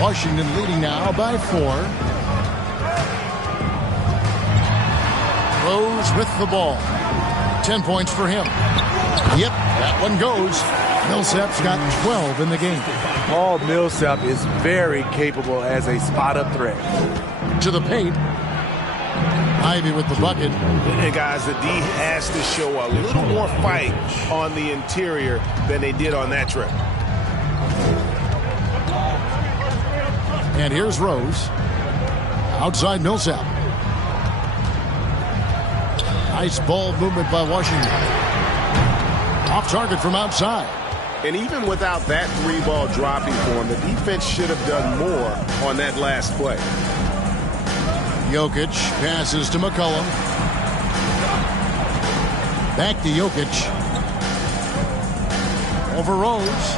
Washington leading now by 4. Rose with the ball. 10 points for him. Yep, that one goes. Millsap's got 12 in the game. Paul Millsap is very capable as a spot-up threat. To the paint. Ivy with the bucket. And guys, the D has to show a little more fight on the interior than they did on that trip. And here's Rose. Outside Millsap. Nice ball movement by Washington. Off target from outside. And even without that 3-ball dropping for him, the defense should have done more on that last play. Jokic passes to McCollum. Back to Jokic. Over Rose.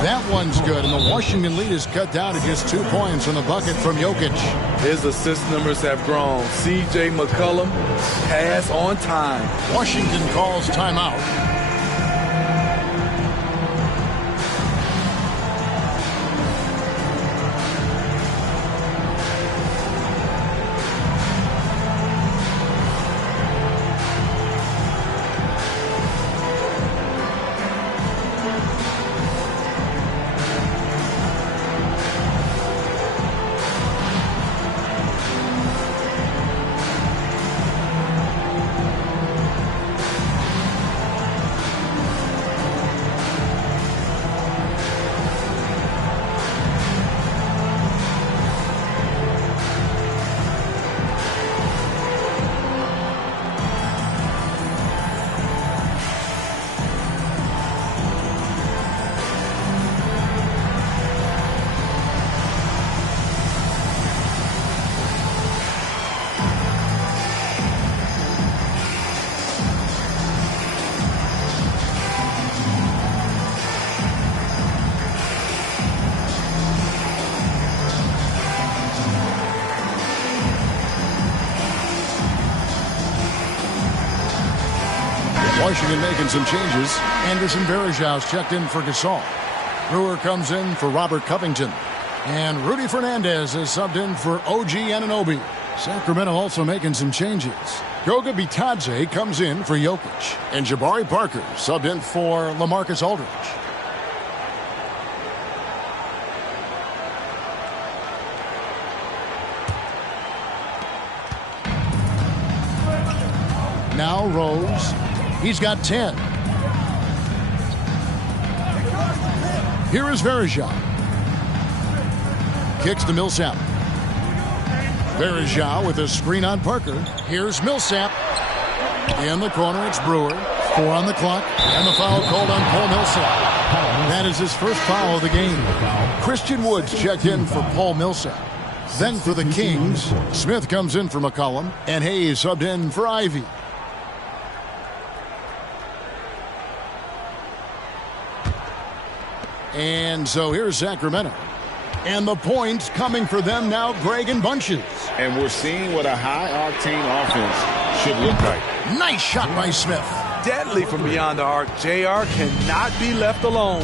That one's good, and the Washington lead is cut down to just 2 points on the bucket from Jokic. His assist numbers have grown. C.J. McCollum, pass on time. Washington calls timeout. Washington making some changes. Anderson Varejau's checked in for Gasol. Brewer comes in for Robert Covington. And Rudy Fernandez is subbed in for OG Anunoby. Sacramento also making some changes. Goga Bitadze comes in for Jokic. And Jabari Parker subbed in for LaMarcus Aldridge. Now Rose. He's got 10. Here is Varejao. Kicks to Millsap. Varejao with a screen on Parker. Here's Millsap. In the corner, it's Brewer. 4 on the clock. And the foul called on Paul Millsap. That is his first foul of the game. Christian Woods checked in for Paul Millsap. Then for the Kings, Smith comes in for McCollum. And Hayes subbed in for Ivy. And so here's Sacramento. And the points coming for them now, Greg, in bunches. And we're seeing what a high-octane offense should look like. Nice shot by Smith. Deadly from beyond the arc. JR cannot be left alone.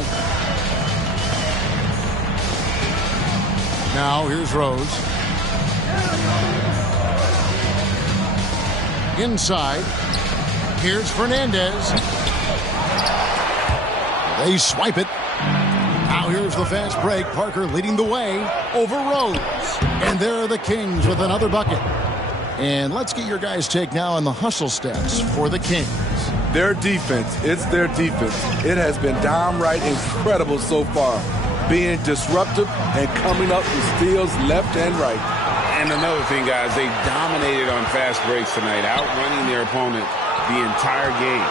Now here's Rose. Inside. Here's Fernandez. They swipe it. Now here's the fast break. Parker leading the way over Rose. And there are the Kings with another bucket. And let's get your guys' take now on the hustle stats for the Kings. Their defense, it's their defense. It has been downright incredible so far. Being disruptive and coming up with steals left and right. And another thing, guys, they dominated on fast breaks tonight, outrunning their opponent the entire game.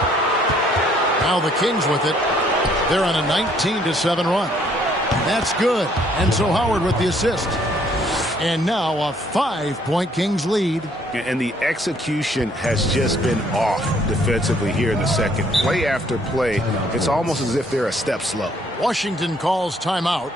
Now the Kings with it. They're on a 19-7 run. That's good. And so Howard with the assist. And now a 5-point Kings lead. And the execution has just been off defensively here in the second. Play after play, it's almost as if they're a step slow. Washington calls timeout.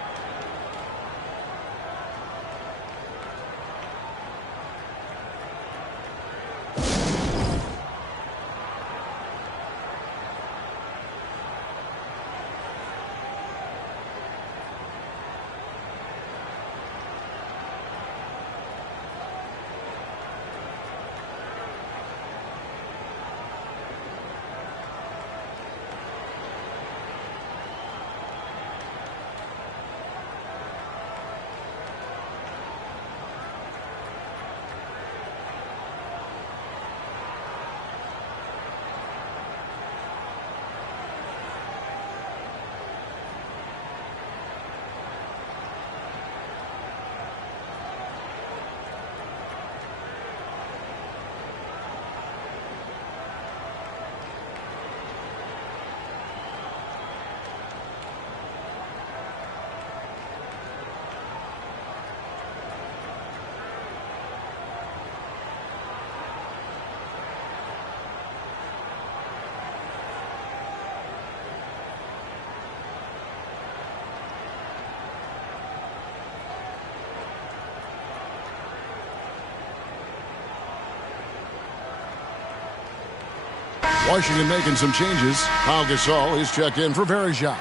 Washington making some changes. Pau Gasol is checked in for Verjao.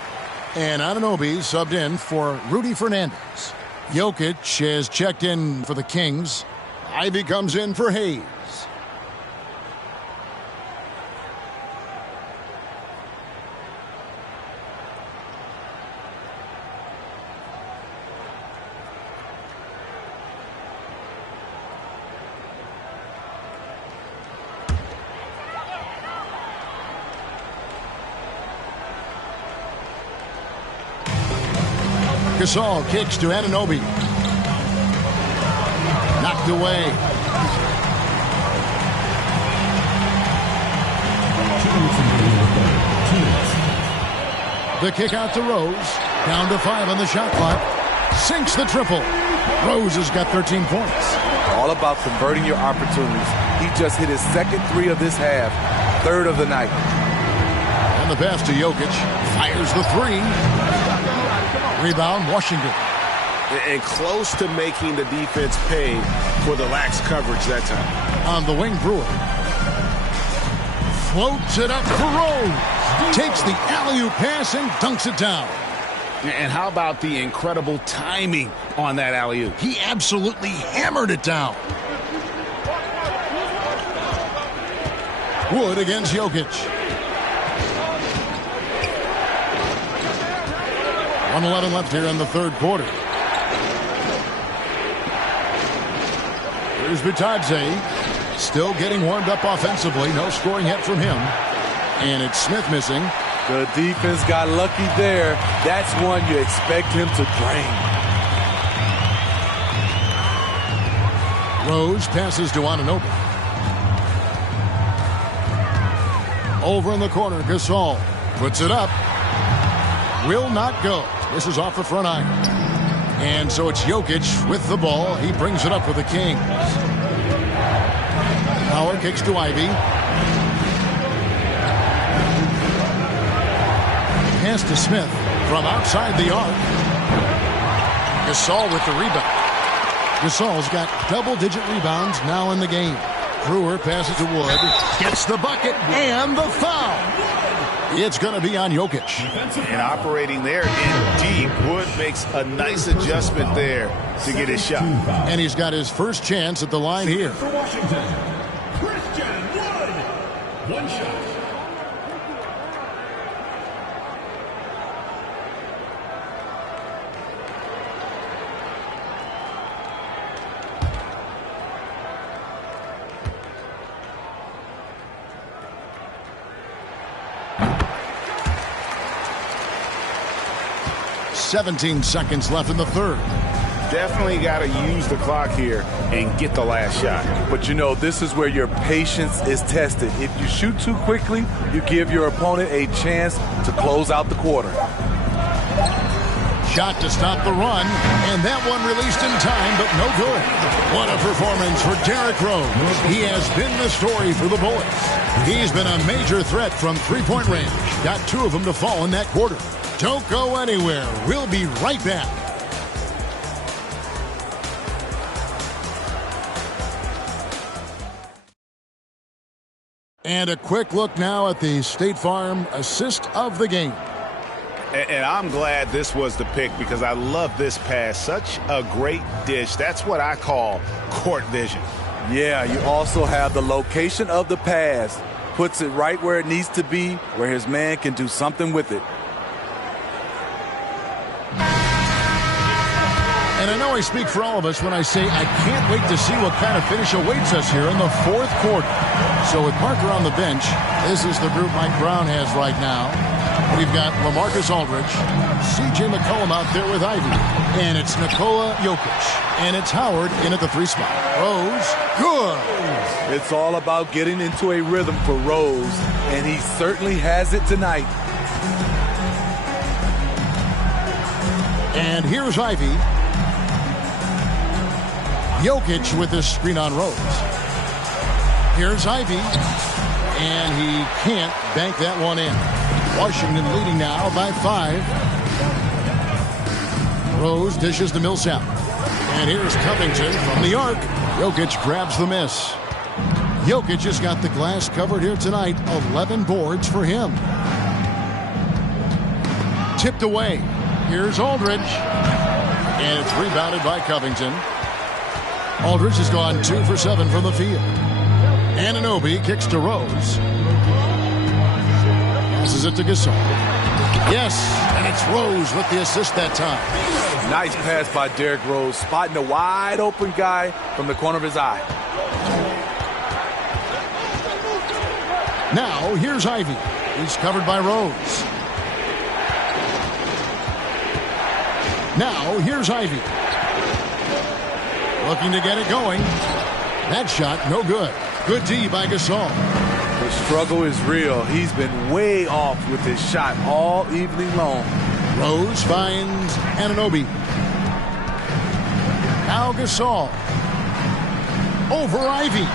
And Anunoby subbed in for Rudy Fernandez. Jokic is checked in for the Kings. Ivy comes in for Hayes. Gasol kicks to Anunoby. Knocked away. The kick out to Rose. Down to 5 on the shot clock. Sinks the triple. Rose has got 13 points. All about converting your opportunities. He just hit his second 3 of this half. 3rd of the night. And the pass to Jokic. Fires the 3. Rebound, Washington. And close to making the defense pay for the lax coverage that time. On the wing, Brewer. Floats it up for Rose. Takes the alley-oop pass and dunks it down. And how about the incredible timing on that alley-oop? He absolutely hammered it down. Wood against Jokic. 1:11 left here in the 3rd quarter. Here's Bitadze. Still getting warmed up offensively. No scoring yet from him. And it's Smith missing. The defense got lucky there. That's one you expect him to drain. Rose passes to Anunoby. Over in the corner, Gasol puts it up. Will not go. This is off the front iron. And so it's Jokic with the ball. He brings it up for the Kings. Howard kicks to Ivy. Pass to Smith from outside the arc. Gasol with the rebound. Gasol's got double-digit rebounds now in the game. Brewer passes to Wood. Gets the bucket and the foul. It's going to be on Jokic. And operating there in deep. Wood makes a nice adjustment there to get his shot. And he's got his first chance at the line here. For Washington, Christian Wood. One shot. .17 seconds left in the 3rd. Definitely got to use the clock here and get the last shot. But you know, this is where your patience is tested. If you shoot too quickly, you give your opponent a chance to close out the quarter. Shot to stop the run, and that one released in time, but no good. What a performance for Derrick Rose. He has been the story for the boys. He's been a major threat from three-point range. Got 2 of them to fall in that quarter. Don't go anywhere. We'll be right back. And a quick look now at the State Farm assist of the game. And I'm glad this was the pick because I love this pass. Such a great dish. That's what I call court vision. Yeah, you also have the location of the pass. Puts it right where it needs to be, where his man can do something with it. And I know I speak for all of us when I say I can't wait to see what kind of finish awaits us here in the 4th quarter. So with Parker on the bench, this is the group Mike Brown has right now. We've got LaMarcus Aldridge, C.J. McCollum out there with Ivy, and it's Nikola Jokic, and it's Howard in at the 3 spot. Rose, good. It's all about getting into a rhythm for Rose, and he certainly has it tonight. And here's Ivy. Jokic with this screen on Rose. Here's Ivy, and he can't bank that one in. Washington leading now by 5. Rose dishes to Millsap. And here's Covington from the arc. Jokic grabs the miss. Jokic has got the glass covered here tonight. 11 boards for him. Tipped away. Here's Aldridge. And it's rebounded by Covington. Aldridge has gone 2 for 7 from the field. Anunoby kicks to Rose. Passes it to Gasol. Yes, and it's Rose with the assist that time. Nice pass by Derrick Rose, spotting a wide open guy from the corner of his eye. Now, here's Ivy. He's covered by Rose. Now, here's Ivy. Looking to get it going. That shot, no good. Good D by Gasol. The struggle is real. He's been way off with his shot all evening long. Rose finds Anunoby. Now Gasol. Over Ivy.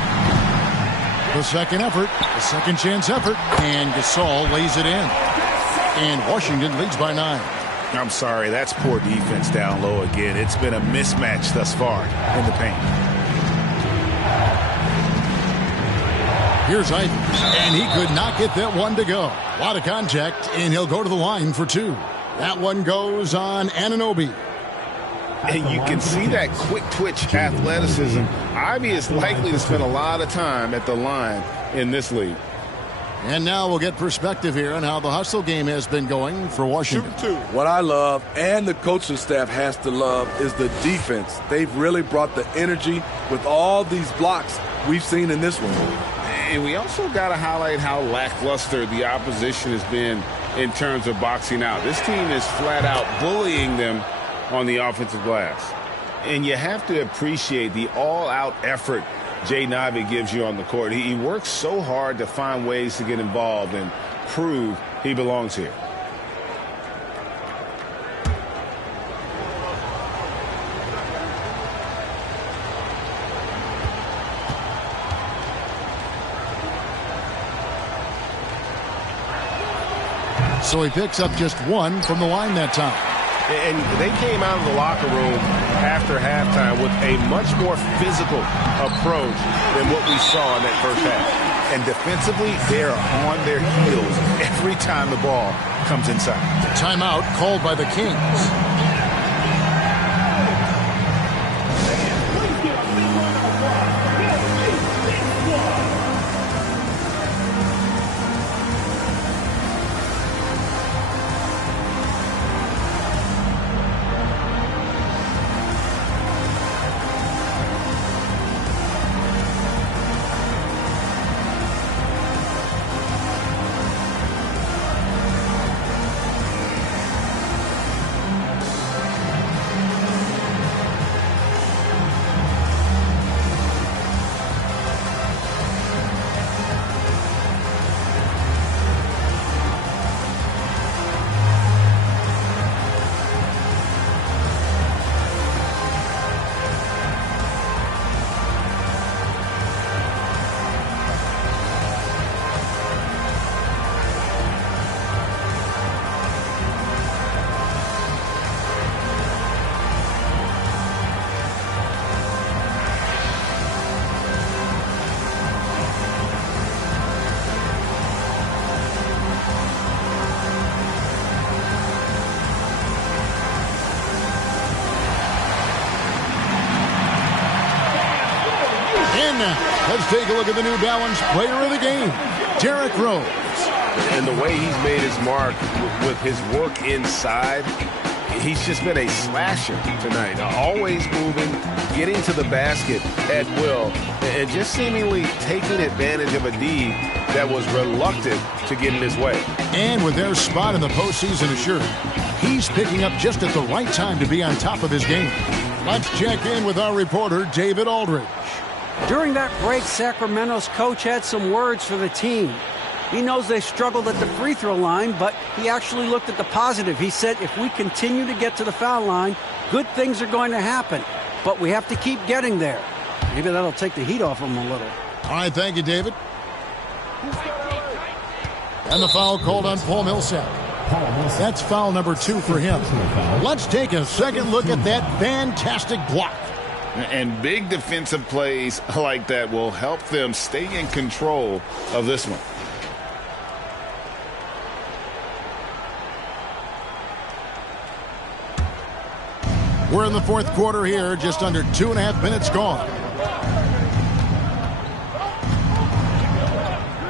The second effort, the second chance effort, and Gasol lays it in. And Washington leads by 9. I'm sorry, that's poor defense down low again. It's been a mismatch thus far in the paint. Here's Ivy, and he could not get that one to go. A lot of contact, and he'll go to the line for 2. That one goes on Anunoby. And you can see that quick twitch athleticism. Ivy is likely to spend a lot of time at the line in this league. And now we'll get perspective here on how the hustle game has been going for Washington. What I love, and the coaching staff has to love, is the defense. They've really brought the energy with all these blocks we've seen in this one. And we also got to highlight how lackluster the opposition has been in terms of boxing out. This team is flat out bullying them on the offensive glass. And you have to appreciate the all-out effort Jaden Ivey gives you on the court. He works so hard to find ways to get involved and prove he belongs here. So he picks up just 1 from the line that time. And they came out of the locker room after halftime with a much more physical approach than what we saw in that first half. And defensively, they're on their heels every time the ball comes inside. Timeout called by the Kings. Let's take a look at the New Balance player of the game, Derrick Rose. And the way he's made his mark with his work inside, he's just been a slasher tonight. Always moving, getting to the basket at will, and just seemingly taking advantage of a D that was reluctant to get in his way. And with their spot in the postseason assured, he's picking up just at the right time to be on top of his game. Let's check in with our reporter, David Aldridge. During that break, Sacramento's coach had some words for the team. He knows they struggled at the free throw line, but he actually looked at the positive. He said, if we continue to get to the foul line, good things are going to happen. But we have to keep getting there. Maybe that'll take the heat off them a little. All right, thank you, David. And the foul called on Paul Millsap. That's foul number 2 for him. Let's take a second look at that fantastic block. And big defensive plays like that will help them stay in control of this one. We're in the fourth quarter here, just under 2.5 minutes gone.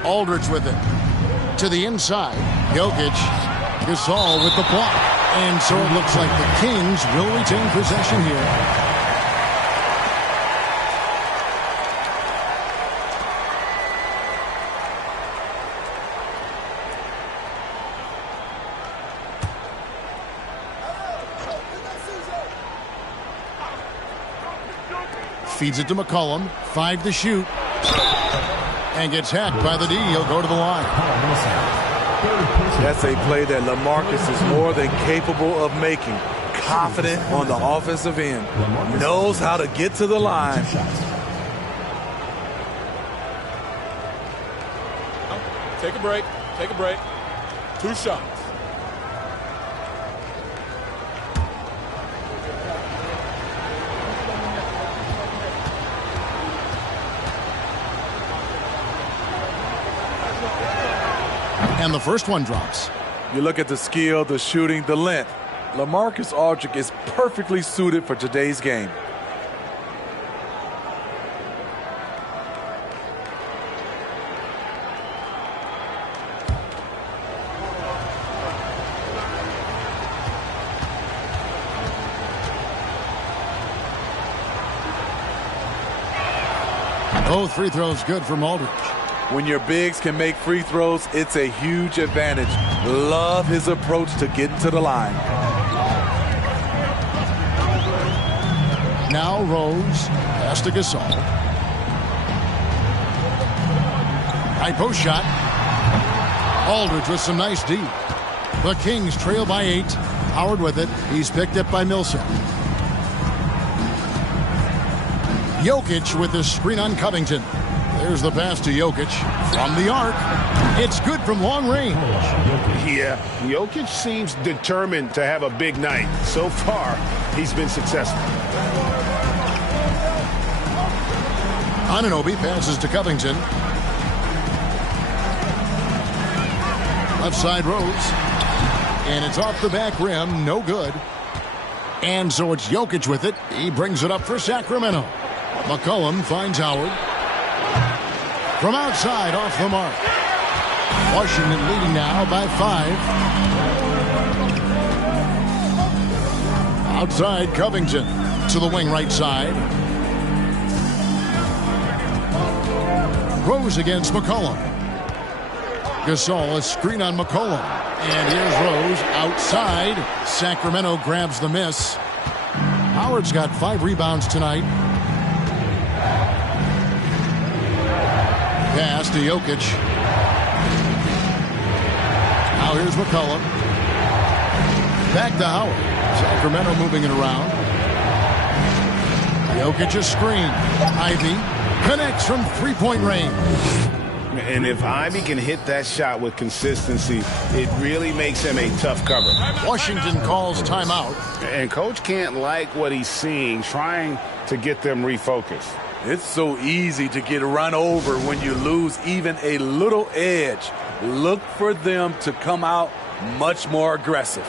Aldridge with it. To the inside. Jokic. Gasol with the block. And so it looks like the Kings will retain possession here. Feeds it to McCollum. 5 to shoot. And gets hacked by the D. He'll go to the line. That's a play that LaMarcus is more than capable of making. Confident on the offensive end. Knows how to get to the line. Take a break. Take a break. 2 shots. And the first one drops. You look at the skill, the shooting, the length. LaMarcus Aldridge is perfectly suited for today's game. Both free throws good from Aldridge. When your bigs can make free throws, it's a huge advantage. Love his approach to getting to the line. Now Rose. Pass to Gasol. High post shot. Aldridge with some nice D. The Kings trail by 8. Howard with it. He's picked up by Millsap. Jokic with the screen on Covington. There's the pass to Jokic from the arc. It's good from long range. Yeah, Jokic seems determined to have a big night. So far, he's been successful. Anunoby passes to Covington. Left side Rose. And it's off the back rim. No good. And so it's Jokic with it. He brings it up for Sacramento. McCollum finds Howard. From outside, off the mark. Washington leading now by 5. Outside, Covington to the wing right side. Rose against McCollum. Gasol, a screen on McCollum. And here's Rose outside. Sacramento grabs the miss. Howard's got 5 rebounds tonight. Pass to Jokic. Now here's McCollum. Back to Howard. Sacramento moving it around. Jokic a screen. Ivy connects from 3-point range. And if Ivy can hit that shot with consistency, it really makes him a tough cover. Washington calls timeout. And coach can't like what he's seeing, trying to get them refocused. It's so easy to get run over when you lose even a little edge. Look for them to come out much more aggressive.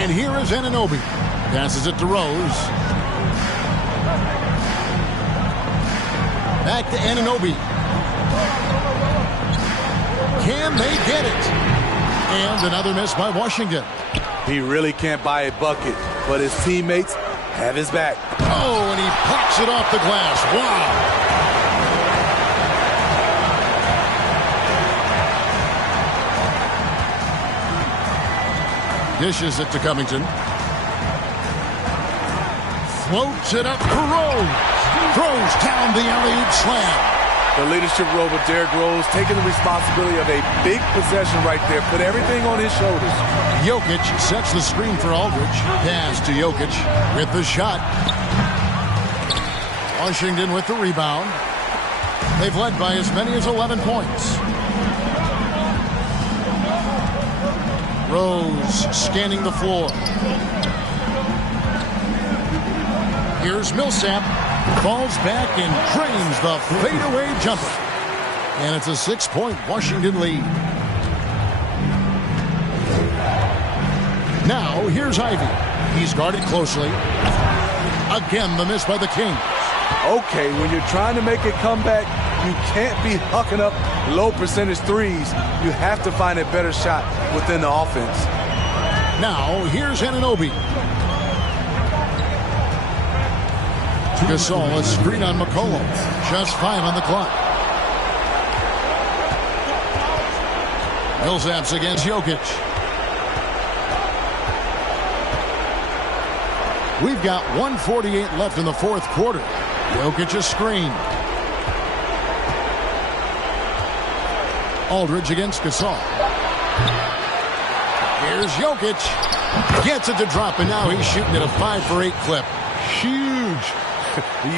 And here is Anunoby. Passes it to Rose. Back to Anunoby. Can they get it? And another miss by Washington. He really can't buy a bucket, but his teammates have his back. Oh, and he pops it off the glass. Wow. Dishes it to Covington. Floats it up for Rose. Throws down the alley-oop slam. The leadership role with Derrick Rose, taking the responsibility of a big possession right there. Put everything on his shoulders. Jokic sets the screen for Aldridge. Pass to Jokic with the shot. Washington with the rebound. They've led by as many as 11 points. Rose scanning the floor. Here's Millsap. Falls back and drains the fadeaway jumper. And it's a 6-point Washington lead. Now, here's Ivy. He's guarded closely. Again, the miss by the Kings. Okay, when you're trying to make a comeback, you can't be hucking up low percentage threes. You have to find a better shot within the offense. Now, here's Anunoby. Gasol, a screen on McCollum. Just 5 on the clock. Millsap's against Jokic. We've got 1:48 left in the fourth quarter. Jokic a screen. Aldridge against Gasol. Here's Jokic. Gets it to drop, and now he's shooting at a 5 for 8 clip. Huge.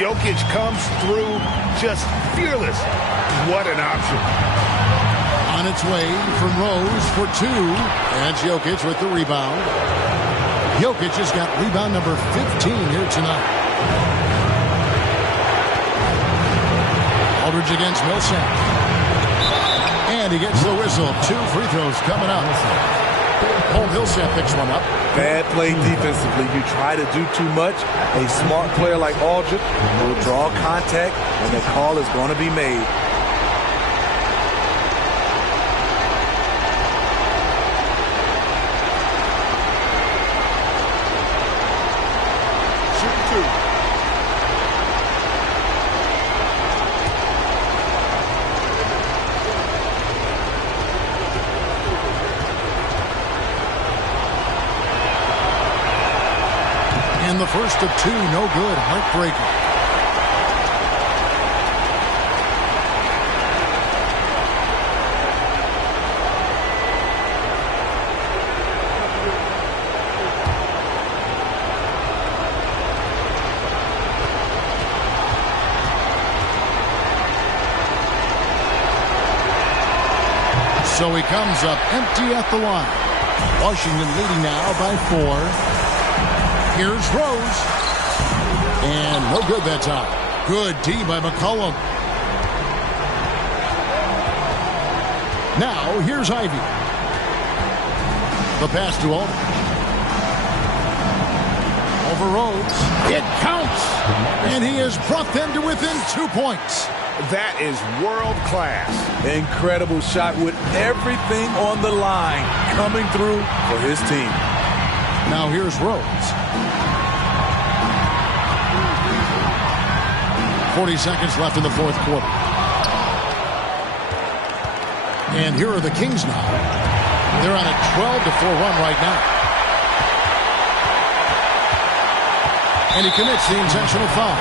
Jokic comes through just fearless. What an option. On its way from Rose for 2. And Jokic with the rebound. Jokic has got rebound number 15 here tonight. Aldridge against Millsap. And he gets the whistle. 2 free throws coming up. Millsap picks one up. Bad play defensively. You try to do too much. A smart player like Aldridge will draw contact, and the call is going to be made. The first of 2, no good. Heartbreaker. So he comes up empty at the line. Washington leading now by 4. Here's Rose. And no good that time. Good D by McCollum. Now, here's Ivy. The pass to Aldridge. Over Rose. It counts. And he has brought them to within 2 points. That is world class. Incredible shot with everything on the line coming through for his team. Now here's Rose. 40 seconds left in the fourth quarter. And here are the Kings now. They're on a 12-4 run right now. And he commits the intentional foul.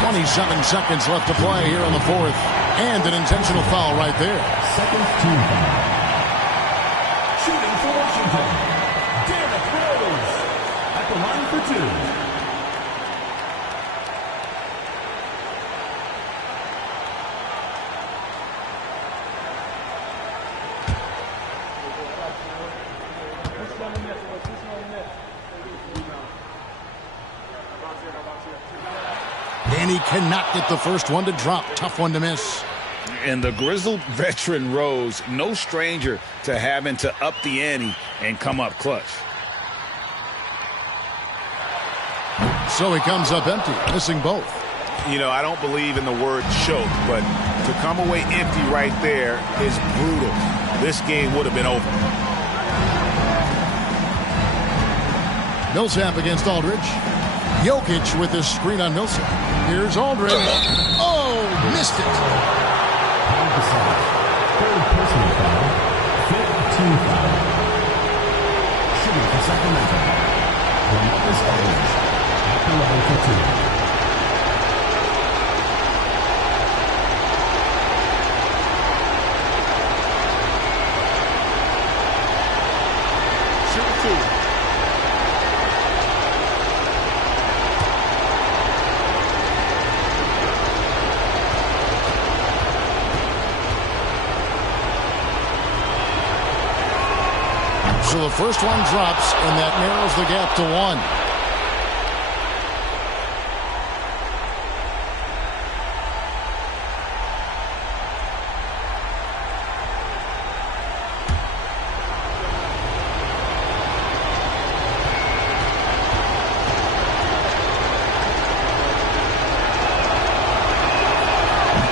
27 seconds left to play here in the fourth. And an intentional foul right there. Second team foul. Shooting for Washington, Derrick Rose at the line for 2. And he cannot get the first one to drop. Tough one to miss. And the grizzled veteran Rose, no stranger to having to up the ante and come up clutch. So he comes up empty, missing both. You know, I don't believe in the word choke, but to come away empty right there is brutal. This game would have been over. Millsap against Aldridge. Jokic with his screen on Millsap. Here's Aldridge. Oh, missed it. Third personal foul, fifth team foul. Shooting for Sacramento. Marcus Aldridge at the line for two. So the first one drops, and that narrows the gap to one.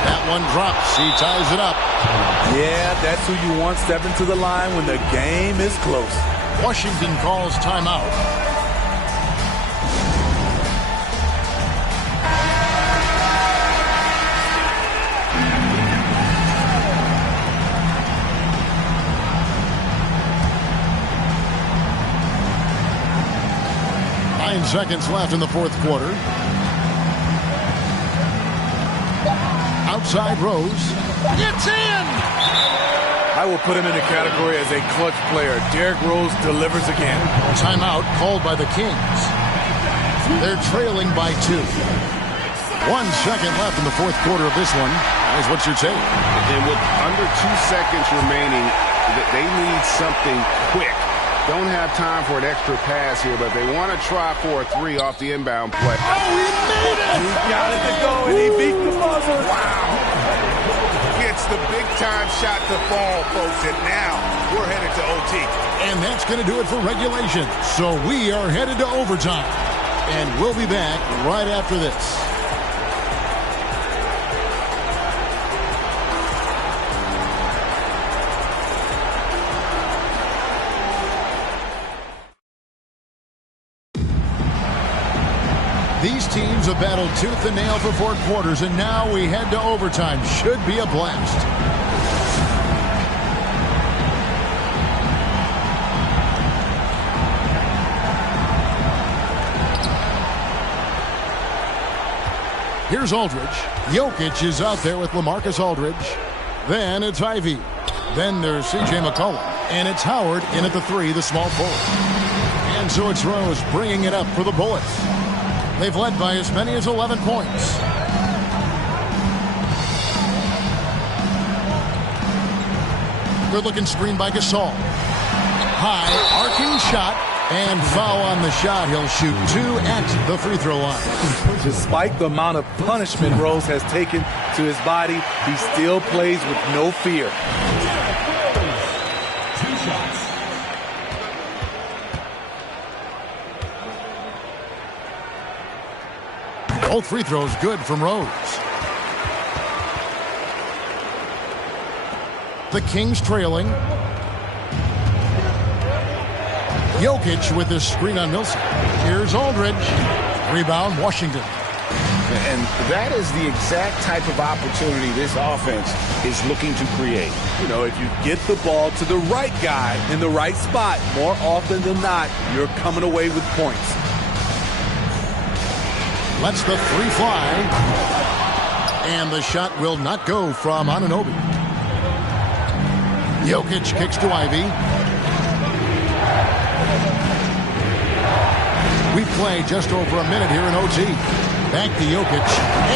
That one drops. He ties it up. Yeah, that's who you want stepping to the line when the game is close. Washington calls timeout. Nine seconds left in the fourth quarter. Outside Rose. It's in! I will put him in the category as a clutch player. Derrick Rose delivers again. Timeout called by the Kings. They're trailing by 2. 1 second left in the fourth quarter of this one. Guys, what's your take? And with under 2 seconds remaining, they need something quick. Don't have time for an extra pass here, but they want to try for a 3 off the inbound play. Oh, he made it! He got it to go, and he beat the buzzer. Wow. Gets the big-time shot to fall, folks, and now we're headed to OT. And that's going to do it for regulation. So we are headed to overtime. And we'll be back right after this. These teams have battled tooth and nail for 4 quarters, and now we head to overtime. Should be a blast. Here's Aldridge. Jokic is out there with LaMarcus Aldridge. Then it's Ivy. Then there's C.J. McCollum. And it's Howard in at the 3, the small forward. And so it's Rose bringing it up for the Bullets. They've led by as many as 11 points. Good looking screen by Gasol. High, arcing shot, and foul on the shot. He'll shoot 2 at the free throw line. Despite the amount of punishment Rose has taken to his body, he still plays with no fear. 2 shots. Both free throws good from Rose. The Kings trailing. Jokic with his screen on Millsap. Here's Aldridge. Rebound, Washington. And that is the exact type of opportunity this offense is looking to create. You know, if you get the ball to the right guy in the right spot, more often than not, you're coming away with points. Lets the 3 fly. And the shot will not go from Anunoby. Jokic kicks to Ivy. We play just over a minute here in OT. Back to Jokic.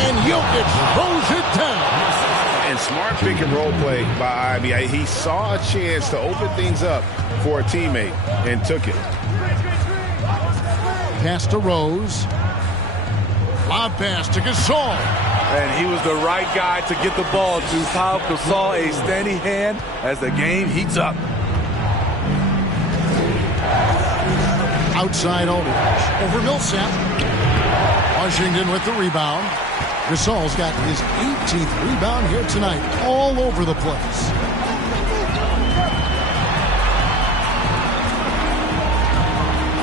And Jokic throws it down. And smart pick and roll play by Ivy. He saw a chance to open things up for a teammate and took it. Pass to Rose. Lob pass to Gasol. And he was the right guy to get the ball to. Pau Gasol, a steady hand as the game heats up. Outside Aldridge. Over Millsap. Washington with the rebound. Gasol's got his 18th rebound here tonight. All over the place.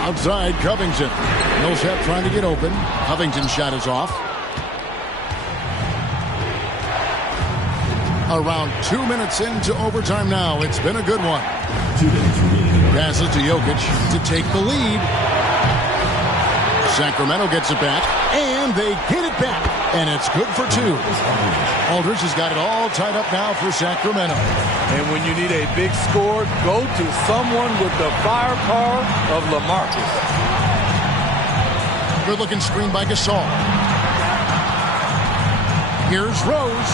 Outside Covington. Millsap trying to get open. Covington's shot is off. Around 2 minutes into overtime now. It's been a good one. Passes to Jokic to take the lead. Sacramento gets it back, and they get it back, and it's good for two. Aldridge has got it all tied up now for Sacramento. And when you need a big score, go to someone with the firepower of LaMarcus. Good-looking screen by Gasol. Here's Rose.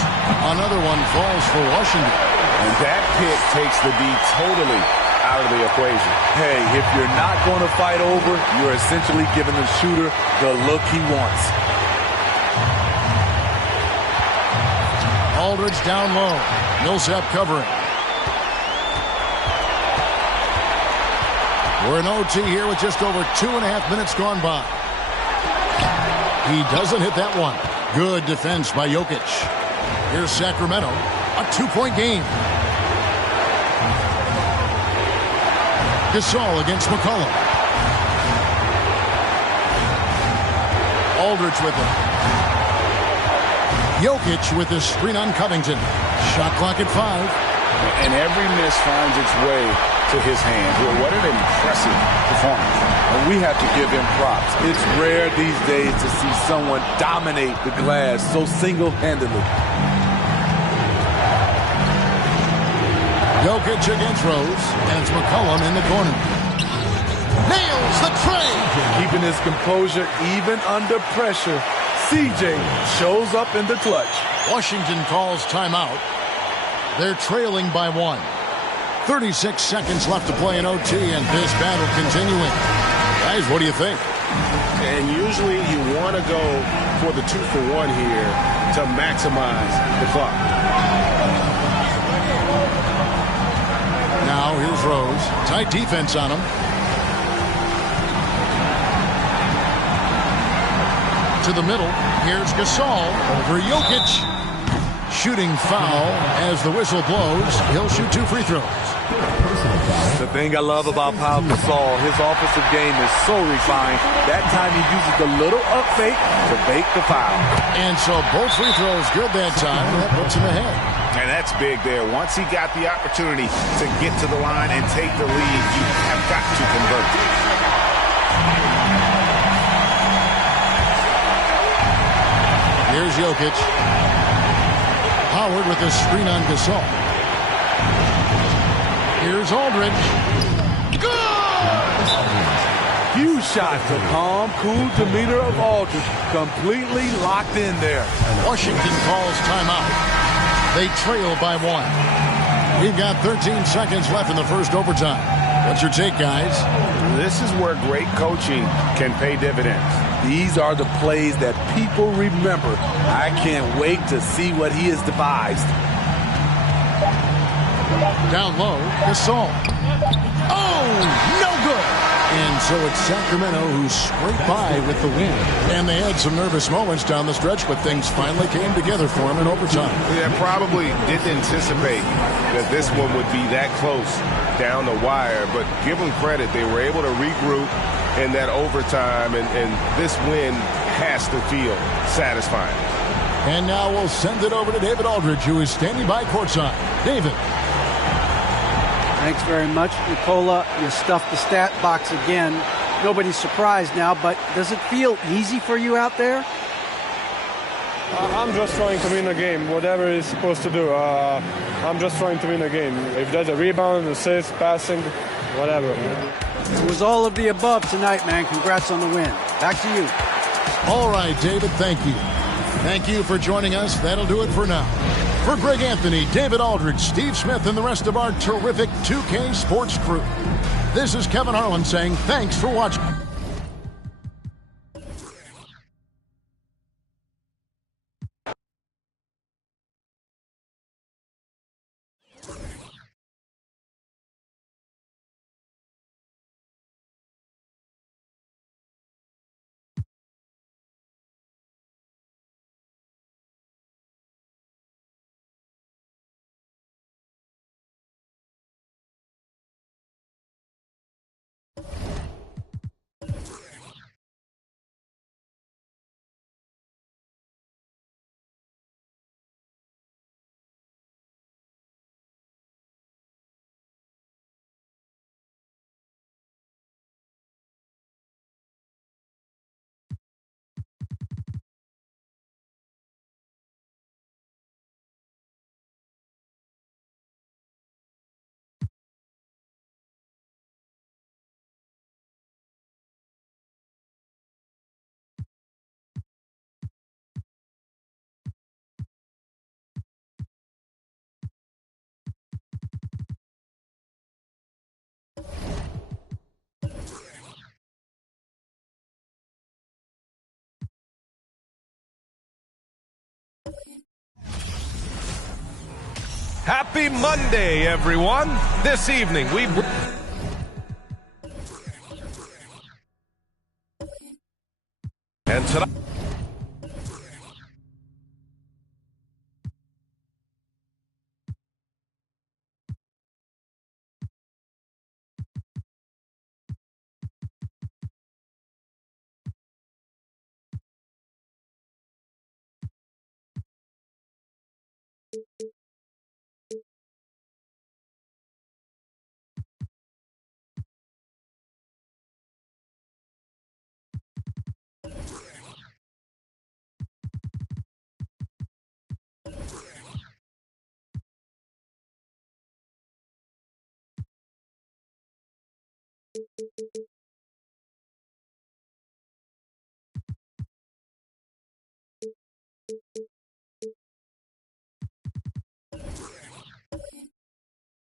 Another one falls for Washington. And that pick takes the D totally out of the equation. Hey, if you're not going to fight over, you're essentially giving the shooter the look he wants. Aldridge down low. Millsap covering. We're in OT here with just over 2.5 minutes gone by. He doesn't hit that one. Good defense by Jokic. Here's Sacramento. A 2-point game. Gasol against McCollum. Aldridge with it. Jokic with the screen on Covington. Shot clock at 5. And every miss finds its way to his hand. Well, what an impressive performance. And we have to give him props. It's rare these days to see someone dominate the glass so single-handedly. Jokic against Rose, and it's McCollum in the corner. Nails the tray! Keeping his composure even under pressure. CJ shows up in the clutch. Washington calls timeout. They're trailing by 1. 36 seconds left to play in OT, and this battle continuing. Guys, what do you think? And usually you want to go for the 2-for-1 here to maximize the clock. Now here's Rose. Tight defense on him. To the middle. Here's Gasol over Jokic. Shooting foul as the whistle blows. He'll shoot 2 free throws. The thing I love about Pau Gasol, his offensive game is so refined. That time he uses the little up fake to bake the foul. And so both free throws good that time. That puts him ahead. And that's big there. Once he got the opportunity to get to the line and take the lead, you have got to convert. Here's Jokic. Howard with the screen on Gasol. Here's Aldridge. Good! Huge shot. The calm, cool demeanor of Aldridge. Completely locked in there. Washington calls timeout. They trail by 1. We've got 13 seconds left in the first overtime. What's your take, guys? This is where great coaching can pay dividends. These are the plays that people remember. I can't wait to see what he has devised. Down low, Gasol. Oh, no good. And so it's Sacramento who scraped by with the win. And they had some nervous moments down the stretch, but things finally came together for them in overtime. Yeah, probably didn't anticipate that this one would be that close down the wire, but give them credit. They were able to regroup in that overtime, and this win has to feel satisfying. And now we'll send it over to David Aldridge, who is standing by courtside. David. Thanks very much, Nicola. You stuffed the stat box again. Nobody's surprised now, but does it feel easy for you out there? I'm just trying to win a game, whatever it's supposed to do. I'm just trying to win a game. If there's a rebound, assist, passing, whatever. It was all of the above tonight, man. Congrats on the win. Back to you. All right, David, thank you. Thank you for joining us. That'll do it for now. For Greg Anthony, David Aldridge, Steve Smith, and the rest of our terrific 2K Sports crew, this is Kevin Harlan saying thanks for watching. Happy Monday, everyone. This evening, we... And tonight...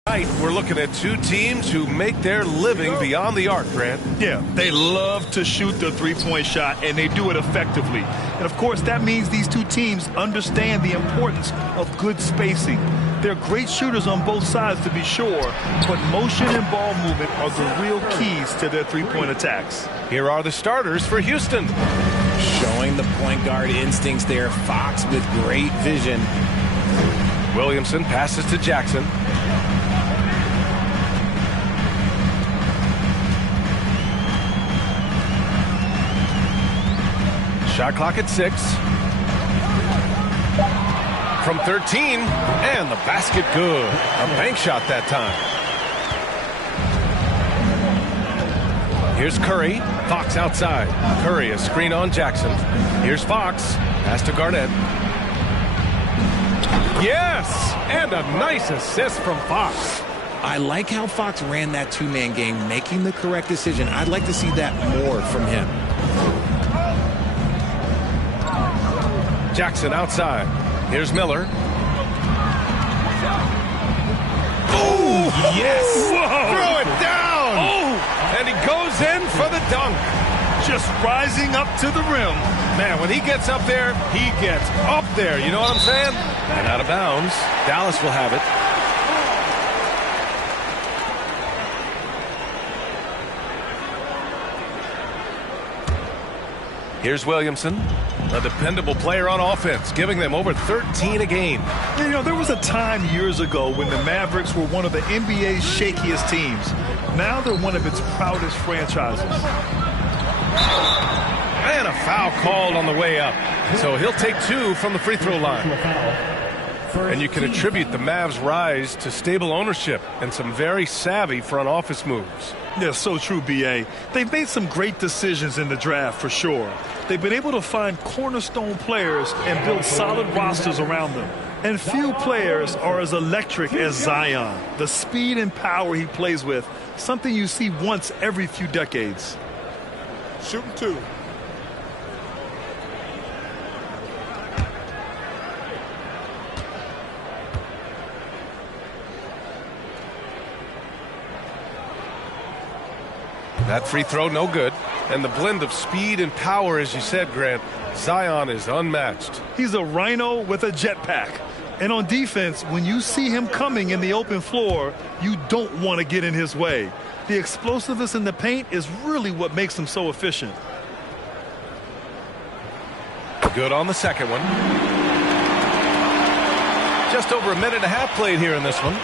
Tonight, we're looking at two teams who make their living beyond the arc, Grant. Yeah, they love to shoot the three-point shot, and they do it effectively. And, of course, that means these two teams understand the importance of good spacing. They're great shooters on both sides, to be sure, but motion and ball movement are the real keys to their three-point attacks. Here are the starters for Houston. Showing the point guard instincts there. Fox with great vision. Williamson passes to Jackson. Shot clock at 6. From 13, and the basket good. A bank shot that time. Here's Curry. Fox outside. Curry, a screen on Jackson. Here's Fox. Pass to Garnett. Yes! And a nice assist from Fox. I like how Fox ran that two-man game, making the correct decision. I'd like to see that more from him. Jackson outside. Here's Miller. Oh, yes! Whoa. Throw it down! Oh! And he goes in for the dunk. Just rising up to the rim. Man, when he gets up there, he gets up there. You know what I'm saying? And out of bounds. Dallas will have it. Here's Williamson, a dependable player on offense, giving them over 13 a game. You know, there was a time years ago when the Mavericks were one of the NBA's shakiest teams. Now they're one of its proudest franchises. And a foul called on the way up. So he'll take 2 from the free throw line. And you can attribute the Mavs' rise to stable ownership and some very savvy front office moves. Yeah, so true, B.A. They've made some great decisions in the draft, for sure. They've been able to find cornerstone players and build solid rosters around them. And few players are as electric as Zion. The speed and power he plays with, something you see once every few decades. Shooting 2. That free throw, no good. And the blend of speed and power, as you said, Grant, Zion is unmatched. He's a rhino with a jetpack. And on defense, when you see him coming in the open floor, you don't want to get in his way. The explosiveness in the paint is really what makes him so efficient. Good on the second one. Just over a minute and a half played here in this one.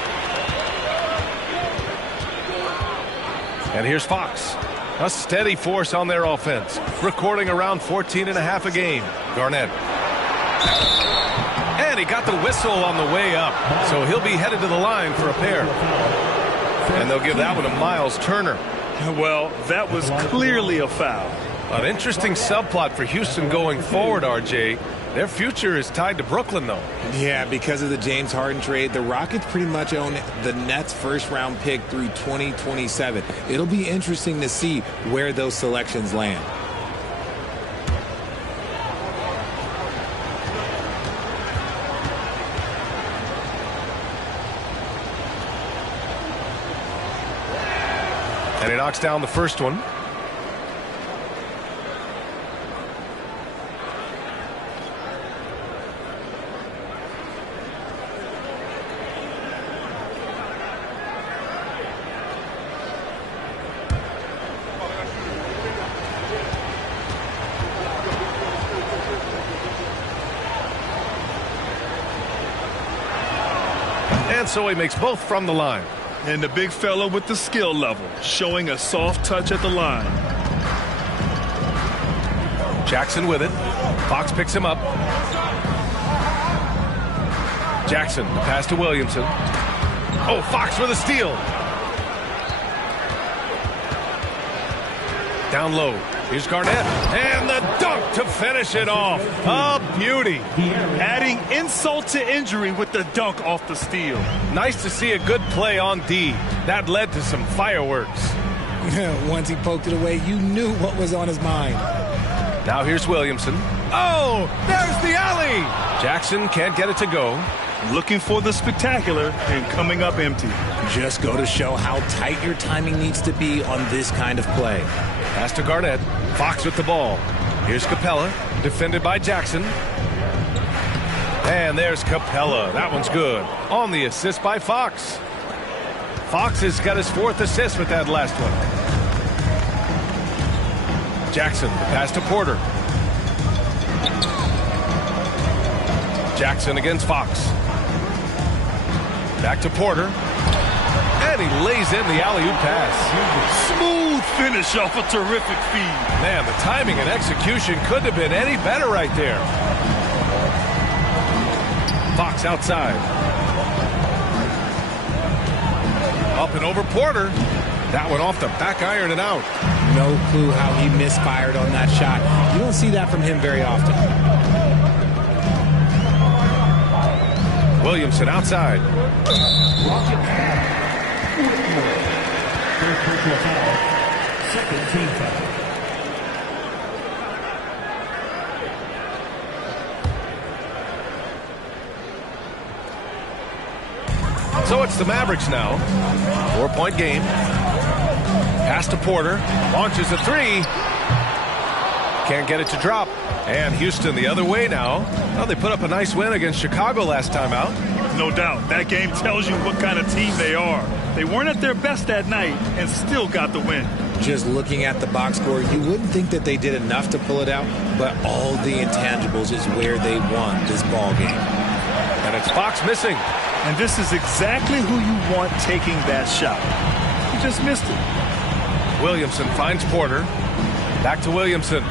And here's Fox. A steady force on their offense, recording around 14 and a half a game. Garnett. And he got the whistle on the way up, so he'll be headed to the line for a pair. And they'll give that one to Miles Turner. Well, that was clearly a foul. An interesting subplot for Houston going forward, RJ. Their future is tied to Brooklyn, though. Yeah, because of the James Harden trade, the Rockets pretty much own the Nets' first-round pick through 2027. It'll be interesting to see where those selections land. And he knocks down the first one. And so he makes both from the line. And the big fella with the skill level, showing a soft touch at the line. Jackson with it. Fox picks him up. Jackson, the pass to Williamson. Oh, Fox with a steal. Down low. Here's Garnett. And the dunk to finish it off. A beauty. Adding insult to injury with the dunk off the steal. Nice to see a good play on D. That led to some fireworks. Once he poked it away, you knew what was on his mind. Now here's Williamson. Oh, there's the alley. Jackson can't get it to go. Looking for the spectacular and coming up empty. Just go to show how tight your timing needs to be on this kind of play. Pass to Garnett. Fox with the ball. Here's Capella, defended by Jackson. And there's Capella. That one's good. On the assist by Fox. Fox has got his 4th assist with that last one. Jackson, the pass to Porter. Jackson against Fox. Back to Porter. And he lays in the alley-oop pass. Smooth finish off a terrific feed. Man, the timing and execution couldn't have been any better right there. Fox outside. Up and over Porter. That one off the back iron and out. No clue how he misfired on that shot. You don't see that from him very often. Williamson outside. Second team foul. So it's the Mavericks now. 4-point game. Pass to Porter. Launches a 3. Can't get it to drop. And Houston the other way now. Well, they put up a nice win against Chicago last time out. No doubt. That game tells you what kind of team they are. They weren't at their best that night and still got the win. Just looking at the box score, you wouldn't think that they did enough to pull it out, but all the intangibles is where they won this ball game. And it's Fox missing. And this is exactly who you want taking that shot. He just missed it. Williamson finds Porter. Back to Williamson.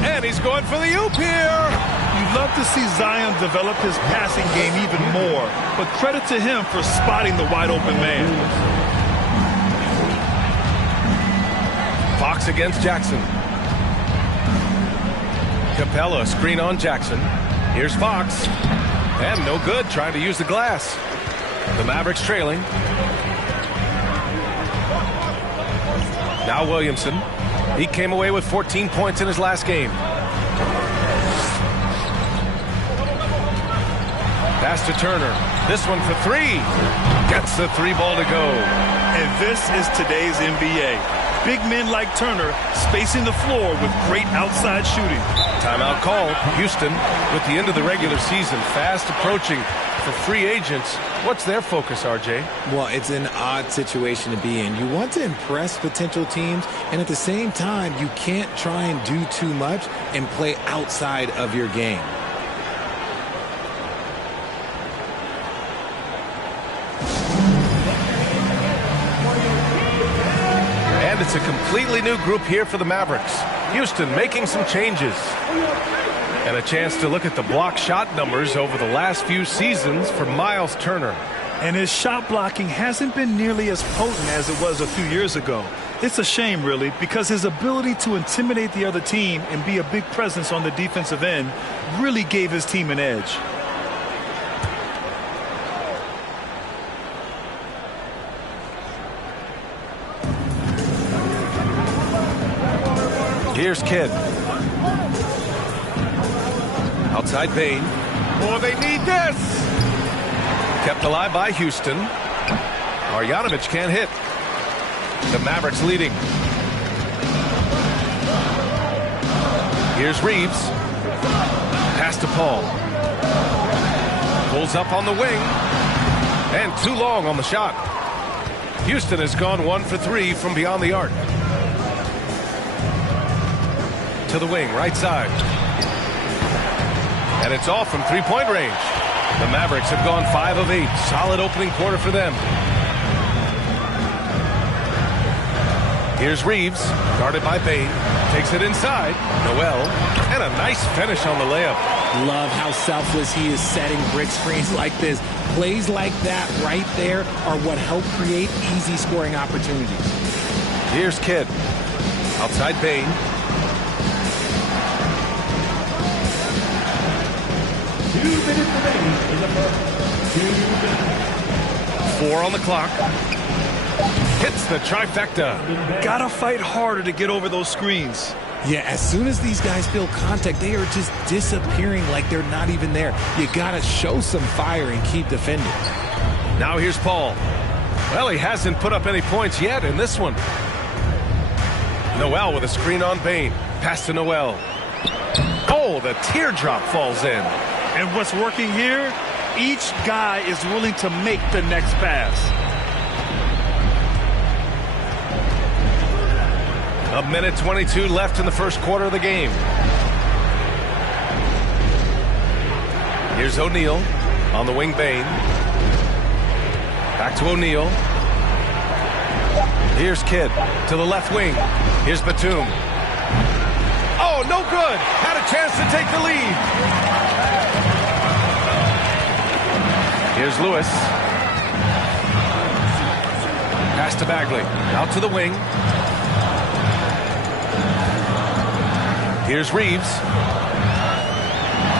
And he's going for the oop here. You'd love to see Zion develop his passing game even more, but credit to him for spotting the wide open man. Fox against Jackson. Capella screen on Jackson. Here's Fox. And no good, trying to use the glass. The Mavericks trailing. Now Williamson. He came away with 14 points in his last game. Pass to Turner. This one for 3. Gets the 3 ball to go. And this is today's NBA. Big men like Turner spacing the floor with great outside shooting. Timeout called. Houston, with the end of the regular season fast approaching for free agents. What's their focus, RJ? Well, it's an odd situation to be in. You want to impress potential teams, and at the same time, you can't try and do too much and play outside of your game. And it's a completely new group here for the Mavericks. Houston making some changes. And a chance to look at the block shot numbers over the last few seasons for Miles Turner. And his shot blocking hasn't been nearly as potent as it was a few years ago. It's a shame, really, because his ability to intimidate the other team and be a big presence on the defensive end really gave his team an edge. Here's Kidd. Outside Bain. Oh, they need this! Kept alive by Houston. Marjanovic can't hit. The Mavericks leading. Here's Reeves. Pass to Paul. Pulls up on the wing. And too long on the shot. Houston has gone 1 for 3 from beyond the arc. To the wing, right side. And it's off from 3-point range. The Mavericks have gone 5 of 8. Solid opening quarter for them. Here's Reeves, guarded by Bain. Takes it inside. Noel, and a nice finish on the layup. Love how selfless he is setting brick screens like this. Plays like that right there are what help create easy scoring opportunities. Here's Kidd. Outside Bain. Four on the clock. Hits the trifecta. Gotta fight harder to get over those screens. Yeah, as soon as these guys feel contact, they are just disappearing like they're not even there. You gotta show some fire and keep defending. Now here's Paul. Well, he hasn't put up any points yet in this one. Noel with a screen on Bain. Pass to Noel. Oh, the teardrop falls in. And what's working here? Each guy is willing to make the next pass. A minute 22 left in the first quarter of the game. Here's O'Neal on the wing. Bain. Back to O'Neal. Here's Kidd to the left wing. Here's Batum. Oh, no good. Had a chance to take the lead. Here's Lewis. Pass to Bagley. Out to the wing. Here's Reeves.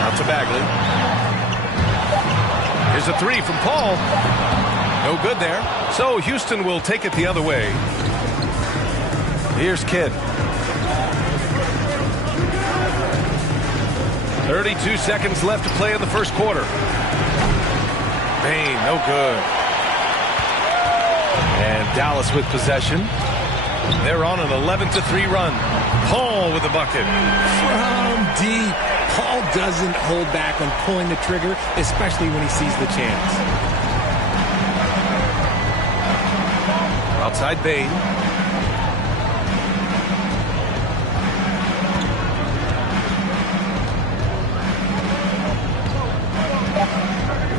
Out to Bagley. Here's a three from Paul. No good there. So Houston will take it the other way. Here's Kidd. 32 seconds left to play in the first quarter. Bain, no good. And Dallas with possession. They're on an 11-3 run. Paul with the bucket. From deep. Paul doesn't hold back on pulling the trigger, especially when he sees the chance. Outside Bain.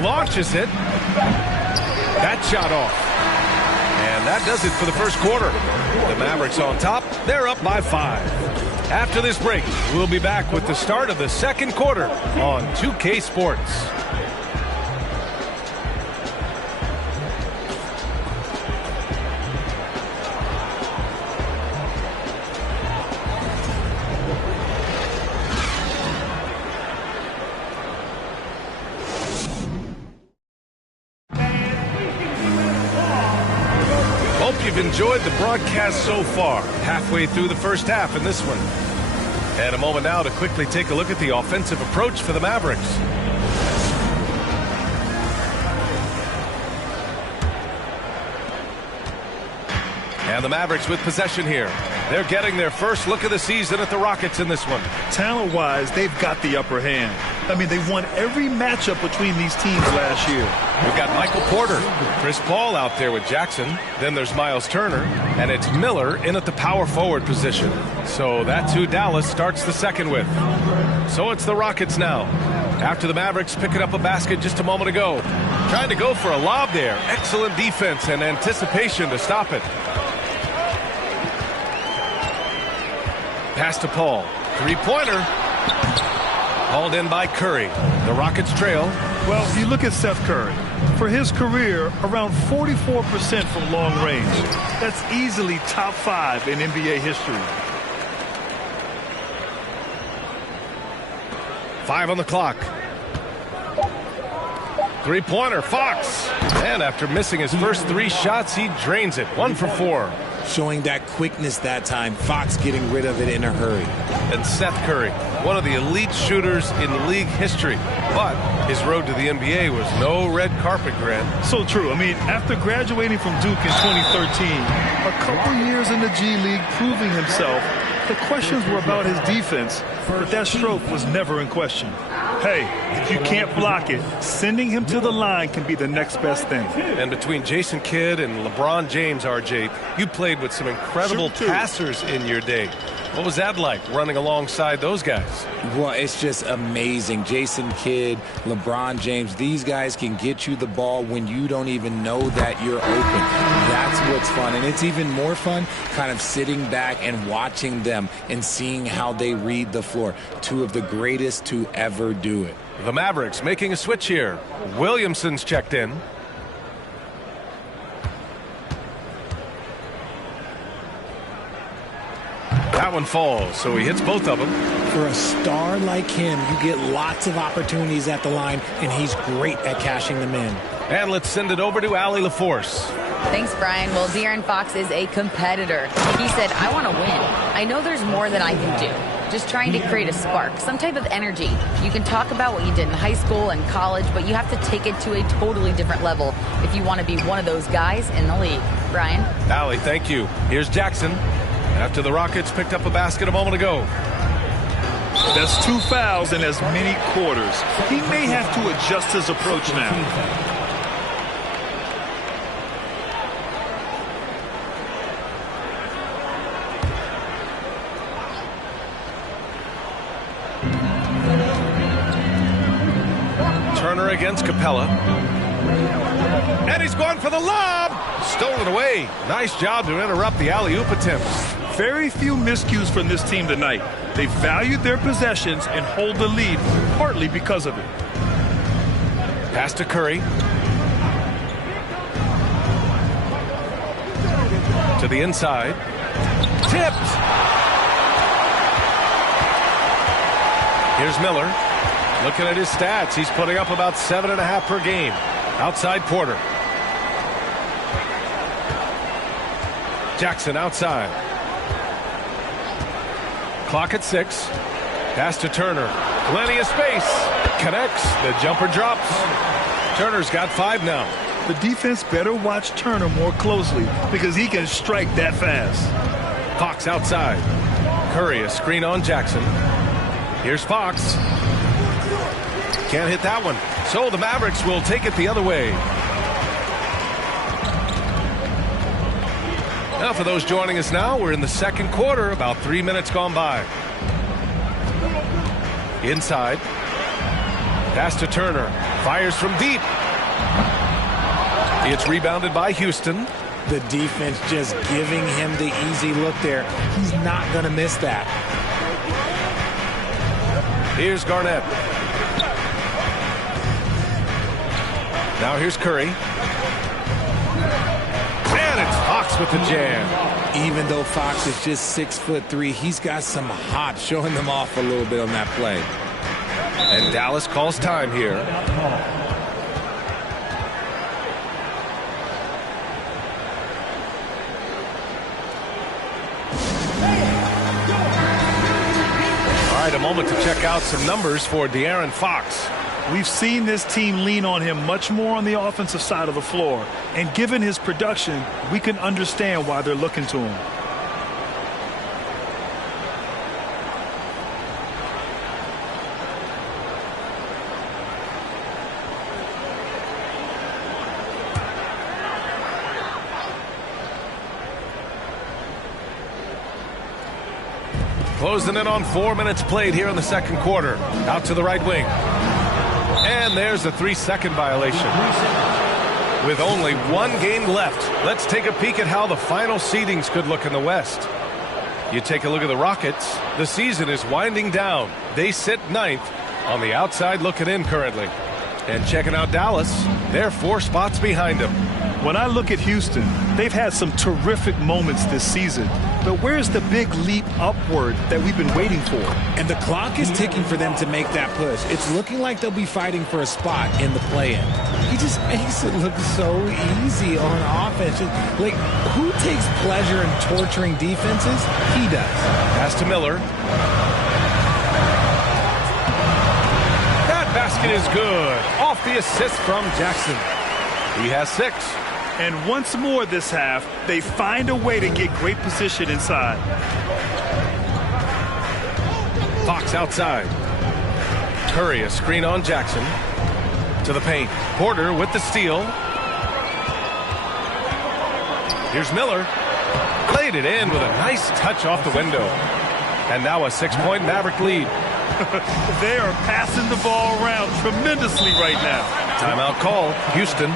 Launches it. That shot off. And that does it for the first quarter. The Mavericks on top. They're up by 5. After this break, we'll be back with the start of the second quarter on 2K Sports. Enjoyed the broadcast so far. Halfway through the first half in this one. And a moment now to quickly take a look at the offensive approach for the Mavericks. And the Mavericks with possession here. They're getting their first look of the season at the Rockets in this one. Talent-wise, they've got the upper hand. I mean, they won every matchup between these teams last year. We've got Michael Porter, Chris Paul out there with Jackson. Then there's Miles Turner, and it's Miller in at the power forward position. So that's who Dallas starts the second with. So it's the Rockets now. After the Mavericks picking up a basket just a moment ago. Trying to go for a lob there. Excellent defense and anticipation to stop it. Pass to Paul. Three-pointer. Hauled in by Curry. The Rockets trail. Well, you look at Seth Curry. For his career, around 44% from long range. That's easily top 5 in NBA history. 5 on the clock. Three-pointer, Fox. And after missing his first 3 shots, he drains it. 1 for 4. Showing that quickness that time. Fox getting rid of it in a hurry. And Seth Curry, one of the elite shooters in league history. But his road to the NBA was no red carpet, Grant. So true. I mean, after graduating from Duke in 2013, a couple years in the G League proving himself, the questions were about his defense, but that stroke was never in question. Hey, if you can't block it, sending him to the line can be the next best thing. And between Jason Kidd and LeBron James, RJ, you played with some incredible passers in your day. What was that like, running alongside those guys? Well, it's just amazing. Jason Kidd, LeBron James, these guys can get you the ball when you don't even know that you're open. That's what's fun. And it's even more fun kind of sitting back and watching them and seeing how they read the floor. Two of the greatest to ever do it. The Mavericks making a switch here. Williamson's checked in. That one falls, so he hits both of them. For a star like him, you get lots of opportunities at the line, and he's great at cashing them in. And let's send it over to Allie LaForce. Thanks, Brian. Well, De'Aaron Fox is a competitor. He said, I want to win. I know there's more that I can do. Just trying to create a spark, some type of energy. You can talk about what you did in high school and college, but you have to take it to a totally different level if you want to be one of those guys in the league. Brian? Allie, thank you. Here's Jackson. After the Rockets picked up a basket a moment ago. That's 2 fouls in as many quarters. He may have to adjust his approach now. Turner against Capella. And he's going for the lob. Stolen away. Nice job to interrupt the alley-oop attempt. Very few miscues from this team tonight. They valued their possessions and hold the lead, partly because of it. Pass to Curry. To the inside. Tipped. Here's Miller. Looking at his stats, he's putting up about 7.5 per game. Outside Porter. Jackson outside. Clock at 6. Pass to Turner. Plenty of space. Connects. The jumper drops. Turner's got 5 now. The defense better watch Turner more closely because he can strike that fast. Fox outside. Curry a screen on Jackson. Here's Fox. Can't hit that one. So the Mavericks will take it the other way. Now for those joining us now, we're in the second quarter, about 3 minutes gone by. Inside. Pass to Turner. Fires from deep. It's rebounded by Houston. The defense just giving him the easy look there. He's not going to miss that. Here's Garnett. Now here's Curry. And it's Fox with the jam. Even though Fox is just 6'3", he's got some hop, showing them off a little bit on that play. And Dallas calls time here. All right, a moment to check out some numbers for De'Aaron Fox. We've seen this team lean on him much more on the offensive side of the floor. And given his production, we can understand why they're looking to him. Closing in on 4 minutes played here in the second quarter. Out to the right wing. And there's a 3-second violation. With only 1 game left, let's take a peek at how the final seedings could look in the West. You take a look at the Rockets. The season is winding down. They sit 9th on the outside looking in currently. And checking out Dallas, they're 4 spots behind them. When I look at Houston, they've had some terrific moments this season. But where's the big leap upward that we've been waiting for? And the clock is ticking for them to make that push. It's looking like they'll be fighting for a spot in the play-in. He just makes it look so easy on offense. Like, who takes pleasure in torturing defenses? He does. Pass to Miller. That basket is good. Off the assist from Jackson. He has 6. And once more this half, they find a way to get great position inside. Fox outside. Curry a screen on Jackson. To the paint. Porter with the steal. Here's Miller. Played it in with a nice touch off the window. And now a 6-point Maverick lead. They are passing the ball around tremendously right now. Timeout call, Houston.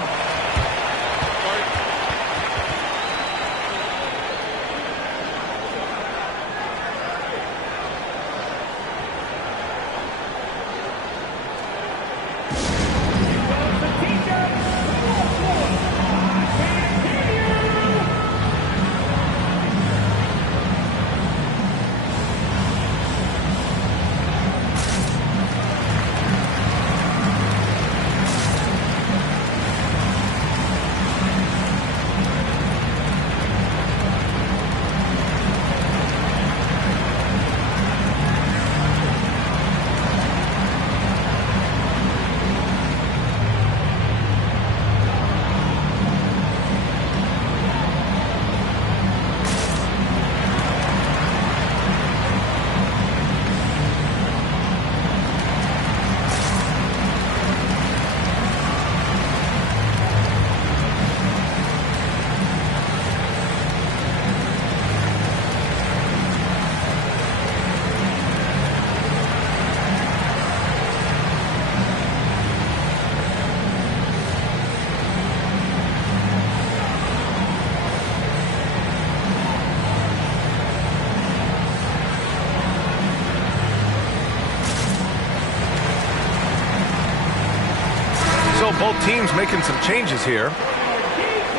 Both teams making some changes here.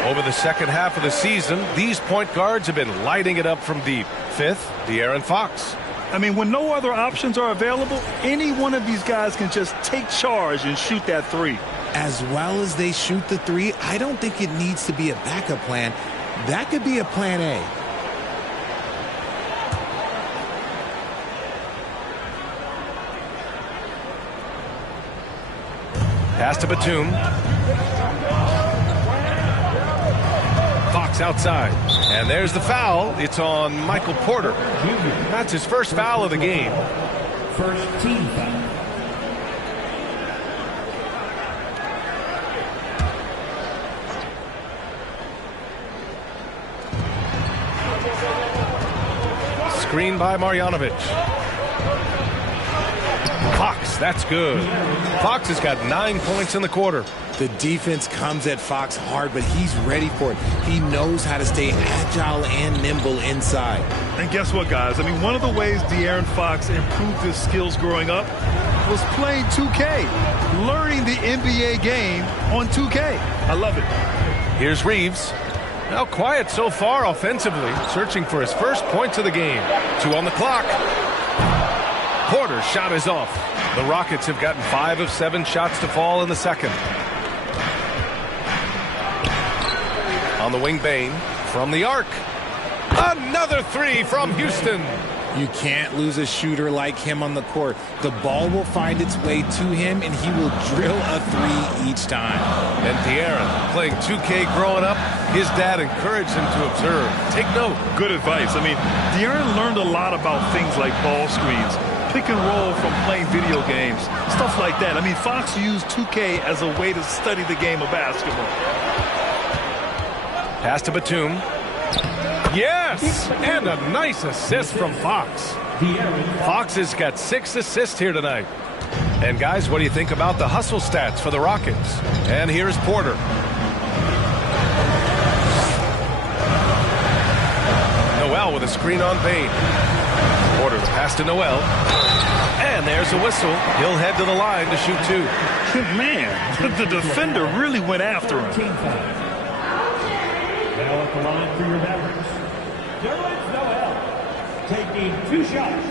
Over the second half of the season, these point guards have been lighting it up from deep. Fifth, De'Aaron Fox. I mean, when no other options are available, any one of these guys can just take charge and shoot that three. As well as they shoot the three, I don't think it needs to be a backup plan. That could be a plan A. Pass to Batum. Fox outside. And there's the foul. It's on Michael Porter. That's his first foul of the game. First team foul. Screen by Marjanovic. Fox, that's good. Fox has got 9 points in the quarter. The defense comes at Fox hard, but he's ready for it. He knows how to stay agile and nimble inside. And guess what, guys? I mean, one of the ways De'Aaron Fox improved his skills growing up was playing 2K, learning the NBA game on 2K. I love it. Here's Reeves. Now quiet so far offensively, searching for his first points of the game. 2 on the clock. Porter's shot is off. The Rockets have gotten 5 of 7 shots to fall in the second. On the wing, Bain from the arc. Another 3 from Houston. You can't lose a shooter like him on the court. The ball will find its way to him, and he will drill a 3 each time. And De'Aaron, playing 2K growing up, his dad encouraged him to observe. Take note. Good advice. I mean, De'Aaron learned a lot about things like ball screens, pick and roll from playing video games, stuff like that. I mean, Fox used 2K as a way to study the game of basketball. Pass to Batum. Yes! And a nice assist from Fox. Fox has got 6 assists here tonight. And guys, what do you think about the hustle stats for the Rockets? And here's Porter. Noel with a screen on Bain. Porter the pass to Noel. And there's a whistle. He'll head to the line to shoot 2. Man, the defender really went after him. Now at the line for your Mavericks, Derek Noel, taking 2 shots.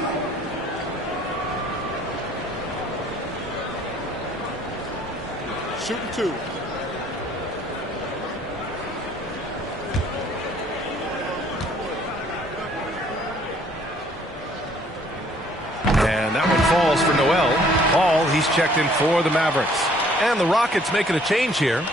Shooting 2. And that one falls for Noel. Ball, he's checked in for the Mavericks. And the Rockets making a change here.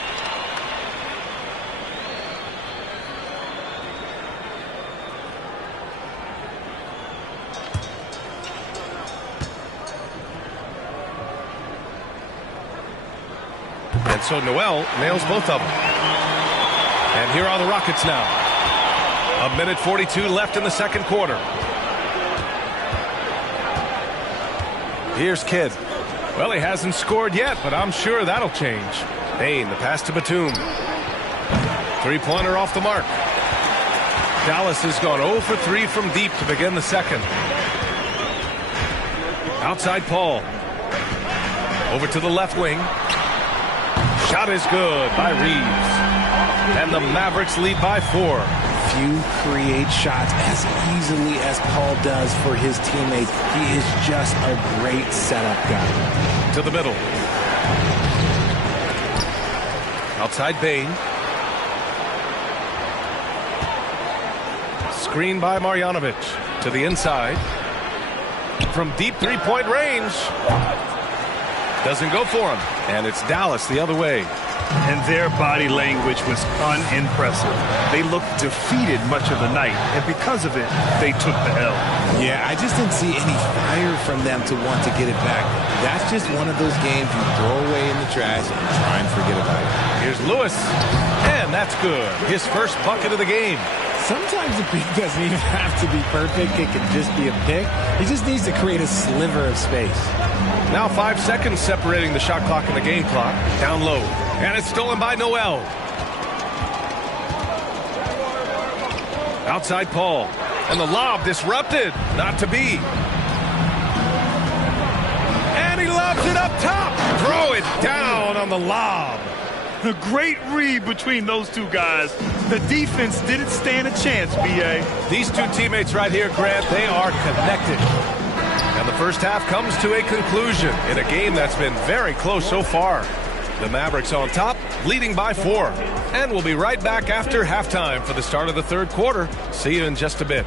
And so Noel nails both of them. And here are the Rockets now. 1:42 left in the second quarter. Here's Kidd. Well, he hasn't scored yet, but I'm sure that'll change. Bain, the pass to Batum. Three-pointer off the mark. Dallas has gone 0 for 3 from deep to begin the second. Outside Paul. Over to the left wing. Shot is good by Reeves. And the Mavericks lead by 4. Few create shots as easily as Paul does for his teammates. He is just a great setup guy. To the middle. Outside Bain. Screen by Marjanovic. To the inside. From deep three-point range. Doesn't go for him. And it's Dallas the other way. And their body language was unimpressive. They looked defeated much of the night, and because of it, they took the L. Yeah, I just didn't see any fire from them to want to get it back. That's just one of those games you throw away in the trash and try and forget about it. Here's Lewis, and that's good. His first bucket of the game. Sometimes the pick doesn't even have to be perfect. It can just be a pick. He just needs to create a sliver of space. Now 5 seconds separating the shot clock and the game clock. Down low. And it's stolen by Noel. Outside Paul. And the lob disrupted. Not to be. And he lobs it up top. Throw it down on the lob. A great read between those two guys. The defense didn't stand a chance, B.A. These two teammates right here, Grant, they are connected. And the first half comes to a conclusion in a game that's been very close so far. The Mavericks on top, leading by 4. And we'll be right back after halftime for the start of the third quarter. See you in just a bit.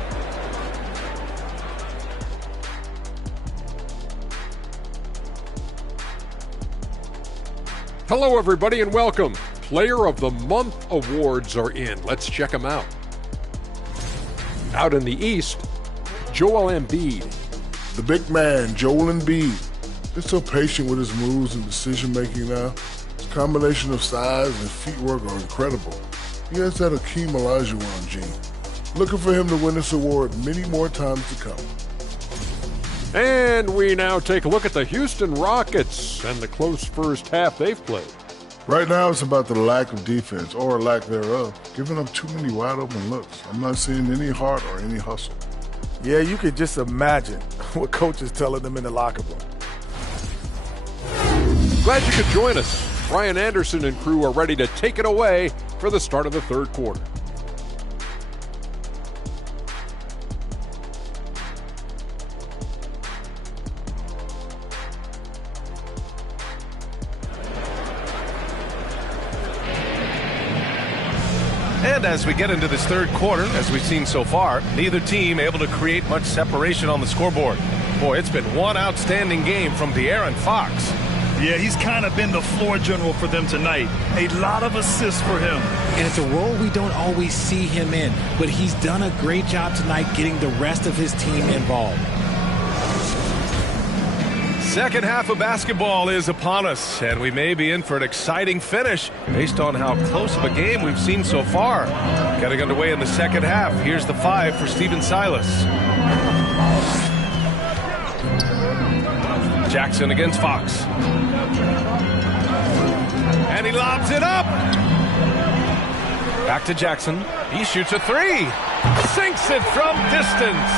Hello, everybody, and welcome. Player of the Month awards are in. Let's check them out. Out in the East, Joel Embiid. The big man, Joel Embiid. He's so patient with his moves and decision-making now. His combination of size and feet work are incredible. He has that Akeem Olajuwon gene. Looking for him to win this award many more times to come. And we now take a look at the Houston Rockets and the close first half they've played. Right now, it's about the lack of defense, or lack thereof, giving up too many wide-open looks. I'm not seeing any heart or any hustle. Yeah, you could just imagine what coach is telling them in the locker room. Glad you could join us. Brian Anderson and crew are ready to take it away for the start of the third quarter. And as we get into this third quarter, as we've seen so far, neither team able to create much separation on the scoreboard. Boy, it's been one outstanding game from De'Aaron Fox. Yeah, he's kind of been the floor general for them tonight. A lot of assists for him. And it's a role we don't always see him in, but he's done a great job tonight getting the rest of his team involved. Second half of basketball is upon us, and we may be in for an exciting finish based on how close of a game we've seen so far. Getting underway in the second half. Here's the 5 for Stephen Silas. Jackson against Fox. And he lobs it up. Back to Jackson. He shoots a 3. Sinks it from distance.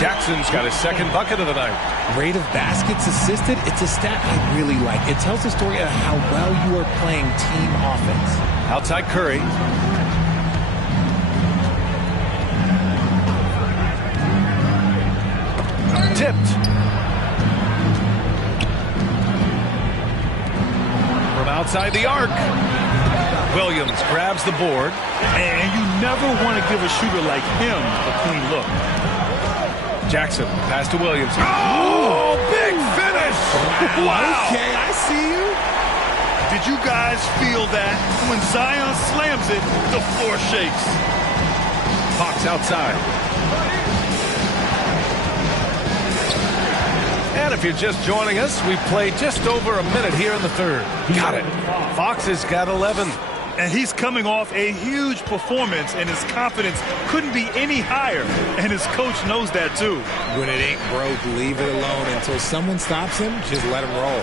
Jackson's got his second bucket of the night. Rate of baskets assisted, it's a stat I really like. It tells the story of how well you are playing team offense. Outside Curry. Tipped. From outside the arc. Williams grabs the board. And you never want to give a shooter like him a clean look. Jackson, pass to Williams. Oh, big finish! Wow. Okay, I see you. Did you guys feel that? When Zion slams it, the floor shakes. Fox outside. And if you're just joining us, we've played just over a minute here in the third. Got it. Fox has got 11. And he's coming off a huge performance, and his confidence couldn't be any higher. And his coach knows that, too. When it ain't broke, leave it alone. Until someone stops him, just let him roll.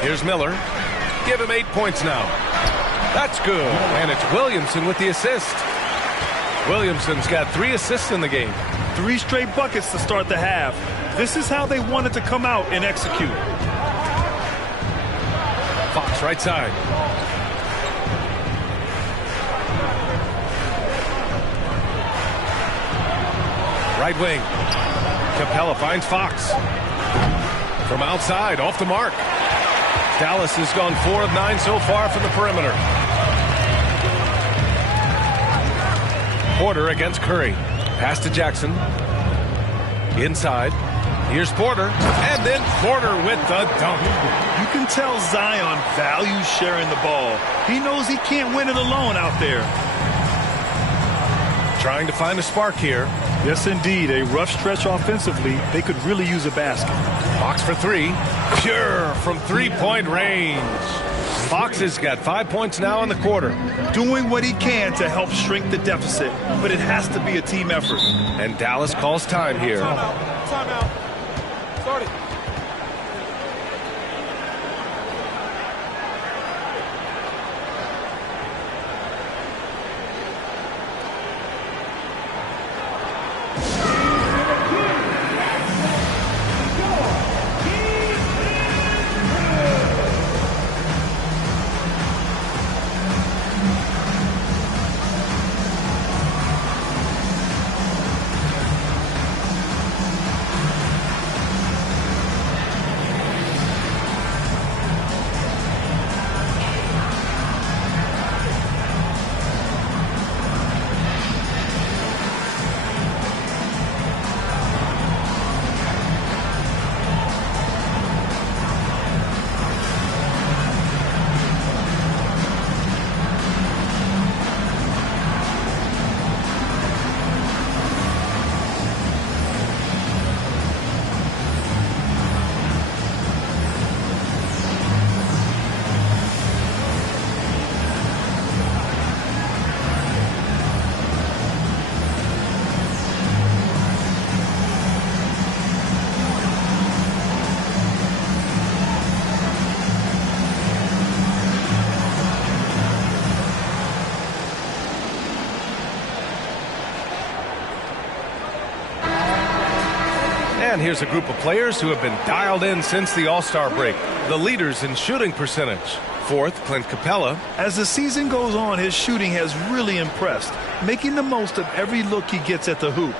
Here's Miller. Give him 8 points now. That's good. And it's Williamson with the assist. Williamson's got 3 assists in the game. 3 straight buckets to start the half. This is how they wanted to come out and execute. Fox right side. Right wing. Capella finds Fox. From outside, off the mark. Dallas has gone 4 of 9 so far from the perimeter. Porter against Curry. Pass to Jackson. Inside. Here's Porter. And then Porter with the dunk. You can tell Zion values sharing the ball. He knows he can't win it alone out there. Trying to find a spark here. Yes, indeed. A rough stretch offensively. They could really use a basket. Fox for 3. Pure from 3-point range. Fox has got 5 points now in the quarter. Doing what he can to help shrink the deficit, but it has to be a team effort. And Dallas calls time here. Timeout. Start it. And here's a group of players who have been dialed in since the All-Star break. The leaders in shooting percentage. 4th, Clint Capella. As the season goes on, his shooting has really impressed, making the most of every look he gets at the hoop.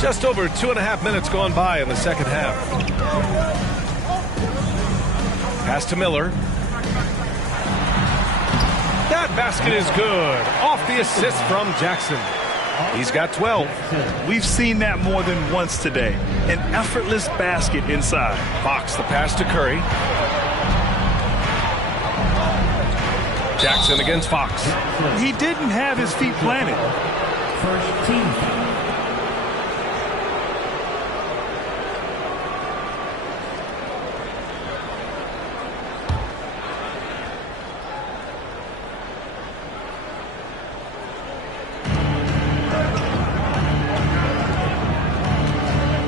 Just over 2.5 minutes gone by in the second half. Pass to Miller. That basket is good. Off the assist from Jackson. He's got 12. We've seen that more than once today. An effortless basket inside. Fox the pass to Curry. Jackson against Fox. He didn't have his feet planted. First team foul.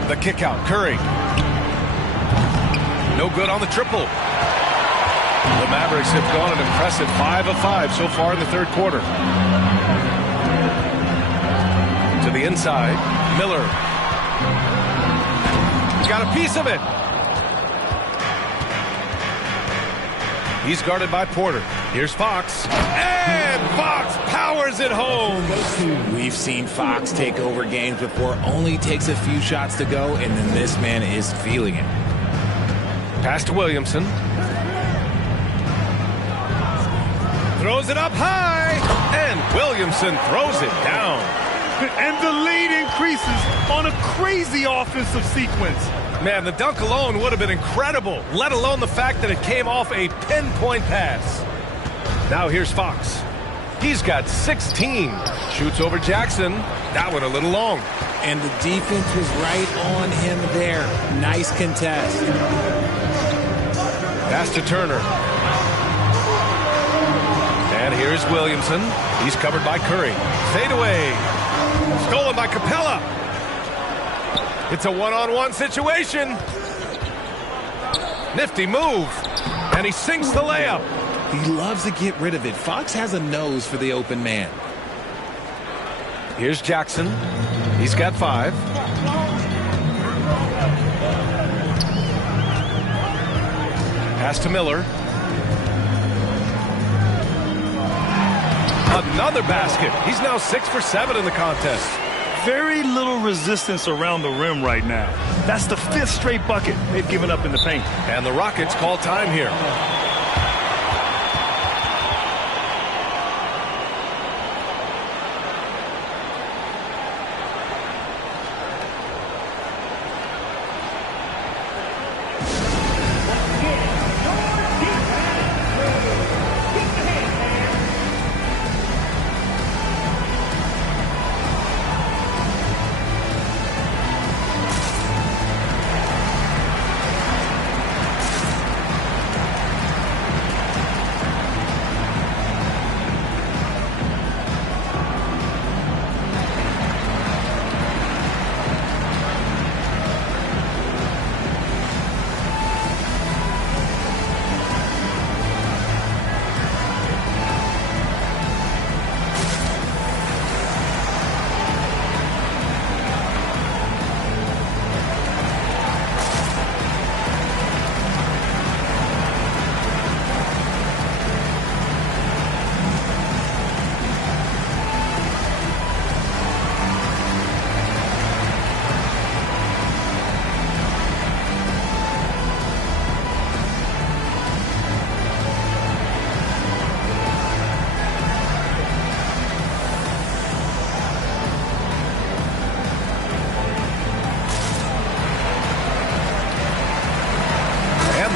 The kick out, Curry. No good on the triple. The Mavericks have gone an impressive 5 of 5 so far in the third quarter. To the inside, Miller. Got a piece of it. He's guarded by Porter. Here's Fox. And Fox powers it home. We've seen Fox take over games before. Only takes a few shots to go, and then this man is feeling it. Pass to Williamson. Throws it up high. And Williamson throws it down. And the lead increases on a crazy offensive sequence. Man, the dunk alone would have been incredible, let alone the fact that it came off a pinpoint pass. Now here's Fox. He's got 16. Shoots over Jackson. That one a little long. And the defense was right on him there. Nice contest. Pass to Turner. And here's Williamson. He's covered by Curry. Fade away. Stolen by Capella. It's a one-on-one situation. Nifty move. And he sinks the layup. He loves to get rid of it. Fox has a nose for the open man. Here's Jackson. He's got 5. Pass to Miller. Another basket. He's now 6 for 7 in the contest. Very little resistance around the rim right now. That's the 5th straight bucket they've given up in the paint. And the Rockets call time here.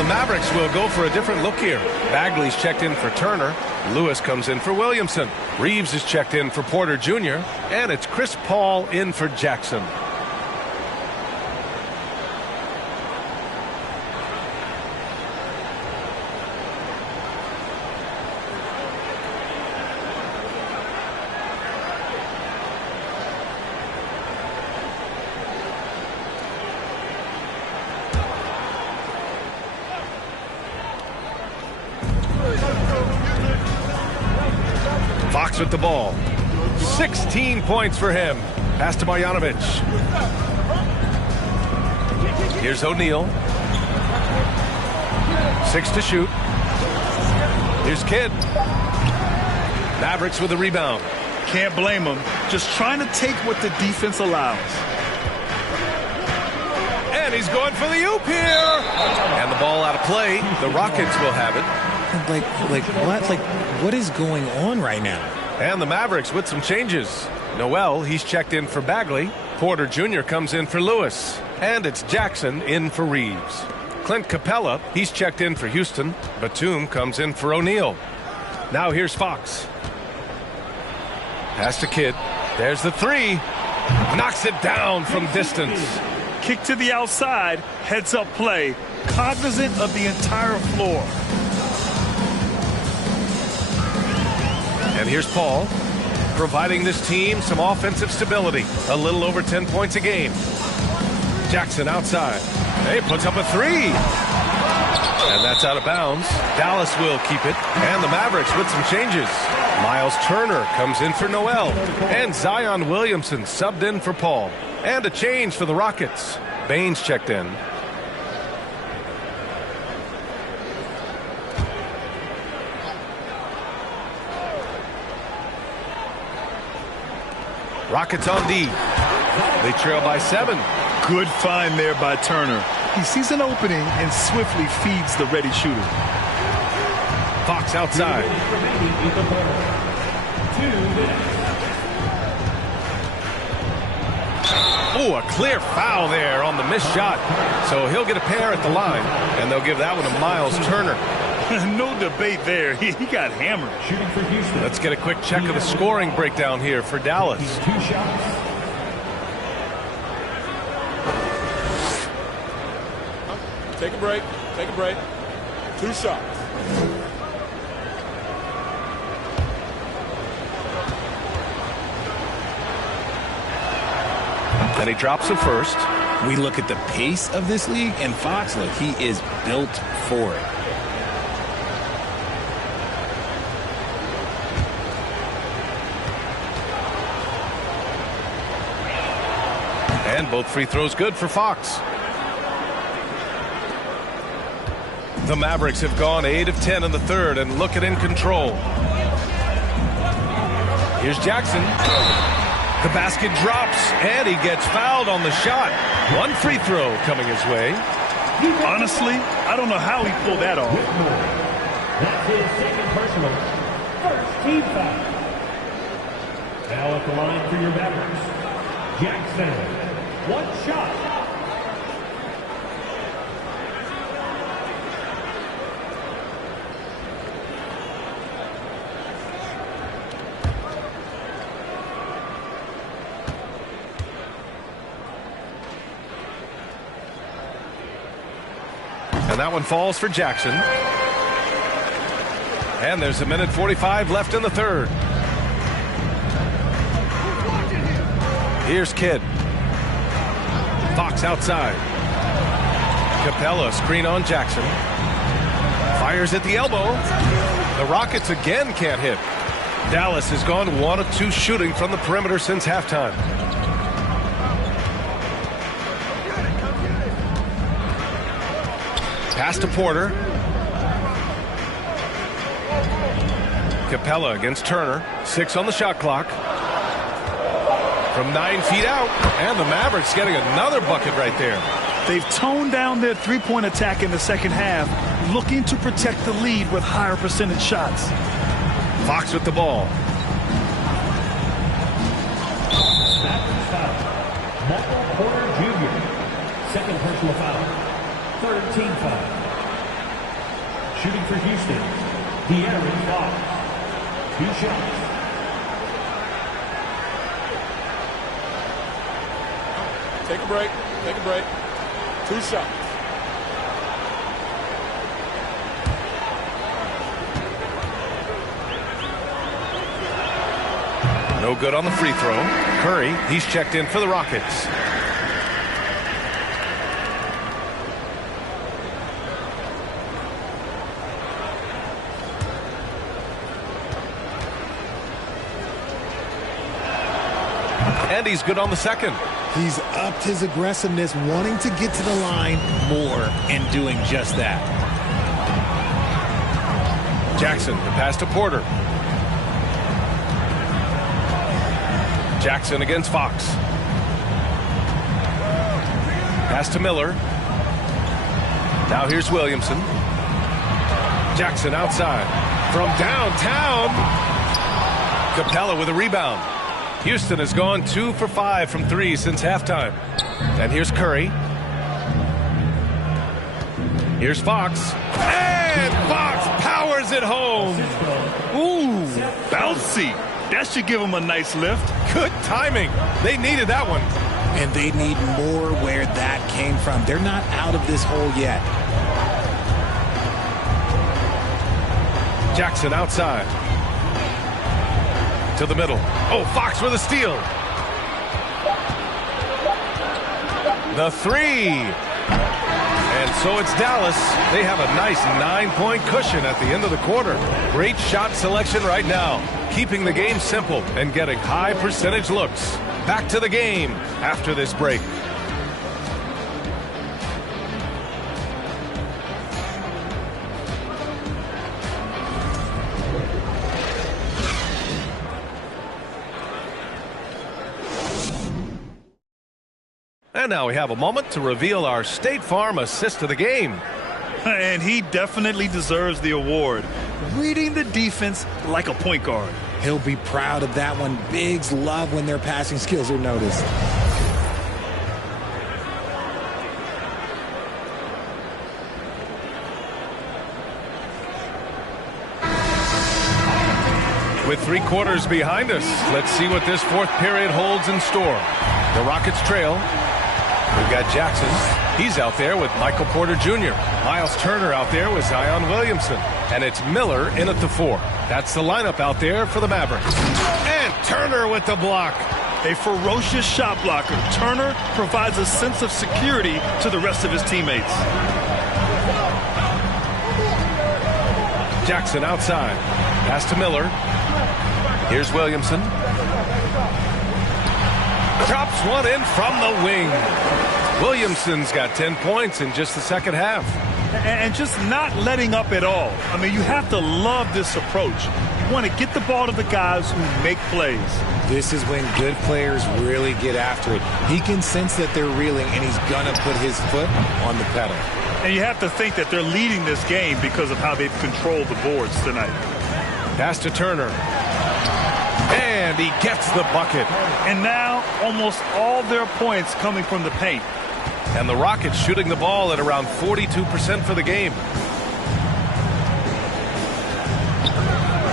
Mavericks will go for a different look here. Bagley's checked in for Turner. Lewis comes in for Williamson. Reeves is checked in for Porter Jr. And it's Chris Paul in for Jackson. Fox with the ball. 16 points for him. Pass to Marjanovic. Here's O'Neal. 6 to shoot. Here's Kidd. Mavericks with a rebound. Can't blame him. Just trying to take what the defense allows. And he's going for the oop here. And the ball out of play. The Rockets will have it. What is going on right now? And the Mavericks with some changes. Noel, he's checked in for Bagley. Porter Jr. comes in for Lewis. And it's Jackson in for Reeves. Clint Capella, he's checked in for Houston. Batum comes in for O'Neal. Now here's Fox. Pass to Kidd. There's the 3. Knocks it down from distance. Kick to the outside, heads up play. Cognizant of the entire floor. And here's Paul, providing this team some offensive stability. A little over 10 points a game. Jackson outside. He puts up a 3. And that's out of bounds. Dallas will keep it. And the Mavericks with some changes. Miles Turner comes in for Noel. And Zion Williamson subbed in for Paul. And a change for the Rockets. Baines checked in. Rockets on D. They trail by 7. Good find there by Turner. He sees an opening and swiftly feeds the ready shooter. Fox outside. Oh, a clear foul there on the missed shot. So he'll get a pair at the line, and they'll give that one to Miles Turner. No debate there. He got hammered. Shooting for Houston. Let's get a quick check of the scoring breakdown here for Dallas. 2 shots. Take a break. Take a break. 2 shots. And he drops the first. We look at the pace of this league, and Fox, look, he is built for it. And both free throws good for Fox. The Mavericks have gone 8 of 10 in the third and looking in control. Here's Jackson. The basket drops, and he gets fouled on the shot. 1 free throw coming his way. Honestly, I don't know how he pulled that off. That's his second personal. First team foul. Now at the line for your Mavericks, Jackson. 1 shot. And that one falls for Jackson. And there's 1:45 left in the third. Here's Kidd. Fox outside. Capella screen on Jackson. Fires at the elbow. The Rockets again can't hit. Dallas has gone 1 of 2 shooting from the perimeter since halftime. Pass to Porter. Capella against Turner. 6 on the shot clock. From 9 feet out. And the Mavericks getting another bucket right there. They've toned down their three-point attack in the second half, looking to protect the lead with higher percentage shots. Fox with the ball. Michael Porter Jr. Second personal foul. Third team foul. Shooting for Houston, De'Aaron Fox. 2 shots. Take a break. Take a break. 2 shots. No good on the free throw. Curry, he's checked in for the Rockets. And he's good on the second. He's upped his aggressiveness, wanting to get to the line more and doing just that. Jackson, the pass to Porter. Jackson against Fox. Pass to Miller. Now here's Williamson. Jackson outside. From downtown. Capella with a rebound. Houston has gone 2 for 5 from 3 since halftime. And here's Curry. Here's Fox. And Fox powers it home. Ooh, bouncy. That should give him a nice lift. Good timing. They needed that one. And they need more where that came from. They're not out of this hole yet. Jackson outside. To the middle. Oh, Fox with a steal. The 3. And so it's Dallas. They have a nice 9-point cushion at the end of the quarter. Great shot selection right now. Keeping the game simple and getting high percentage looks. Back to the game after this break. And now we have a moment to reveal our State Farm assist of the game. And he definitely deserves the award. Reading the defense like a point guard. He'll be proud of that one. Bigs love when their passing skills are noticed. With 3 quarters behind us, let's see what this 4th period holds in store. The Rockets trail. We've got Jackson. He's out there with Michael Porter Jr. Miles Turner out there with Zion Williamson. And it's Miller in at the 4. That's the lineup out there for the Mavericks. And Turner with the block. A ferocious shot blocker. Turner provides a sense of security to the rest of his teammates. Jackson outside. Pass to Miller. Here's Williamson. Drops one in from the wing. Williamson's got 10 points in just the second half. And just not letting up at all. I mean, you have to love this approach. You want to get the ball to the guys who make plays. This is when good players really get after it. He can sense that they're reeling, and he's going to put his foot on the pedal. And you have to think that they're leading this game because of how they've controlled the boards tonight. Pass to Turner. And he gets the bucket. And now almost all their points coming from the paint. And the Rockets shooting the ball at around 42% for the game.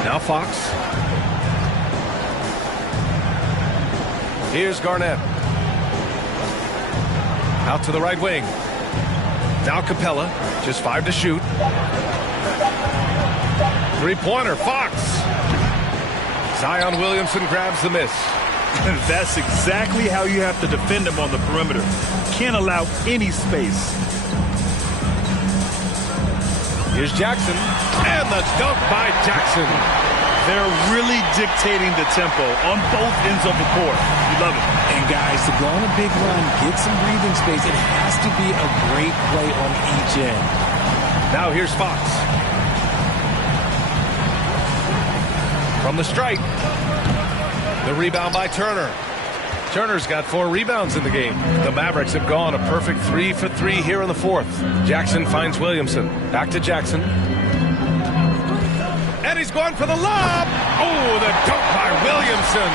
Now Fox. Here's Garnett. Out to the right wing. Now Capella. Just 5 to shoot. 3-pointer. Fox. Zion Williamson grabs the miss. That's exactly how you have to defend him on the perimeter. Can't allow any space. Here's Jackson. And the dunk by Jackson. They're really dictating the tempo on both ends of the court. You love it. And guys, to go on a big run, get some breathing space, it has to be a great play on each end. Now here's Fox. From the stripe. The rebound by Turner. Turner's got 4 rebounds in the game. The Mavericks have gone a perfect 3 for 3 here in the 4th. Jackson finds Williamson. Back to Jackson. And he's going for the lob. Oh, the dunk by Williamson.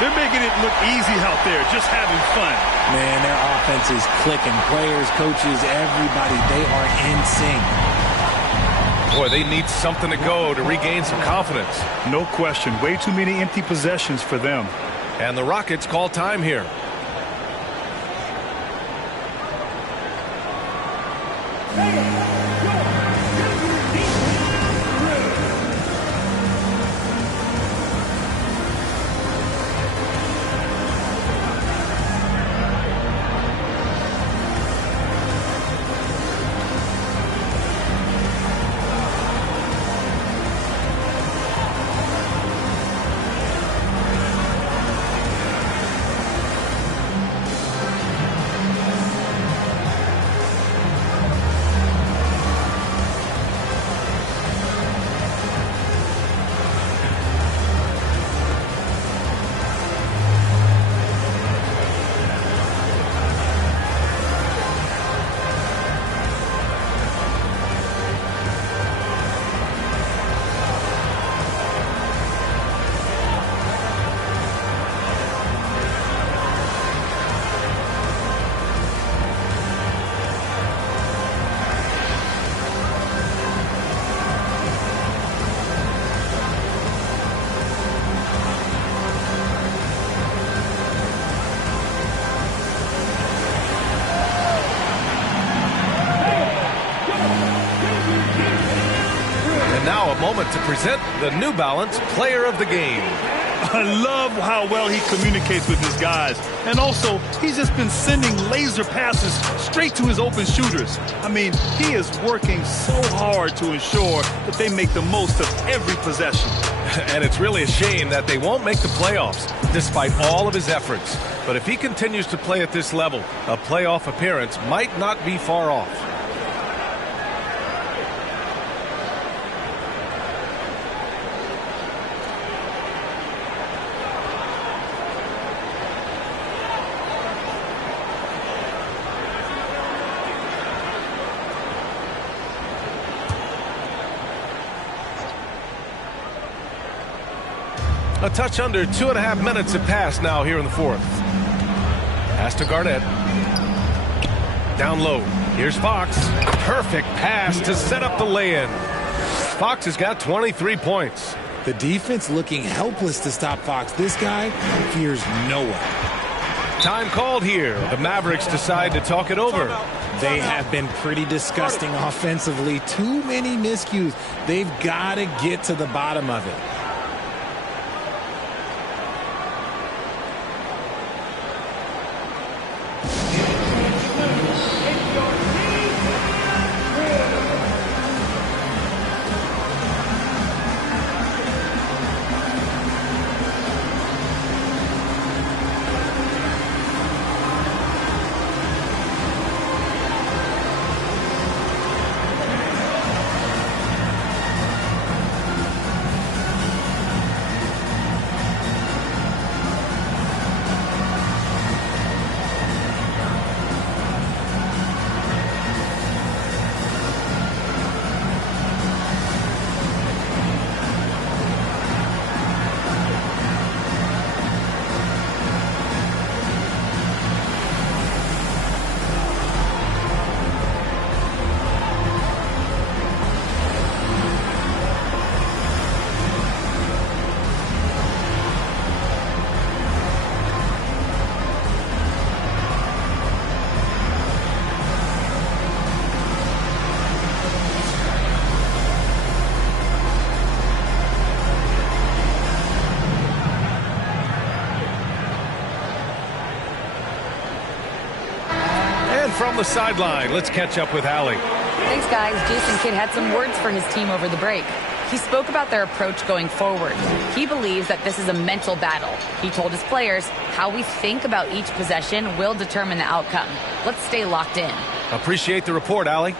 They're making it look easy out there, just having fun. Man, their offense is clicking. Players, coaches, everybody, they are in sync. Boy, they need something to go to regain some confidence. No question. Way too many empty possessions for them. And the Rockets call time here. Moment to present the New Balance Player of the Game. I love how well he communicates with his guys. And also, he's just been sending laser passes straight to his open shooters. I mean, he is working so hard to ensure that they make the most of every possession. And it's really a shame that they won't make the playoffs, despite all of his efforts. But if he continues to play at this level, a playoff appearance might not be far off. A touch under 2.5 minutes have passed now here in the 4th. Pass to Garnett. Down low. Here's Fox. Perfect pass to set up the lay-in. Fox has got 23 points. The defense looking helpless to stop Fox. This guy fears no one. Time called here. The Mavericks decide to talk it over. They have been pretty disgusting offensively. Too many miscues. They've got to get to the bottom of it. From the sideline, let's catch up with Allie. Thanks, guys. Jason Kidd had some words for his team over the break. He spoke about their approach going forward. He believes that this is a mental battle. He told his players how we think about each possession will determine the outcome. Let's stay locked in. Appreciate the report, Allie.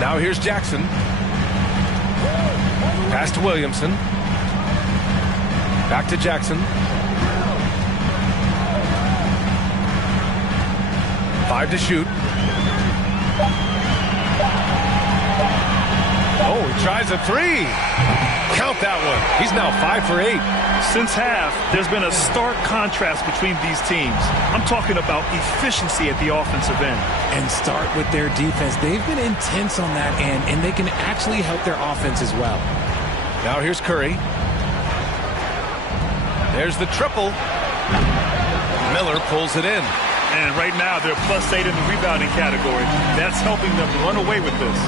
Now here's Jackson. Pass to Williamson. Back to Jackson. 5 to shoot. Oh, he tries a 3. Count that one. He's now 5 for 8. Since half, there's been a stark contrast between these teams. I'm talking about efficiency at the offensive end. And start with their defense. They've been intense on that end, and they can actually help their offense as well. Now here's Curry. There's the triple. Miller pulls it in. And right now, they're +8 in the rebounding category. That's helping them run away with this.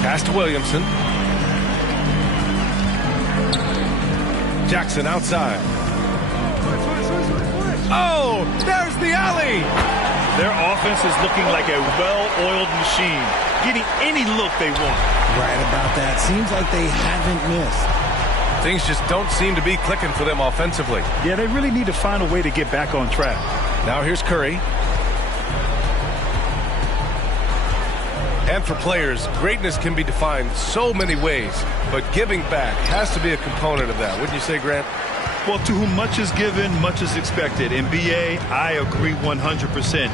Pass to Williamson. Jackson outside. Oh, there's the alley. Their offense is looking like a well-oiled machine, getting any look they want. Right about that. Seems like they haven't missed. Things just don't seem to be clicking for them offensively. Yeah, they really need to find a way to get back on track. Now here's Curry. And for players, greatness can be defined so many ways, but giving back has to be a component of that. Wouldn't you say, Grant? Well, to whom much is given, much is expected. In BA, I agree 100%.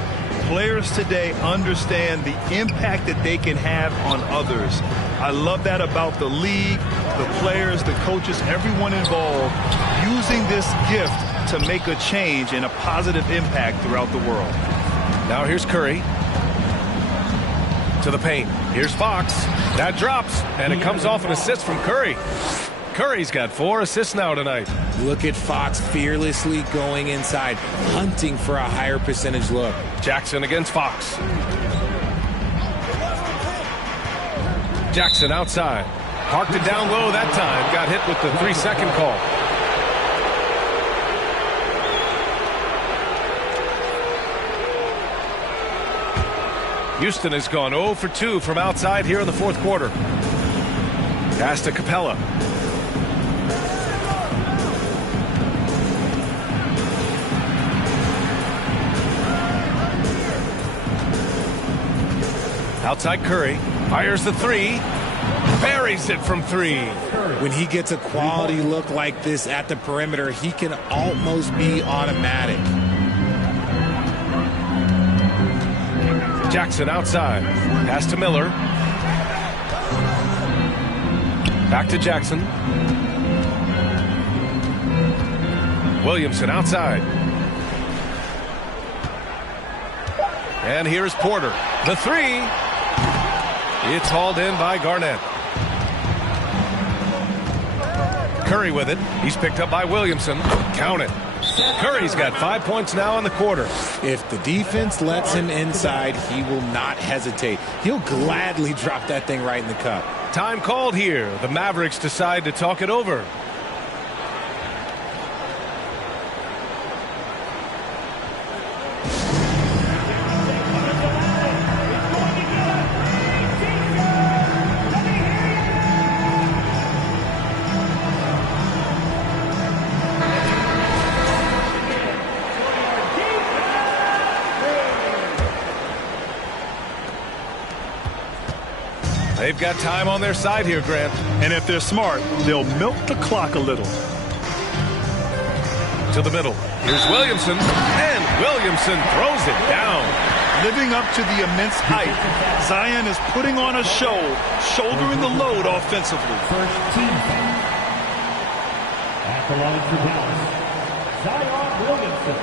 Players today understand the impact that they can have on others. I love that about the league, the players, the coaches, everyone involved, using this gift to make a change and a positive impact throughout the world. Now here's Curry. To the paint. Here's Fox. That drops, and it comes off an assist from Curry. Curry's got 4 assists now tonight. Look at Fox fearlessly going inside, hunting for a higher percentage look. Jackson against Fox. Jackson outside. Parked it down low that time. Got hit with the 3-second call. Houston has gone 0 for 2 from outside here in the fourth quarter. Pass to Capella. Outside Curry. Fires the 3. Buries it from 3. When he gets a quality look like this at the perimeter, he can almost be automatic. Jackson outside. Pass to Miller. Back to Jackson. Williamson outside. And here's Porter. The three. It's hauled in by Garnett. Curry with it. He's picked up by Williamson. Count it. Curry's got 5 points now in the quarter. If the defense lets him inside, he will not hesitate. He'll gladly drop that thing right in the cup. Time called here. The Mavericks decide to talk it over. They've got time on their side here, Grant. And if they're smart, they'll milk the clock a little. To the middle. Here's Williamson. And Williamson throws it down. Living up to the immense hype, Zion is putting on a show, shouldering the load offensively. First team foul. At the line for Dallas, Zion Williamson,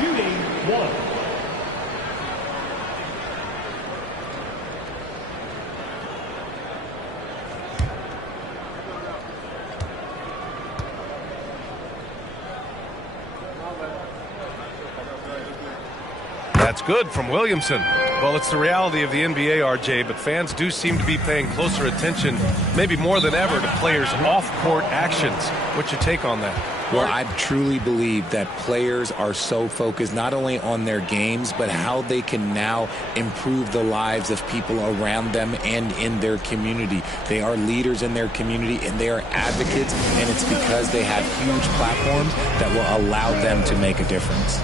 shooting one. That's good from Williamson. Well, it's the reality of the NBA, RJ, but fans do seem to be paying closer attention, maybe more than ever, to players' off-court actions. What's your take on that? Well, I truly believe that players are so focused not only on their games, but how they can now improve the lives of people around them and in their community. They are leaders in their community, and they are advocates, and it's because they have huge platforms that will allow them to make a difference.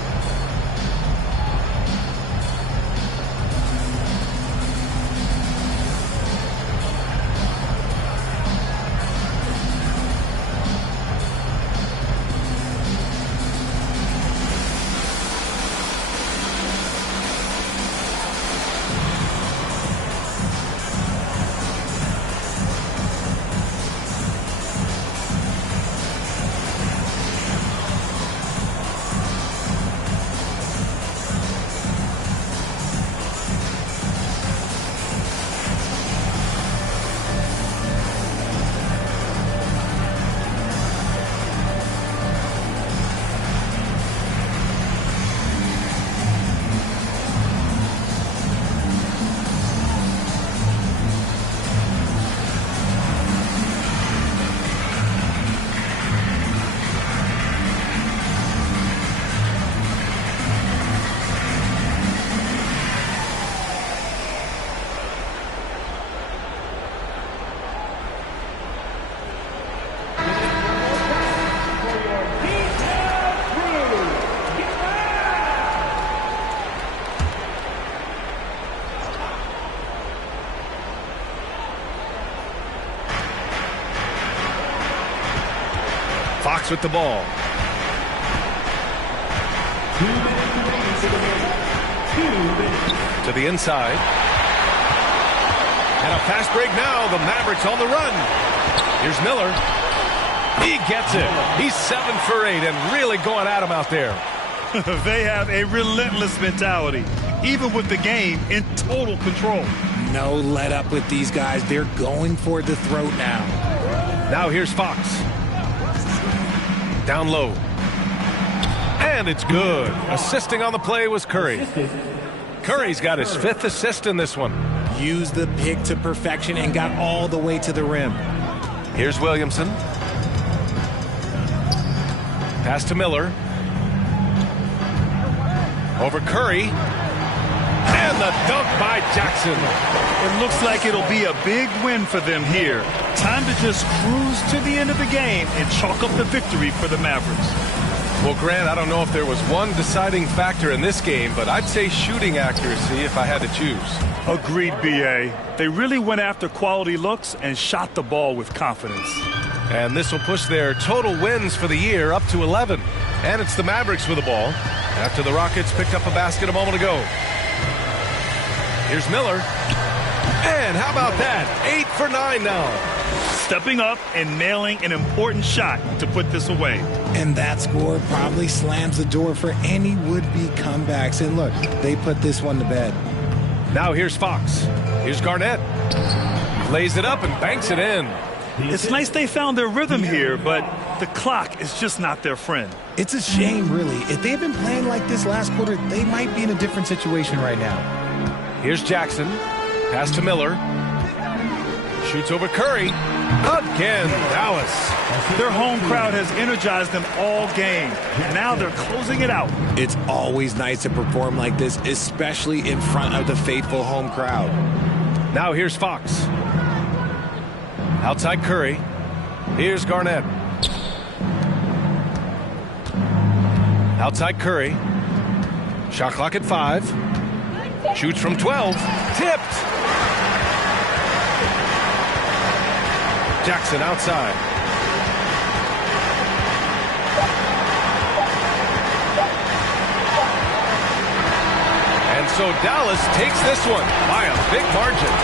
Fox with the ball. To the inside. And a fast break now. The Mavericks on the run. Here's Miller. He gets it. He's 7 for 8 and really going at him out there. They have a relentless mentality, even with the game in total control. No let up with these guys. They're going for the throat now. Now here's Fox. Down low. And it's good. Assisting on the play was Curry. Curry's got his 5th assist in this one. Used the pick to perfection and got all the way to the rim. Here's Williamson. Pass to Miller. Over Curry. And the dunk by Jackson. It looks like it'll be a big win for them here. Time to just cruise to the end of the game and chalk up the victory for the Mavericks. Well, Grant, I don't know if there was one deciding factor in this game, but I'd say shooting accuracy if I had to choose. Agreed, B.A. They really went after quality looks and shot the ball with confidence. And this will push their total wins for the year up to 11. And it's the Mavericks with the ball after the Rockets picked up a basket a moment ago. Here's Miller. And how about that? 8 for 9 now. Stepping up and nailing an important shot to put this away. And that score probably slams the door for any would-be comebacks. And look, they put this one to bed. Now here's Fox. Here's Garnett. Lays it up and banks it in. It's nice they found their rhythm here, but the clock is just not their friend. It's a shame, really. If they had been playing like this last quarter, they might be in a different situation right now. Here's Jackson. Pass to Miller. Shoots over Curry. Again, Dallas. Their home crowd has energized them all game. Now they're closing it out. It's always nice to perform like this, especially in front of the faithful home crowd. Now here's Fox. Outside Curry. Here's Garnett. Outside Curry. Shot clock at 5. Shoots from 12. Tipped. Jackson outside. And so Dallas takes this one by a big margin,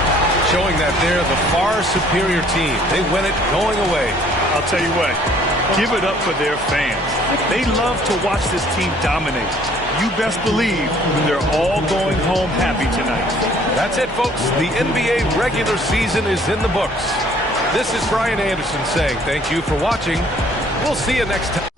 showing that they're the far superior team. They win it going away. I'll tell you what, give it up for their fans. They love to watch this team dominate. You best believe they're all going home happy tonight. That's it, folks. The NBA regular season is in the books. This is Brian Anderson saying thank you for watching. We'll see you next time.